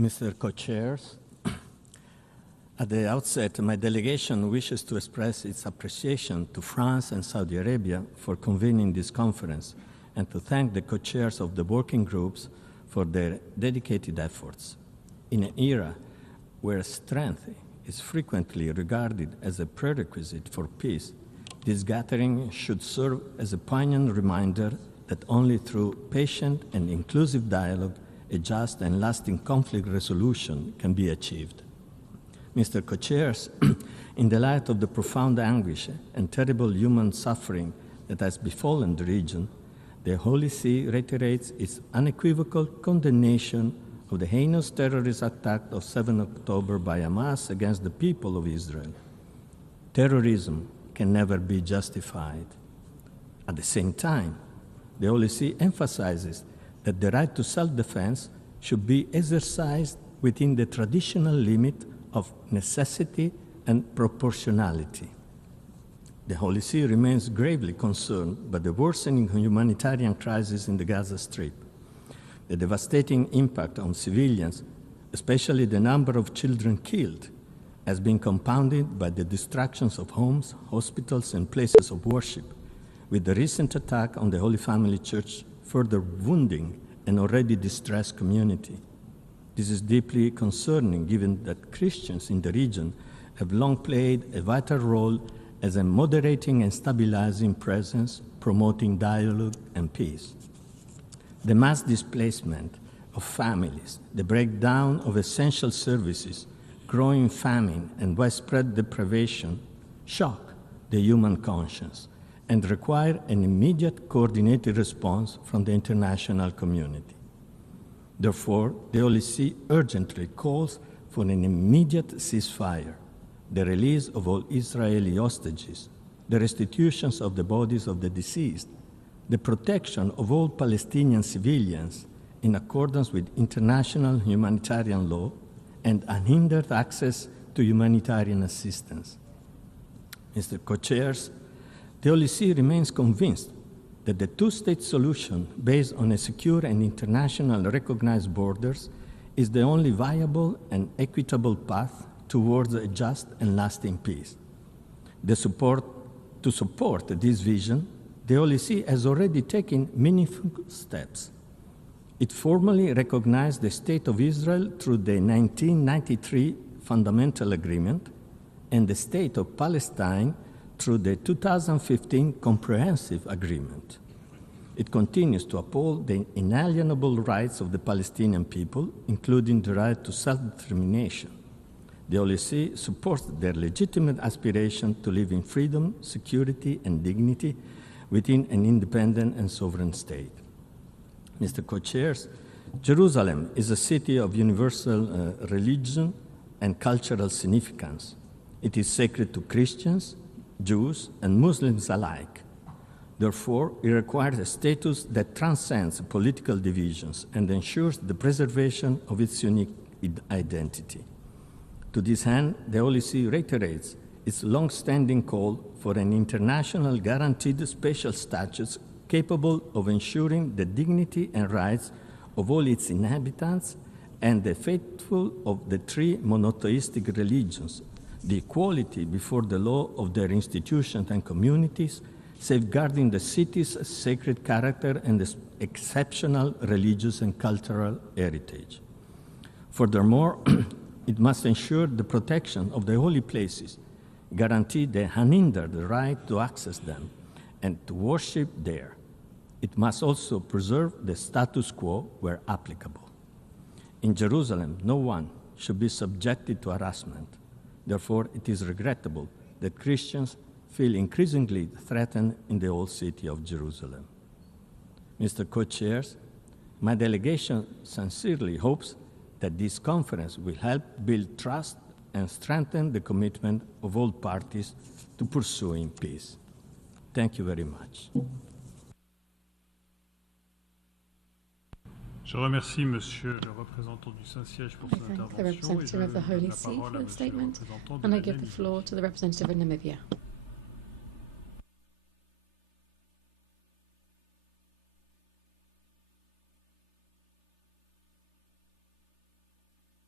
Mr. Co-Chairs, at the outset, my delegation wishes to express its appreciation to France and Saudi Arabia for convening this conference and to thank the co-chairs of the working groups for their dedicated efforts. In an era where strength is frequently regarded as a prerequisite for peace, this gathering should serve as a poignant reminder that only through patient and inclusive dialogue a just and lasting conflict resolution can be achieved. Mr. Co-Chairs, in the light of the profound anguish and terrible human suffering that has befallen the region, the Holy See reiterates its unequivocal condemnation of the heinous terrorist attack of 7 October by Hamas against the people of Israel. Terrorism can never be justified. At the same time, the Holy See emphasizes that the right to self-defense should be exercised within the traditional limit of necessity and proportionality. The Holy See remains gravely concerned by the worsening humanitarian crisis in the Gaza Strip. The devastating impact on civilians, especially the number of children killed, has been compounded by the destructions of homes, hospitals, and places of worship, with the recent attack on the Holy Family Church further wounding an already distressed community. This is deeply concerning given that Christians in the region have long played a vital role as a moderating and stabilizing presence, promoting dialogue and peace. The mass displacement of families, the breakdown of essential services, growing famine, and widespread deprivation shock the human conscience and require an immediate coordinated response from the international community. Therefore, the Holy See urgently calls for an immediate ceasefire, the release of all Israeli hostages, the restitutions of the bodies of the deceased, the protection of all Palestinian civilians in accordance with international humanitarian law, and unhindered access to humanitarian assistance. Mr. Co-Chairs, the Holy See remains convinced that the two-state solution based on a secure and internationally recognized borders is the only viable and equitable path towards a just and lasting peace. To support this vision, the Holy See has already taken meaningful steps. It formally recognized the State of Israel through the 1993 Fundamental Agreement and the State of Palestine through the 2015 Comprehensive Agreement. It continues to uphold the inalienable rights of the Palestinian people, including the right to self-determination. The Holy See supports their legitimate aspiration to live in freedom, security, and dignity within an independent and sovereign state. Mr. Co-Chairs, Jerusalem is a city of universal religion and cultural significance. It is sacred to Christians, Jews, and Muslims alike. Therefore, it requires a status that transcends political divisions and ensures the preservation of its unique identity. To this end, the Holy See reiterates its long-standing call for an international guaranteed special status capable of ensuring the dignity and rights of all its inhabitants and the faithful of the three monotheistic religions, the equality before the law of their institutions and communities, safeguarding the city's sacred character and the exceptional religious and cultural heritage. Furthermore, it must ensure the protection of the holy places, guarantee the unhindered right to access them and to worship there. It must also preserve the status quo where applicable. In Jerusalem, no one should be subjected to harassment. Therefore, it is regrettable that Christians feel increasingly threatened in the old city of Jerusalem. Mr. Co-Chairs, my delegation sincerely hopes that this conference will help build trust and strengthen the commitment of all parties to pursuing peace. Thank you very much. Je remercie Monsieur le représentant du Saint-Siège pour son intervention. The representative of the Holy See for the statement, and I give the floor to the representative of Namibia.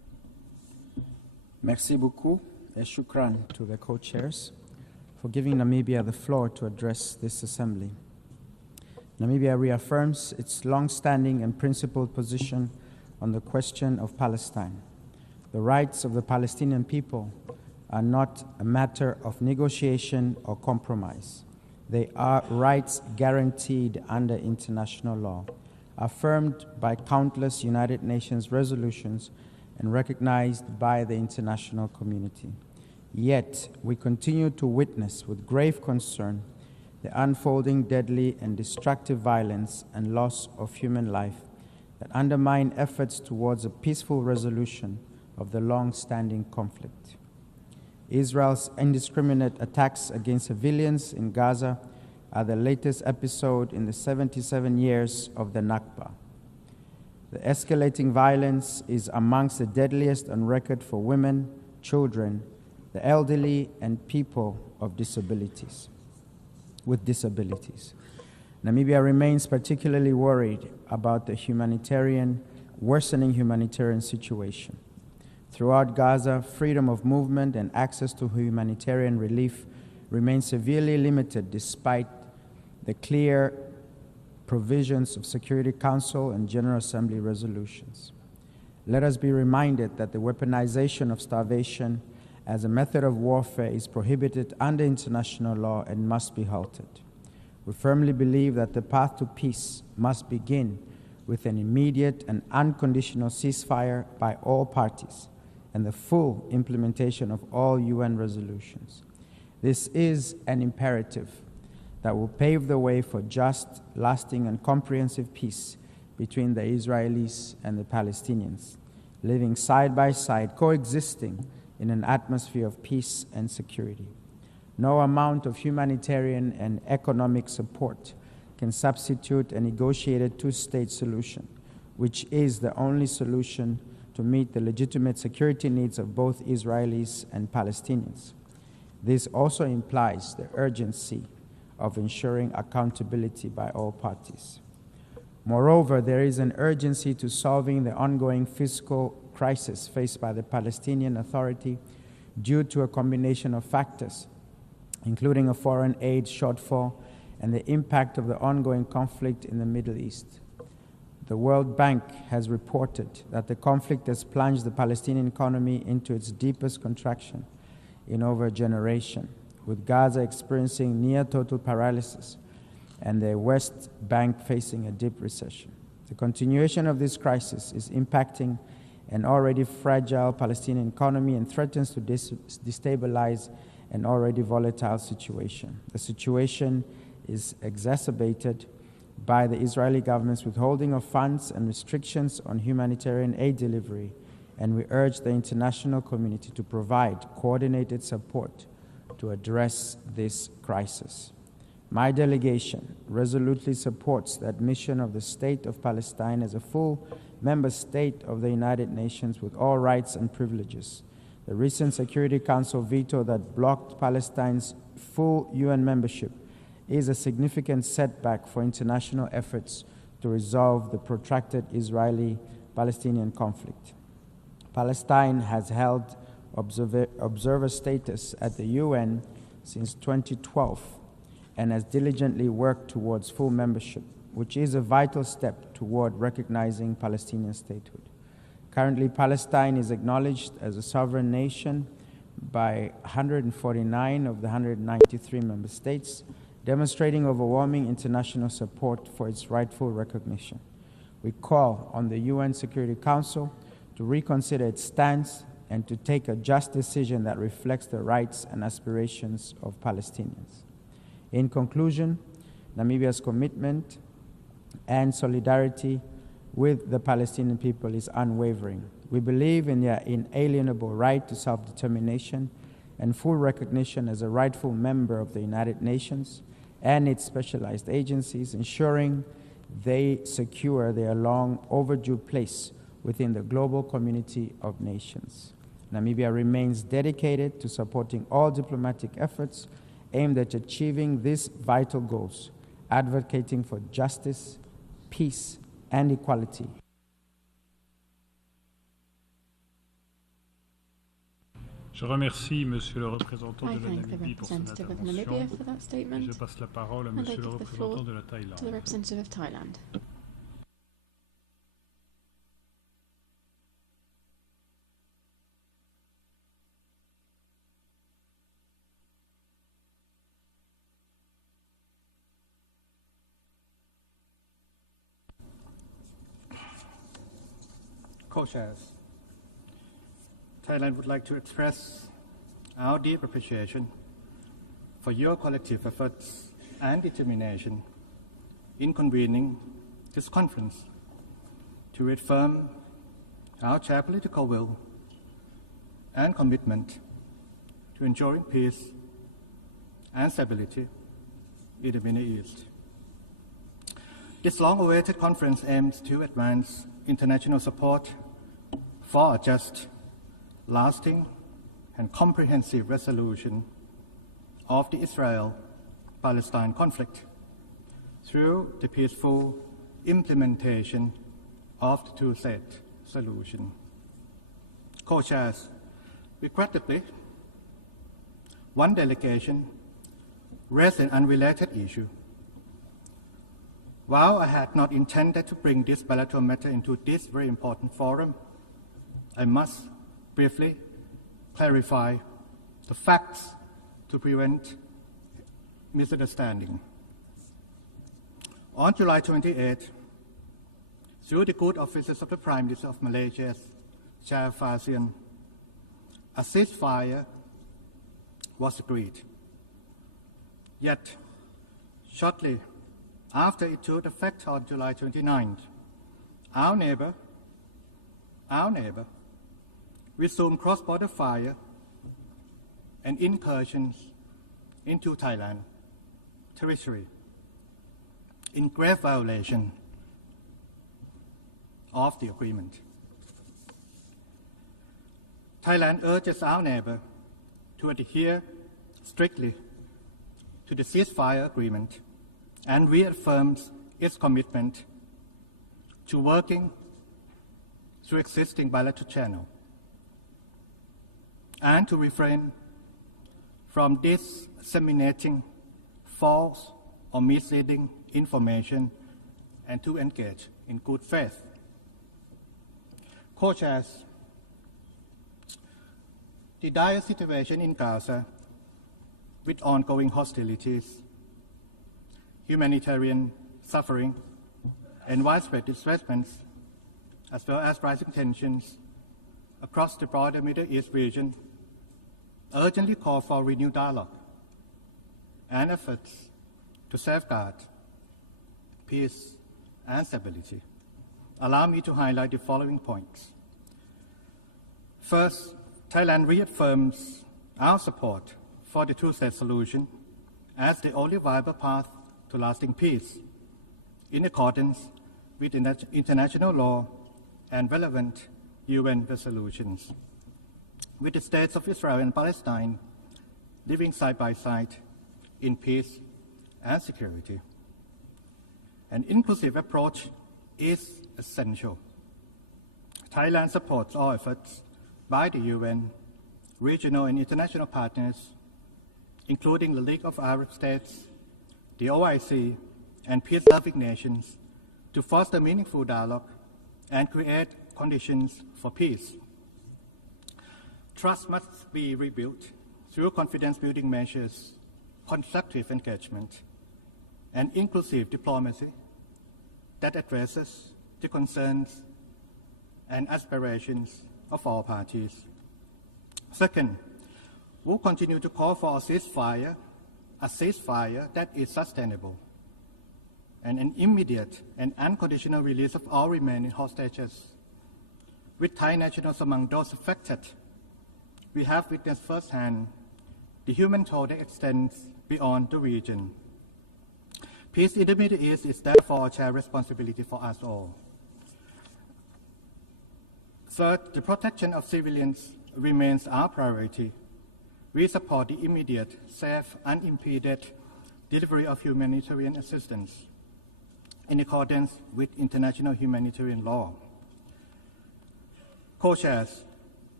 Merci beaucoup et shukran to the co-chairs for giving Namibia the floor to address this assembly. Namibia reaffirms its long-standing and principled position on the question of Palestine. The rights of the Palestinian people are not a matter of negotiation or compromise. They are rights guaranteed under international law, affirmed by countless United Nations resolutions and recognized by the international community. Yet, we continue to witness with grave concern the unfolding deadly and destructive violence and loss of human life that undermine efforts towards a peaceful resolution of the long-standing conflict. Israel's indiscriminate attacks against civilians in Gaza are the latest episode in the 77 years of the Nakba. The escalating violence is amongst the deadliest on record for women, children, the elderly, and people with disabilities. Namibia remains particularly worried about the worsening humanitarian situation. Throughout Gaza, freedom of movement and access to humanitarian relief remain severely limited despite the clear provisions of Security Council and General Assembly resolutions. Let us be reminded that the weaponization of starvation as a method of warfare is prohibited under international law and must be halted. We firmly believe that the path to peace must begin with an immediate and unconditional ceasefire by all parties and the full implementation of all UN resolutions. This is an imperative that will pave the way for just, lasting, and comprehensive peace between the Israelis and the Palestinians, living side by side, coexisting in an atmosphere of peace and security. No amount of humanitarian and economic support can substitute a negotiated two-state solution, which is the only solution to meet the legitimate security needs of both Israelis and Palestinians. This also implies the urgency of ensuring accountability by all parties. Moreover, there is an urgency to solving the ongoing fiscal crisis faced by the Palestinian Authority due to a combination of factors, including a foreign aid shortfall and the impact of the ongoing conflict in the Middle East. The World Bank has reported that the conflict has plunged the Palestinian economy into its deepest contraction in over a generation, with Gaza experiencing near total paralysis and the West Bank facing a deep recession. The continuation of this crisis is impacting an already fragile Palestinian economy and threatens to destabilize an already volatile situation. The situation is exacerbated by the Israeli government's withholding of funds and restrictions on humanitarian aid delivery, and we urge the international community to provide coordinated support to address this crisis. My delegation resolutely supports the admission of the State of Palestine as a full member state of the United Nations with all rights and privileges. The recent Security Council veto that blocked Palestine's full UN membership is a significant setback for international efforts to resolve the protracted Israeli-Palestinian conflict. Palestine has held observer status at the UN since 2012 and has diligently worked towards full membership, which is a vital step toward recognizing Palestinian statehood. Currently, Palestine is acknowledged as a sovereign nation by 149 of the 193 member states, demonstrating overwhelming international support for its rightful recognition. We call on the UN Security Council to reconsider its stance and to take a just decision that reflects the rights and aspirations of Palestinians. In conclusion, Namibia's commitment and solidarity with the Palestinian people is unwavering. We believe in their inalienable right to self-determination and full recognition as a rightful member of the United Nations and its specialized agencies, ensuring they secure their long overdue place within the global community of nations. Namibia remains dedicated to supporting all diplomatic efforts aimed at achieving these vital goals, advocating for justice, peace, and equality. Je remercie Monsieur le représentant de la Namibie pour son intervention. Et je passe la parole à Monsieur le représentant de la Thaïlande. Co-chairs, Thailand would like to express our deep appreciation for your collective efforts and determination in convening this conference to reaffirm our geopolitical will and commitment to ensuring peace and stability in the Middle East. This long-awaited conference aims to advance international support for a just, lasting, and comprehensive resolution of the Israel-Palestine conflict through the peaceful implementation of the two-state solution. Co-chairs, regrettably, one delegation raised an unrelated issue. While I had not intended to bring this bilateral matter into this very important forum, I must briefly clarify the facts to prevent misunderstanding. On July 28, through the good offices of the Prime Minister of Malaysia's chairperson, a ceasefire was agreed. Yet, shortly after it took effect on July 29th, our neighbor resumed cross-border fire and incursions into Thailand territory in grave violation of the agreement. Thailand urges our neighbor to adhere strictly to the ceasefire agreement and reaffirms its commitment to working through existing bilateral channels and to refrain from disseminating false or misleading information and to engage in good faith. Co-chairs, the dire situation in Gaza with ongoing hostilities, humanitarian suffering, and widespread displacements, as well as rising tensions across the broader Middle East region, urgently call for renewed dialogue and efforts to safeguard peace and stability. Allow me to highlight the following points. First, Thailand reaffirms our support for the two-state solution as the only viable path to lasting peace, in accordance with international law and relevant UN resolutions, with the states of Israel and Palestine living side by side in peace and security. An inclusive approach is essential. Thailand supports all efforts by the UN, regional and international partners, including the League of Arab States, the OIC, and peace-loving nations, to foster meaningful dialogue and create conditions for peace. Trust must be rebuilt through confidence-building measures, constructive engagement, and inclusive diplomacy that addresses the concerns and aspirations of all parties. Second, we'll continue to call for a ceasefire that is sustainable, and an immediate and unconditional release of all remaining hostages. With Thai nationals among those affected, we have witnessed firsthand the human toll that extends beyond the region. Peace in the Middle East is therefore a shared responsibility for us all. Third, the protection of civilians remains our priority. We support the immediate, safe, unimpeded delivery of humanitarian assistance in accordance with international humanitarian law. Co-chairs,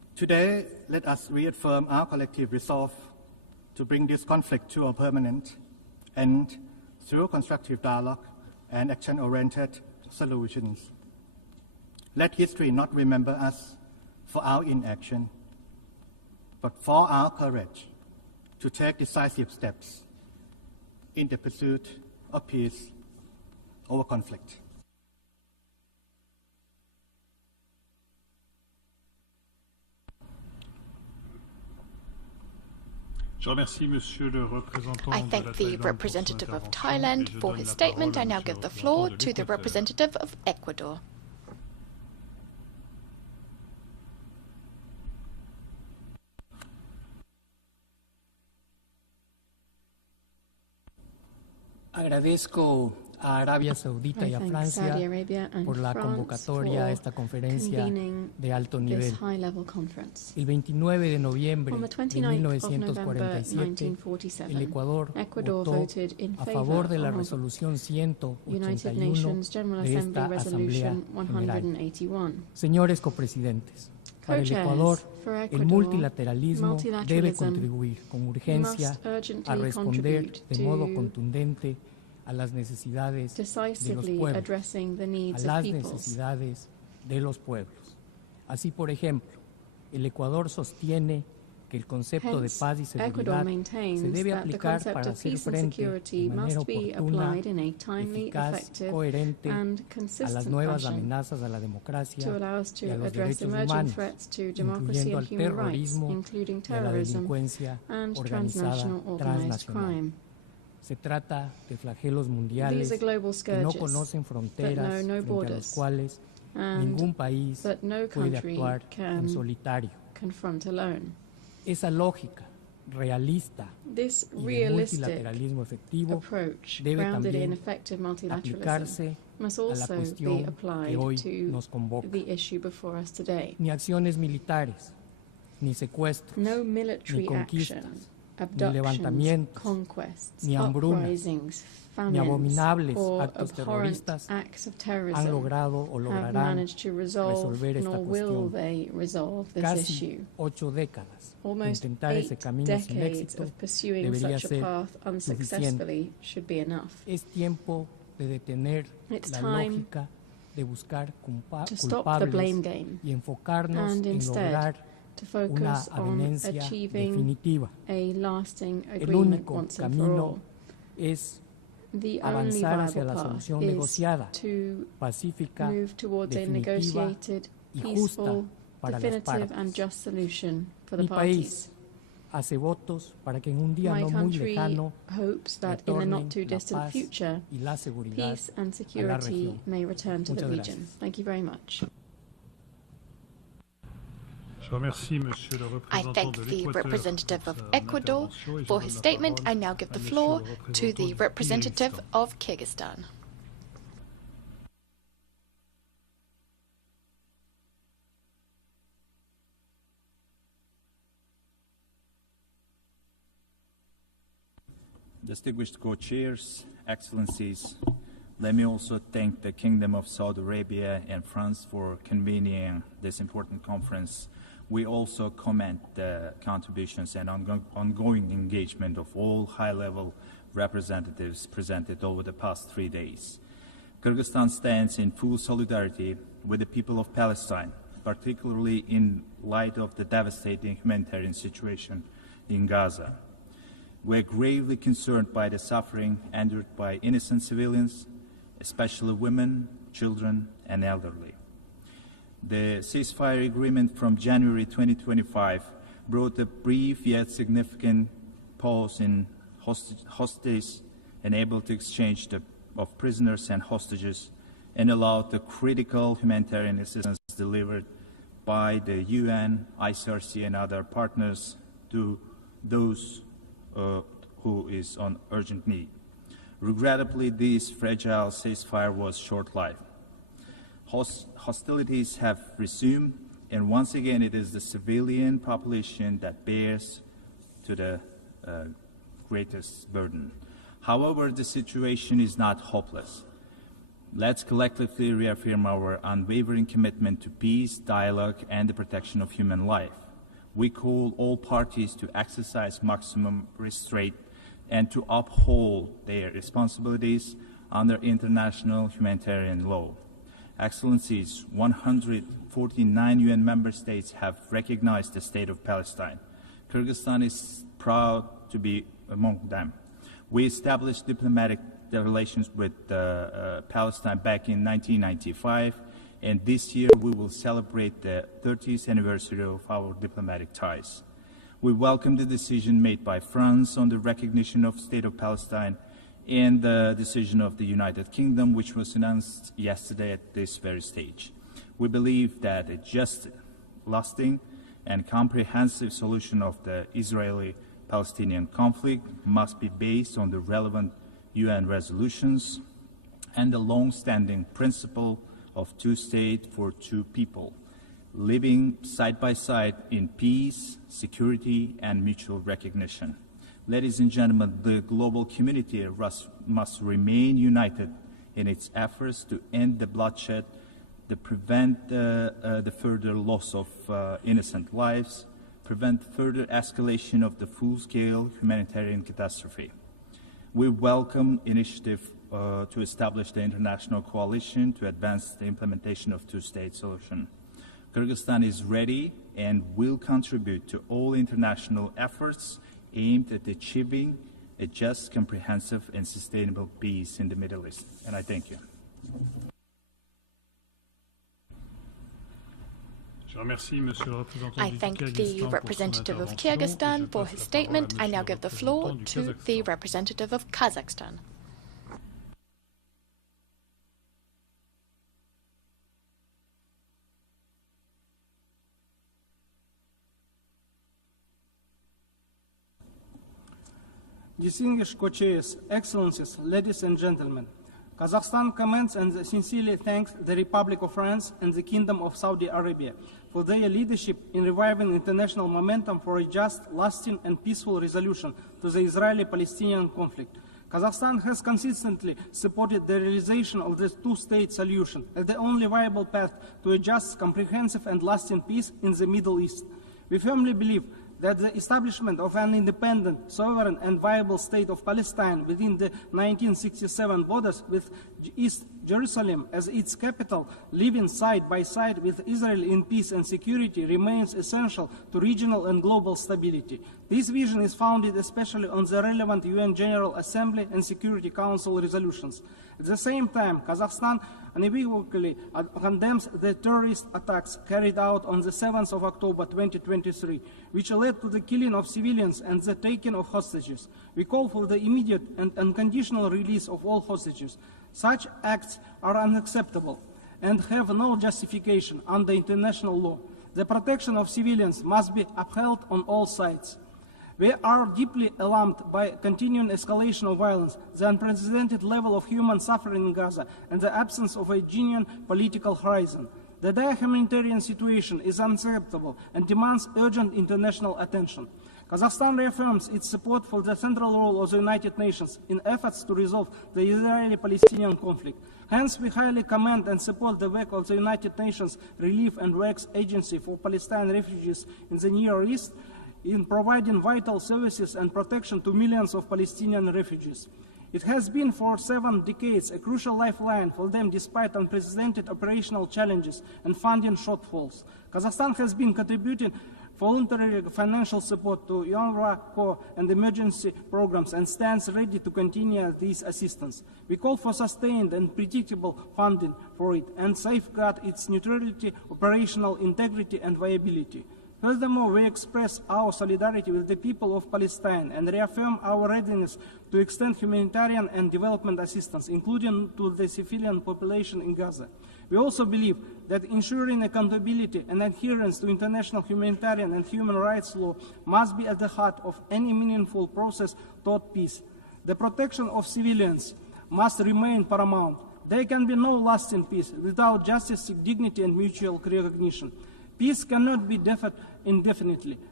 Today, let us reaffirm our collective resolve to bring this conflict to a permanent end through constructive dialogue and action-oriented solutions. Let history not remember us for our inaction, but for our courage to take decisive steps in the pursuit of peace over conflict. I thank the representative of Thailand for his statement. I now give the floor to the representative of Ecuador. Agradezco a Arabia Saudita y a Francia por la convocatoria a esta conferencia de alto nivel. El 29 de noviembre de 1947, el Ecuador votó a favor de la resolución 181 de esta Asamblea General. Señores copresidentes, para el Ecuador, el multilateralismo debe contribuir con urgencia a responder de modo contundente a las necesidades de los pueblos, Así, por ejemplo, el Ecuador sostiene que el concepto de paz y seguridad se debe aplicar para hacer frente de manera oportuna, eficaz, coherente a las nuevas amenazas a la democracia y a los derechos humanos, incluyendo al terrorismo y a la delincuencia organizada transnacional. Se trata de flagelos mundiales que no conocen fronteras, frente a los cuales ningún país puede actuar en solitario. Esa lógica realista y el multilateralismo efectivo debe también aplicarse a la cuestión que hoy nos convoca. Ni acciones militares, ni secuestros, ni conquistas, ni levantamientos, ni hambrunas, ni abominables actos terroristas han logrado o lograrán resolver esta cuestión. Casi 8 décadas de intentar ese camino sin éxito debería ser suficiente. Es tiempo de detener la lógica de buscar culpables y enfocarnos en lograr una avenencia definitiva. El único camino es avanzar hacia la solución negociada, pacífica, definitiva y justa para las partes. Mi país hace votos para que en un día no muy lejano retornen la paz y la seguridad a la región. Muchas gracias. I thank the representative of Ecuador for his statement. I now give the floor to the representative of Kyrgyzstan. Distinguished co-chairs, excellencies, let me also thank the Kingdom of Saudi Arabia and France for convening this important conference. We also commend the contributions and ongoing engagement of all high-level representatives presented over the past 3 days. Kyrgyzstan stands in full solidarity with the people of Palestine, particularly in light of the devastating humanitarian situation in Gaza. We're gravely concerned by the suffering endured by innocent civilians, especially women, children, and elderly. The ceasefire agreement from January 2025 brought a brief yet significant pause in hostilities, enabled the exchange of prisoners and hostages, and allowed the critical humanitarian assistance delivered by the UN, ICRC, and other partners to those who is on urgent need. Regrettably, this fragile ceasefire was short-lived. Hostilities have resumed, and once again it is the civilian population that bears to the greatest burden. However, the situation is not hopeless. Let's collectively reaffirm our unwavering commitment to peace, dialogue, and the protection of human life. We call all parties to exercise maximum restraint and to uphold their responsibilities under international humanitarian law. Excellencies, 149 UN member states have recognized the state of Palestine. Kyrgyzstan is proud to be among them. We established diplomatic relations with Palestine back in 1995, and this year we will celebrate the 30th anniversary of our diplomatic ties. We welcome the decision made by France on the recognition of the State of Palestine and the decision of the United Kingdom, which was announced yesterday at this very stage. We believe that a just, lasting, and comprehensive solution of the Israeli-Palestinian conflict must be based on the relevant UN resolutions and the long-standing principle of two states for two people, living side by side in peace, security, and mutual recognition. Ladies and gentlemen, the global community must remain united in its efforts to end the bloodshed, to prevent the further loss of innocent lives, prevent further escalation of the full-scale humanitarian catastrophe. We welcome initiative to establish the international coalition to advance the implementation of two-state solution. Kyrgyzstan is ready and will contribute to all international efforts aimed at achieving a just, comprehensive, and sustainable peace in the Middle East. And I thank you. I thank the representative of Kyrgyzstan for his statement. I now give the floor to the representative of Kazakhstan. Distinguished co-chairs, excellencies, ladies and gentlemen, Kazakhstan commends and sincerely thanks the Republic of France and the Kingdom of Saudi Arabia for their leadership in reviving international momentum for a just, lasting, and peaceful resolution to the Israeli-Palestinian conflict. Kazakhstan has consistently supported the realization of the two-state solution as the only viable path to a just, comprehensive, and lasting peace in the Middle East. We firmly believe that the establishment of an independent, sovereign, and viable state of Palestine within the 1967 borders with East Jerusalem as its capital, living side by side with Israel in peace and security, remains essential to regional and global stability. This vision is founded especially on the relevant UN General Assembly and Security Council resolutions. At the same time, Kazakhstan unequivocally condemns the terrorist attacks carried out on the 7th of October 2023, which led to the killing of civilians and the taking of hostages. We call for the immediate and unconditional release of all hostages. Such acts are unacceptable and have no justification under international law. The protection of civilians must be upheld on all sides. We are deeply alarmed by continuing escalation of violence, the unprecedented level of human suffering in Gaza, and the absence of a genuine political horizon. The dire humanitarian situation is unacceptable and demands urgent international attention. Kazakhstan reaffirms its support for the central role of the United Nations in efforts to resolve the Israeli-Palestinian conflict. Hence, we highly commend and support the work of the United Nations Relief and Works Agency for Palestinian refugees in the Near East in providing vital services and protection to millions of Palestinian refugees. It has been for 7 decades a crucial lifeline for them despite unprecedented operational challenges and funding shortfalls. Kazakhstan has been contributing voluntary financial support to UNRWA core and emergency programs and stands ready to continue this assistance. We call for sustained and predictable funding for it and safeguard its neutrality, operational integrity, and viability. Furthermore, we express our solidarity with the people of Palestine and reaffirm our readiness to extend humanitarian and development assistance, including to the civilian population in Gaza. We also believe that ensuring accountability and adherence to international humanitarian and human rights law must be at the heart of any meaningful process toward peace. The protection of civilians must remain paramount. There can be no lasting peace without justice, dignity, and mutual recognition. Peace cannot be deferred indefinitely.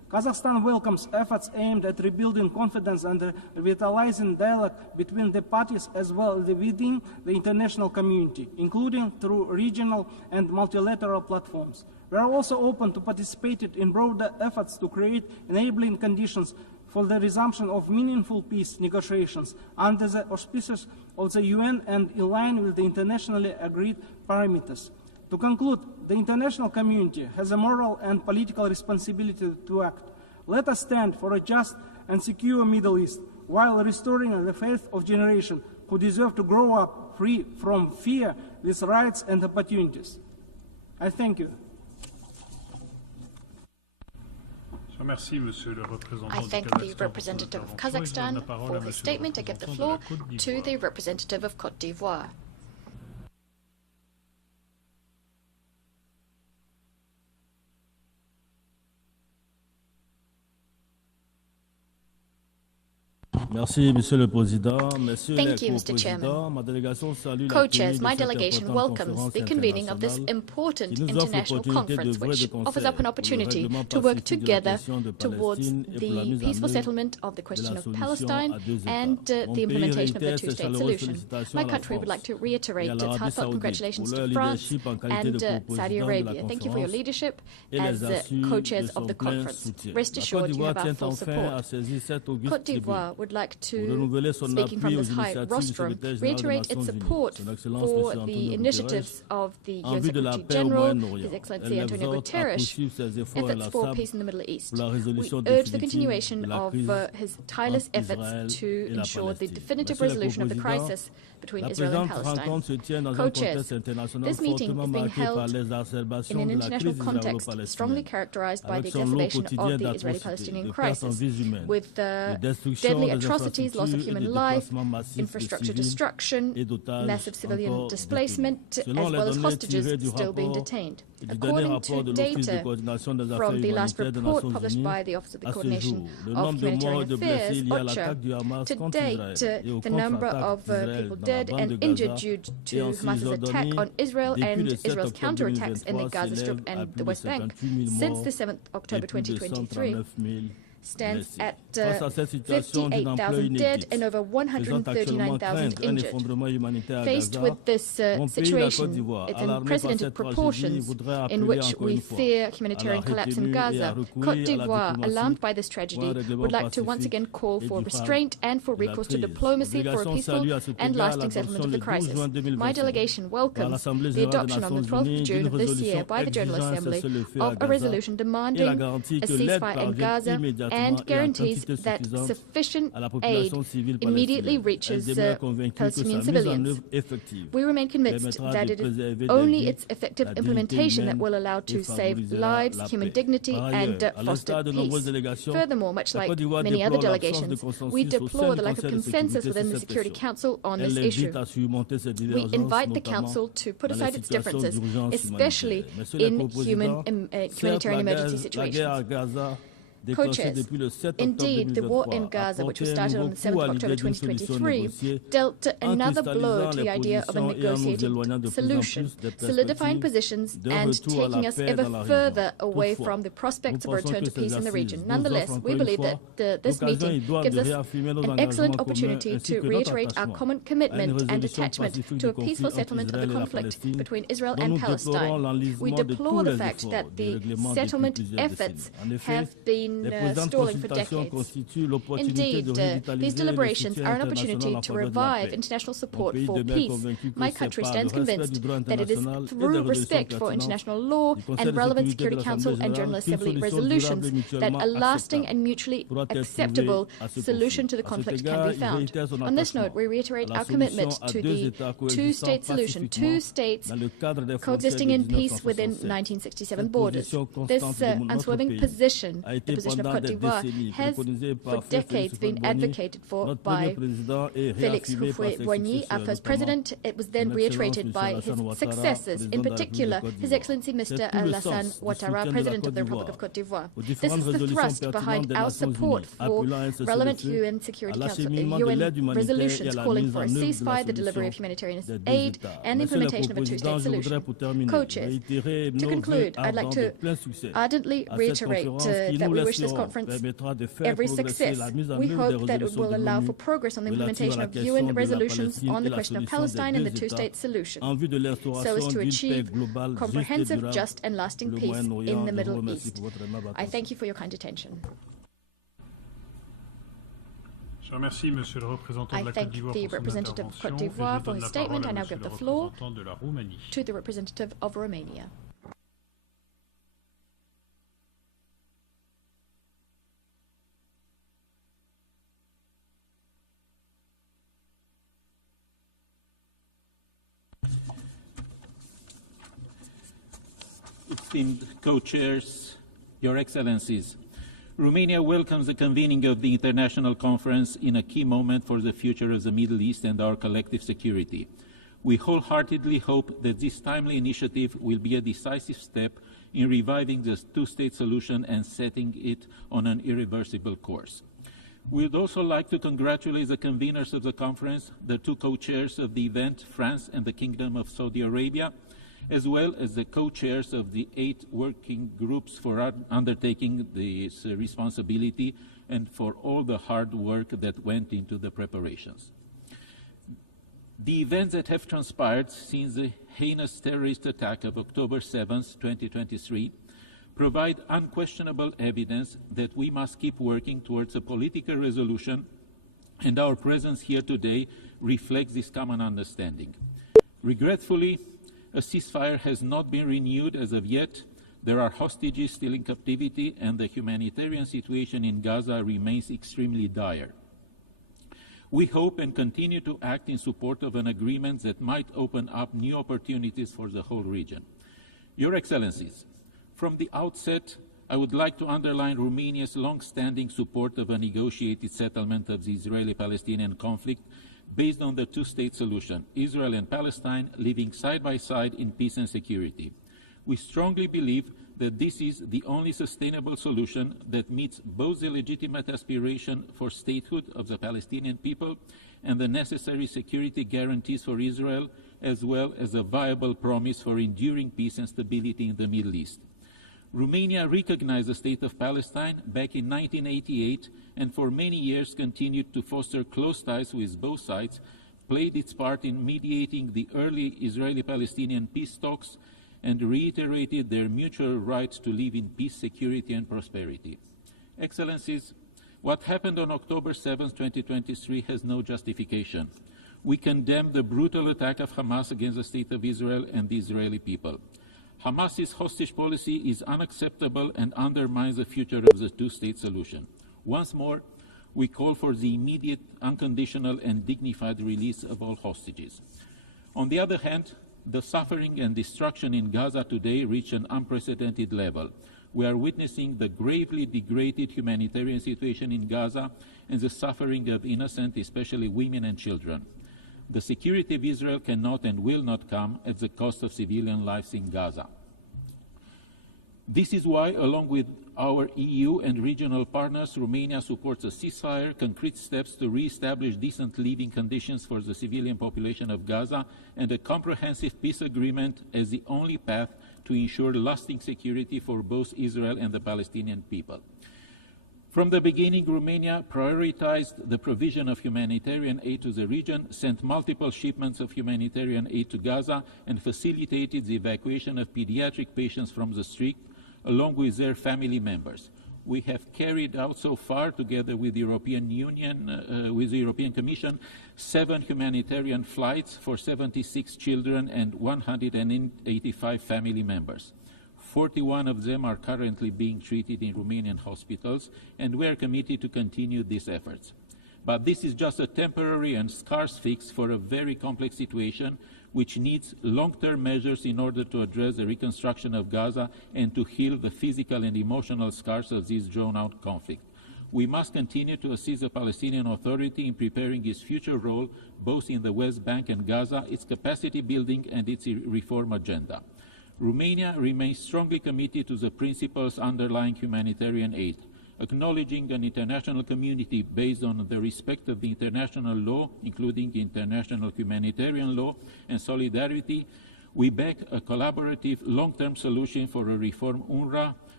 Kazakhstan welcomes efforts aimed at rebuilding confidence and revitalizing dialogue between the parties as well as within the international community, including through regional and multilateral platforms. We are also open to participate in broader efforts to create enabling conditions for the resumption of meaningful peace negotiations under the auspices of the UN and in line with the internationally agreed parameters. To conclude, the international community has a moral and political responsibility to act. Let us stand for a just and secure Middle East while restoring the faith of generations who deserve to grow up free from fear with rights and opportunities. I thank you. I thank the representative of Kazakhstan for his statement. I give the floor to the representative of Côte d'Ivoire. Merci, Monsieur le Président. Thank you, Mr. Chairman. Co-chairs, my delegation welcomes the convening of this important international conference, which offers up an opportunity to work together towards the peaceful settlement of the question of Palestine and the implementation of the two-state solution. My country would like to reiterate its heartfelt congratulations to France and Saudi Arabia. Thank you for your leadership as co-chairs of the conference. Rest assured you have our full support. Côte d'Ivoire would like to, speaking from this high rostrum, reiterate its support for the initiatives of the UN Secretary General, His Excellency Antonio Guterres' efforts for peace in the Middle East. We urge the continuation of his tireless efforts to ensure the definitive resolution of the crisis between Israel and Palestine. Co-chairs, this meeting is being held in an international context strongly characterized by the exacerbation of the Israeli-Palestinian crisis, with deadly atrocities, loss of human life, infrastructure destruction, massive civilian displacement, as well as hostages still being detained. According to data from the last report published by the Office of the Coordination of Humanitarian Affairs, OCHA, to date, the number of people dead and injured due to Hamas's attack on Israel and Israel's counterattacks in the Gaza Strip and the West Bank since the 7th October 2023 stands at 58,000 dead and over 139,000 injured. Faced with this situation, its unprecedented proportions in which we fear humanitarian collapse in Gaza, Côte d'Ivoire, alarmed by this tragedy, would like to once again call for restraint and for recourse to diplomacy for a peaceful and lasting settlement of the crisis. My delegation welcomes the adoption on the 12th of June of this year by the General Assembly of a resolution demanding a ceasefire in Gaza and guarantees that sufficient aid immediately reaches Palestinian civilians. We remain convinced that it is only its effective implementation that will allow to save lives, human dignity, and foster peace. Furthermore, much like many other delegations, we deplore the lack of consensus within the Security Council on this issue. We invite the Council to put aside its differences, especially in humanitarian emergency situations. Co-chairs, indeed, the war in Gaza, which was started on the 7th of October 2023, dealt another blow to the idea of a negotiated solution, solidifying positions and taking us ever further away from the prospects of a return to peace in the region. Nonetheless, we believe that this meeting gives us an excellent opportunity to reiterate our common commitment and attachment to a peaceful settlement of the conflict between Israel and Palestine. We deplore the fact that the settlement efforts have been stalling for decades. Indeed, these deliberations are an opportunity to revive international support for peace. My country stands convinced that it is through respect for international law and relevant Security Council and General Assembly resolutions that a lasting and mutually acceptable solution to the conflict can be found. On this note, we reiterate our commitment to the two-state solution, two states coexisting in peace within 1967 borders. This unswerving position, the position of Côte d'Ivoire, has for decades been advocated for by Félix Houphouët-Boigny, our first president. It was then reiterated by his successors, in particular His Excellency Mr. Alassane Ouattara, President of the Republic of Côte d'Ivoire. This is the thrust behind our support for relevant UN Security Council UN resolutions calling for a ceasefire, the delivery of humanitarian aid, and the implementation of a two-state solution. Co-chairs, to conclude, I'd like to ardently reiterate that we wish this conference every success. We hope that it will allow for progress on the implementation of UN resolutions on the question of Palestine and the two-state solution, so as to achieve comprehensive, just and lasting peace in the Middle East. I thank you for your kind attention. I thank the representative of Côte d'Ivoire for his statement. I now give the floor to the representative of Romania. Esteemed co-chairs, Your Excellencies, Romania welcomes the convening of the International Conference in a key moment for the future of the Middle East and our collective security. We wholeheartedly hope that this timely initiative will be a decisive step in reviving the two-state solution and setting it on an irreversible course. We would also like to congratulate the conveners of the conference, the two co-chairs of the event, France and the Kingdom of Saudi Arabia, as well as the co-chairs of the 8 working groups for undertaking this responsibility and for all the hard work that went into the preparations. The events that have transpired since the heinous terrorist attack of October 7, 2023, provide unquestionable evidence that we must keep working towards a political resolution, and our presence here today reflects this common understanding. Regretfully, a ceasefire has not been renewed as of yet. There are hostages still in captivity, and the humanitarian situation in Gaza remains extremely dire. We hope and continue to act in support of an agreement that might open up new opportunities for the whole region. Your Excellencies, from the outset, I would like to underline Romania's long-standing support of a negotiated settlement of the Israeli-Palestinian conflict based on the two-state solution, Israel and Palestine living side by side in peace and security. We strongly believe that this is the only sustainable solution that meets both the legitimate aspiration for statehood of the Palestinian people and the necessary security guarantees for Israel, as well as a viable promise for enduring peace and stability in the Middle East. Romania recognized the state of Palestine back in 1988 and for many years continued to foster close ties with both sides, played its part in mediating the early Israeli-Palestinian peace talks, and reiterated their mutual right to live in peace, security, and prosperity. Excellencies, what happened on October 7, 2023 has no justification. We condemn the brutal attack of Hamas against the State of Israel and the Israeli people. Hamas's hostage policy is unacceptable and undermines the future of the two-state solution. Once more, we call for the immediate, unconditional, and dignified release of all hostages. On the other hand, the suffering and destruction in Gaza today reach an unprecedented level. We are witnessing the gravely degraded humanitarian situation in Gaza and the suffering of innocent, especially women and children. The security of Israel cannot and will not come at the cost of civilian lives in Gaza. This is why, along with our EU and regional partners, Romania supports a ceasefire, concrete steps to re-establish decent living conditions for the civilian population of Gaza, and a comprehensive peace agreement as the only path to ensure lasting security for both Israel and the Palestinian people. From the beginning, Romania prioritized the provision of humanitarian aid to the region, sent multiple shipments of humanitarian aid to Gaza, and facilitated the evacuation of pediatric patients from the street, along with their family members. We have carried out so far, together with the European Union, with the European Commission, 7 humanitarian flights for 76 children and 185 family members. 41 of them are currently being treated in Romanian hospitals, and we are committed to continue these efforts. But this is just a temporary and scarce fix for a very complex situation, which needs long-term measures in order to address the reconstruction of Gaza and to heal the physical and emotional scars of this drawn-out conflict. We must continue to assist the Palestinian Authority in preparing its future role, both in the West Bank and Gaza, its capacity building and its reform agenda. Romania remains strongly committed to the principles underlying humanitarian aid. Acknowledging an international community based on the respect of the international law, including international humanitarian law and solidarity, we back a collaborative long-term solution for a reform UNRWA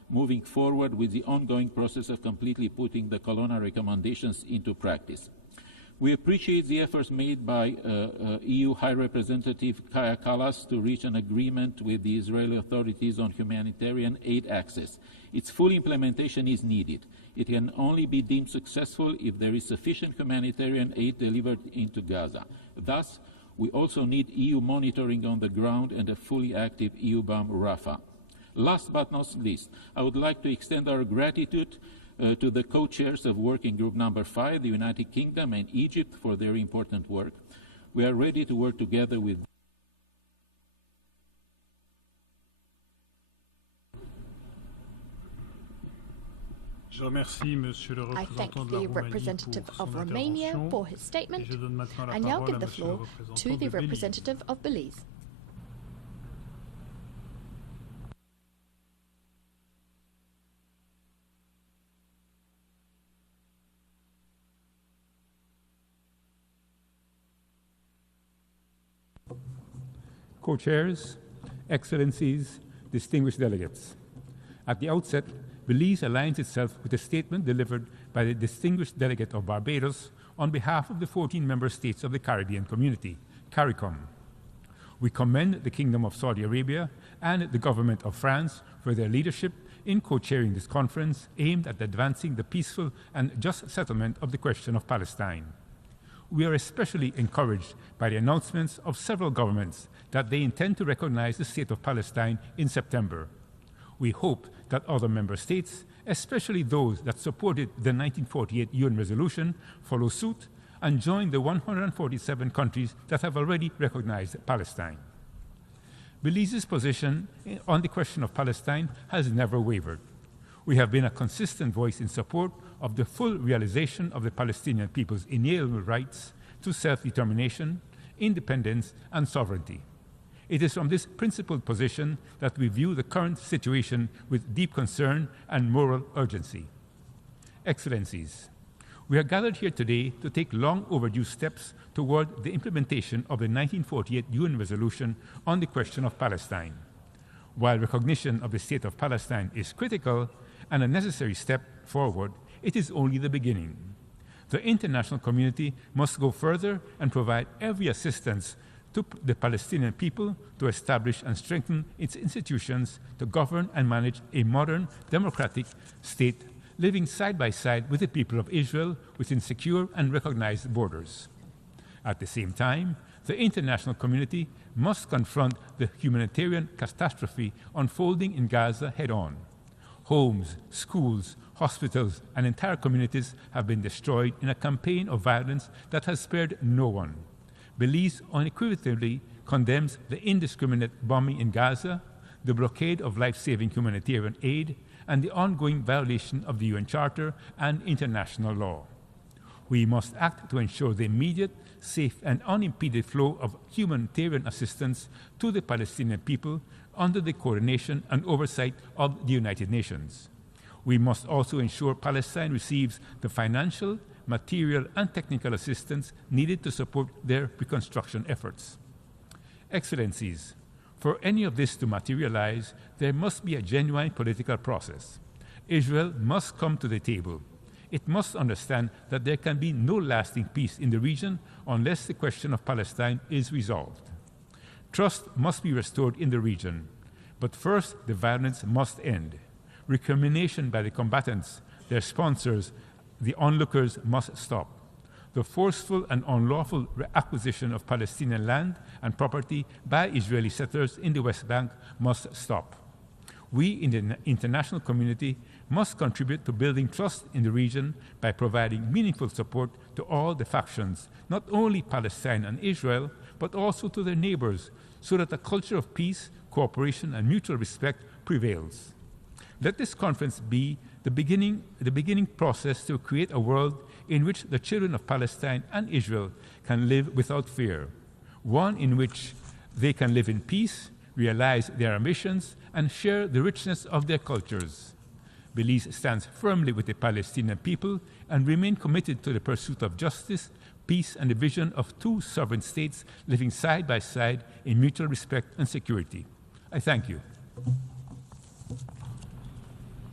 moving forward with the ongoing process of completely putting the Kelowna recommendations into practice. We appreciate the efforts made by EU High Representative Kaja Kallas to reach an agreement with the Israeli authorities on humanitarian aid access. Its full implementation is needed. It can only be deemed successful if there is sufficient humanitarian aid delivered into Gaza. Thus, we also need EU monitoring on the ground and a fully active EU bomb Rafah. Last but not least, I would like to extend our gratitude to the co-chairs of Working Group Number 5, the United Kingdom and Egypt, for their important work. We are ready to work together with I thank the representative of Romania for his statement. I now give the floor to the representative of Belize. Co-chairs, Excellencies, distinguished delegates. At the outset, Belize aligns itself with a statement delivered by the distinguished delegate of Barbados on behalf of the 14 member states of the Caribbean Community, CARICOM. We commend the Kingdom of Saudi Arabia and the government of France for their leadership in co-chairing this conference aimed at advancing the peaceful and just settlement of the question of Palestine. We are especially encouraged by the announcements of several governments that they intend to recognize the state of Palestine in September. We hope that other member states, especially those that supported the 1948 UN resolution, follow suit and join the 147 countries that have already recognized Palestine. Belize's position on the question of Palestine has never wavered. We have been a consistent voice in support of the full realization of the Palestinian people's inalienable rights to self-determination, independence, and sovereignty. It is from this principled position that we view the current situation with deep concern and moral urgency. Excellencies, we are gathered here today to take long overdue steps toward the implementation of the 1948 UN resolution on the question of Palestine. While recognition of the state of Palestine is critical and a necessary step forward, it is only the beginning. The international community must go further and provide every assistance to the Palestinian people to establish and strengthen its institutions to govern and manage a modern, democratic state living side by side with the people of Israel within secure and recognized borders. At the same time, the international community must confront the humanitarian catastrophe unfolding in Gaza head-on. Homes, schools, hospitals, and entire communities have been destroyed in a campaign of violence that has spared no one. Belize unequivocally condemns the indiscriminate bombing in Gaza, the blockade of life-saving humanitarian aid, and the ongoing violation of the UN Charter and international law. We must act to ensure the immediate, safe, and unimpeded flow of humanitarian assistance to the Palestinian people under the coordination and oversight of the United Nations. We must also ensure Palestine receives the financial, material, and technical assistance needed to support their reconstruction efforts. Excellencies, for any of this to materialize, there must be a genuine political process. Israel must come to the table. It must understand that there can be no lasting peace in the region unless the question of Palestine is resolved. Trust must be restored in the region, but first the violence must end. Recrimination by the combatants, their sponsors, the onlookers must stop. The forceful and unlawful acquisition of Palestinian land and property by Israeli settlers in the West Bank must stop. We in the international community must contribute to building trust in the region by providing meaningful support to all the factions, not only Palestine and Israel, but also to their neighbors, so that a culture of peace, cooperation, and mutual respect prevails. Let this conference be the beginning process to create a world in which the children of Palestine and Israel can live without fear, one in which they can live in peace, realize their ambitions, and share the richness of their cultures. Belize stands firmly with the Palestinian people and remain committed to the pursuit of justice, peace, and the vision of two sovereign states living side by side in mutual respect and security. I thank you.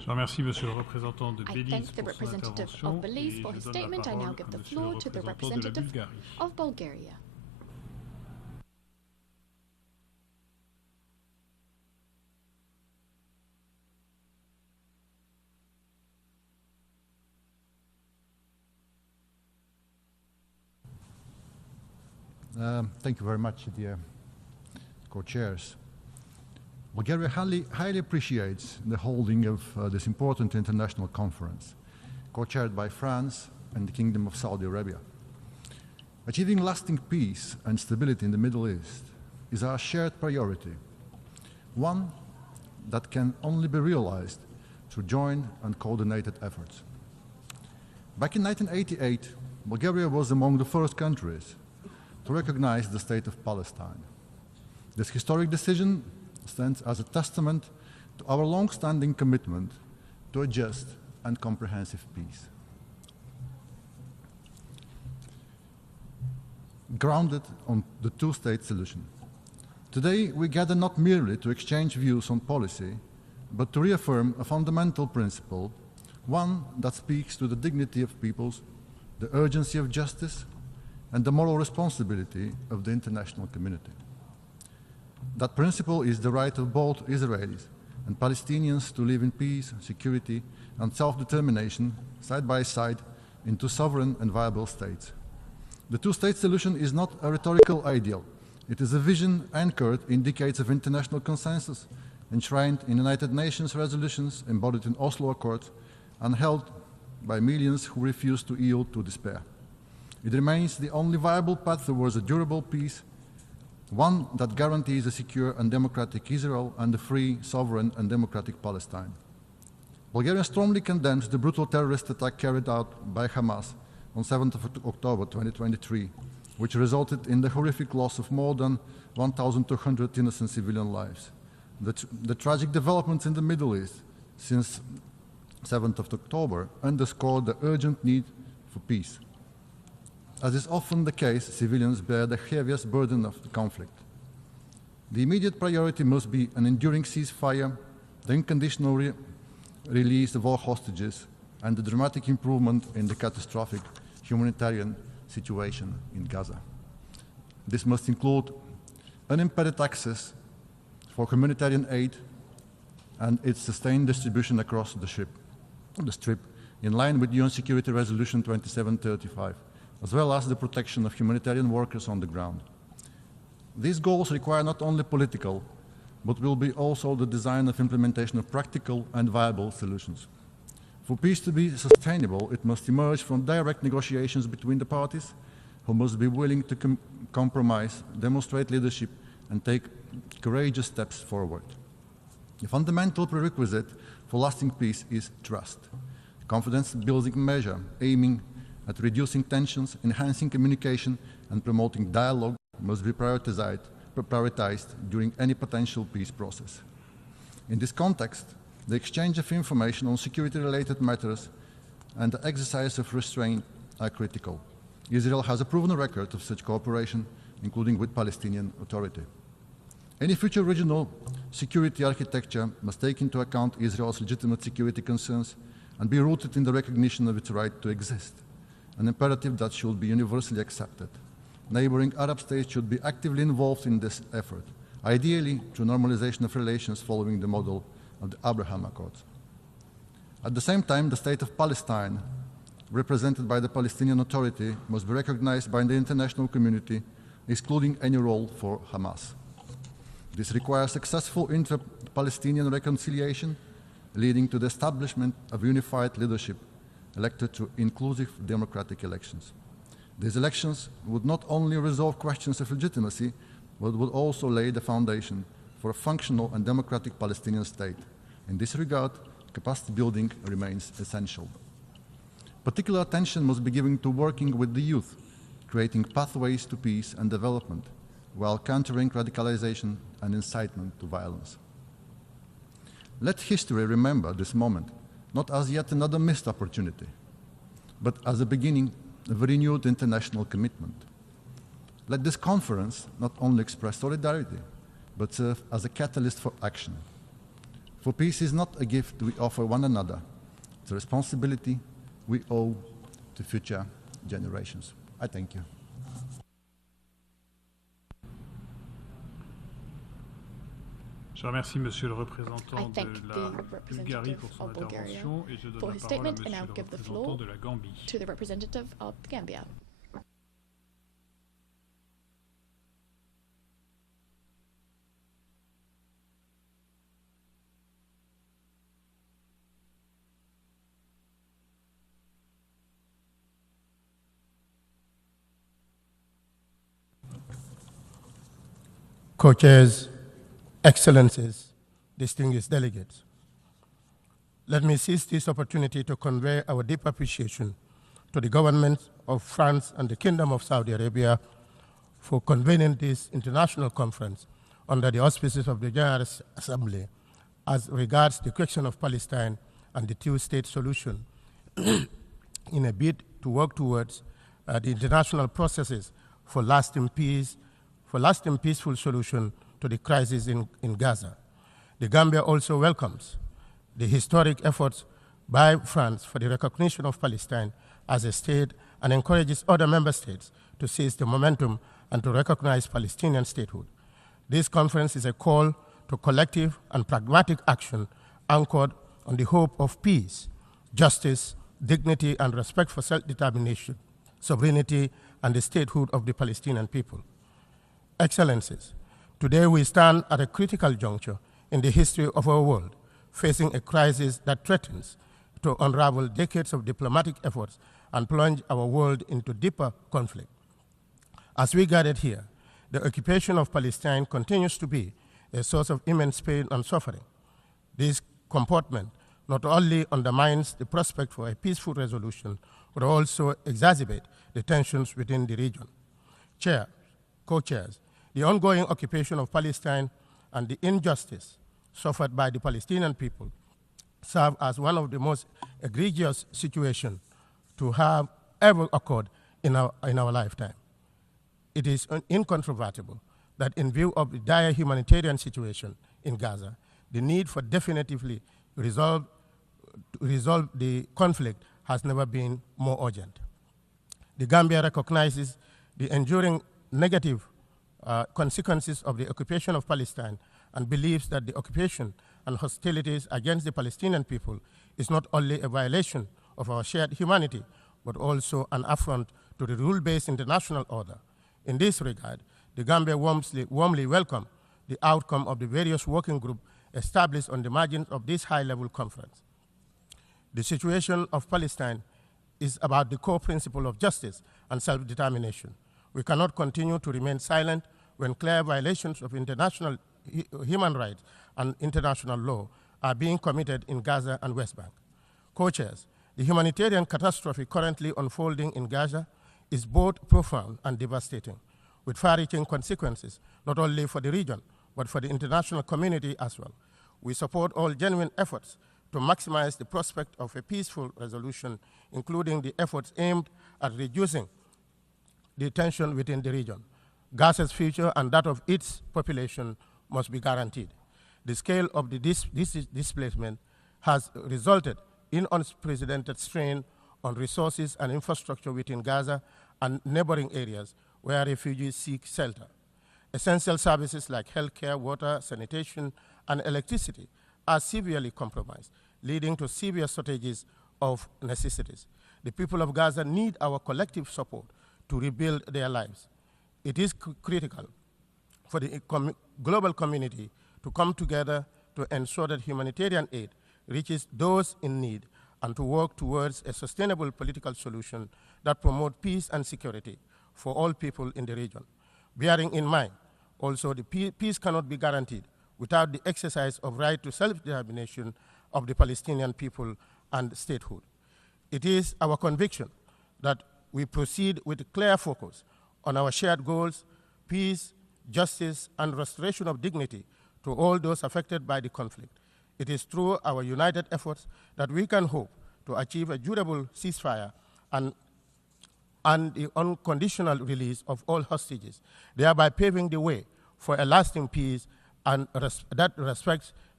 Je remercie Monsieur le représentant de Belize thank the pour son representative intervention of Belize et for je his donne la statement. I parole now à give the Monsieur le floor to the représentant de la representative Bulgarie. of Bulgaria. Thank you very much, dear co-chairs. Bulgaria highly appreciates the holding of this important international conference, co-chaired by France and the Kingdom of Saudi Arabia. Achieving lasting peace and stability in the Middle East is our shared priority, one that can only be realized through joint and coordinated efforts. Back in 1988, Bulgaria was among the first countries to recognize the state of Palestine. This historic decision stands as a testament to our long-standing commitment to a just and comprehensive peace. Grounded on the two-state solution. Today, we gather not merely to exchange views on policy, but to reaffirm a fundamental principle, one that speaks to the dignity of peoples, the urgency of justice, and the moral responsibility of the international community. That principle is the right of both Israelis and Palestinians to live in peace, security, and self-determination side by side in two sovereign and viable states. The two-state solution is not a rhetorical ideal. It is a vision anchored in decades of international consensus, enshrined in United Nations resolutions, embodied in Oslo Accords, and held by millions who refuse to yield to despair. It remains the only viable path towards a durable peace, one that guarantees a secure and democratic Israel and a free, sovereign, and democratic Palestine. Bulgaria strongly condemns the brutal terrorist attack carried out by Hamas on 7th of October 2023, which resulted in the horrific loss of more than 1,200 innocent civilian lives. The tragic developments in the Middle East since 7th of October underscore the urgent need for peace. As is often the case, civilians bear the heaviest burden of the conflict. The immediate priority must be an enduring ceasefire, the unconditional release of all hostages, and the dramatic improvement in the catastrophic humanitarian situation in Gaza. This must include unimpeded access for humanitarian aid and its sustained distribution across the Strip, in line with UN Security Resolution 2735, as well as the protection of humanitarian workers on the ground. These goals require not only political, but will be also the design of implementation of practical and viable solutions. For peace to be sustainable, it must emerge from direct negotiations between the parties, who must be willing to compromise, demonstrate leadership, and take courageous steps forward. The fundamental prerequisite for lasting peace is trust, a confidence-building measure aiming at reducing tensions, enhancing communication, and promoting dialogue must be prioritized during any potential peace process. In this context, the exchange of information on security-related matters and the exercise of restraint are critical. Israel has a proven record of such cooperation, including with Palestinian Authority. Any future regional security architecture must take into account Israel's legitimate security concerns and be rooted in the recognition of its right to exist, an imperative that should be universally accepted. Neighboring Arab states should be actively involved in this effort, ideally through normalization of relations following the model of the Abraham Accords. At the same time, the state of Palestine, represented by the Palestinian Authority, must be recognized by the international community, excluding any role for Hamas. This requires successful inter-Palestinian reconciliation, leading to the establishment of unified leadership elected through inclusive democratic elections. These elections would not only resolve questions of legitimacy, but would also lay the foundation for a functional and democratic Palestinian state. In this regard, capacity building remains essential. Particular attention must be given to working with the youth, creating pathways to peace and development, while countering radicalization and incitement to violence. Let history remember this moment, not as yet another missed opportunity, but as the beginning of a renewed international commitment. Let this conference not only express solidarity, but serve as a catalyst for action. For peace is not a gift we offer one another. It's a responsibility we owe to future generations. I thank you. Je remercie Monsieur le représentant de la Bulgarie pour son intervention et je donne la parole à Monsieur le représentant de la Gambie. To the representative of the Gambia. Co-chairs, Excellencies, distinguished delegates. Let me seize this opportunity to convey our deep appreciation to the governments of France and the Kingdom of Saudi Arabia for convening this international conference under the auspices of the General Assembly as regards the question of Palestine and the two-state solution in a bid to work towards the international processes for lasting peace, peaceful solution to the crisis in Gaza. The Gambia also welcomes the historic efforts by France for the recognition of Palestine as a state and encourages other member states to seize the momentum and to recognize Palestinian statehood. This conference is a call to collective and pragmatic action anchored on the hope of peace, justice, dignity, and respect for self-determination, sovereignty, and the statehood of the Palestinian people. Excellencies, today we stand at a critical juncture in the history of our world, facing a crisis that threatens to unravel decades of diplomatic efforts and plunge our world into deeper conflict. As we gathered here, the occupation of Palestine continues to be a source of immense pain and suffering. This comportment not only undermines the prospect for a peaceful resolution, but also exacerbate the tensions within the region. Chair, co-chairs, the ongoing occupation of Palestine and the injustice suffered by the Palestinian people serve as one of the most egregious situations to have ever occurred in our lifetime. It is incontrovertible that in view of the dire humanitarian situation in Gaza, the need for definitively resolve the conflict has never been more urgent. The Gambia recognizes the enduring negative consequences of the occupation of Palestine and believes that the occupation and hostilities against the Palestinian people is not only a violation of our shared humanity, but also an affront to the rule-based international order. In this regard, the Gambia warmly welcomes the outcome of the various working groups established on the margins of this high-level conference. The situation of Palestine is about the core principle of justice and self-determination. We cannot continue to remain silent when clear violations of international human rights and international law are being committed in Gaza and West Bank. Co-chairs, the humanitarian catastrophe currently unfolding in Gaza is both profound and devastating, with far-reaching consequences not only for the region, but for the international community as well. We support all genuine efforts to maximize the prospect of a peaceful resolution, including the efforts aimed at reducing the tension within the region. Gaza's future and that of its population must be guaranteed. The scale of the displacement has resulted in unprecedented strain on resources and infrastructure within Gaza and neighboring areas where refugees seek shelter. Essential services like healthcare, water, sanitation, and electricity are severely compromised, leading to severe shortages of necessities. The people of Gaza need our collective support to rebuild their lives. It is critical for the global community to come together to ensure that humanitarian aid reaches those in need and to work towards a sustainable political solution that promotes peace and security for all people in the region. Bearing in mind, also, the peace cannot be guaranteed without the exercise of right to self-determination of the Palestinian people and statehood. It is our conviction that we proceed with a clear focus on our shared goals, peace, justice, and restoration of dignity to all those affected by the conflict. It is through our united efforts that we can hope to achieve a durable ceasefire and the unconditional release of all hostages, thereby paving the way for a lasting peace and that respects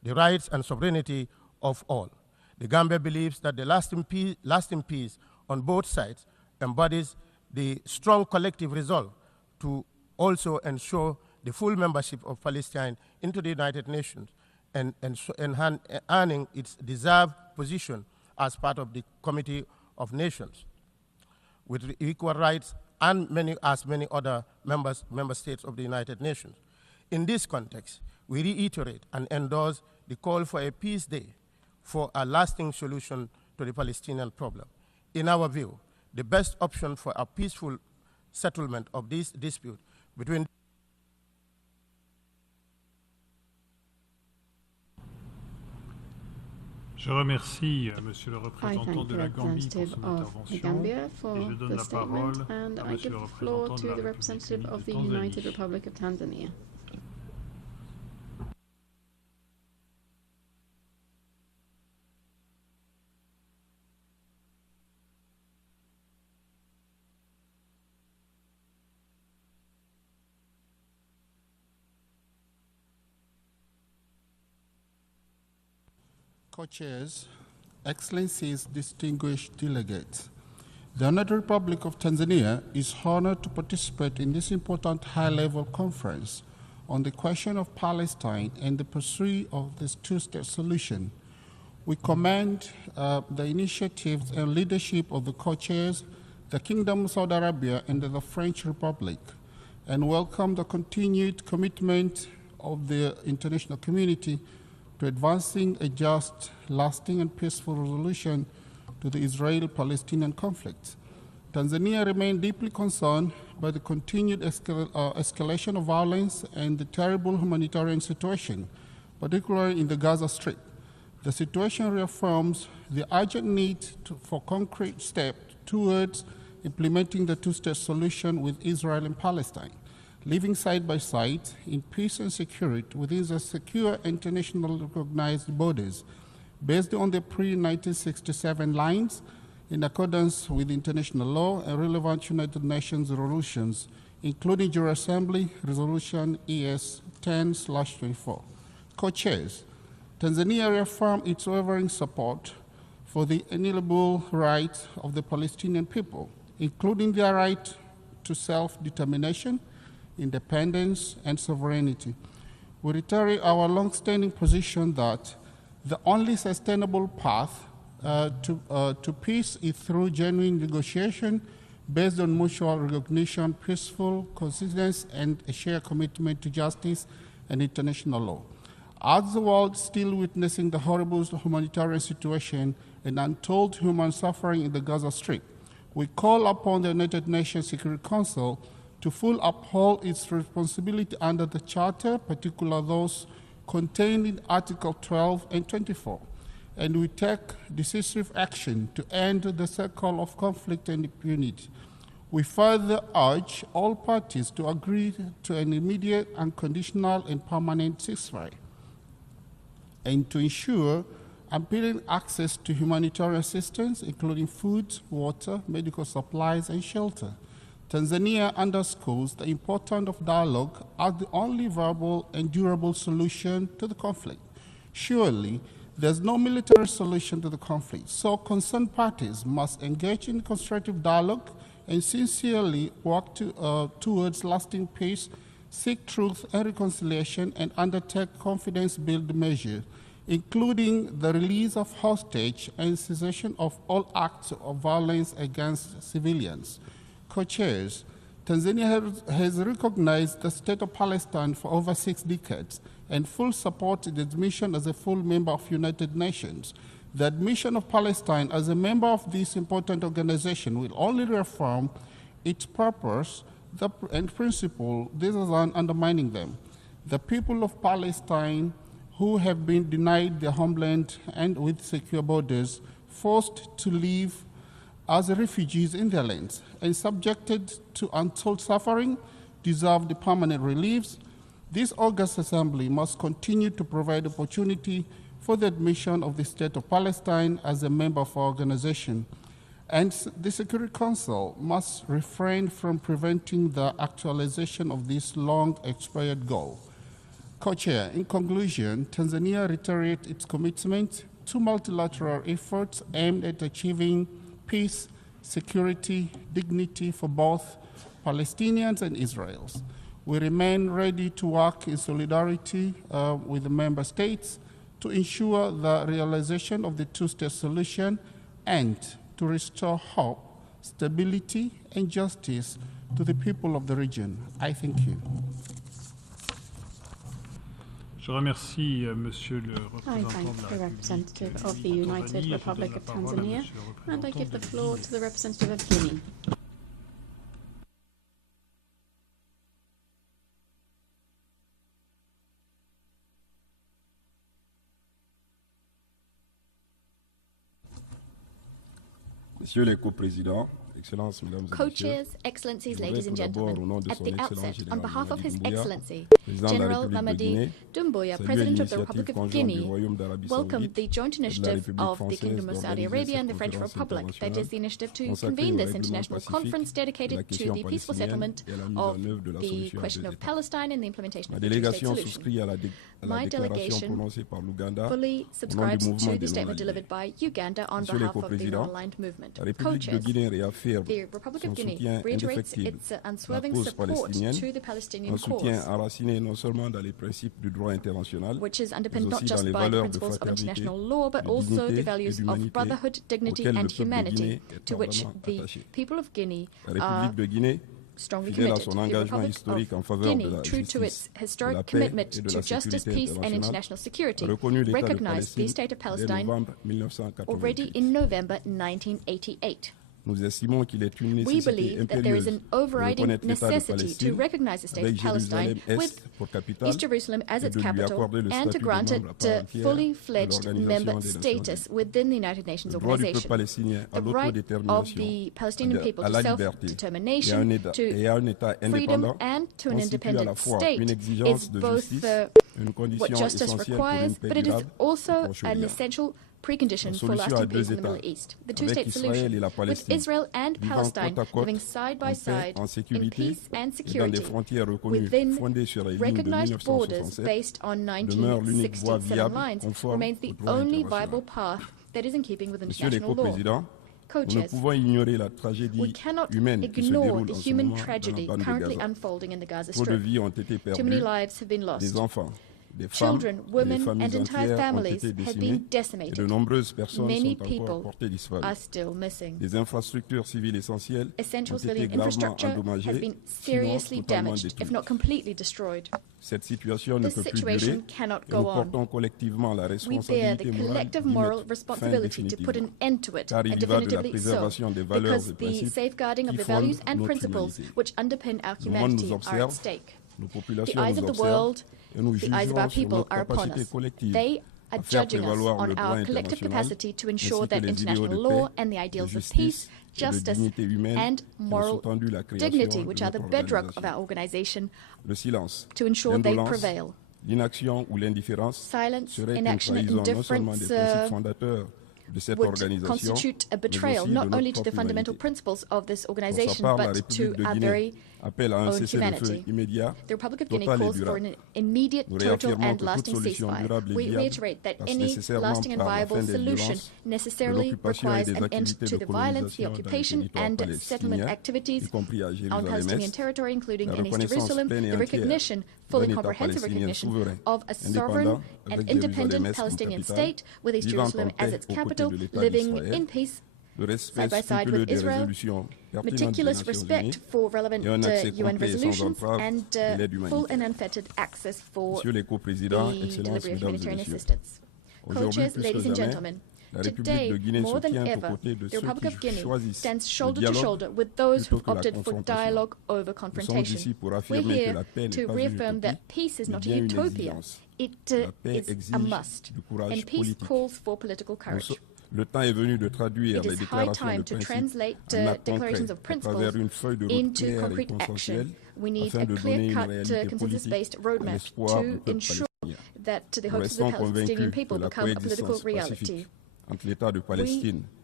the rights and sovereignty of all. The Gambia believes that the lasting peace on both sides embodies the strong collective resolve to also ensure the full membership of Palestine into the United Nations and earning its deserved position as part of the Committee of Nations with equal rights and many other member states of the United Nations. In this context, we reiterate and endorse the call for a peace day for a lasting solution to the Palestinian problem. In our view, the best option for a peaceful settlement of this dispute between Je remercie Monsieur le représentant de la Gambie pour son intervention et je donne la parole à Monsieur le représentant de la République de Tanzanie. Co-chairs, Excellencies, distinguished delegates, the United Republic of Tanzania is honored to participate in this important high-level conference on the question of Palestine and the pursuit of this two-state solution. We commend the initiatives and leadership of the co-chairs, the Kingdom of Saudi Arabia and the French Republic, and welcome the continued commitment of the international community to advancing a just, lasting, and peaceful resolution to the Israeli-Palestinian conflict. Tanzania remains deeply concerned by the continued escalation of violence and the terrible humanitarian situation, particularly in the Gaza Strip. The situation reaffirms the urgent need for concrete steps towards implementing the two-state solution with Israel and Palestine, living side by side in peace and security within the secure internationally recognized borders based on the pre-1967 lines in accordance with international law and relevant United Nations resolutions, including General Assembly Resolution ES 10/24. Co-chairs, Tanzania reaffirmed its unwavering support for the inalienable rights of the Palestinian people, including their right to self-determination, independence, and sovereignty. We reiterate our long-standing position that the only sustainable path to peace is through genuine negotiation based on mutual recognition, peaceful coexistence, and a shared commitment to justice and international law. As the world is still witnessing the horrible humanitarian situation and untold human suffering in the Gaza Strip, we call upon the United Nations Security Council to fully uphold its responsibility under the Charter, particularly those contained in Article 12 and 24, and we take decisive action to end the cycle of conflict and impunity. We further urge all parties to agree to an immediate, unconditional, and permanent ceasefire, and to ensure impeding access to humanitarian assistance, including food, water, medical supplies, and shelter. Tanzania underscores the importance of dialogue as the only viable and durable solution to the conflict. Surely, there's no military solution to the conflict, so concerned parties must engage in constructive dialogue and sincerely work towards lasting peace, seek truth and reconciliation, and undertake confidence-building measures, including the release of hostages and cessation of all acts of violence against civilians. Co-chairs, Tanzania has recognized the state of Palestine for over 6 decades and fully supported its admission as a full member of United Nations. The admission of Palestine as a member of this important organization will only reaffirm its purpose and principle, this is undermining them. The people of Palestine who have been denied their homeland and with secure borders, forced to live as refugees in their lands and subjected to untold suffering, deserve the permanent reliefs. This August Assembly must continue to provide opportunity for the admission of the State of Palestine as a member of our organization. And the Security Council must refrain from preventing the actualization of this long-expired goal. Co-Chair, in conclusion, Tanzania reiterates its commitment to multilateral efforts aimed at achieving peace, security, dignity for both Palestinians and Israelis. We remain ready to work in solidarity with the member states to ensure the realization of the two-state solution and to restore hope, stability, and justice to the people of the region. I thank you. Je remercie Monsieur le I thank the representative of the United Republic of Tanzania, and I give the floor to the representative of Guinea. Messieurs les coprésidents, Excellences, Mesdames et Messieurs, Co-chairs, Excellencies, ladies and gentlemen, at the outset, on behalf of His Excellency, General Mamadi Doumbouya, President of the Republic of Guinea, welcomed the joint initiative of the Kingdom of Saudi Arabia and the French Republic, that is the initiative to convene this international conference dedicated to the peaceful settlement of the question of Palestine and the implementation of the two-state solution. My delegation fully subscribes to the statement delivered by Uganda on behalf of the non-aligned movement. Co-chairs, the Republic of Guinea reiterates its unswerving support to the Palestinian cause, which is underpinned not just by the principles of international law, but also the values of brotherhood, dignity, and humanity, to which the people of Guinea are strongly committed. The Republic of Guinea, true to its historic commitment to justice, peace, and international security, recognized the state of Palestine already in November 1988. We believe that there is an overriding necessity to recognize the state of Palestine with East Jerusalem as its capital and to grant it fully-fledged member status within the United Nations Organization. The right of the Palestinian people to self-determination, to freedom, and to an independent state is both what justice requires, but it is also an essential precondition for lasting peace in the Middle East. The two-state solution, with Israel and Palestine living side by side in peace and security within recognized borders based on 1967 lines, remains the only viable path that is in keeping with international law. Co-chairs, we cannot ignore the human tragedy currently unfolding in the Gaza Strip. Too many lives have been lost. Children, women, and entire families have been decimated. Many people are still missing. Essential civilian infrastructure has been seriously damaged, if not completely destroyed. This situation cannot go on. We bear the collective moral responsibility to put an end to it, and definitively so, because the safeguarding of the values and principles which underpin our humanity are at stake. The eyes of the world, the eyes of our people are upon us. They are judging us on our collective capacity to ensure that international law and the ideals of peace, justice, and moral dignity, which are the bedrock of our organization, to ensure they prevail. Silence, inaction, and indifference would constitute a betrayal not only to the fundamental principles of this organization, but to our very own humanity. The Republic of Guinea calls for an immediate, total, and lasting ceasefire. We reiterate that any lasting and viable solution necessarily requires an end to the violence, the occupation, and settlement activities on Palestinian territory, including in East Jerusalem, the recognition, full and comprehensive recognition of a sovereign and independent Palestinian state with East Jerusalem as its capital, living in peace side by side with Israel, meticulous respect for relevant UN resolutions, and full and unfettered access for the delivery of humanitarian assistance. Co-chairs, ladies and gentlemen, today, more than ever, the Republic of Guinea stands shoulder to shoulder with those who opted for dialogue over confrontation. We're here to reaffirm that peace is not a utopia, it is a must, and peace calls for political courage. It is high time to translate declarations of principles into concrete action. We need a clear-cut, consensus-based roadmap to ensure that the hopes of the Palestinian people become a political reality. We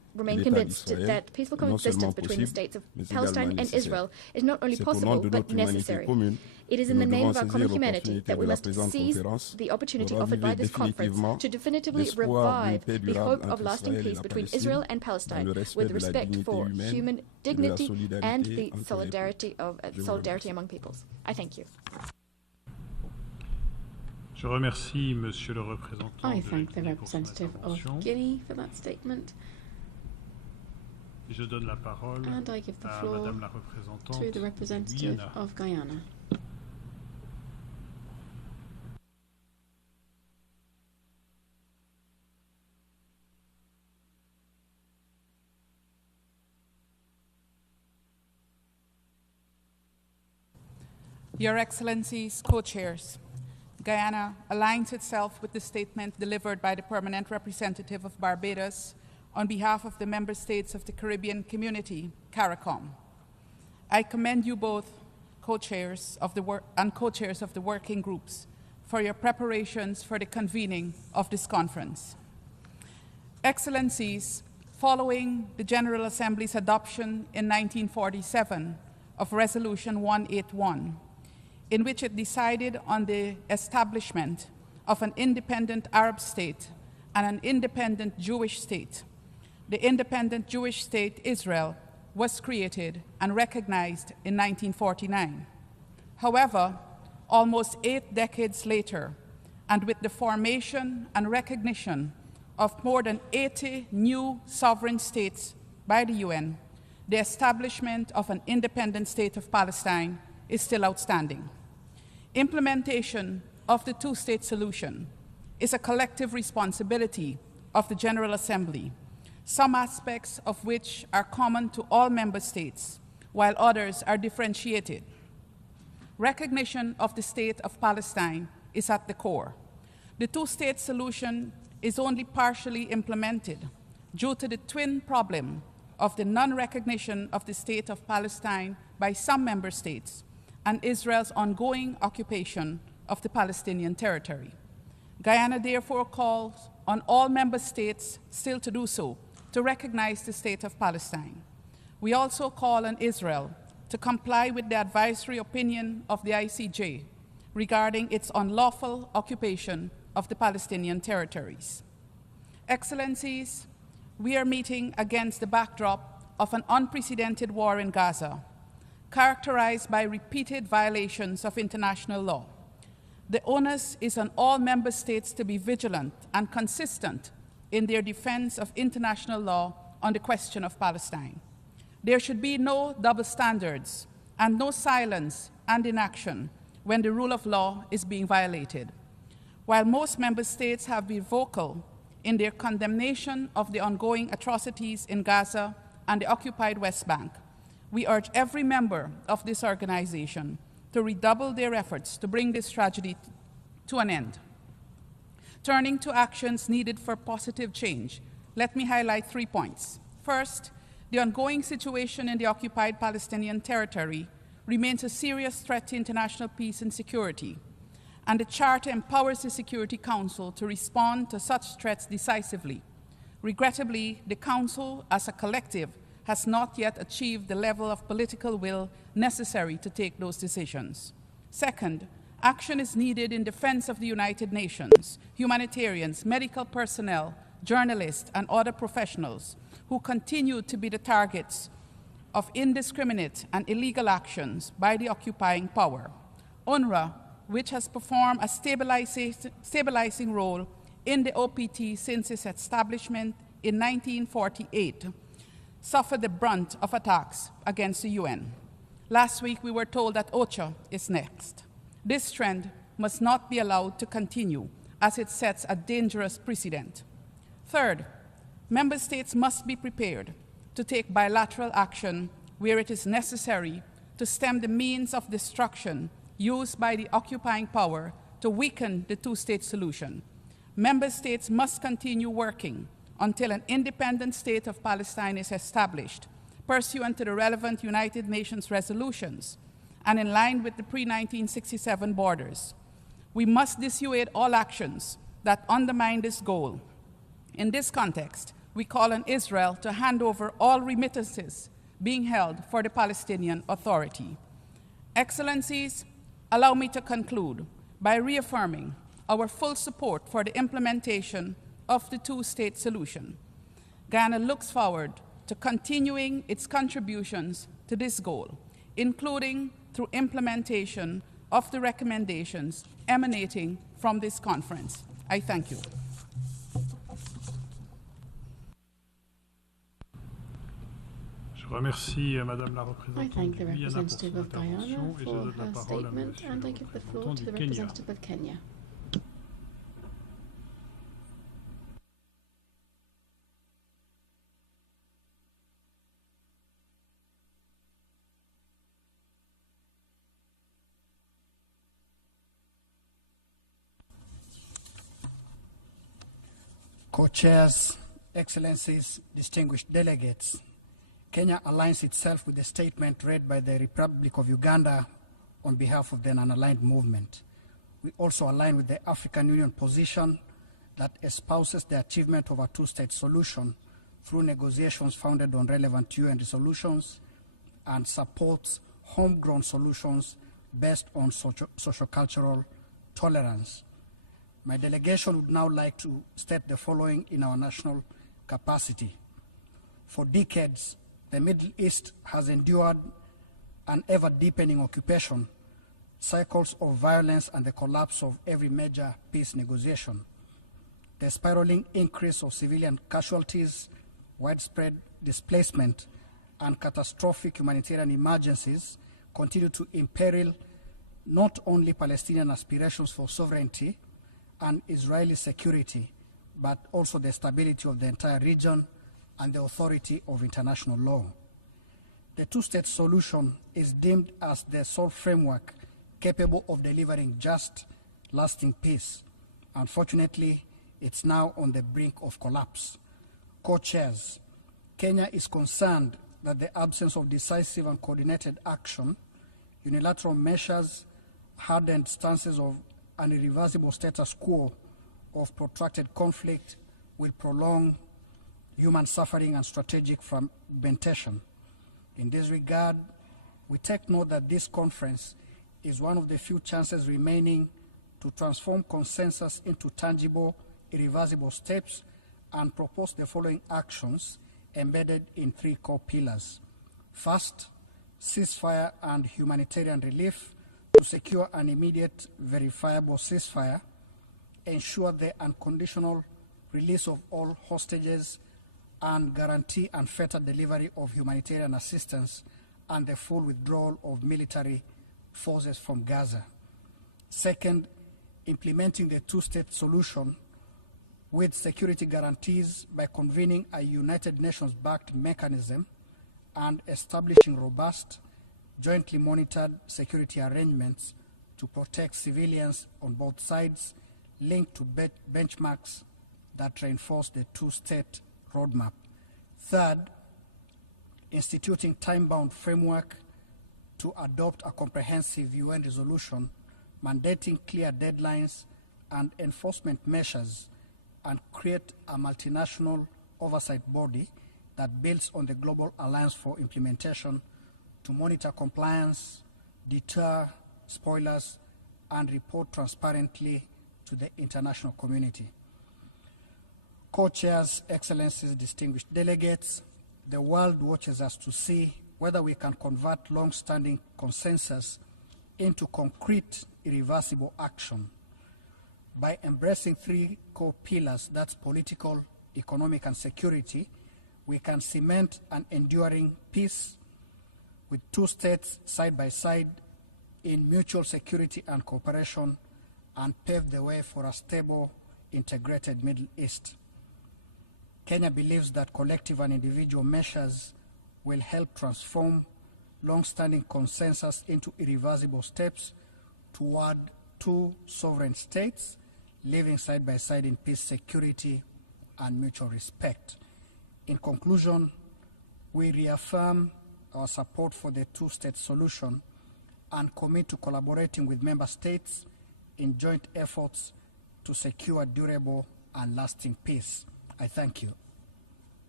remain convinced that peaceful coexistence between the states of Palestine and Israel is not only possible but necessary. It is in the name of our common humanity that we must seize the opportunity offered by this conference to definitively revive the hope of lasting peace between Israel and Palestine with respect for human dignity and the solidarity among peoples. I thank you. I thank the representative of Guinea for that statement. And I give the floor to the representative of Guyana. Your Excellencies, co-chairs, Guyana aligns itself with the statement delivered by the permanent representative of Barbados on behalf of the member states of the Caribbean Community, CARICOM. I commend you both, co-chairs of the working groups, for your preparations for the convening of this conference. Excellencies, following the General Assembly's adoption in 1947 of Resolution 181, in which it decided on the establishment of an independent Arab state and an independent Jewish state, the independent Jewish state Israel was created and recognized in 1949. However, almost 8 decades later, and with the formation and recognition of more than 80 new sovereign states by the UN, the establishment of an independent state of Palestine is still outstanding. Implementation of the two-state solution is a collective responsibility of the General Assembly, some aspects of which are common to all member states, while others are differentiated. Recognition of the state of Palestine is at the core. The two-state solution is only partially implemented due to the twin problem of the non-recognition of the state of Palestine by some member states and Israel's ongoing occupation of the Palestinian territory. Guyana therefore calls on all member states still to do so, to recognize the state of Palestine. We also call on Israel to comply with the advisory opinion of the ICJ regarding its unlawful occupation of the Palestinian territories. Excellencies, we are meeting against the backdrop of an unprecedented war in Gaza, characterized by repeated violations of international law. The onus is on all member states to be vigilant and consistent in their defense of international law on the question of Palestine. There should be no double standards and no silence and inaction when the rule of law is being violated. While most member states have been vocal in their condemnation of the ongoing atrocities in Gaza and the occupied West Bank, we urge every member of this organization to redouble their efforts to bring this tragedy to an end. Turning to actions needed for positive change, let me highlight 3 points. First, the ongoing situation in the occupied Palestinian territory remains a serious threat to international peace and security, and the Charter empowers the Security Council to respond to such threats decisively. Regrettably, the Council, as a collective, has not yet achieved the level of political will necessary to take those decisions. Second, action is needed in defense of the United Nations, humanitarians, medical personnel, journalists, and other professionals who continue to be the targets of indiscriminate and illegal actions by the occupying power. UNRWA, which has performed a stabilizing role in the OPT since its establishment in 1948, suffered the brunt of attacks against the UN. Last week, we were told that OCHA is next. This trend must not be allowed to continue, as it sets a dangerous precedent. Third, member states must be prepared to take bilateral action where it is necessary to stem the means of destruction used by the occupying power to weaken the two-state solution. Member states must continue working until an independent state of Palestine is established, pursuant to the relevant United Nations resolutions and in line with the pre-1967 borders. We must dissuade all actions that undermine this goal. In this context, we call on Israel to hand over all remittances being held for the Palestinian Authority. Excellencies, allow me to conclude by reaffirming our full support for the implementation of the two-state solution. Ghana looks forward to continuing its contributions to this goal, including through implementation of the recommendations emanating from this conference. I thank you. I thank the representative of Guyana for her statement, and I give the floor to the representative of Kenya. Co-chairs, excellencies, distinguished delegates, Kenya aligns itself with the statement read by the Republic of Uganda on behalf of the non-aligned movement. We also align with the African Union position that espouses the achievement of a two-state solution through negotiations founded on relevant UN resolutions and supports homegrown solutions based on socio-cultural tolerance. My delegation would now like to state the following in our national capacity. For decades, the Middle East has endured an ever-deepening occupation, cycles of violence, and the collapse of every major peace negotiation. The spiraling increase of civilian casualties, widespread displacement, and catastrophic humanitarian emergencies continue to imperil not only Palestinian aspirations for sovereignty and Israeli security, but also the stability of the entire region and the authority of international law. The two-state solution is deemed as the sole framework capable of delivering just, lasting peace. Unfortunately, it's now on the brink of collapse. Co-chairs, Kenya is concerned that the absence of decisive and coordinated action, unilateral measures, hardened stances of an irreversible status quo of protracted conflict will prolong human suffering and strategic fragmentation. In this regard, we take note that this conference is one of the few chances remaining to transform consensus into tangible, irreversible steps and propose the following actions embedded in three core pillars. First, ceasefire and humanitarian relief to secure an immediate, verifiable ceasefire, ensure the unconditional release of all hostages, and guarantee unfettered delivery of humanitarian assistance and the full withdrawal of military forces from Gaza. Second, implementing the two-state solution with security guarantees by convening a United Nations-backed mechanism and establishing robust, jointly monitored security arrangements to protect civilians on both sides, linked to benchmarks that reinforce the two-state roadmap. Third, instituting time-bound framework to adopt a comprehensive UN resolution mandating clear deadlines and enforcement measures and create a multinational oversight body that builds on the Global Alliance for Implementation to monitor compliance, deter spoilers, and report transparently to the international community. Co-chairs, excellencies, distinguished delegates, the world watches us to see whether we can convert long-standing consensus into concrete, irreversible action. By embracing three core pillars, that's political, economic, and security, we can cement an enduring peace with two states side by side in mutual security and cooperation, and pave the way for a stable, integrated Middle East. Kenya believes that collective and individual measures will help transform long-standing consensus into irreversible steps toward two sovereign states living side by side in peace, security, and mutual respect. In conclusion, we reaffirm our support for the two-state solution and commit to collaborating with member states in joint efforts to secure durable and lasting peace. I thank you.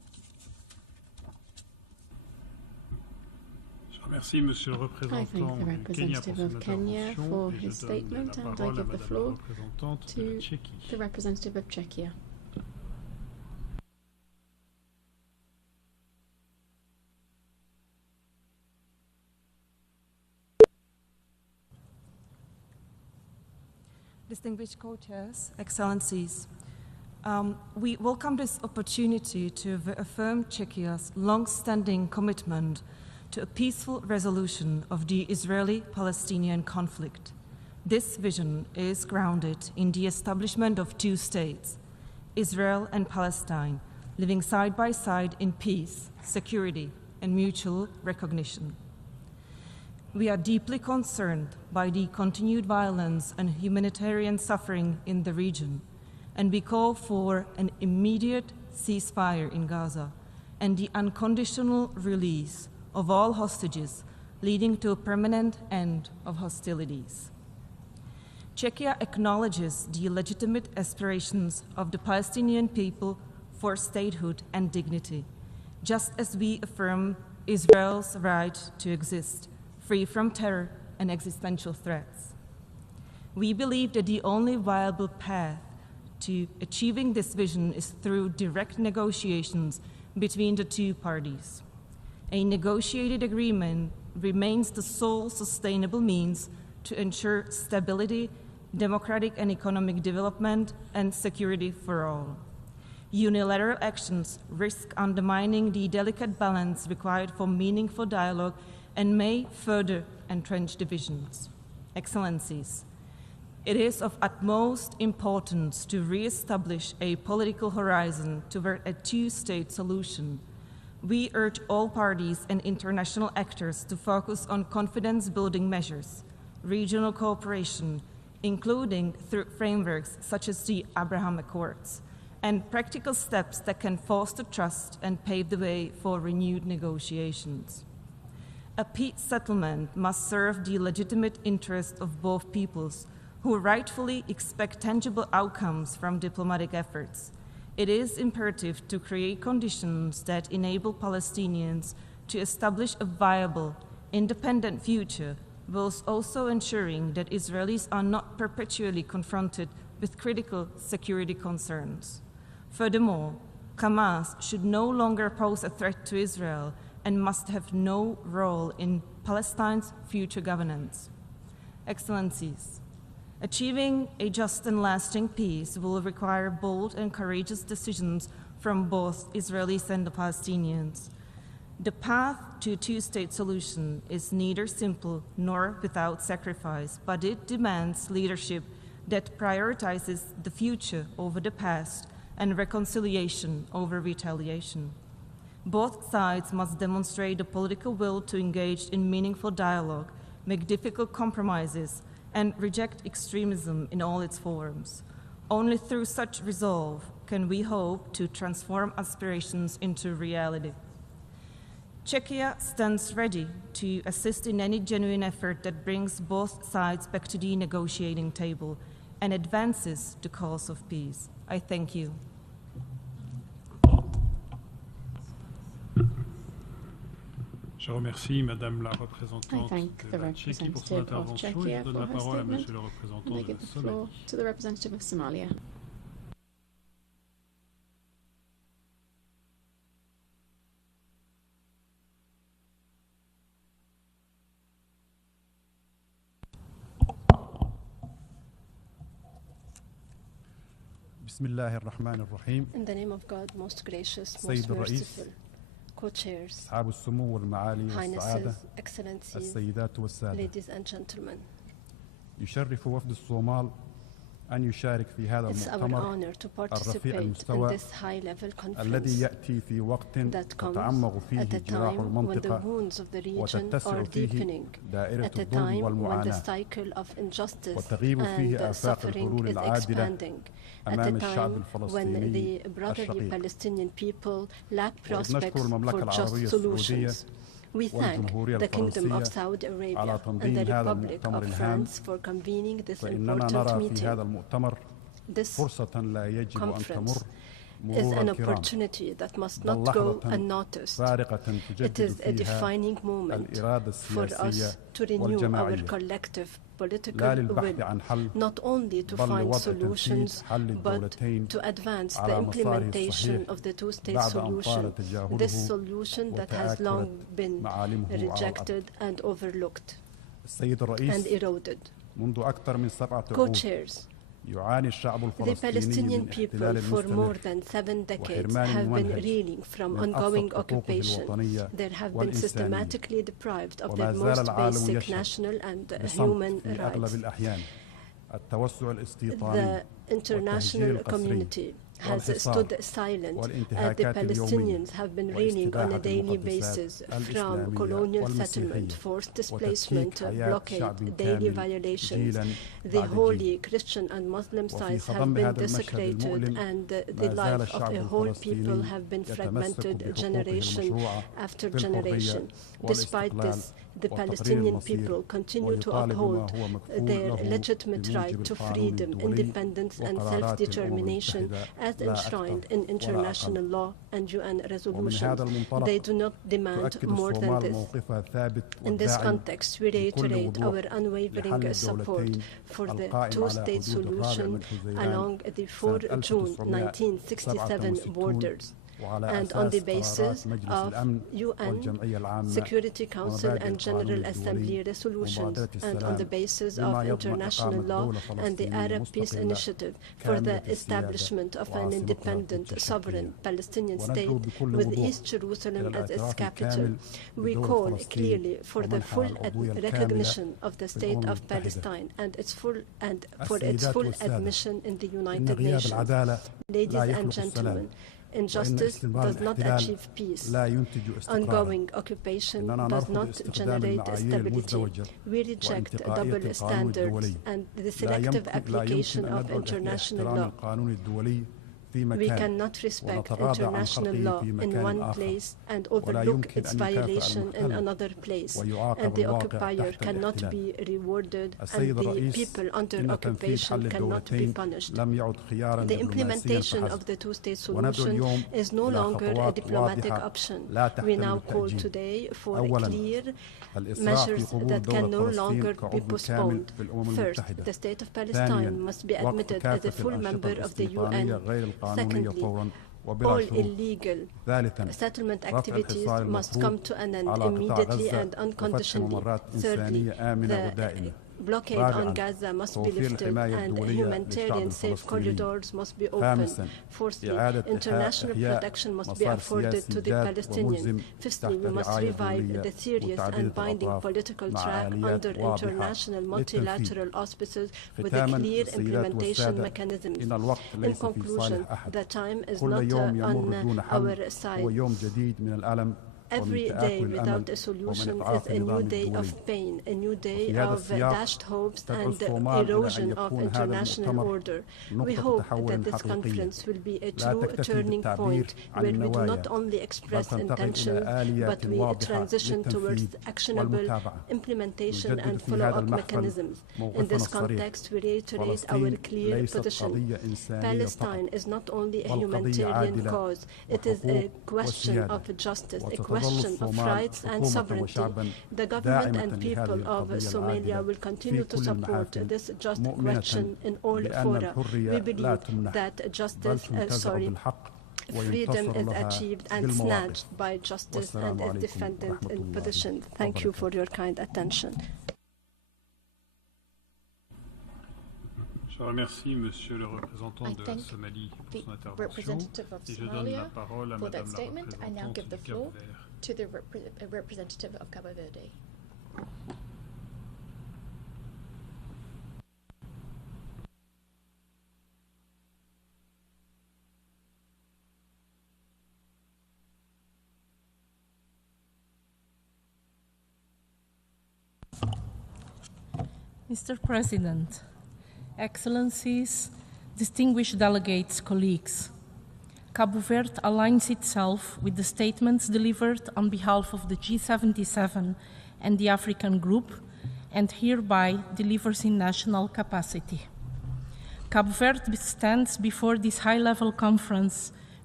Merci, Monsieur le représentant of Kenya for his statement, and I give the floor to the representative of Czechia. Distinguished co-chairs, excellencies, we welcome this opportunity to affirm Czechia's long-standing commitment to a peaceful resolution of the Israeli-Palestinian conflict. This vision is grounded in the establishment of two states, Israel and Palestine, living side by side in peace, security, and mutual recognition. We are deeply concerned by the continued violence and humanitarian suffering in the region, and we call for an immediate ceasefire in Gaza and the unconditional release of all hostages, leading to a permanent end of hostilities. Czechia acknowledges the legitimate aspirations of the Palestinian people for statehood and dignity, just as we affirm Israel's right to exist, free from terror and existential threats. We believe that the only viable path to achieving this vision is through direct negotiations between the two parties. A negotiated agreement remains the sole sustainable means to ensure stability, democratic and economic development, and security for all. Unilateral actions risk undermining the delicate balance required for meaningful dialogue and may further entrench divisions. Excellencies, it is of utmost importance to re-establish a political horizon toward a two-state solution. We urge all parties and international actors to focus on confidence-building measures, regional cooperation, including through frameworks such as the Abraham Accords, and practical steps that can foster trust and pave the way for renewed negotiations. A peace settlement must serve the legitimate interests of both peoples, who rightfully expect tangible outcomes from diplomatic efforts. It is imperative to create conditions that enable Palestinians to establish a viable, independent future, whilst also ensuring that Israelis are not perpetually confronted with critical security concerns. Furthermore, Hamas should no longer pose a threat to Israel and must have no role in Palestine's future governance. Excellencies, achieving a just and lasting peace will require bold and courageous decisions from both Israelis and the Palestinians. The path to a two-state solution is neither simple nor without sacrifice, but it demands leadership that prioritizes the future over the past and reconciliation over retaliation. Both sides must demonstrate the political will to engage in meaningful dialogue, make difficult compromises, and reject extremism in all its forms. Only through such resolve can we hope to transform aspirations into reality. Czechia stands ready to assist in any genuine effort that brings both sides back to the negotiating table and advances the cause of peace. I thank you. Je remercie Madame la représentante de la Tchéquie pour son intervention et je donne la parole à Monsieur le représentant de la Somalie. بسم الله الرحمن الرحيم. In the name of God, most gracious, most merciful. Co-chairs, أصحاب السمو والمعالي والسعادة، Excellencies, السيدات والسادة، ladies and gentlemen. يشرف وفد الصومال أن يشارك في هذا المؤتمر الرفيع المستوى الذي يأتي في وقت تتعمق فيه جراح المنطقة وتتسع فيه دائرة الظلم والمعاناة وتغيب فيه آفاق الحلول العادلة أمام الشعب الفلسطيني الشقيق. ونشكر المملكة العربية السعودية والجمهورية الفرنسية على تنظيم هذا المؤتمر الهام، فإننا نرى في هذا المؤتمر فرصة لا يجب أن تمر is an opportunity that must not go unnoticed. It is a defining moment for us to renew our collective political will, not only to find solutions, but to advance the implementation of the two-state solution, this solution that has long been rejected and overlooked and eroded. Co-chairs, the Palestinian people for more than 7 decades have been reeling from ongoing occupation. They have been systematically deprived of their most basic national and human rights. The international community has stood silent as the Palestinians have been reeling on a daily basis from colonial settlement, forced displacement, blockade, daily violations. The holy Christian and Muslim sites have been desecrated, and the life of a whole people have been fragmented generation after generation. Despite this, the Palestinian people continue to uphold their legitimate right to freedom, independence and self-determination as enshrined in international law and UN resolutions. They do not demand more than this. In this context, we reiterate our unwavering support for the two-state solution along the 4 June 1967 borders, and on the basis of UN Security Council and General Assembly resolutions, and on the basis of international law and the Arab Peace Initiative for the establishment of an independent, sovereign Palestinian state with East Jerusalem as its capital. We call clearly for the full recognition of the state of Palestine and for its full admission in the United Nations. Ladies and gentlemen, injustice does not achieve peace. Ongoing occupation does not generate stability. We reject double standards and the selective application of international law. We cannot respect international law in one place and overlook its violation in another place, and the occupier cannot be rewarded, and the people under occupation cannot be punished. The implementation of the two-state solution is no longer a diplomatic option. We now call today for clear measures that can no longer be postponed. First, the state of Palestine must be admitted as a full member of the UN. Secondly, all illegal settlement activities must come to an end immediately and unconditionally. Thirdly, the blockade on Gaza must be lifted and humanitarian safe corridors must be opened. Fourthly, international protection must be afforded to the Palestinians. Fifthly, we must revive the serious and binding political track under international multilateral auspices with a clear implementation mechanisms. In conclusion, the time is not on our side. Every day without a solution is a new day of pain, a new day of dashed hopes and erosion of international order. We hope that this conference will be a true turning point where we do not only express intention, but we transition towards actionable implementation and follow-up mechanisms. In this context, we reiterate our clear position. Palestine is not only a humanitarian cause, it is a question of justice, a question of rights and sovereignty. The government and people of Somalia will continue to support this just question in all fora. We believe that freedom is achieved and snatched by justice and is defended in position. Thank you for your kind attention. Je remercie Monsieur le représentant de la Somalie pour son intervention et je donne la parole à Madame la représentante du Cap-Vert. To the representative of Cabo Verde. Mr. President, Excellencies, distinguished delegates, colleagues, Cabo Verde aligns itself with the statements delivered on behalf of the G77 and the African Group, and hereby delivers in national capacity. Cabo Verde stands before this high-level conference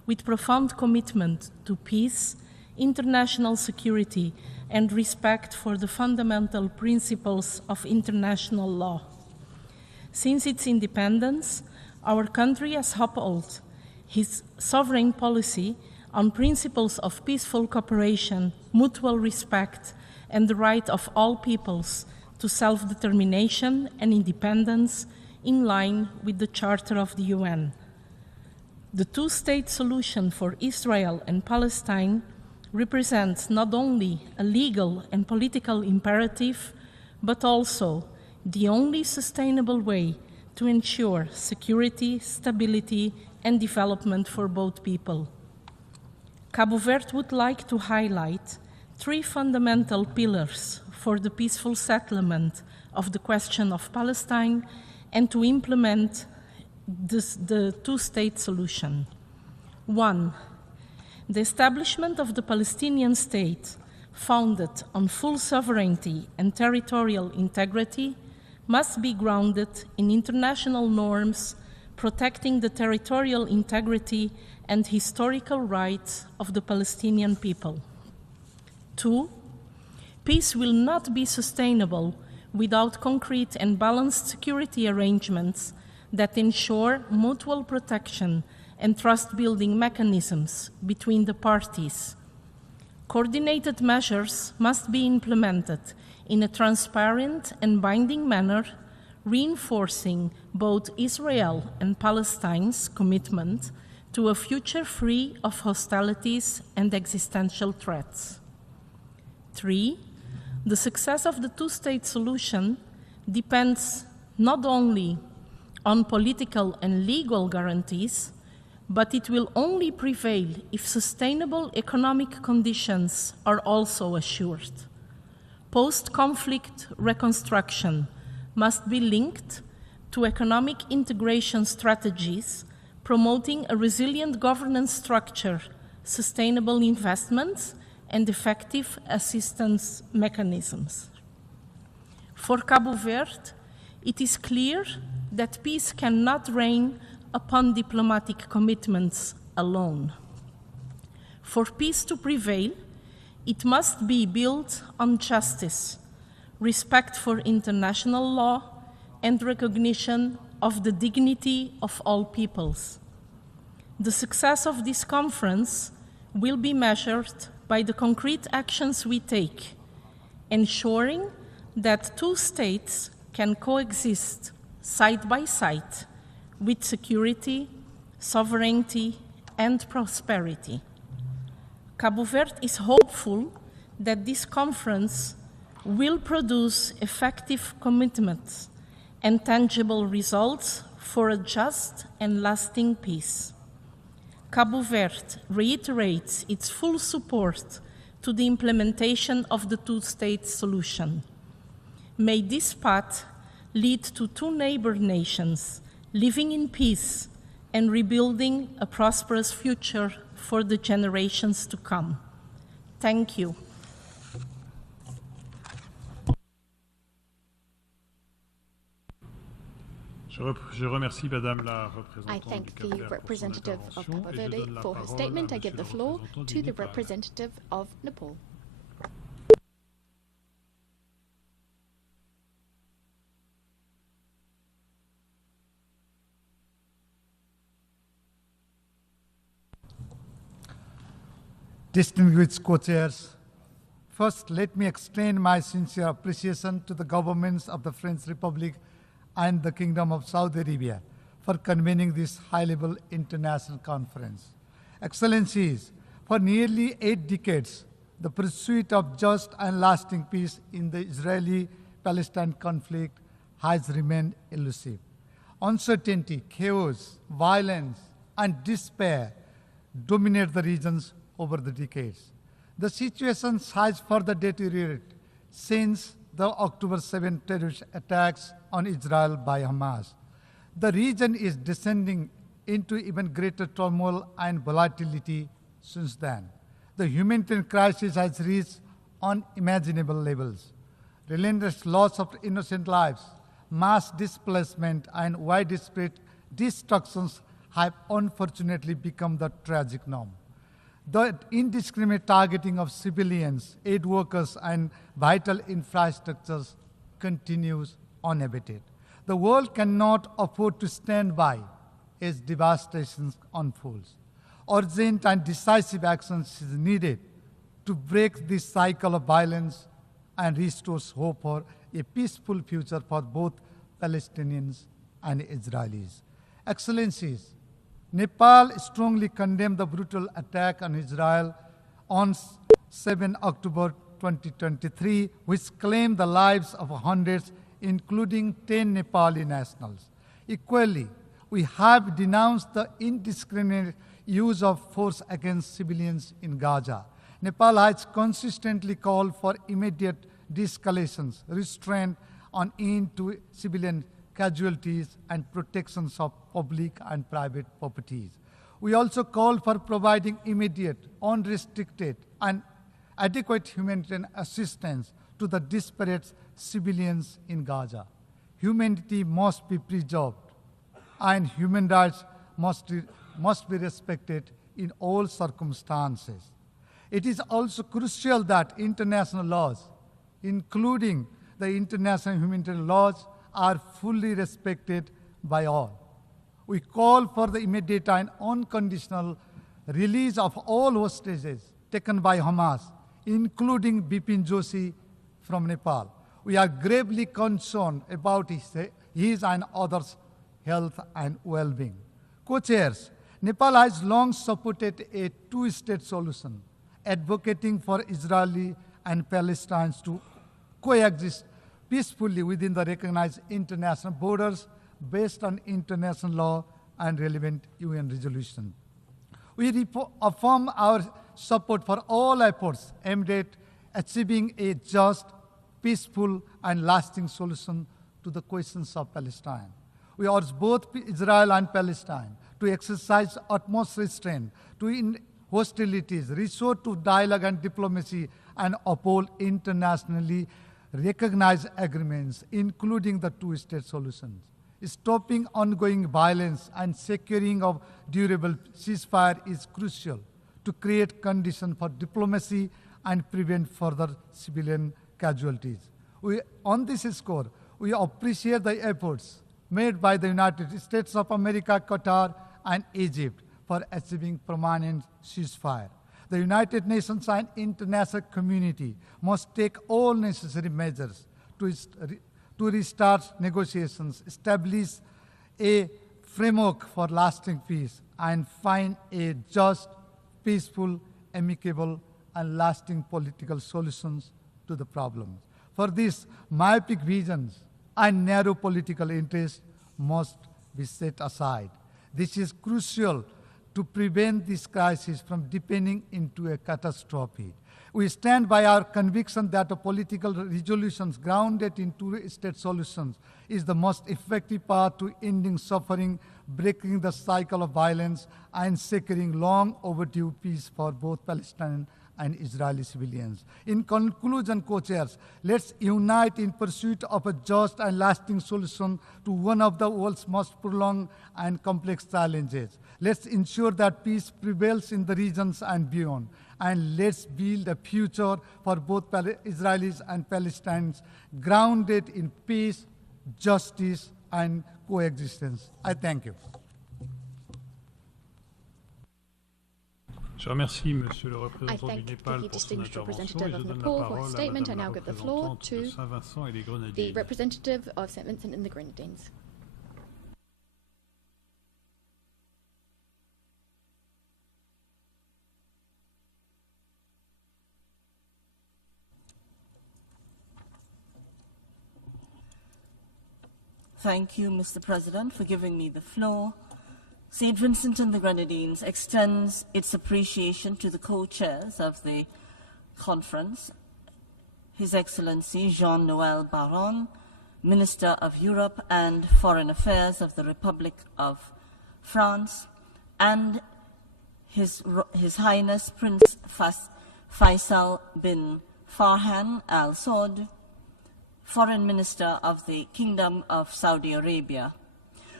with profound commitment to peace, international security, and respect for the fundamental principles of international law. Since its independence, our country has upheld its sovereign policy on principles of peaceful cooperation, mutual respect, and the right of all peoples to self-determination and independence in line with the Charter of the UN. The two-state solution for Israel and Palestine represents not only a legal and political imperative, but also the only sustainable way to ensure security, stability, and development for both people. Cabo Verde would like to highlight three fundamental pillars for the peaceful settlement of the question of Palestine and to implement the two-state solution. 1. The establishment of the Palestinian state, founded on full sovereignty and territorial integrity, must be grounded in international norms protecting the territorial integrity and historical rights of the Palestinian people. 2. Peace will not be sustainable without concrete and balanced security arrangements that ensure mutual protection and trust-building mechanisms between the parties. Coordinated measures must be implemented in a transparent and binding manner, reinforcing both Israel and Palestine's commitment to a future free of hostilities and existential threats. 3. The success of the two-state solution depends not only on political and legal guarantees, but it will only prevail if sustainable economic conditions are also assured. Post-conflict reconstruction must be linked to economic integration strategies, promoting a resilient governance structure, sustainable investments, and effective assistance mechanisms. For Cabo Verde, it is clear that peace cannot reign upon diplomatic commitments alone. For peace to prevail, it must be built on justice, respect for international law, and recognition of the dignity of all peoples. The success of this conference will be measured by the concrete actions we take, ensuring that two states can coexist side by side with security, sovereignty, and prosperity. Cabo Verde is hopeful that this conference will produce effective commitments and tangible results for a just and lasting peace. Cabo Verde reiterates its full support to the implementation of the two-state solution. May this path lead to two neighbor nations living in peace and rebuilding a prosperous future for the generations to come. Thank you. I thank the representative of Cabo Verde for her statement. I give the floor to the representative of Nepal. Distinguished co-chairs, first let me extend my sincere appreciation to the governments of the French Republic and the Kingdom of Saudi Arabia for convening this high-level international conference. Excellencies, for nearly 8 decades, the pursuit of just and lasting peace in the Israeli-Palestine conflict has remained elusive. Uncertainty, chaos, violence, and despair dominate the regions over the decades. The situation has further deteriorated since the October 7 terrorist attacks on Israel by Hamas. The region is descending into even greater turmoil and volatility since then. The humanitarian crisis has reached unimaginable levels. Relentless loss of innocent lives, mass displacement, and widespread destructions have unfortunately become the tragic norm. The indiscriminate targeting of civilians, aid workers, and vital infrastructures continues unabated. The world cannot afford to stand by as devastation unfolds. Urgent and decisive action is needed to break this cycle of violence and restore hope for a peaceful future for both Palestinians and Israelis. Excellencies, Nepal strongly condemned the brutal attack on Israel on 7 October 2023, which claimed the lives of hundreds, including 10 Nepali nationals. Equally, we have denounced the indiscriminate use of force against civilians in Gaza. Nepal has consistently called for immediate de-escalations, restraint on end to civilian casualties, and protections of public and private properties. We also call for providing immediate, unrestricted, and adequate humanitarian assistance to the disparate civilians in Gaza. Humanity must be preserved, and human rights must be respected in all circumstances. It is also crucial that international laws, including the international humanitarian laws, are fully respected by all. We call for the immediate and unconditional release of all hostages taken by Hamas, including Bipin Joshi from Nepal. We are gravely concerned about his and others' health and well-being. Co-chairs, Nepal has long supported a two-state solution, advocating for Israeli and Palestinians to coexist peacefully within the recognized international borders based on international law and relevant UN resolution. We affirm our support for all efforts aimed at achieving a just, peaceful, and lasting solution to the questions of Palestine. We urge both Israel and Palestine to exercise utmost restraint, to end hostilities, resort to dialogue and diplomacy, and uphold internationally recognized agreements, including the two-state solutions. Stopping ongoing violence and securing of durable ceasefire is crucial to create conditions for diplomacy and prevent further civilian casualties. On this score, we appreciate the efforts made by the United States of America, Qatar, and Egypt for achieving permanent ceasefire. The United Nations and international community must take all necessary measures to restart negotiations, establish a framework for lasting peace, and find a just, peaceful, amicable, and lasting political solutions to the problems. For this, myopic visions and narrow political interests must be set aside. This is crucial to prevent this crisis from deepening into a catastrophe. We stand by our conviction that a political resolutions grounded in two-state solutions is the most effective path to ending suffering, breaking the cycle of violence, and securing long overdue peace for both Palestinian and Israeli civilians. In conclusion, co-chairs, let's unite in pursuit of a just and lasting solution to one of the world's most prolonged and complex challenges. Let's ensure that peace prevails in the regions and beyond. And let's build a future for both Israelis and Palestinians grounded in peace, justice, and coexistence. I thank you. Je remercie Monsieur le représentant du Népal pour son intervention et je donne la parole à Madame la représentante de Saint-Vincent et les Grenadines. The representative of St. Vincent and the Grenadines. Thank you, Mr. President, for giving me the floor. St. Vincent and the Grenadines extends its appreciation to the co-chairs of the conference, His Excellency Jean-Noël Barrot, Minister of Europe and Foreign Affairs of the Republic of France, and His Highness Prince Faisal bin Farhan Al Saud, Foreign Minister of the Kingdom of Saudi Arabia.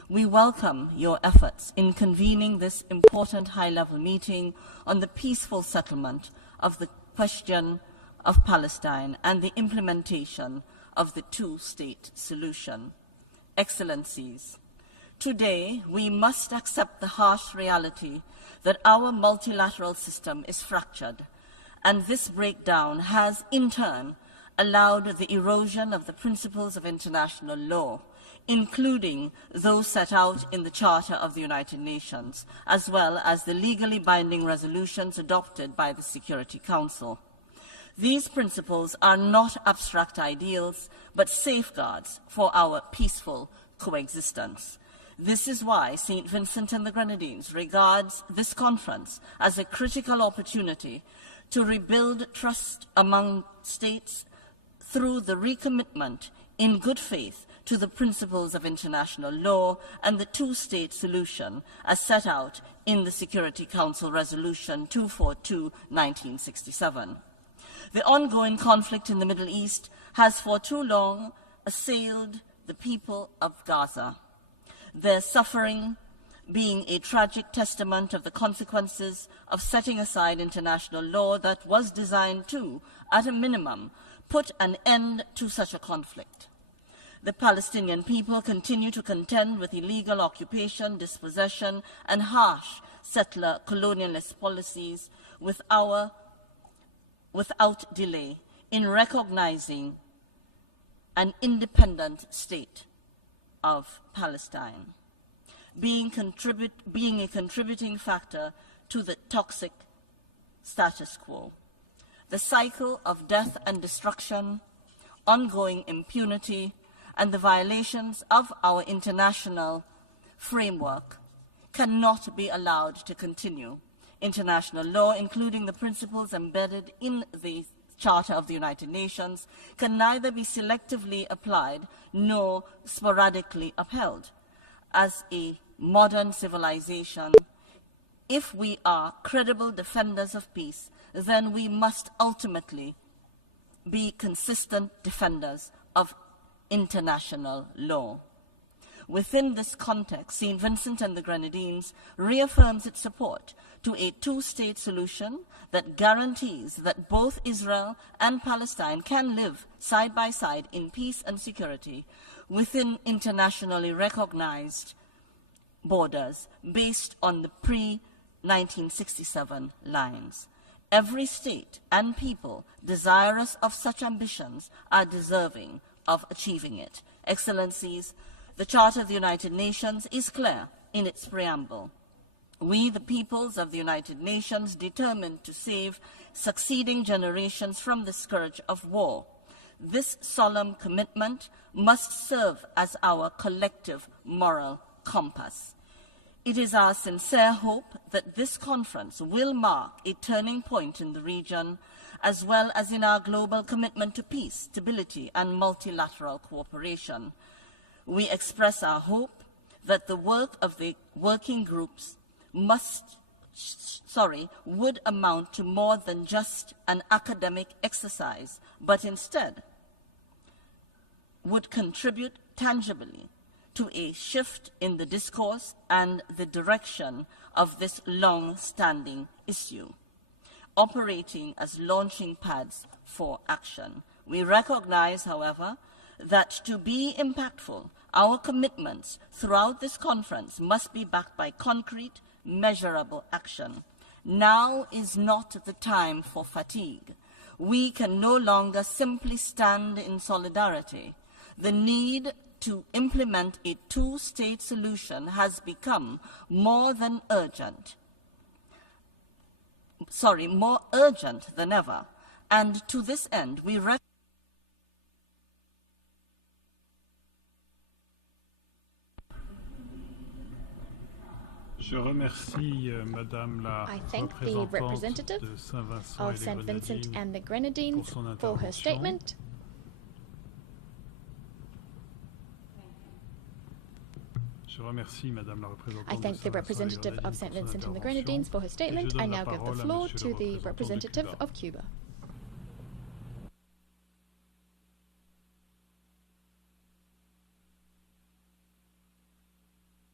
We welcome your efforts in convening this important high-level meeting on the peaceful settlement of the question of Palestine and the implementation of the two-state solution. Excellencies, today we must accept the harsh reality that our multilateral system is fractured, and this breakdown has in turn allowed the erosion of the principles of international law, including those set out in the Charter of the United Nations, as well as the legally binding resolutions adopted by the Security Council. These principles are not abstract ideals, but safeguards for our peaceful coexistence. This is why St. Vincent and the Grenadines regards this conference as a critical opportunity to rebuild trust among states through the recommitment in good faith to the principles of international law and the two-state solution as set out in the Security Council Resolution 242/1967. The ongoing conflict in the Middle East has for too long assailed the people of Gaza, their suffering being a tragic testament of the consequences of setting aside international law that was designed to, at a minimum, put an end to such a conflict. The Palestinian people continue to contend with illegal occupation, dispossession, and harsh settler colonialist policies without delay in recognizing an independent state of Palestine, being a contributing factor to the toxic status quo. The cycle of death and destruction, ongoing impunity, and the violations of our international framework cannot be allowed to continue. International law, including the principles embedded in the Charter of the United Nations, can neither be selectively applied nor sporadically upheld. As a modern civilization, if we are credible defenders of peace, then we must ultimately be consistent defenders of international law. Within this context, St. Vincent and the Grenadines reaffirms its support to a two-state solution that guarantees that both Israel and Palestine can live side by side in peace and security within internationally recognized borders based on the pre-1967 lines. Every state and people desirous of such ambitions are deserving of achieving it. Excellencies, the Charter of the United Nations is clear in its preamble. We, the peoples of the United Nations, determined to save succeeding generations from the scourge of war. This solemn commitment must serve as our collective moral compass. It is our sincere hope that this conference will mark a turning point in the region, as well as in our global commitment to peace, stability, and multilateral cooperation. We express our hope that the work of the working groups would amount to more than just an academic exercise, but instead would contribute tangibly to a shift in the discourse and the direction of this long-standing issue, operating as launching pads for action. We recognize, however, that to be impactful, our commitments throughout this conference must be backed by concrete, measurable action. Now is not the time for fatigue. We can no longer simply stand in solidarity. The need to implement a two-state solution has become more urgent than ever. And to this end, we I thank the representative of St. Vincent and the Grenadines for her statement. I thank the representative of St. Vincent and the Grenadines for her statement. I now give the floor to the representative of Cuba.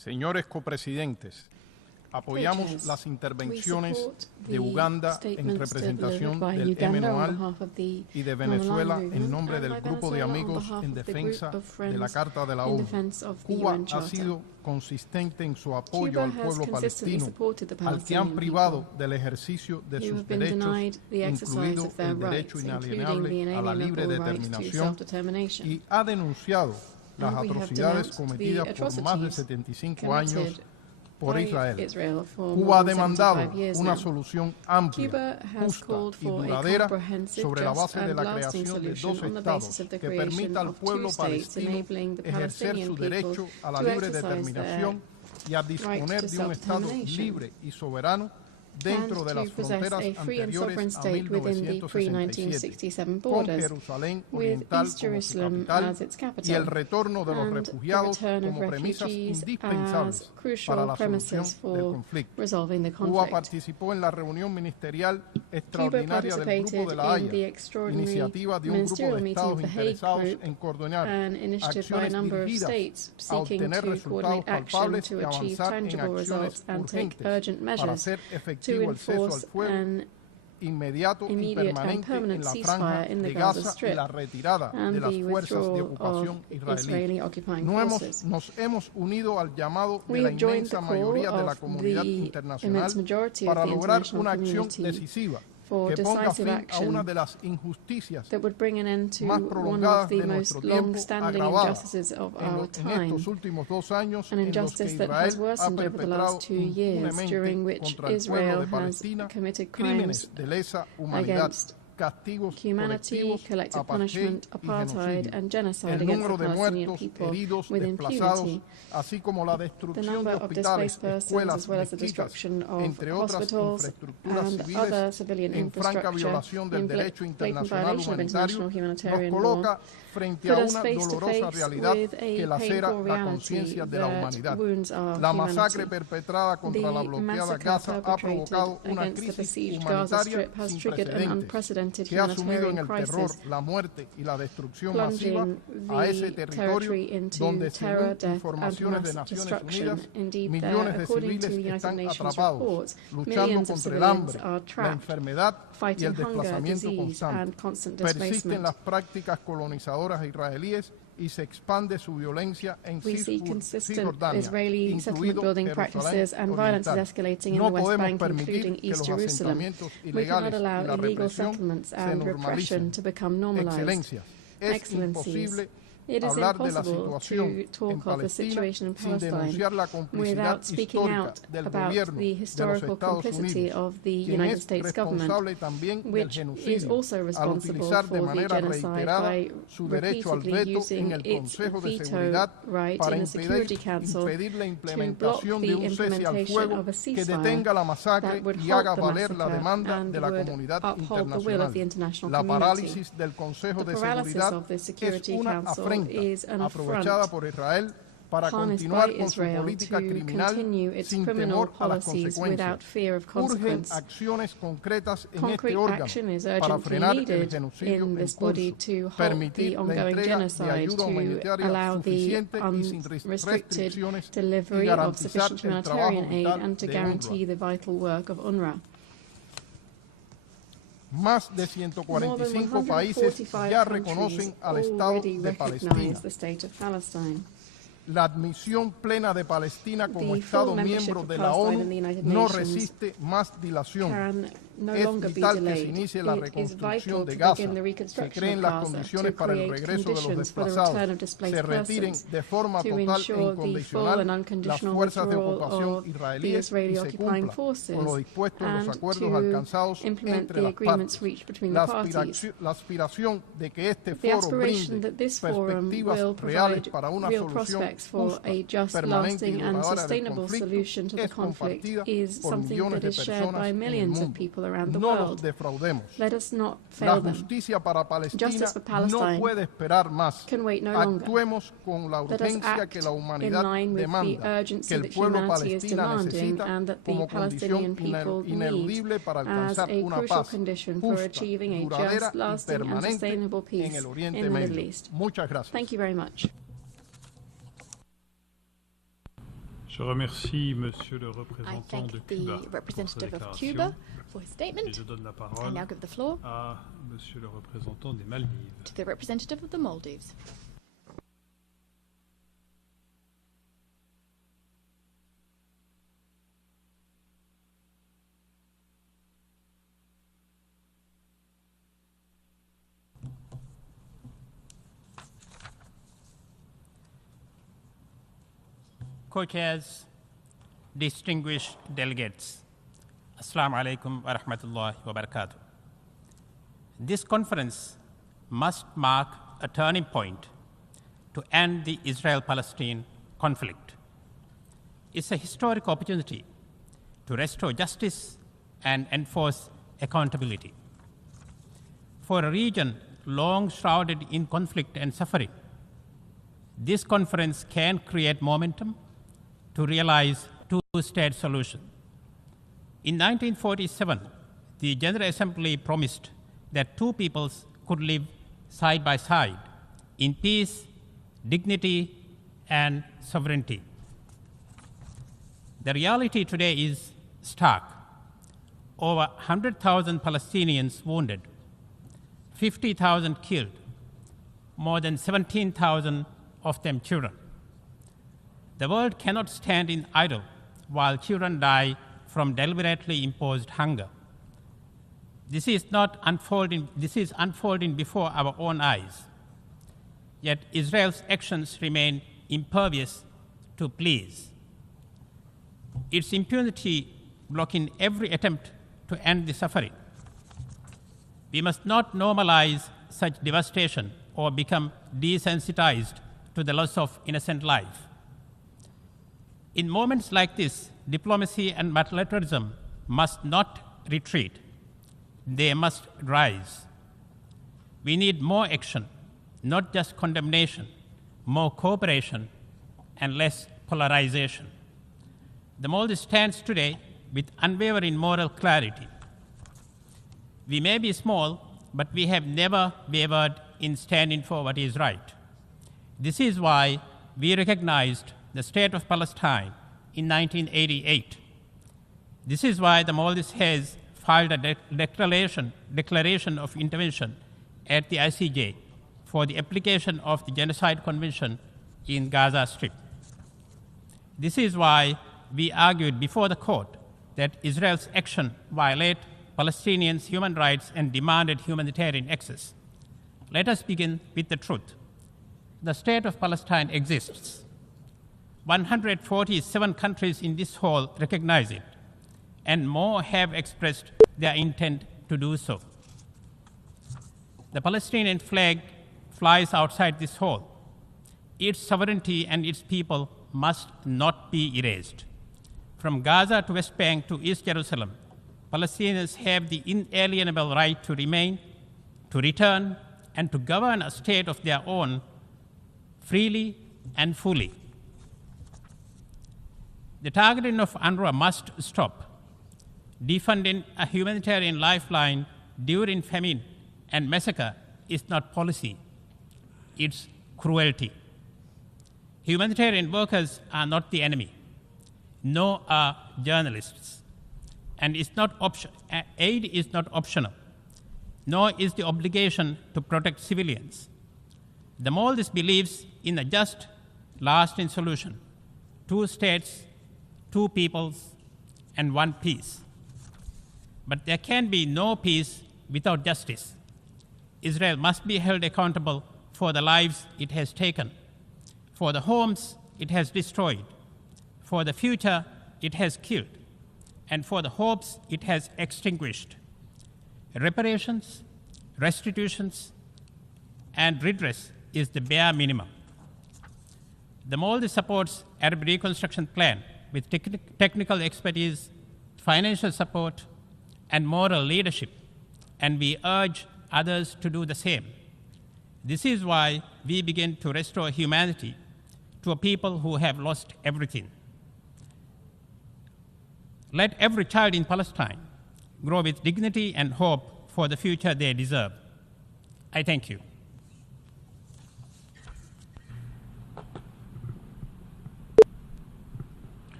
Señores copresidentes, apoyamos las intervenciones de Uganda en representación del MNOAL y de Venezuela en nombre del Grupo de Amigos en Defensa de la Carta de la ONU. Cuba ha sido consistente en su apoyo al pueblo palestino, al que han privado del ejercicio de sus derechos, incluido el derecho inalienable a la libre determinación, y ha denunciado las atrocidades cometidas por más de 75 años por Israel. Cuba ha demandado una solución amplia, justa y duradera sobre la base de la creación de dos estados que permita al pueblo palestino ejercer su derecho a la libre determinación y a disponer de un estado libre y soberano dentro de las fronteras anteriores a 1967, con Jerusalén Oriental como su capital y el retorno de los refugiados como premisas indispensables para la solución del conflicto. Cuba participó en la reunión ministerial extraordinaria del Grupo de la Haya, iniciativa de un grupo de estados interesados en coordinar acciones dirigidas a obtener resultados palpables y avanzar en acciones urgentes para hacer efectivo el cese al fuego inmediato y permanente en la franja de Gaza y la retirada de las fuerzas de ocupación israelí. Nos hemos unido al llamado de la inmensa mayoría de la comunidad internacional para lograr una acción decisiva que ponga fin a una de las injusticias más prolongadas de nuestro tiempo, agravada en estos últimos 2 años en los que Israel ha perpetrado impunemente contra el pueblo de Palestina crímenes de lesa humanidad, castigos colectivos, apartheid y genocidio, el número de muertos, heridos, desplazados, así como la destrucción de hospitales, escuelas, mezquitas, entre otras infraestructuras civiles en franca violación del derecho internacional humanitario, nos coloca frente a una dolorosa realidad que lacera la conciencia de la humanidad. La masacre perpetrada contra la bloqueada Gaza ha provocado una crisis humanitaria sin precedentes que ha sumido en el terror, la muerte y la destrucción masiva a ese territorio donde, según informaciones de Naciones Unidas, millones de civiles están atrapados, luchando contra el hambre, la enfermedad y el desplazamiento constante. Persisten las prácticas colonizadoras israelíes y se expande su violencia en Cisjordania, incluido Jerusalén Oriental. No podemos permitir que los asentamientos ilegales y la represión se normalicen. Excelencias, es imposible hablar de la situación en Palestina sin denunciar la complicidad histórica del gobierno de los Estados Unidos, quien es responsable también del genocidio al utilizar de manera reiterada su derecho al veto en el Consejo de Seguridad para impedir la implementación de un cese al fuego que detenga la masacre y haga valer la demanda de la comunidad internacional. La parálisis del Consejo de Seguridad es una afrenta aprovechada por Israel para continuar con su política criminal sin temor a las consecuencias. Urgen acciones concretas en este órgano para frenar el genocidio en curso, permitir la entrega de ayuda humanitaria suficiente y sin restricciones y garantizar el trabajo vital de UNRWA. Más de 145 países ya reconocen al Estado de Palestina. La admisión plena de Palestina como Estado miembro de la ONU no resiste más dilación. Es vital que se inicie la reconstrucción de Gaza, se creen las condiciones para el regreso de los desplazados, se retiren de forma total e incondicional las fuerzas de ocupación israelíes y se cumpla con lo dispuesto en los acuerdos alcanzados entre las partes. La aspiración de que este foro brinde perspectivas reales para una solución justa, permanente y duradera del conflicto es compartida por millones de personas en el mundo. No nos defraudemos. La justicia para Palestina no puede esperar más. Actuemos con la urgencia que la humanidad demanda, que el pueblo palestino necesita como condición ineludible para alcanzar una paz justa, duradera y permanente en el Oriente Medio. Muchas gracias. Je remercie Monsieur le représentant de Cuba the representative of Cuba for his statement. Et je donne la I parole now give the floor à Monsieur le représentant des Maldives. to the representative of the Maldives. Co-chairs, distinguished delegates, Assalamu alaikum wa rahmatullahi wa barakatuh. This conference must mark a turning point to end the Israel-Palestine conflict. It's a historic opportunity to restore justice and enforce accountability. For a region long shrouded in conflict and suffering, this conference can create momentum to realize two-state solution. In 1947, the General Assembly promised that two peoples could live side by side in peace, dignity, and sovereignty. The reality today is stark. Over 100,000 Palestinians wounded, 50,000 killed, more than 17,000 of them children. The world cannot stand in idle while children die from deliberately imposed hunger. This is unfolding before our own eyes. Yet Israel's actions remain impervious to pleas. Its impunity blocking every attempt to end the suffering. We must not normalize such devastation or become desensitized to the loss of innocent life. In moments like this, diplomacy and multilateralism must not retreat. They must rise. We need more action, not just condemnation, more cooperation, and less polarization. The Maldives stands today with unwavering moral clarity. We may be small, but we have never wavered in standing for what is right. This is why we recognized the State of Palestine in 1988. This is why the Maldives has filed a declaration of intervention at the ICJ for the application of the Genocide Convention in Gaza Strip. This is why we argued before the court that Israel's action violate Palestinians' human rights and demanded humanitarian access. Let us begin with the truth. The State of Palestine exists. 147 countries in this hall recognize it, and more have expressed their intent to do so. The Palestinian flag flies outside this hall. Its sovereignty and its people must not be erased. From Gaza to West Bank to East Jerusalem, Palestinians have the inalienable right to remain, to return, and to govern a state of their own freely and fully. The targeting of UNRWA must stop. Defunding a humanitarian lifeline during famine and massacre is not policy, it's cruelty. Humanitarian workers are not the enemy, nor are journalists. And aid is not optional, nor is the obligation to protect civilians. The Maldives believes in a just, lasting solution: two states, two peoples, and one peace. But there can be no peace without justice. Israel must be held accountable for the lives it has taken, for the homes it has destroyed, for the future it has killed, and for the hopes it has extinguished. Reparations, restitutions, and redress is the bare minimum. The Maldives supports Arab Reconstruction Plan with technical expertise, financial support, and moral leadership, and we urge others to do the same. This is why we begin to restore humanity to a people who have lost everything. Let every child in Palestine grow with dignity and hope for the future they deserve. I thank you.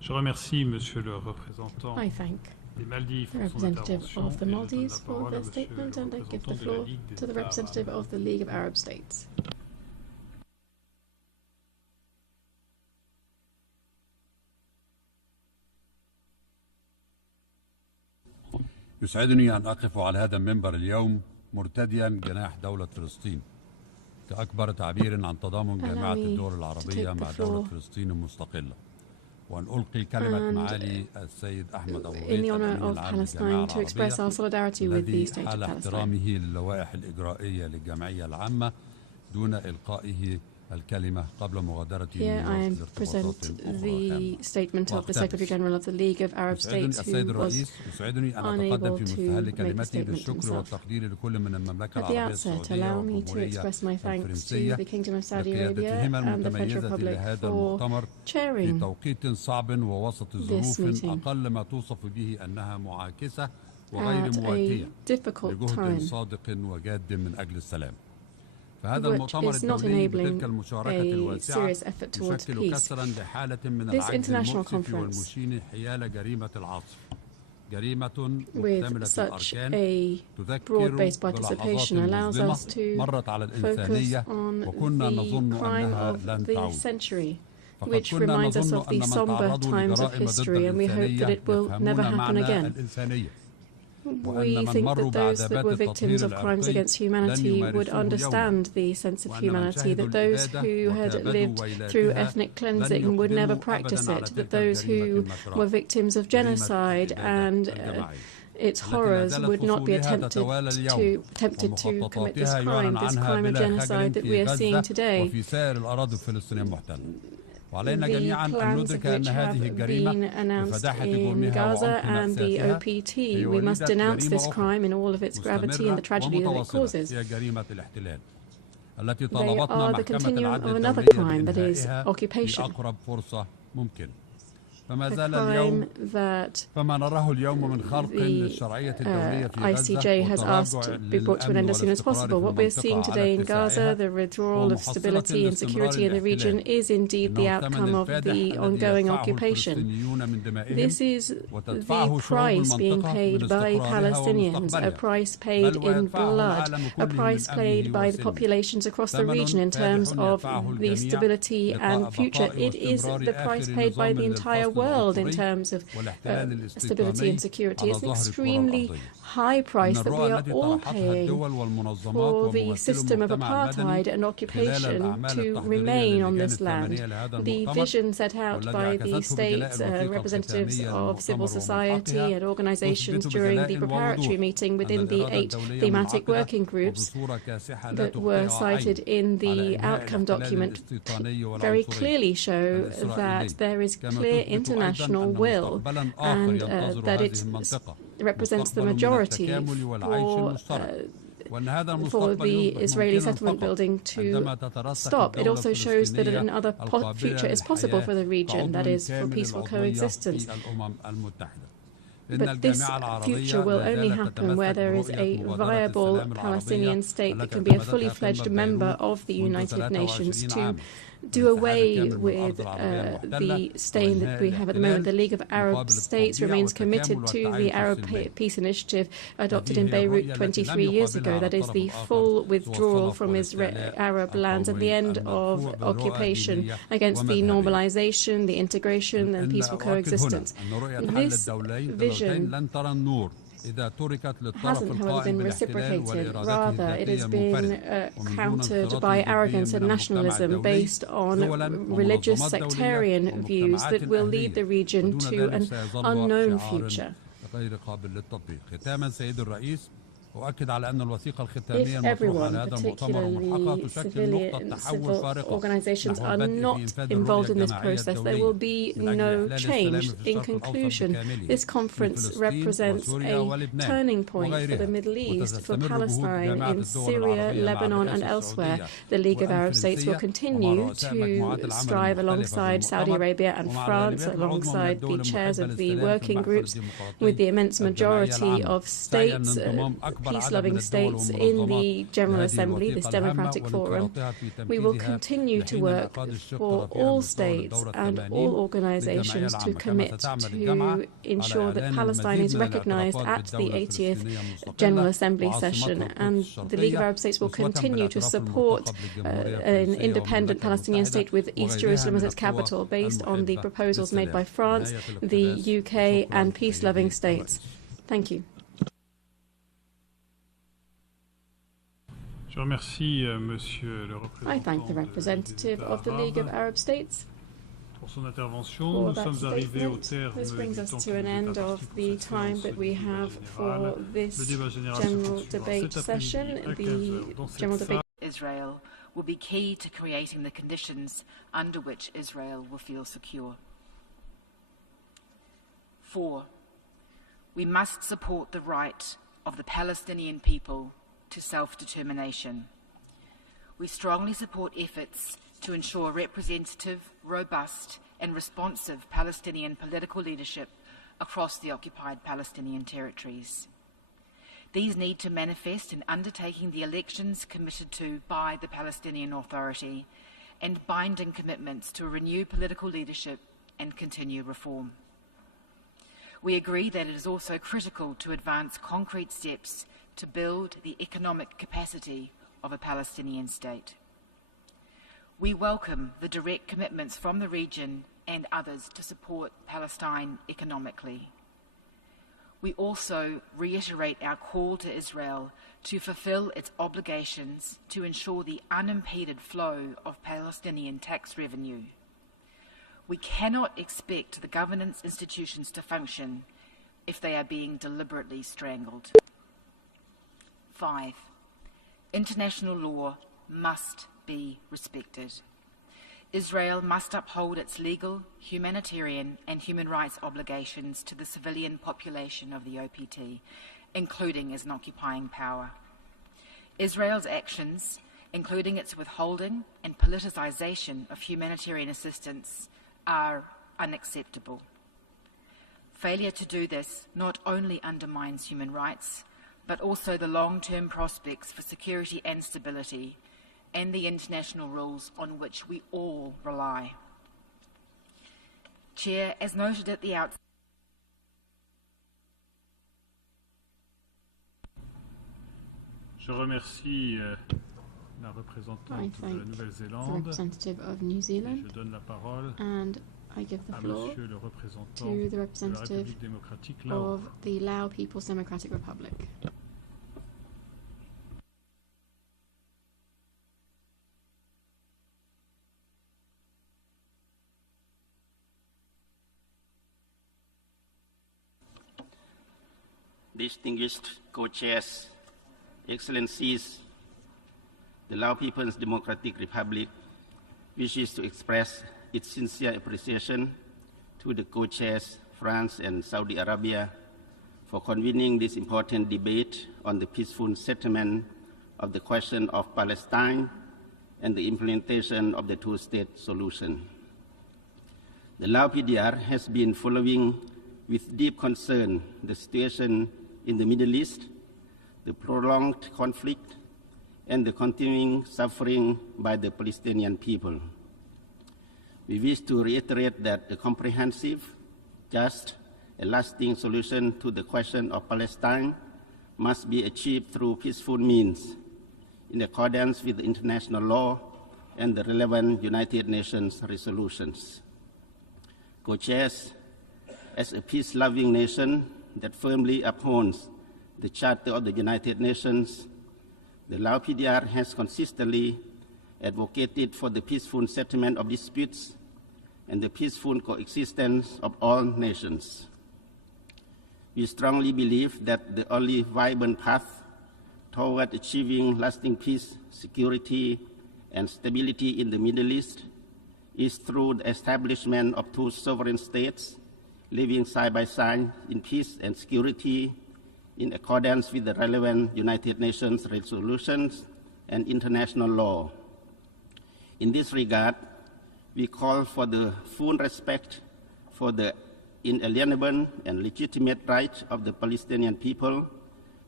Je remercie Monsieur le représentant I thank des Maldives the pour son representative intervention of the et je donne la Maldives for parole à their Monsieur statement, le and I give the représentant de la floor Ligue des to the États representative arabes. of the League of Arab States. يسعدني أن أقف على هذا المنبر اليوم مرتديا جناح دولة فلسطين كأكبر تعبير عن تضامن جامعة الدول العربية مع دولة فلسطين المستقلة وأن ألقي كلمة معالي السيد أحمد أبو غيث الأمين العام للجامعة العربية الذي حال احترامه للوائح الإجرائية للجمعية العامة دون إلقائه الكلمة قبل مغادرة Here I present the statement of the Secretary General of the League of Arab States who was unable to make the statement himself. At the outset, allow me to express my thanks to the Kingdom of Saudi Arabia and the French Republic for chairing this meeting at a difficult time, which is not enabling a serious effort towards peace. This international conference, with such a broad-based participation, allows us to focus on the crime of the century, which reminds us of the somber times of history, and we hope that it will never happen again. We think that those that were victims of crimes against humanity would understand the sense of humanity, that those who had lived through ethnic cleansing would never practice it, that those who were victims of genocide and its horrors would not be tempted to commit this crime of genocide that we are seeing today. The plans of which have been announced in Gaza and the OPT. We must denounce this crime in all of its gravity and the tragedy that it causes. They are the continuum of another crime, that is, occupation. A crime that the ICJ has asked to be brought to an end as soon as possible. What we are seeing today in Gaza, the withdrawal of stability and security in the region, is indeed the outcome of the ongoing occupation. This is the price being paid by Palestinians, a price paid in blood, a price paid by the populations across the region in terms of the stability and future. It is the price paid by the entire world in terms of stability and security. It's an extremely high price that we are all paying for the system of apartheid and occupation to remain on this land. The vision set out by the states, representatives of civil society and organizations during the preparatory meeting within the 8 thematic working groups that were cited in the outcome document very clearly show that there is clear international will and that it represents the majority for the Israeli settlement building to stop. It also shows that another future is possible for the region, that is, for peaceful coexistence. But this future will only happen where there is a viable Palestinian state that can be a fully fledged member of the United Nations to do away with the stain that we have at the moment. The League of Arab States remains committed to the Arab Peace Initiative adopted in Beirut 23 years ago. That is the full withdrawal from Arab lands and the end of occupation against the normalization, the integration and peaceful coexistence. This vision hasn't, however, been reciprocated. Rather, it has been countered by arrogance and nationalism based on religious sectarian views that will lead the region to an unknown future. If everyone, particularly civil organizations, are not involved in this process, there will be no change. In conclusion, this conference represents a turning point for the Middle East, for Palestine, in Syria, Lebanon and elsewhere. The League of Arab States will continue to strive alongside Saudi Arabia and France, alongside the chairs of the working groups, with the immense majority of states peace-loving states in the General Assembly, this democratic forum. We will continue to work for all states and all organizations to commit to ensure that Palestine is recognized at the 80th General Assembly session, and the League of Arab States will continue to support an independent Palestinian state with East Jerusalem as its capital, based on the proposals made by France, the UK, and peace-loving states. Thank you. I thank the representative of the League of Arab States for that statement. This brings us to an end of the time that we have for this general debate session. The general debate. Israel will be key to creating the conditions under which Israel will feel secure. 4. We must support the right of the Palestinian people to self-determination. We strongly support efforts to ensure representative, robust, and responsive Palestinian political leadership across the occupied Palestinian territories. These need to manifest in undertaking the elections committed to by the Palestinian Authority and binding commitments to a renewed political leadership and continue reform. We agree that it is also critical to advance concrete steps to build the economic capacity of a Palestinian state. We welcome the direct commitments from the region and others to support Palestine economically. We also reiterate our call to Israel to fulfill its obligations to ensure the unimpeded flow of Palestinian tax revenue. We cannot expect the governance institutions to function if they are being deliberately strangled. 5. International law must be respected. Israel must uphold its legal, humanitarian, and human rights obligations to the civilian population of the OPT, including as an occupying power. Israel's actions, including its withholding and politicization of humanitarian assistance, are unacceptable. Failure to do this not only undermines human rights, but also the long-term prospects for security and stability, and the international rules on which we all rely. Chair, as noted at the outset, Je remercie la représentante de la Nouvelle-Zélande. Representative of New Zealand. Je donne la parole and I give the floor Monsieur le représentant to the de la representative République démocratique Lao. of the Lao People's Democratic Republic. Distinguished co-chairs, Excellencies, the Lao People's Democratic Republic wishes to express its sincere appreciation to the co-chairs, France and Saudi Arabia, for convening this important debate on the peaceful settlement of the question of Palestine and the implementation of the two-state solution. The Lao PDR has been following with deep concern the situation in the Middle East, the prolonged conflict, and the continuing suffering by the Palestinian people. We wish to reiterate that a comprehensive, just, and lasting solution to the question of Palestine must be achieved through peaceful means, in accordance with the international law and the relevant United Nations resolutions. Co-chairs, as a peace-loving nation that firmly upholds the Charter of the United Nations, the Lao PDR has consistently advocated for the peaceful settlement of disputes and the peaceful coexistence of all nations. We strongly believe that the only viable path toward achieving lasting peace, security, and stability in the Middle East is through the establishment of two sovereign states living side by side in peace and security in accordance with the relevant United Nations resolutions and international law. In this regard, we call for the full respect for the inalienable and legitimate right of the Palestinian people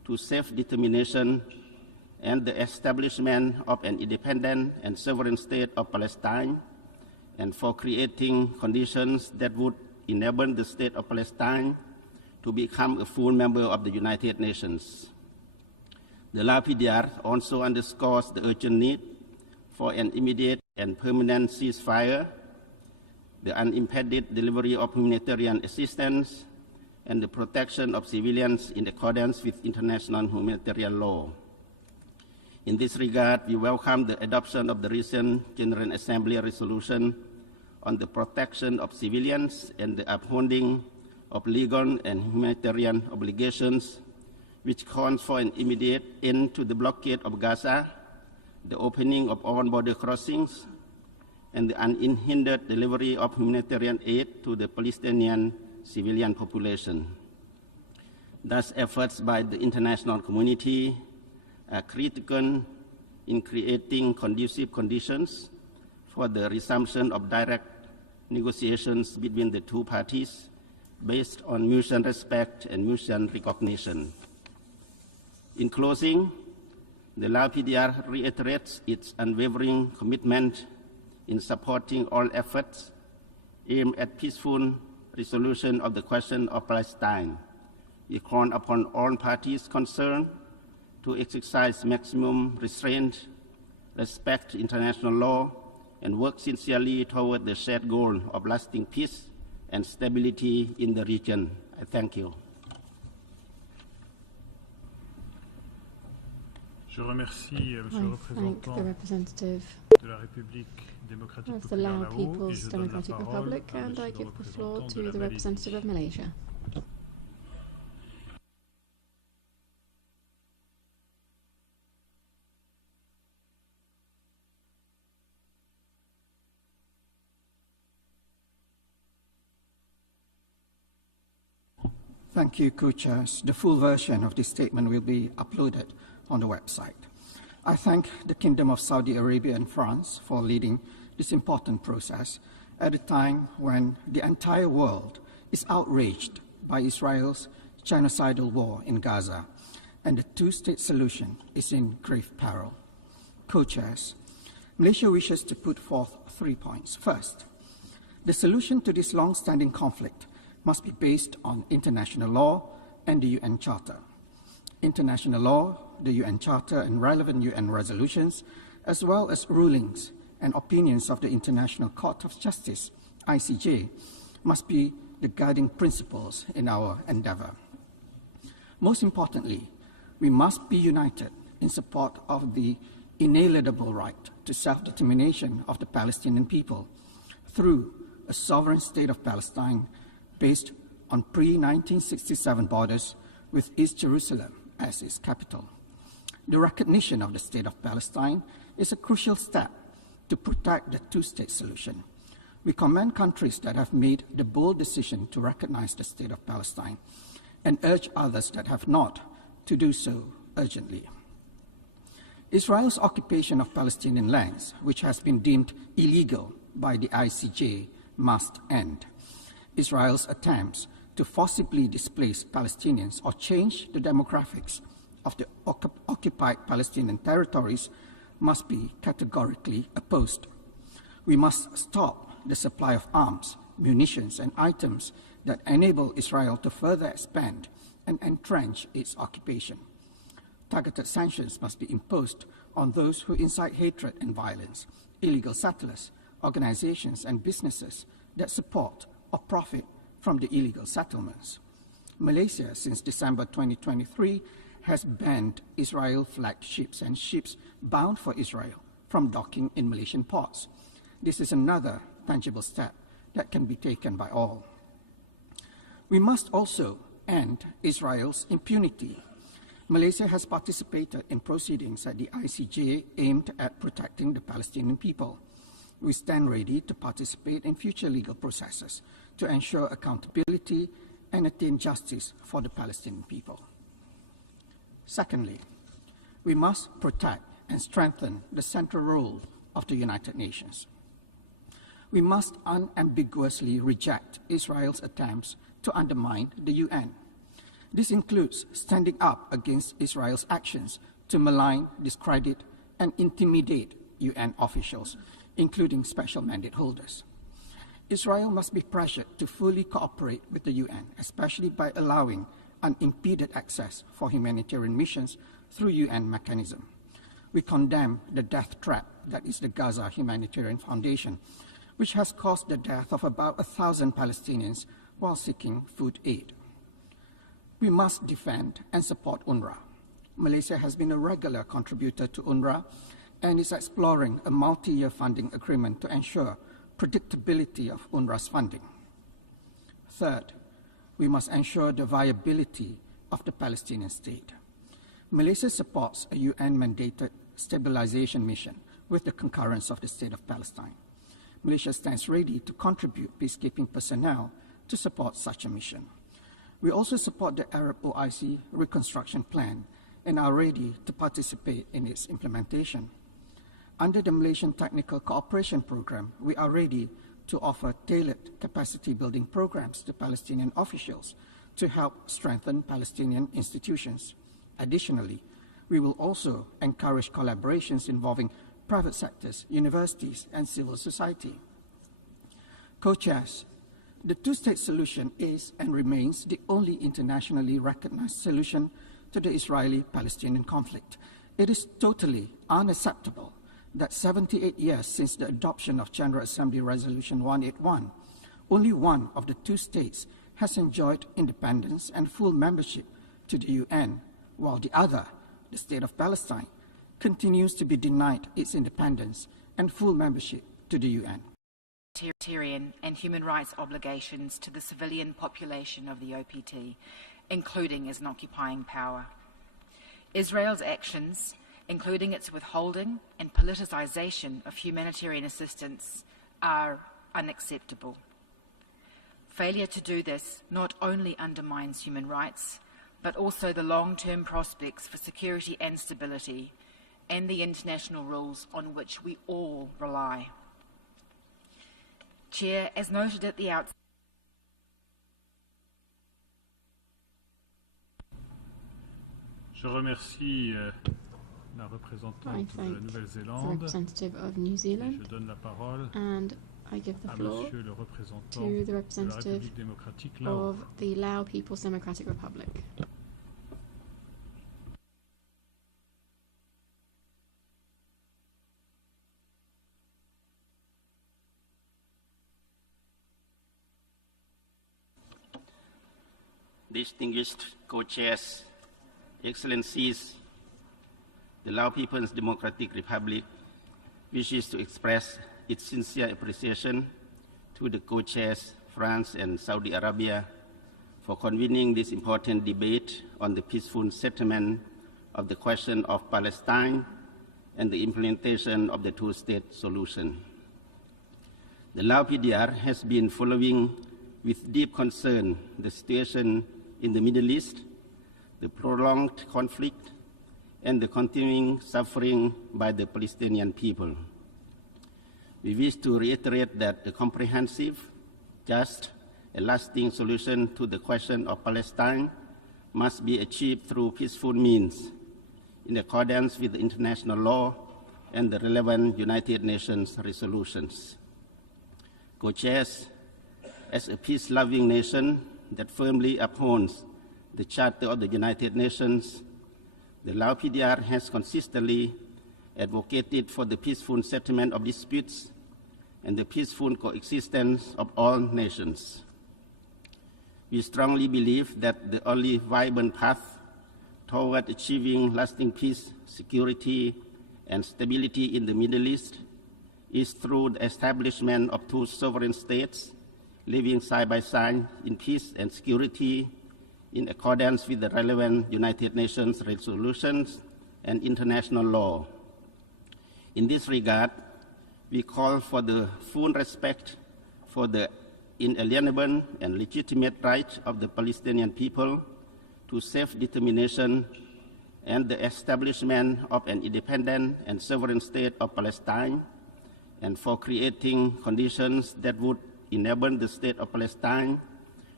to self-determination and the establishment of an independent and sovereign state of Palestine, and for creating conditions that would enable the state of Palestine to become a full member of the United Nations. The law PDR also underscores the urgent need for an immediate and permanent ceasefire, the unimpeded delivery of humanitarian assistance, and the protection of civilians in accordance with international humanitarian law. In this regard, we welcome the adoption of the recent General Assembly resolution on the protection of civilians and the upholding of legal and humanitarian obligations, which calls for an immediate end to the blockade of Gaza, the opening of all border crossings, and the unhindered delivery of humanitarian aid to the Palestinian civilian population. Thus, efforts by the international community are critical in creating conducive conditions for the resumption of direct negotiations between the two parties based on mutual respect and mutual recognition. In closing, the LAPDR reiterates its unwavering commitment in supporting all efforts aimed at peaceful resolution of the question of Palestine. We call upon all parties concerned to exercise maximum restraint, respect international law, and work sincerely toward the shared goal of lasting peace and stability in the region. I thank you. Je remercie Monsieur le représentant de la République démocratique of the Lao populaire People's Democratic Republic, and I give the floor to the representative of Malaysia. Thank you, co-chairs. The full version of this statement will be uploaded on the website. I thank the Kingdom of Saudi Arabia and France for leading this important process at a time when the entire world is outraged by Israel's genocidal war in Gaza, and the two-state solution is in grave peril. Co-chairs, Malaysia wishes to put forth 3 points. First, the solution to this long-standing conflict must be based on international law and the UN Charter. International law, the UN Charter, and relevant UN resolutions, as well as rulings and opinions of the International Court of Justice, ICJ, must be the guiding principles in our endeavor. Most importantly, we must be united in support of the inalienable right to self-determination of the Palestinian people through a sovereign state of Palestine based on pre-1967 borders with East Jerusalem as its capital. The recognition of the State of Palestine is a crucial step to protect the two-state solution. We commend countries that have made the bold decision to recognize the State of Palestine and urge others that have not to do so urgently. Israel's occupation of Palestinian lands, which has been deemed illegal by the ICJ, must end. Israel's attempts to forcibly displace Palestinians or change the demographics of the occupied Palestinian territories must be categorically opposed. We must stop the supply of arms, munitions, and items that enable Israel to further expand and entrench its occupation. Targeted sanctions must be imposed on those who incite hatred and violence, illegal settlers, organizations, and businesses that support or profit from the illegal settlements. Malaysia, since December 2023, has banned Israel-flagged ships and ships bound for Israel from docking in Malaysian ports. This is another tangible step that can be taken by all. We must also end Israel's impunity. Malaysia has participated in proceedings at the ICJ aimed at protecting the Palestinian people. We stand ready to participate in future legal processes to ensure accountability and attain justice for the Palestinian people. Secondly, we must protect and strengthen the central role of the United Nations. We must unambiguously reject Israel's attempts to undermine the UN. This includes standing up against Israel's actions to malign, discredit, and intimidate UN officials, including special mandate holders. Israel must be pressured to fully cooperate with the UN, especially by allowing unimpeded access for humanitarian missions through UN mechanism. We condemn the death trap that is the Gaza Humanitarian Foundation, which has caused the death of about 1,000 Palestinians while seeking food aid. We must defend and support UNRWA. Malaysia has been a regular contributor to UNRWA and is exploring a multi-year funding agreement to ensure predictability of UNRWA's funding. Third, we must ensure the viability of the Palestinian state. Malaysia supports a UN-mandated stabilization mission with the concurrence of the State of Palestine. Malaysia stands ready to contribute peacekeeping personnel to support such a mission. We also support the Arab OIC reconstruction plan and are ready to participate in its implementation. Under the Malaysian Technical Cooperation Program, we are ready to offer tailored capacity building programs to Palestinian officials to help strengthen Palestinian institutions. Additionally, we will also encourage collaborations involving private sectors, universities, and civil society. Co-chairs, the two-state solution is and remains the only internationally recognized solution to the Israeli-Palestinian conflict. It is totally unacceptable that 78 years since the adoption of General Assembly Resolution 181, only one of the two states has enjoyed independence and full membership to the UN, while the other, the State of Palestine, continues to be denied its independence and full membership to the UN. Humanitarian and human rights obligations to the civilian population of the OPT, including as an occupying power. Israel's actions, including its withholding and politicization of humanitarian assistance, are unacceptable. Failure to do this not only undermines human rights, but also the long-term prospects for security and stability, and the international rules on which we all rely. Chair, as noted at the outset, je remercie la représentante de la Nouvelle-Zélande. Je donne la parole and I give the floor Monsieur le représentant to the de la representative République démocratique Lao. of the Lao People's Democratic Republic. Distinguished co-chairs, Excellencies, the Lao People's Democratic Republic wishes to express its sincere appreciation to the co-chairs, France and Saudi Arabia, for convening this important debate on the peaceful settlement of the question of Palestine and the implementation of the two-state solution. The Lao PDR has been following with deep concern the situation in the Middle East, the prolonged conflict, and the continuing suffering by the Palestinian people. We wish to reiterate that the comprehensive, just, and lasting solution to the question of Palestine must be achieved through peaceful means, in accordance with the international law and the relevant United Nations resolutions. Co-chairs, as a peace-loving nation that firmly upholds the Charter of the United Nations, the Lao PDR has consistently advocated for the peaceful settlement of disputes and the peaceful coexistence of all nations. We strongly believe that the only viable path toward achieving lasting peace, security, and stability in the Middle East is through the establishment of two sovereign states living side by side in peace and security in accordance with the relevant United Nations resolutions and international law. In this regard, we call for the full respect for the inalienable and legitimate right of the Palestinian people to self-determination and the establishment of an independent and sovereign state of Palestine, and for creating conditions that would enable the state of Palestine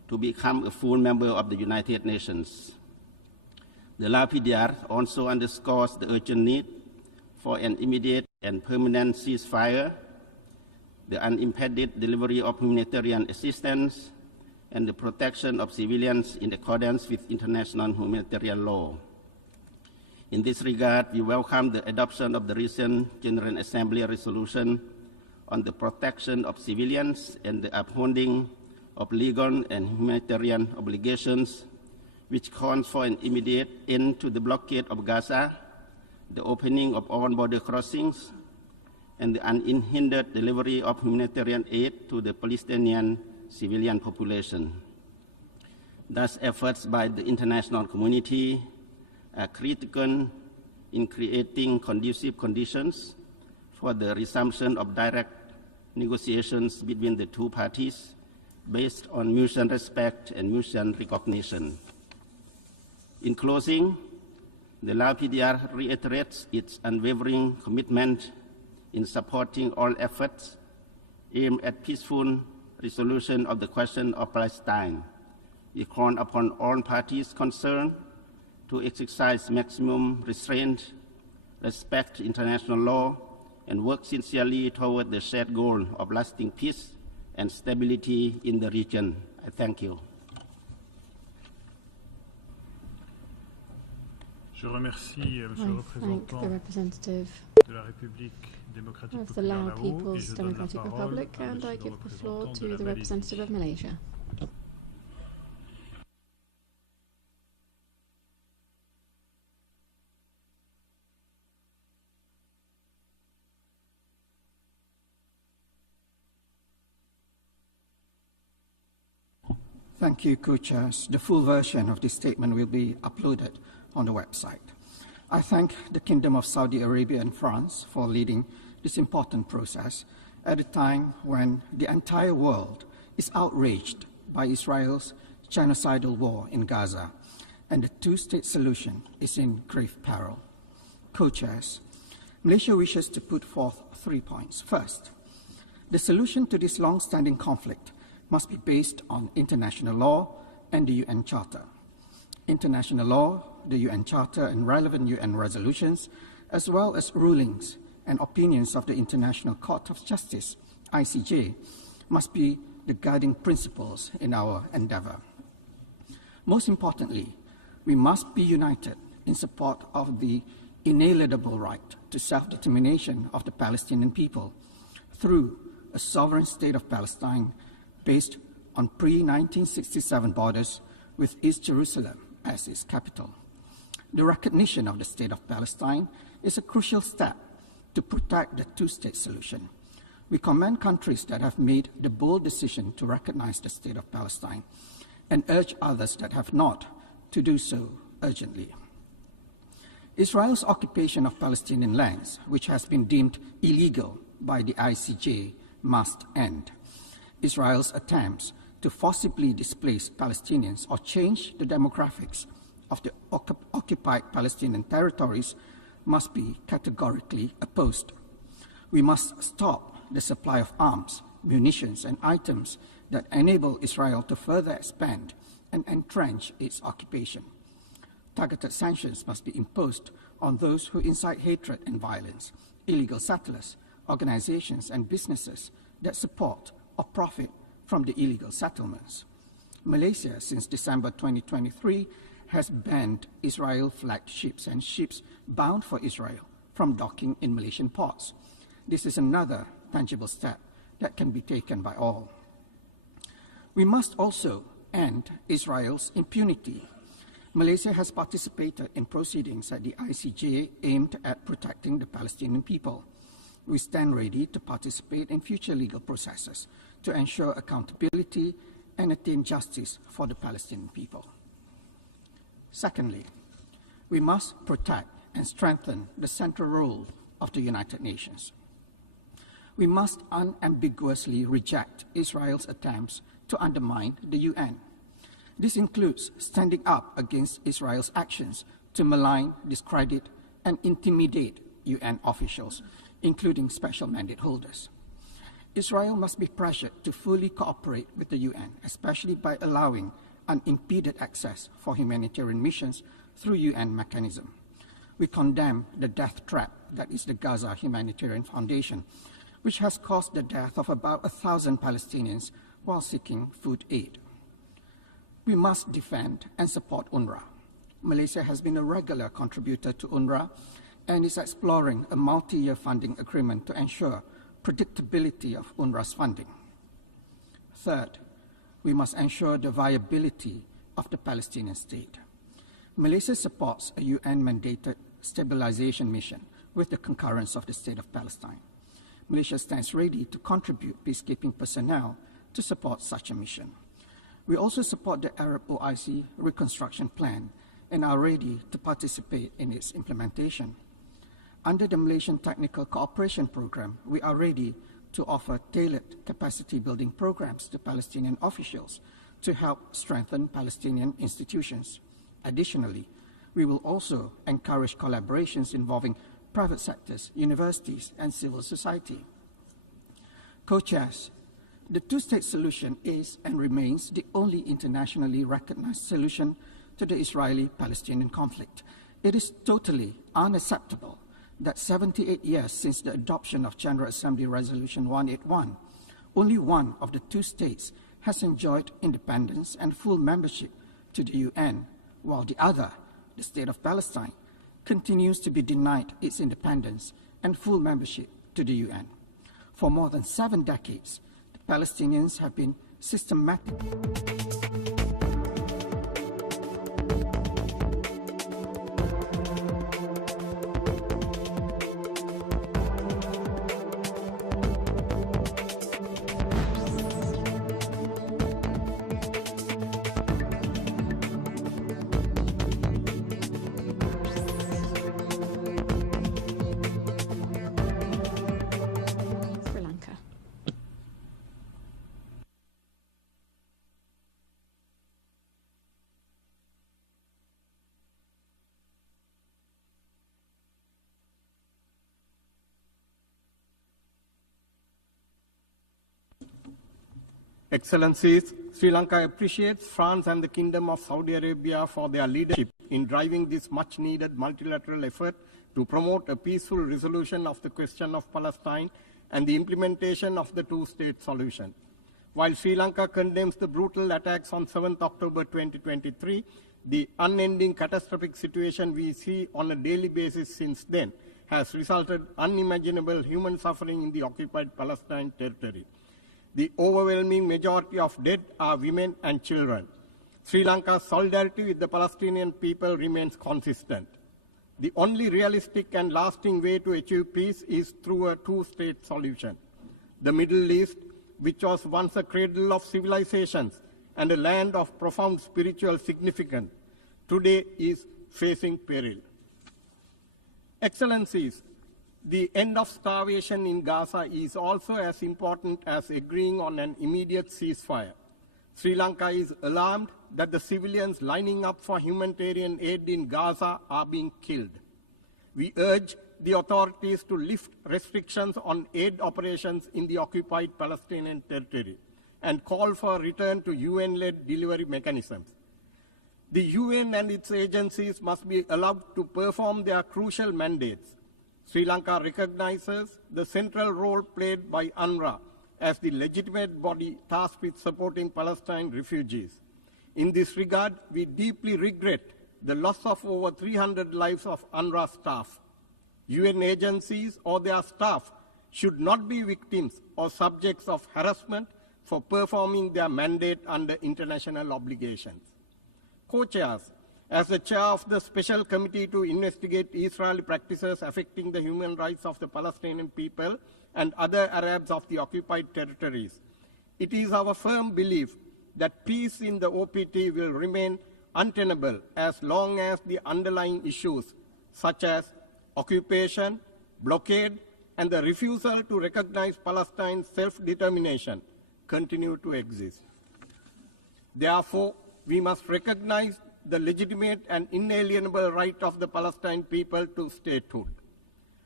to become a full member of the United Nations. The LAPDR also underscores the urgent need for an immediate and permanent ceasefire, the unimpeded delivery of humanitarian assistance, and the protection of civilians in accordance with international humanitarian law. In this regard, we welcome the adoption of the recent General Assembly resolution on the protection of civilians and the upholding of legal and humanitarian obligations, which calls for an immediate end to the blockade of Gaza, the opening of all border crossings, and the unhindered delivery of humanitarian aid to the Palestinian civilian population. Thus, efforts by the international community are critical in creating conducive conditions for the resumption of direct negotiations between the two parties based on mutual respect and mutual recognition. In closing, the LAPDR reiterates its unwavering commitment in supporting all efforts aimed at peaceful resolution of the question of Palestine. We call upon all parties concerned to exercise maximum restraint, respect international law, and work sincerely toward the shared goal of lasting peace and stability in the region. I thank you. Je remercie Monsieur le représentant de la République démocratique of the populaire Lao Lao, et People's je donne la Democratic parole Republic, à and I Monsieur le give the floor représentant de to la the Malaisie. representative of Malaysia. Thank you, co-chairs. The full version of this statement will be uploaded on the website. I thank the Kingdom of Saudi Arabia and France for leading this important process at a time when the entire world is outraged by Israel's genocidal war in Gaza, and the two-state solution is in grave peril. Co-chairs, Malaysia wishes to put forth 3 points. First, the solution to this long-standing conflict must be based on international law and the UN Charter. International law, the UN Charter, and relevant UN resolutions, as well as rulings and opinions of the International Court of Justice, ICJ, must be the guiding principles in our endeavor. Most importantly, we must be united in support of the inalienable right to self-determination of the Palestinian people through a sovereign state of Palestine based on pre-1967 borders with East Jerusalem as its capital. The recognition of the State of Palestine is a crucial step to protect the two-state solution. We commend countries that have made the bold decision to recognize the State of Palestine and urge others that have not to do so urgently. Israel's occupation of Palestinian lands, which has been deemed illegal by the ICJ, must end. Israel's attempts to forcibly displace Palestinians or change the demographics of the occupied Palestinian territories must be categorically opposed. We must stop the supply of arms, munitions, and items that enable Israel to further expand and entrench its occupation. Targeted sanctions must be imposed on those who incite hatred and violence, illegal settlers, organizations, and businesses that support or profit from the illegal settlements. Malaysia, since December 2023, has banned Israel-flagged ships and ships bound for Israel from docking in Malaysian ports. This is another tangible step that can be taken by all. We must also end Israel's impunity. Malaysia has participated in proceedings at the ICJ aimed at protecting the Palestinian people. We stand ready to participate in future legal processes to ensure accountability and attain justice for the Palestinian people. Secondly, we must protect and strengthen the central role of the United Nations. We must unambiguously reject Israel's attempts to undermine the UN. This includes standing up against Israel's actions to malign, discredit, and intimidate UN officials, including special mandate holders. Israel must be pressured to fully cooperate with the UN, especially by allowing unimpeded access for humanitarian missions through UN mechanism. We condemn the death trap that is the Gaza Humanitarian Foundation, which has caused the death of about 1,000 Palestinians while seeking food aid. We must defend and support UNRWA. Malaysia has been a regular contributor to UNRWA and is exploring a multi-year funding agreement to ensure predictability of UNRWA's funding. Third, we must ensure the viability of the Palestinian state. Malaysia supports a UN-mandated stabilization mission with the concurrence of the State of Palestine. Malaysia stands ready to contribute peacekeeping personnel to support such a mission. We also support the Arab OIC reconstruction plan and are ready to participate in its implementation. Under the Malaysian Technical Cooperation Program, we are ready to offer tailored capacity building programs to Palestinian officials to help strengthen Palestinian institutions. Additionally, we will also encourage collaborations involving private sectors, universities, and civil society. Co-chairs, the two-state solution is and remains the only internationally recognized solution to the Israeli-Palestinian conflict. It is totally unacceptable that 78 years since the adoption of General Assembly Resolution 181, only one of the two states has enjoyed independence and full membership to the UN, while the other, the State of Palestine, continues to be denied its independence and full membership to the UN. For more than 7 decades, the Palestinians have been systematically Excellencies, Sri Lanka appreciates France and the Kingdom of Saudi Arabia for their leadership in driving this much-needed multilateral effort to promote a peaceful resolution of the question of Palestine and the implementation of the two-state solution. While Sri Lanka condemns the brutal attacks on 7th October 2023, the unending catastrophic situation we see on a daily basis since then has resulted in unimaginable human suffering in the occupied Palestine territory. The overwhelming majority of dead are women and children. Sri Lanka's solidarity with the Palestinian people remains consistent. The only realistic and lasting way to achieve peace is through a two-state solution. The Middle East, which was once a cradle of civilizations and a land of profound spiritual significance, today is facing peril. Excellencies, the end of starvation in Gaza is also as important as agreeing on an immediate ceasefire. Sri Lanka is alarmed that the civilians lining up for humanitarian aid in Gaza are being killed. We urge the authorities to lift restrictions on aid operations in the occupied Palestinian territory and call for a return to UN-led delivery mechanisms. The UN and its agencies must be allowed to perform their crucial mandates. Sri Lanka recognizes the central role played by UNRWA as the legitimate body tasked with supporting Palestine refugees. In this regard, we deeply regret the loss of over 300 lives of UNRWA staff. UN agencies or their staff should not be victims or subjects of harassment for performing their mandate under international obligations. Co-chairs, as the chair of the Special Committee to investigate Israeli practices affecting the human rights of the Palestinian people and other Arabs of the occupied territories, it is our firm belief that peace in the OPT will remain untenable as long as the underlying issues such as occupation, blockade, and the refusal to recognize Palestine's self-determination continue to exist. Therefore, we must recognize the legitimate and inalienable right of the Palestinian people to statehood.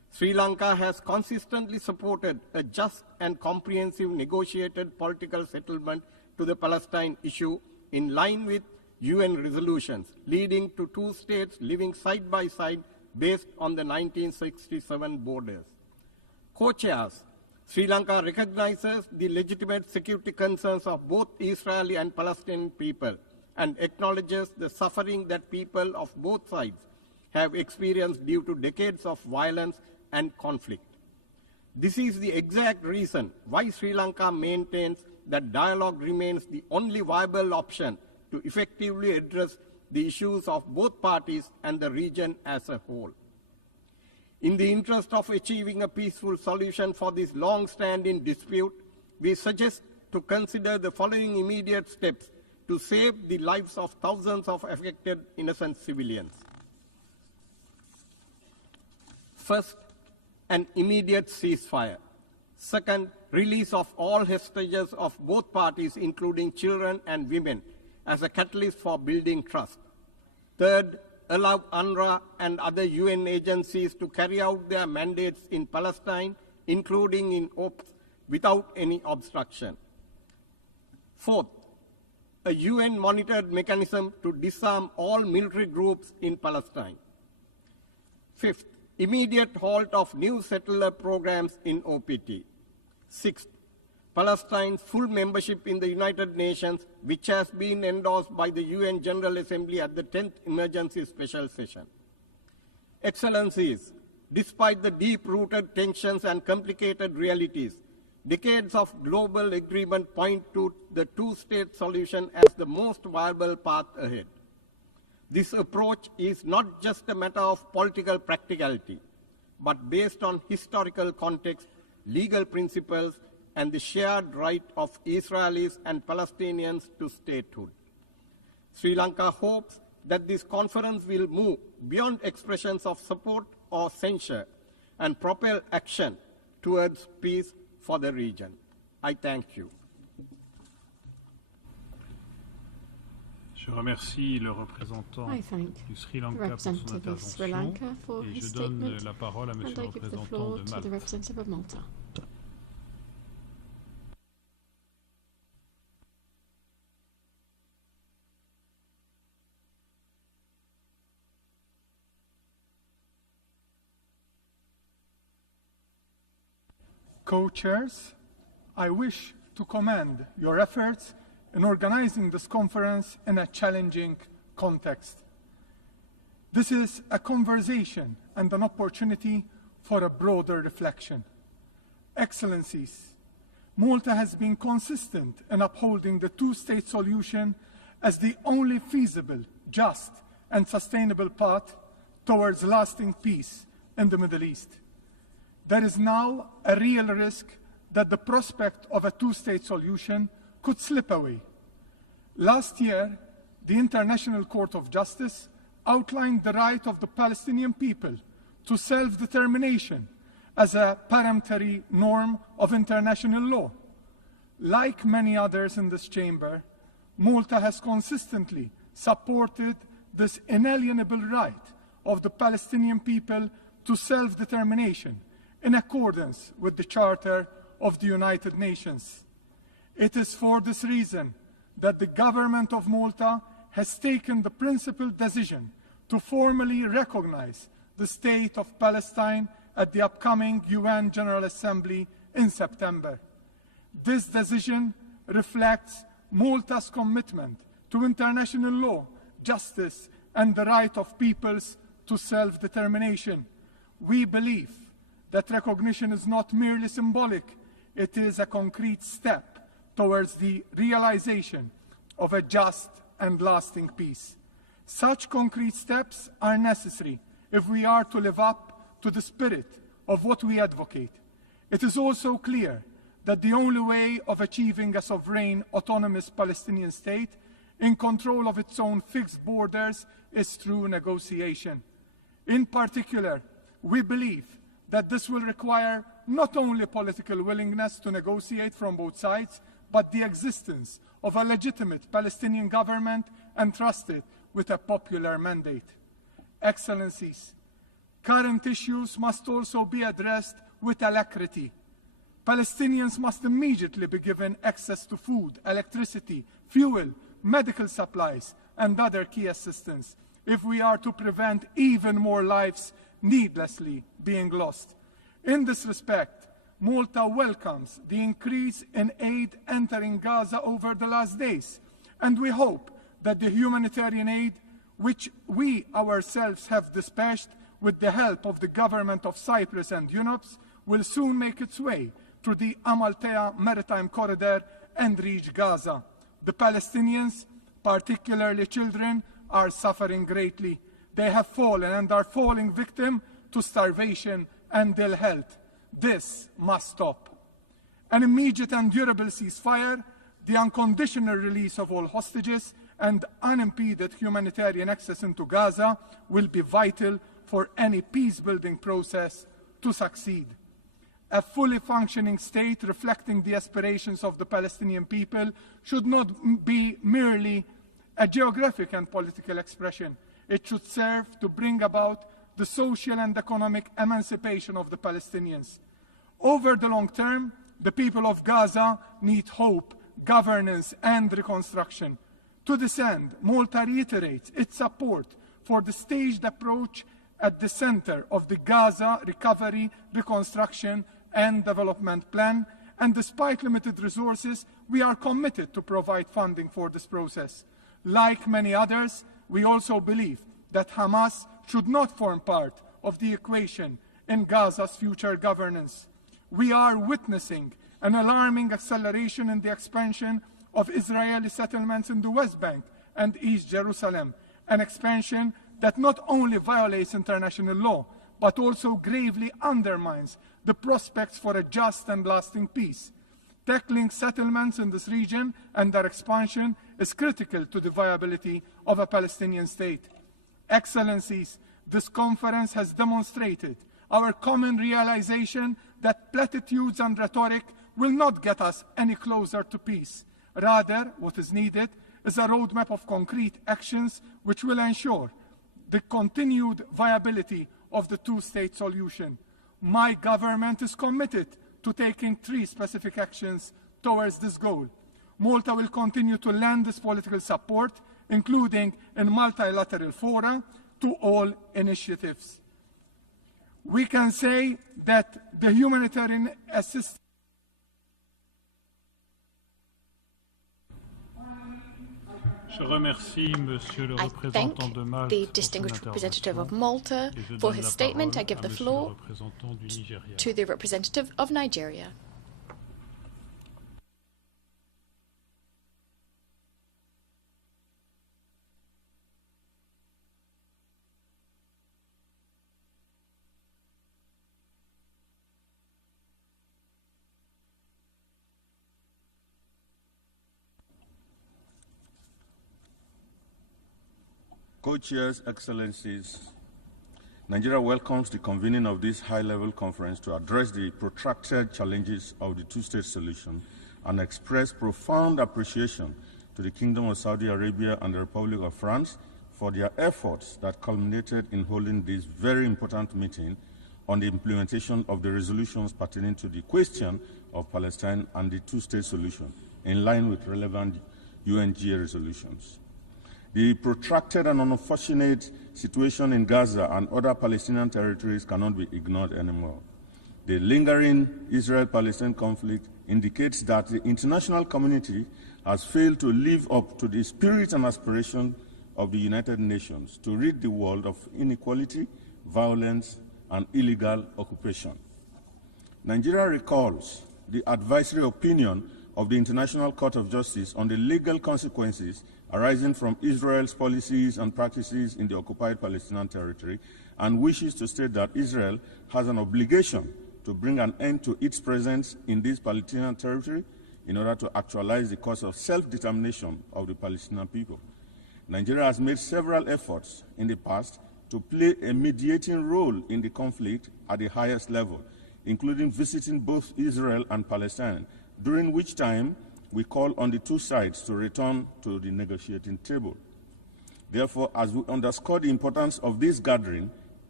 Sri Lanka has consistently supported a just and comprehensive negotiated political settlement to the Palestine issue in line with UN resolutions, leading to two states living side by side based on the 1967 borders. Co-chairs, Sri Lanka recognizes the legitimate security concerns of both Israeli and Palestinian people and acknowledges the suffering that people of both sides have experienced due to decades of violence and conflict. This is the exact reason why Sri Lanka maintains that dialogue remains the only viable option to effectively address the issues of both parties and the region as a whole. In the interest of achieving a peaceful solution for this long-standing dispute, we suggest to consider the following immediate steps to save the lives of thousands of affected innocent civilians. First, an immediate ceasefire. Second, release of all hostages of both parties, including children and women, as a catalyst for building trust. Third, allow UNRWA and other UN agencies to carry out their mandates in Palestine, including in OPS, without any obstruction. Fourth, a UN-monitored mechanism to disarm all military groups in Palestine. Fifth, immediate halt of new settler programs in OPT. Sixth, Palestine's full membership in the United Nations, which has been endorsed by the UN General Assembly at the 10th Emergency Special Session. Excellencies, despite the deep-rooted tensions and complicated realities, decades of global agreement point to the two-state solution as the most viable path ahead. This approach is not just a matter of political practicality, but based on historical context, legal principles, and the shared right of Israelis and Palestinians to statehood. Sri Lanka hopes that this conference will move beyond expressions of support or censure and propel action towards peace for the region. I thank you. Je remercie le représentant du Sri Lanka pour son intervention et je donne la parole à Monsieur le représentant de Malte. Co-chairs, I wish to commend your efforts in organizing this conference in a challenging context. This is a conversation and an opportunity for a broader reflection. Excellencies, Malta has been consistent in upholding the two-state solution as the only feasible, just, and sustainable path towards lasting peace in the Middle East. There is now a real risk that the prospect of a two-state solution could slip away. Last year, the International Court of Justice outlined the right of the Palestinian people to self-determination as a peremptory norm of international law. Like many others in this chamber, Malta has consistently supported this inalienable right of the Palestinian people to self-determination in accordance with the Charter of the United Nations. It is for this reason that the government of Malta has taken the principled decision to formally recognize the state of Palestine at the upcoming UN General Assembly in September. This decision reflects Malta's commitment to international law, justice, and the right of peoples to self-determination. We believe that recognition is not merely symbolic, it is a concrete step towards the realization of a just and lasting peace. Such concrete steps are necessary if we are to live up to the spirit of what we advocate. It is also clear that the only way of achieving a sovereign, autonomous Palestinian state in control of its own fixed borders is through negotiation. In particular, we believe that this will require not only political willingness to negotiate from both sides, but the existence of a legitimate Palestinian government entrusted with a popular mandate. Excellencies, Current issues must also be addressed with alacrity. Palestinians must immediately be given access to food, electricity, fuel, medical supplies, and other key assistance if we are to prevent even more lives needlessly being lost. In this respect, Malta welcomes the increase in aid entering Gaza over the last days, and we hope that the humanitarian aid, which we ourselves have dispatched with the help of the government of Cyprus and UNOPS, will soon make its way through the Amaltea maritime corridor and reach Gaza. The Palestinians, particularly children, are suffering greatly. They have fallen and are falling victim to starvation and ill health. This must stop. An immediate and durable ceasefire, the unconditional release of all hostages, and unimpeded humanitarian access into Gaza will be vital for any peace-building process to succeed. A fully functioning state reflecting the aspirations of the Palestinian people should not be merely a geographic and political expression. It should serve to bring about the social and economic emancipation of the Palestinians. Over the long term, the people of Gaza need hope, governance, and reconstruction. To this end, Malta reiterates its support for the staged approach at the center of the Gaza Recovery, Reconstruction, and Development Plan, and despite limited resources, we are committed to provide funding for this process. Like many others, we also believe that Hamas should not form part of the equation in Gaza's future governance. We are witnessing an alarming acceleration in the expansion of Israeli settlements in the West Bank and East Jerusalem, an expansion that not only violates international law, but also gravely undermines the prospects for a just and lasting peace. Tackling settlements in this region and their expansion is critical to the viability of a Palestinian state. Excellencies, this conference has demonstrated our common realization that platitudes and rhetoric will not get us any closer to peace. Rather, what is needed is a roadmap of concrete actions which will ensure the continued viability of the two-state solution. My government is committed to taking 3 specific actions towards this goal. Malta will continue to lend its political support, including in multilateral fora, to all initiatives. We can say that the humanitarian assistance I thank the distinguished representative of Malta for his statement. I give the floor to the representative of Nigeria. Co-chairs, Excellencies, Nigeria welcomes the convening of this high-level conference to address the protracted challenges of the two-state solution and express profound appreciation to the Kingdom of Saudi Arabia and the Republic of France for their efforts that culminated in holding this very important meeting on the implementation of the resolutions pertaining to the question of Palestine and the two-state solution, in line with relevant UNGA resolutions. The protracted and unfortunate situation in Gaza and other Palestinian territories cannot be ignored anymore. The lingering Israel-Palestine conflict indicates that the international community has failed to live up to the spirit and aspiration of the United Nations to rid the world of inequality, violence, and illegal occupation. Nigeria recalls the advisory opinion of the International Court of Justice on the legal consequences arising from Israel's policies and practices in the occupied Palestinian territory, and wishes to state that Israel has an obligation to bring an end to its presence in this Palestinian territory in order to actualize the cause of self-determination of the Palestinian people. Nigeria has made several efforts in the past to play a mediating role in the conflict at the highest level, including visiting both Israel and Palestine, during which time we call on the two sides to return to the negotiating table. Therefore, as we underscore the importance of this gathering,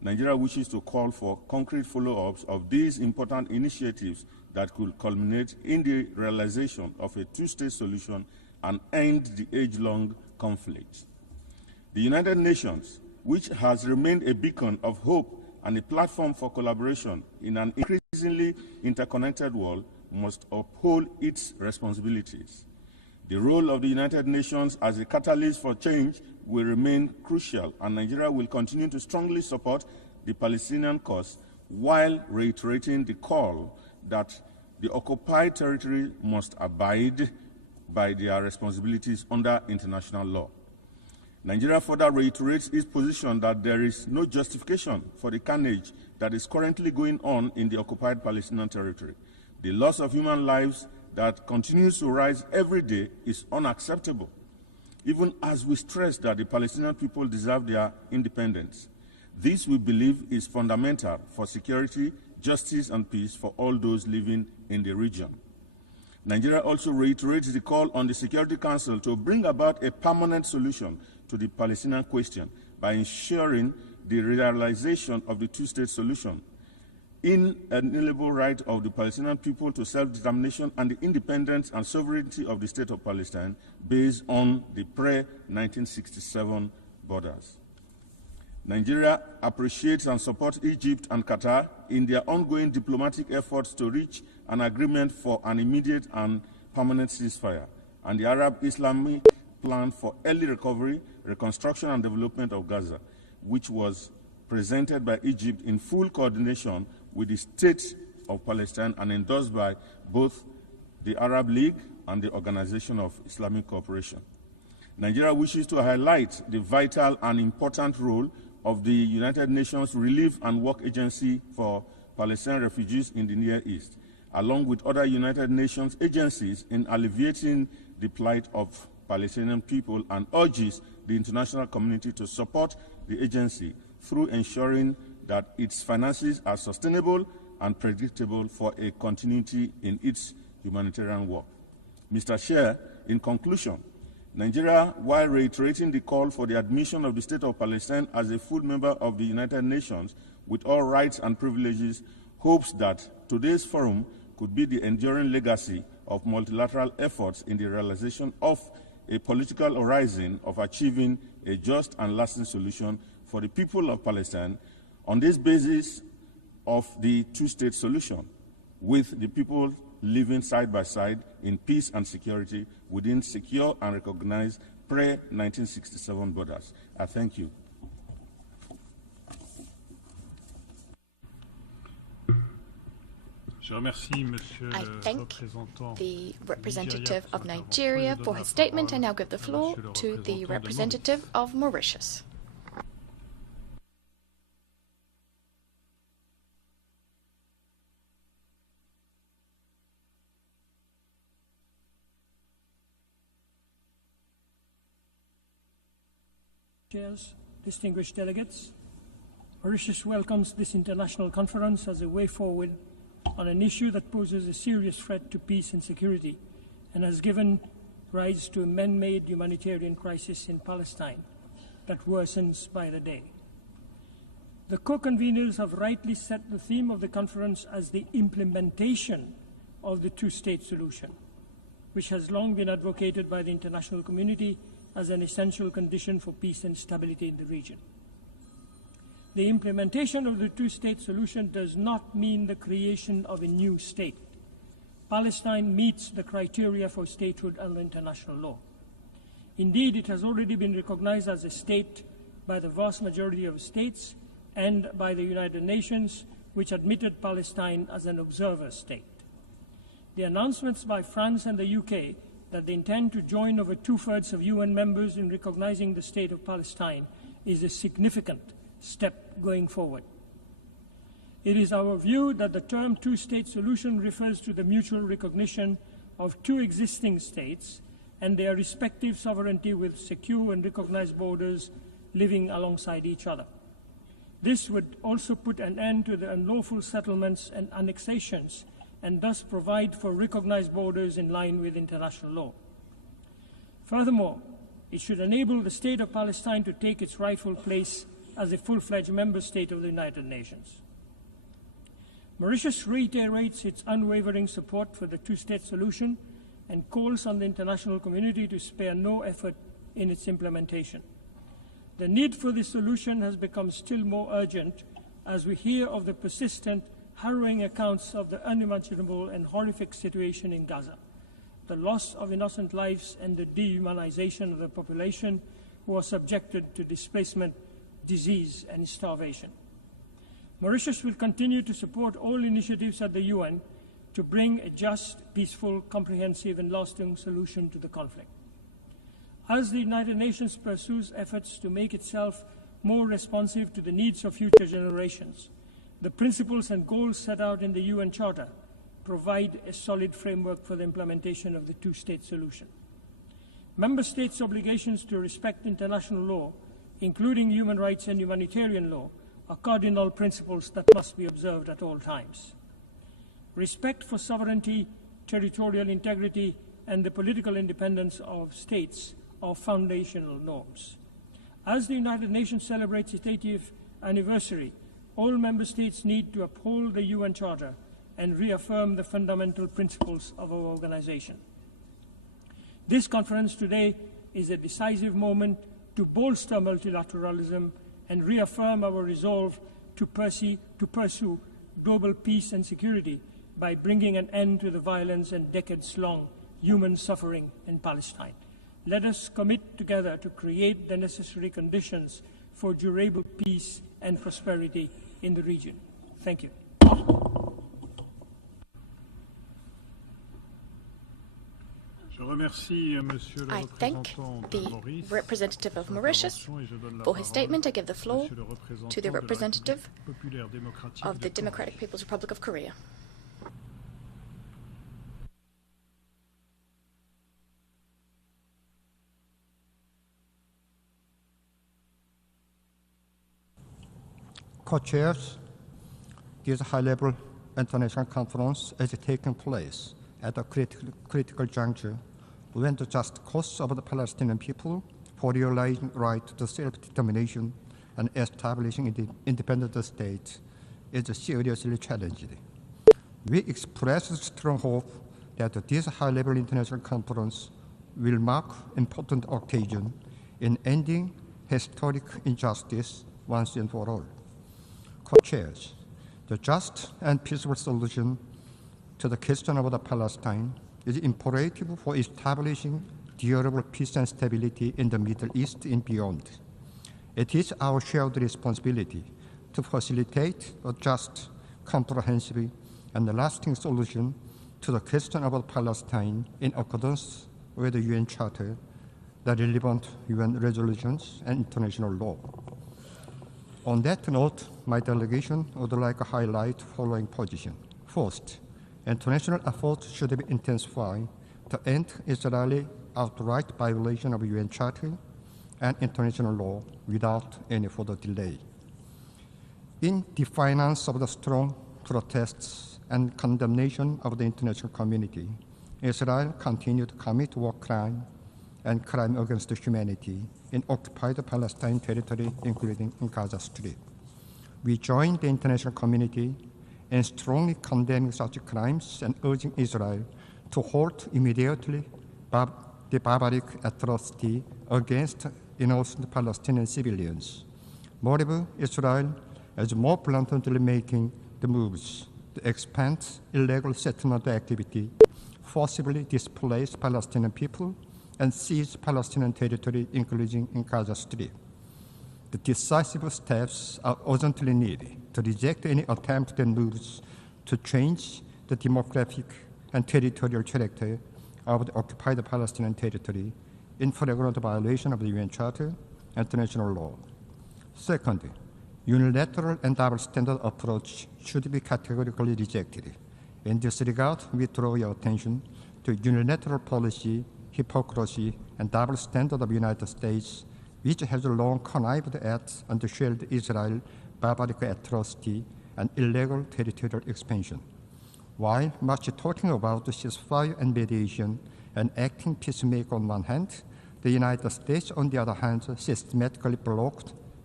Nigeria wishes to call for concrete follow-ups of these important initiatives that could culminate in the realization of a two-state solution and end the age-long conflict. The United Nations, which has remained a beacon of hope and a platform for collaboration in an increasingly interconnected world, must uphold its responsibilities. The role of the United Nations as a catalyst for change will remain crucial, and Nigeria will continue to strongly support the Palestinian cause while reiterating the call that the occupied territory must abide by their responsibilities under international law. Nigeria further reiterates its position that there is no justification for the carnage that is currently going on in the occupied Palestinian territory. The loss of human lives that continues to rise every day is unacceptable, even as we stress that the Palestinian people deserve their independence. This, we believe, is fundamental for security, justice, and peace for all those living in the region. Nigeria also reiterates the call on the Security Council to bring about a permanent solution to the Palestinian question by ensuring the realization of the two-state solution, inalienable right of the Palestinian people to self-determination and the independence and sovereignty of the State of Palestine based on the pre-1967 borders. Nigeria appreciates and supports Egypt and Qatar in their ongoing diplomatic efforts to reach an agreement for an immediate and permanent ceasefire, and the Arab-Islamic plan for early recovery, reconstruction, and development of Gaza, which was presented by Egypt in full coordination with the State of Palestine and endorsed by both the Arab League and the Organization of Islamic Cooperation. Nigeria wishes to highlight the vital and important role of the United Nations Relief and Work Agency for Palestinian refugees in the Near East, along with other United Nations agencies in alleviating the plight of Palestinian people, and urges the international community to support the agency through ensuring that its finances are sustainable and predictable for a continuity in its humanitarian work. Mr. Chair, in conclusion, Nigeria, while reiterating the call for the admission of the State of Palestine as a full member of the United Nations with all rights and privileges, hopes that today's forum could be the enduring legacy of multilateral efforts in the realization of a political horizon of achieving a just and lasting solution for the people of Palestine on this basis of the two-state solution, with the people living side by side in peace and security within secure and recognized pre-1967 borders. I thank you. I thank the representative of Nigeria for his statement and now give the floor to the representative of Mauritius. Chairs, distinguished delegates, Mauritius welcomes this international conference as a way forward on an issue that poses a serious threat to peace and security and has given rise to a man-made humanitarian crisis in Palestine that worsens by the day. The co-conveners have rightly set the theme of the conference as the implementation of the two-state solution, which has long been advocated by the international community as an essential condition for peace and stability in the region. The implementation of the two-state solution does not mean the creation of a new state. Palestine meets the criteria for statehood under international law. Indeed, it has already been recognized as a state by the vast majority of states and by the United Nations, which admitted Palestine as an observer state. The announcements by France and the UK that they intend to join over two-thirds of UN members in recognizing the state of Palestine is a significant step going forward. It is our view that the term two-state solution refers to the mutual recognition of two existing states and their respective sovereignty with secure and recognized borders living alongside each other. This would also put an end to the unlawful settlements and annexations and thus provide for recognized borders in line with international law. Furthermore, it should enable the state of Palestine to take its rightful place as a full-fledged member state of the United Nations. Mauritius reiterates its unwavering support for the two-state solution and calls on the international community to spare no effort in its implementation. The need for this solution has become still more urgent as we hear of the persistent, harrowing accounts of the unimaginable and horrific situation in Gaza, the loss of innocent lives and the dehumanization of the population who are subjected to displacement, disease, and starvation. Mauritius will continue to support all initiatives at the UN to bring a just, peaceful, comprehensive, and lasting solution to the conflict. As the United Nations pursues efforts to make itself more responsive to the needs of future generations, the principles and goals set out in the UN Charter provide a solid framework for the implementation of the two-state solution. Member States' obligations to respect international law, including human rights and humanitarian law, are cardinal principles that must be observed at all times. Respect for sovereignty, territorial integrity, and the political independence of states are foundational norms. As the United Nations celebrates its 80th anniversary, all member states need to uphold the UN Charter and reaffirm the fundamental principles of our organization. This conference today is a decisive moment to bolster multilateralism and reaffirm our resolve to pursue global peace and security by bringing an end to the violence and decades-long human suffering in Palestine. Let us commit together to create the necessary conditions for durable peace and prosperity in the region. Thank you. I thank the representative of Mauritius for his statement. I give the floor to the representative of the Democratic People's Republic of Korea. Co-chairs, this high-level international conference is taking place at a critical juncture when the just cause of the Palestinian people for realizing right to self-determination and establishing the independent state is seriously challenged. We express strong hope that this high-level international conference will mark important occasion in ending historic injustice once and for all. Co-chairs, the just and peaceful solution to the question of the Palestine is imperative for establishing durable peace and stability in the Middle East and beyond. It is our shared responsibility to facilitate a just, comprehensive, and lasting solution to the question about Palestine in accordance with the UN Charter, the relevant UN resolutions, and international law. On that note, my delegation would like to highlight the following position. First, international efforts should be intensified to end Israeli outright violation of UN Charter and international law without any further delay. In defiance of the strong protests and condemnation of the international community, Israel continued to commit war crime and crime against humanity in occupied Palestine territory, including in Gaza Strip. We join the international community in strongly condemning such crimes and urging Israel to halt immediately the barbaric atrocity against innocent Palestinian civilians. Moreover, Israel is more bluntly making the moves to expand illegal settlement activity, forcibly displace Palestinian people, and seize Palestinian territory, including in Gaza Strip. The decisive steps are urgently needed to reject any attempt and moves to change the demographic and territorial character of the occupied Palestinian territory in flagrant violation of the UN Charter and international law. Second, unilateral and double standard approach should be categorically rejected. In this regard, we draw your attention to unilateral policy, hypocrisy, and double standard of the United States, which has long connived at and shelled Israel barbaric atrocity and illegal territorial expansion. While much talking about ceasefire and mediation and acting peacemaker on one hand, the United States, on the other hand, systematically blocked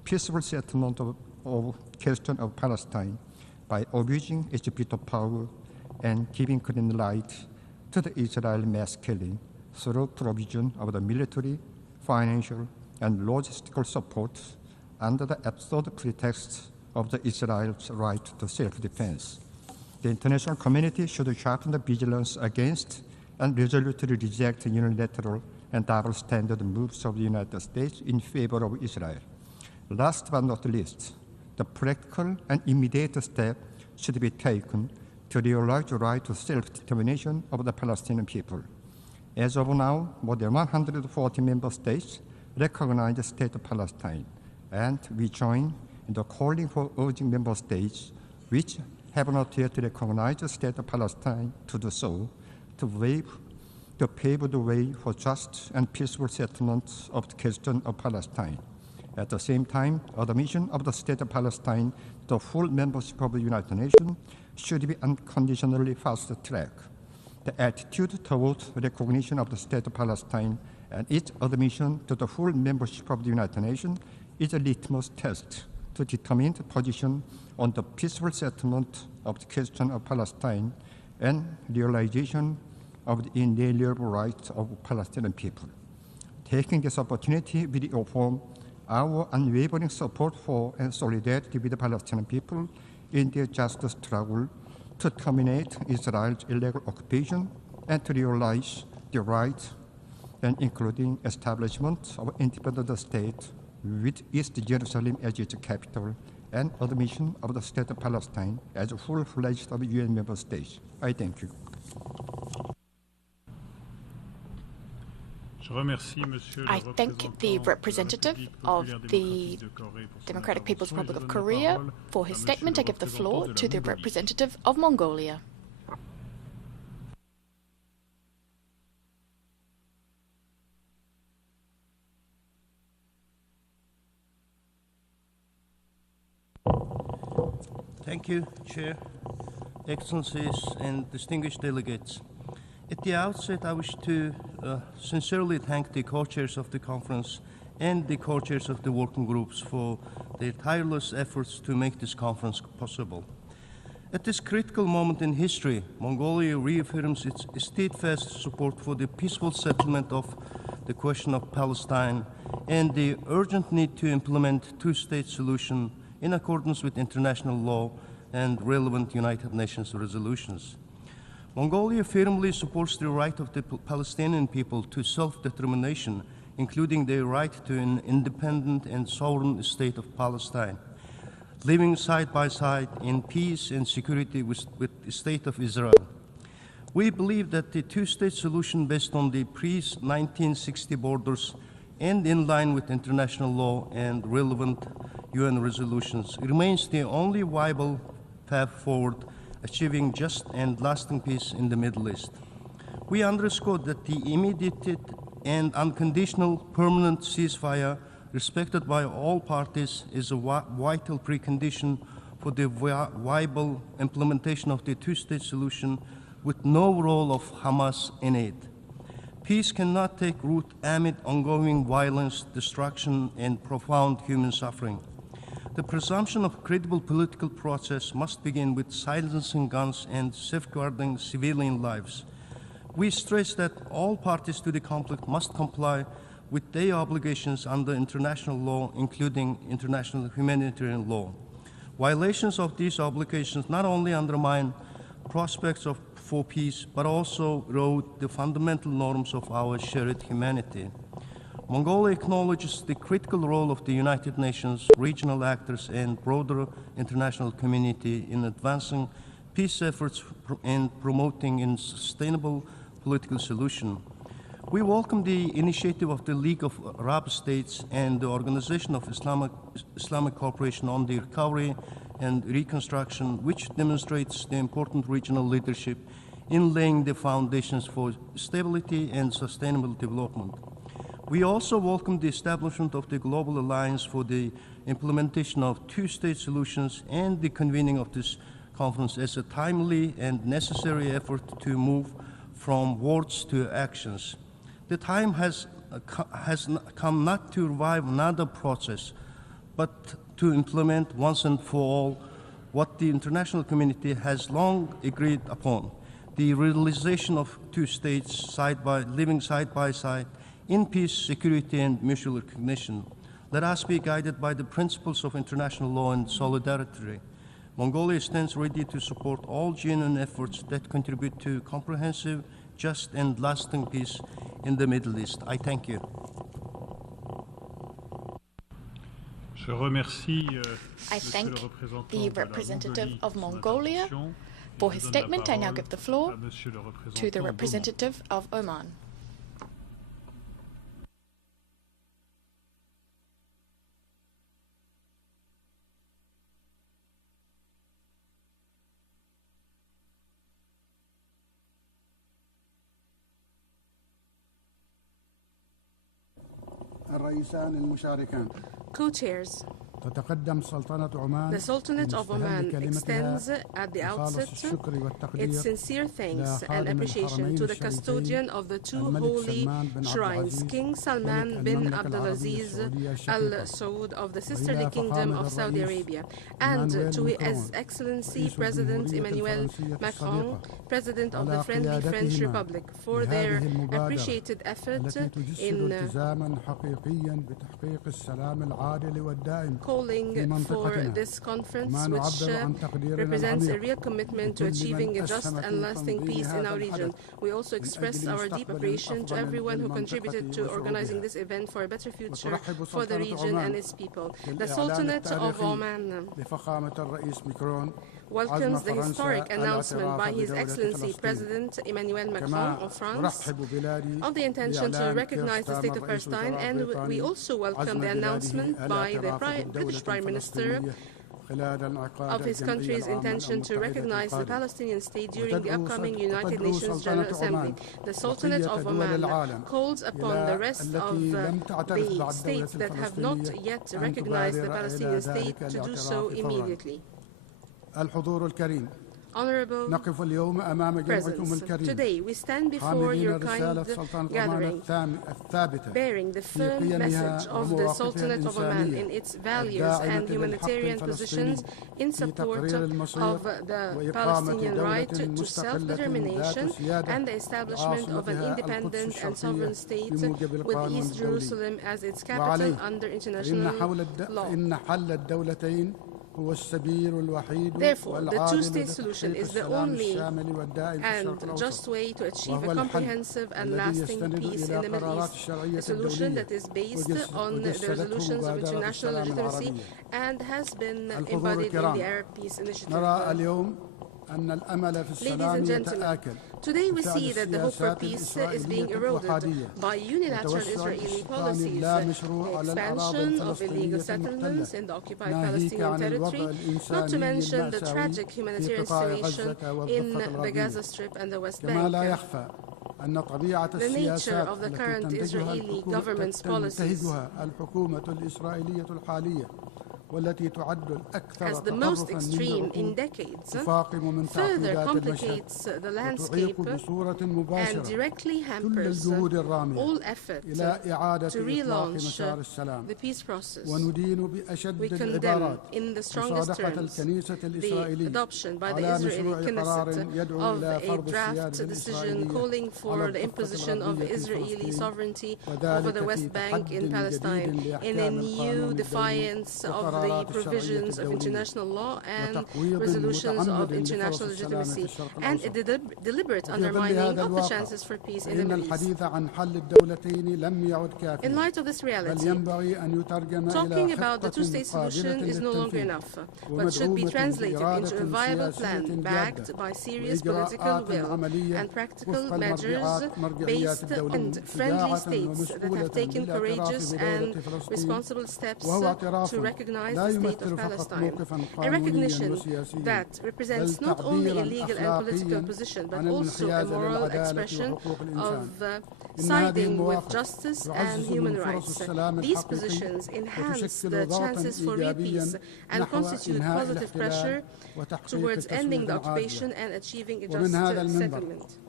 peaceful settlement of question of Palestine by abusing its veto power and giving green light to the Israel mass killing through provision of the military, financial, and logistical support under the absurd pretext of the Israel's right to self-defense. The international community should sharpen the vigilance against and resolutely reject unilateral and double-standard moves of the United States in favor of Israel. Last but not least, the practical and immediate step should be taken to realize the right to self-determination of the Palestinian people. As of now, more than 140 member states recognize the state of Palestine, and we join in the calling for urging member states which have not yet recognized the state of Palestine to do so, to pave the way for just and peaceful settlement of the question of Palestine. At the same time, admission of the state of Palestine to full membership of the United Nations should be unconditionally fast-tracked. The attitude toward recognition of the state of Palestine and its admission to the full membership of the United Nations is a litmus test to determine the position on the peaceful settlement of the question of Palestine and realization of the inalienable rights of Palestinian people. Taking this opportunity, we reaffirm our unwavering support for and solidarity with the Palestinian people in their just struggle to terminate Israel's illegal occupation and to realize the right and including establishment of an independent state with East Jerusalem as its capital and admission of the state of Palestine as a full-fledged UN member state. I thank you. I thank the representative of the Democratic People's Republic of Korea for his statement. I give the floor to the representative of Mongolia. Thank you, Chair, Excellencies, and distinguished delegates. At the outset, I wish to sincerely thank the co-chairs of the conference and the co-chairs of the working groups for their tireless efforts to make this conference possible. At this critical moment in history, Mongolia reaffirms its steadfast support for the peaceful settlement of the question of Palestine and the urgent need to implement two-state solution in accordance with international law and relevant United Nations resolutions. Mongolia firmly supports the right of the Palestinian people to self-determination, including their right to an independent and sovereign state of Palestine, living side by side in peace and security with the state of Israel. We believe that the two-state solution based on the pre-1960 borders and in line with international law and relevant UN resolutions remains the only viable path forward achieving just and lasting peace in the Middle East. We underscore that the immediate and unconditional permanent ceasefire respected by all parties is a vital precondition for the viable implementation of the two-state solution with no role of Hamas in it. Peace cannot take root amid ongoing violence, destruction, and profound human suffering. The presumption of credible political process must begin with silencing guns and safeguarding civilian lives. We stress that all parties to the conflict must comply with their obligations under international law, including international humanitarian law. Violations of these obligations not only undermine prospects for peace, but also erode the fundamental norms of our shared humanity. Mongolia acknowledges the critical role of the United Nations, regional actors, and broader international community in advancing peace efforts and promoting a sustainable political solution. We welcome the initiative of the League of Arab States and the Organization of Islamic Cooperation on the Recovery and Reconstruction, which demonstrates the important regional leadership in laying the foundations for stability and sustainable development. We also welcome the establishment of the Global Alliance for the implementation of two-state solutions and the convening of this conference as a timely and necessary effort to move from words to actions. The time has come not to revive another process, but to implement once and for all what the international community has long agreed upon, the realization of two states living side by side in peace, security, and mutual recognition. Let us be guided by the principles of international law and solidarity. Mongolia stands ready to support all genuine efforts that contribute to comprehensive, just, and lasting peace in the Middle East. I thank you. I thank the representative of Mongolia for his statement. I now give the floor to the representative of Oman. Co-chairs. The Sultanate of Oman extends at the outset its sincere thanks and appreciation to the custodian of the two holy shrines, King Salman bin Abdulaziz Al Saud of the sisterly Kingdom of Saudi Arabia, and to His Excellency President Emmanuel Macron, President of the Friendly French Republic, for their appreciated effort in calling for this conference, which represents a real commitment to achieving a just and lasting peace in our region. We also express our deep appreciation to everyone who contributed to organizing this event for a better future for the region and its people. The Sultanate of Oman welcomes the historic announcement by His Excellency President Emmanuel Macron of France of the intention to recognize the State of Palestine, and we also welcome the announcement by the British Prime Minister of his country's intention to recognize the Palestinian state during the upcoming United Nations General Assembly. The Sultanate of Oman calls upon the rest of the states that have not yet recognized the Palestinian state to do so immediately. Honorable presence, today we stand before your kind gathering, bearing the firm message of the Sultanate of Oman in its values and humanitarian positions in support of the Palestinian right to self-determination and the establishment of an independent and sovereign state with East Jerusalem as its capital under international law. Therefore, the two-state solution is the only and just way to achieve a comprehensive and lasting peace in the Middle East, a solution that is based on the resolutions of international legitimacy and has been embodied in the Arab Peace Initiative. Ladies and gentlemen, today we see that the hope for peace is being eroded by unilateral Israeli policies, the expansion of illegal settlements in the occupied Palestinian territory, not to mention the tragic humanitarian situation in the Gaza Strip and the West Bank. The nature of the current Israeli government's policies as the most extreme in decades, further complicates the landscape and directly hampers all effort to relaunch the peace process. We condemn in the strongest terms the adoption by the Israeli Knesset of a draft decision calling for the imposition of Israeli sovereignty over the West Bank in Palestine in a new defiance of the provisions of international law and resolutions of international legitimacy, and a deliberate undermining of the chances for peace in the Middle East. In light of this reality, talking about the two-state solution is no longer enough, but should be translated into a viable plan backed by serious political will and practical measures based on friendly states that have taken courageous and responsible steps to recognize the State of Palestine, a recognition that represents not only a legal and political position, but also a moral expression of siding with justice and human rights. These positions enhance the chances for real peace and constitute positive pressure towards ending the occupation and achieving a just settlement.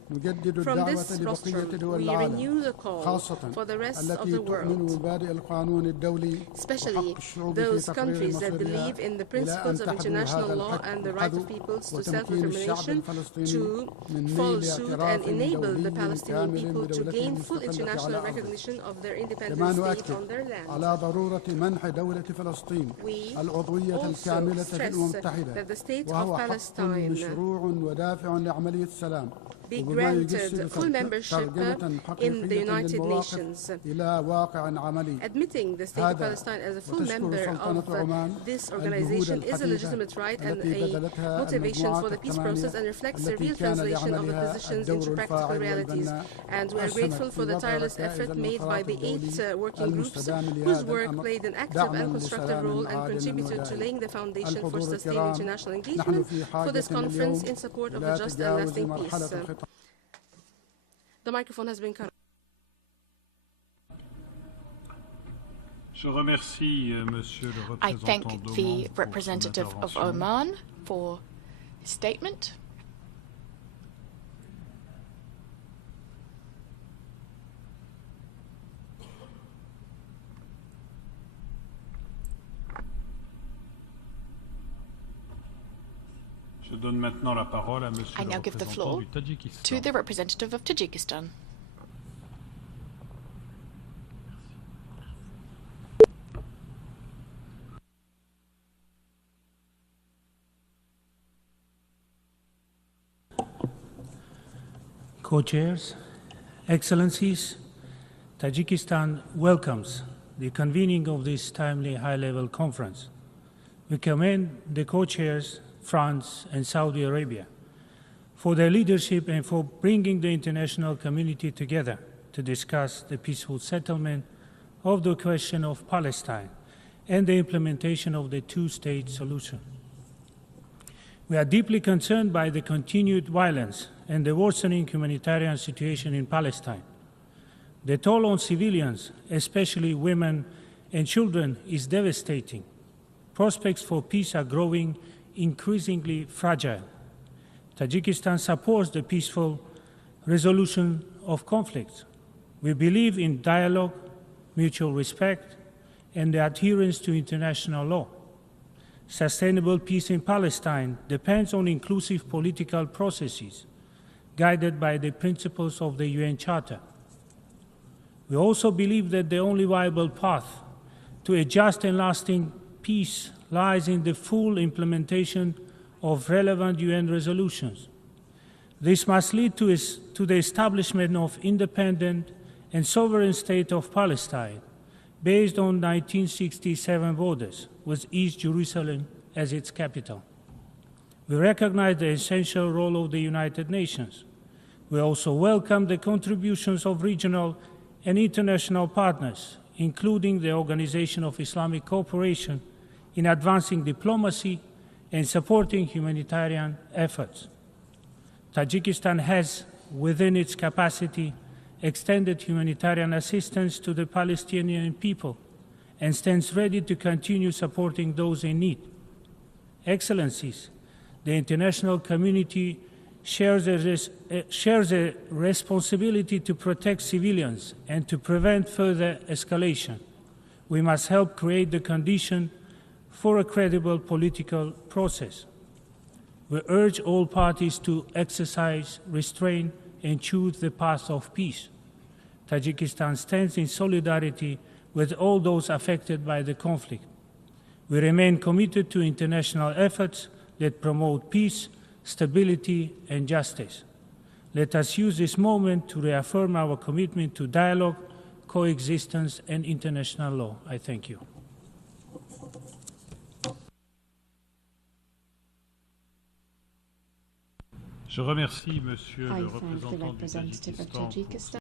From this rostrum, we renew the call for the rest of the world, especially those countries that believe in the principles of international law and the right of peoples to self-determination, to follow suit and enable the Palestinian people to gain full international recognition of their independent state on their land. We also stress that the state of Palestine be granted full membership in the United Nations. Admitting the State of Palestine as a full member of this organization is a legitimate right and a motivation for the peace process and reflects the real translation of the positions into practical realities. And we are grateful for the tireless effort made by the 8 working groups whose work played an active and constructive role and contributed to laying the foundation for sustained international engagement for this conference in support of a just and lasting peace. The microphone has been cut. I thank the representative of Oman for his statement. I now give the floor to the representative of Tajikistan. Co-chairs, Excellencies, Tajikistan welcomes the convening of this timely high-level conference. We commend the co-chairs, France and Saudi Arabia, for their leadership and for bringing the international community together to discuss the peaceful settlement of the question of Palestine and the implementation of the two-state solution. We are deeply concerned by the continued violence and the worsening humanitarian situation in Palestine. The toll on civilians, especially women and children, is devastating. Prospects for peace are growing increasingly fragile. Tajikistan supports the peaceful resolution of conflicts. We believe in dialogue, mutual respect, and the adherence to international law. Sustainable peace in Palestine depends on inclusive political processes guided by the principles of the UN Charter. We also believe that the only viable path to a just and lasting peace lies in the full implementation of relevant UN resolutions. This must lead to the establishment of independent and sovereign state of Palestine based on 1967 borders, with East Jerusalem as its capital. We recognize the essential role of the United Nations. We also welcome the contributions of regional and international partners, including the Organization of Islamic Cooperation, in advancing diplomacy and supporting humanitarian efforts. Tajikistan has, within its capacity, extended humanitarian assistance to the Palestinian people and stands ready to continue supporting those in need. Excellencies, the international community shares a responsibility to protect civilians and to prevent further escalation. We must help create the condition for a credible political process. We urge all parties to exercise restraint and choose the path of peace. Tajikistan stands in solidarity with all those affected by the conflict. We remain committed to international efforts that promote peace, stability, and justice. Let us use this moment to reaffirm our commitment to dialogue, coexistence, and international law. I thank you. Je remercie Monsieur le représentant du Tadjikistan.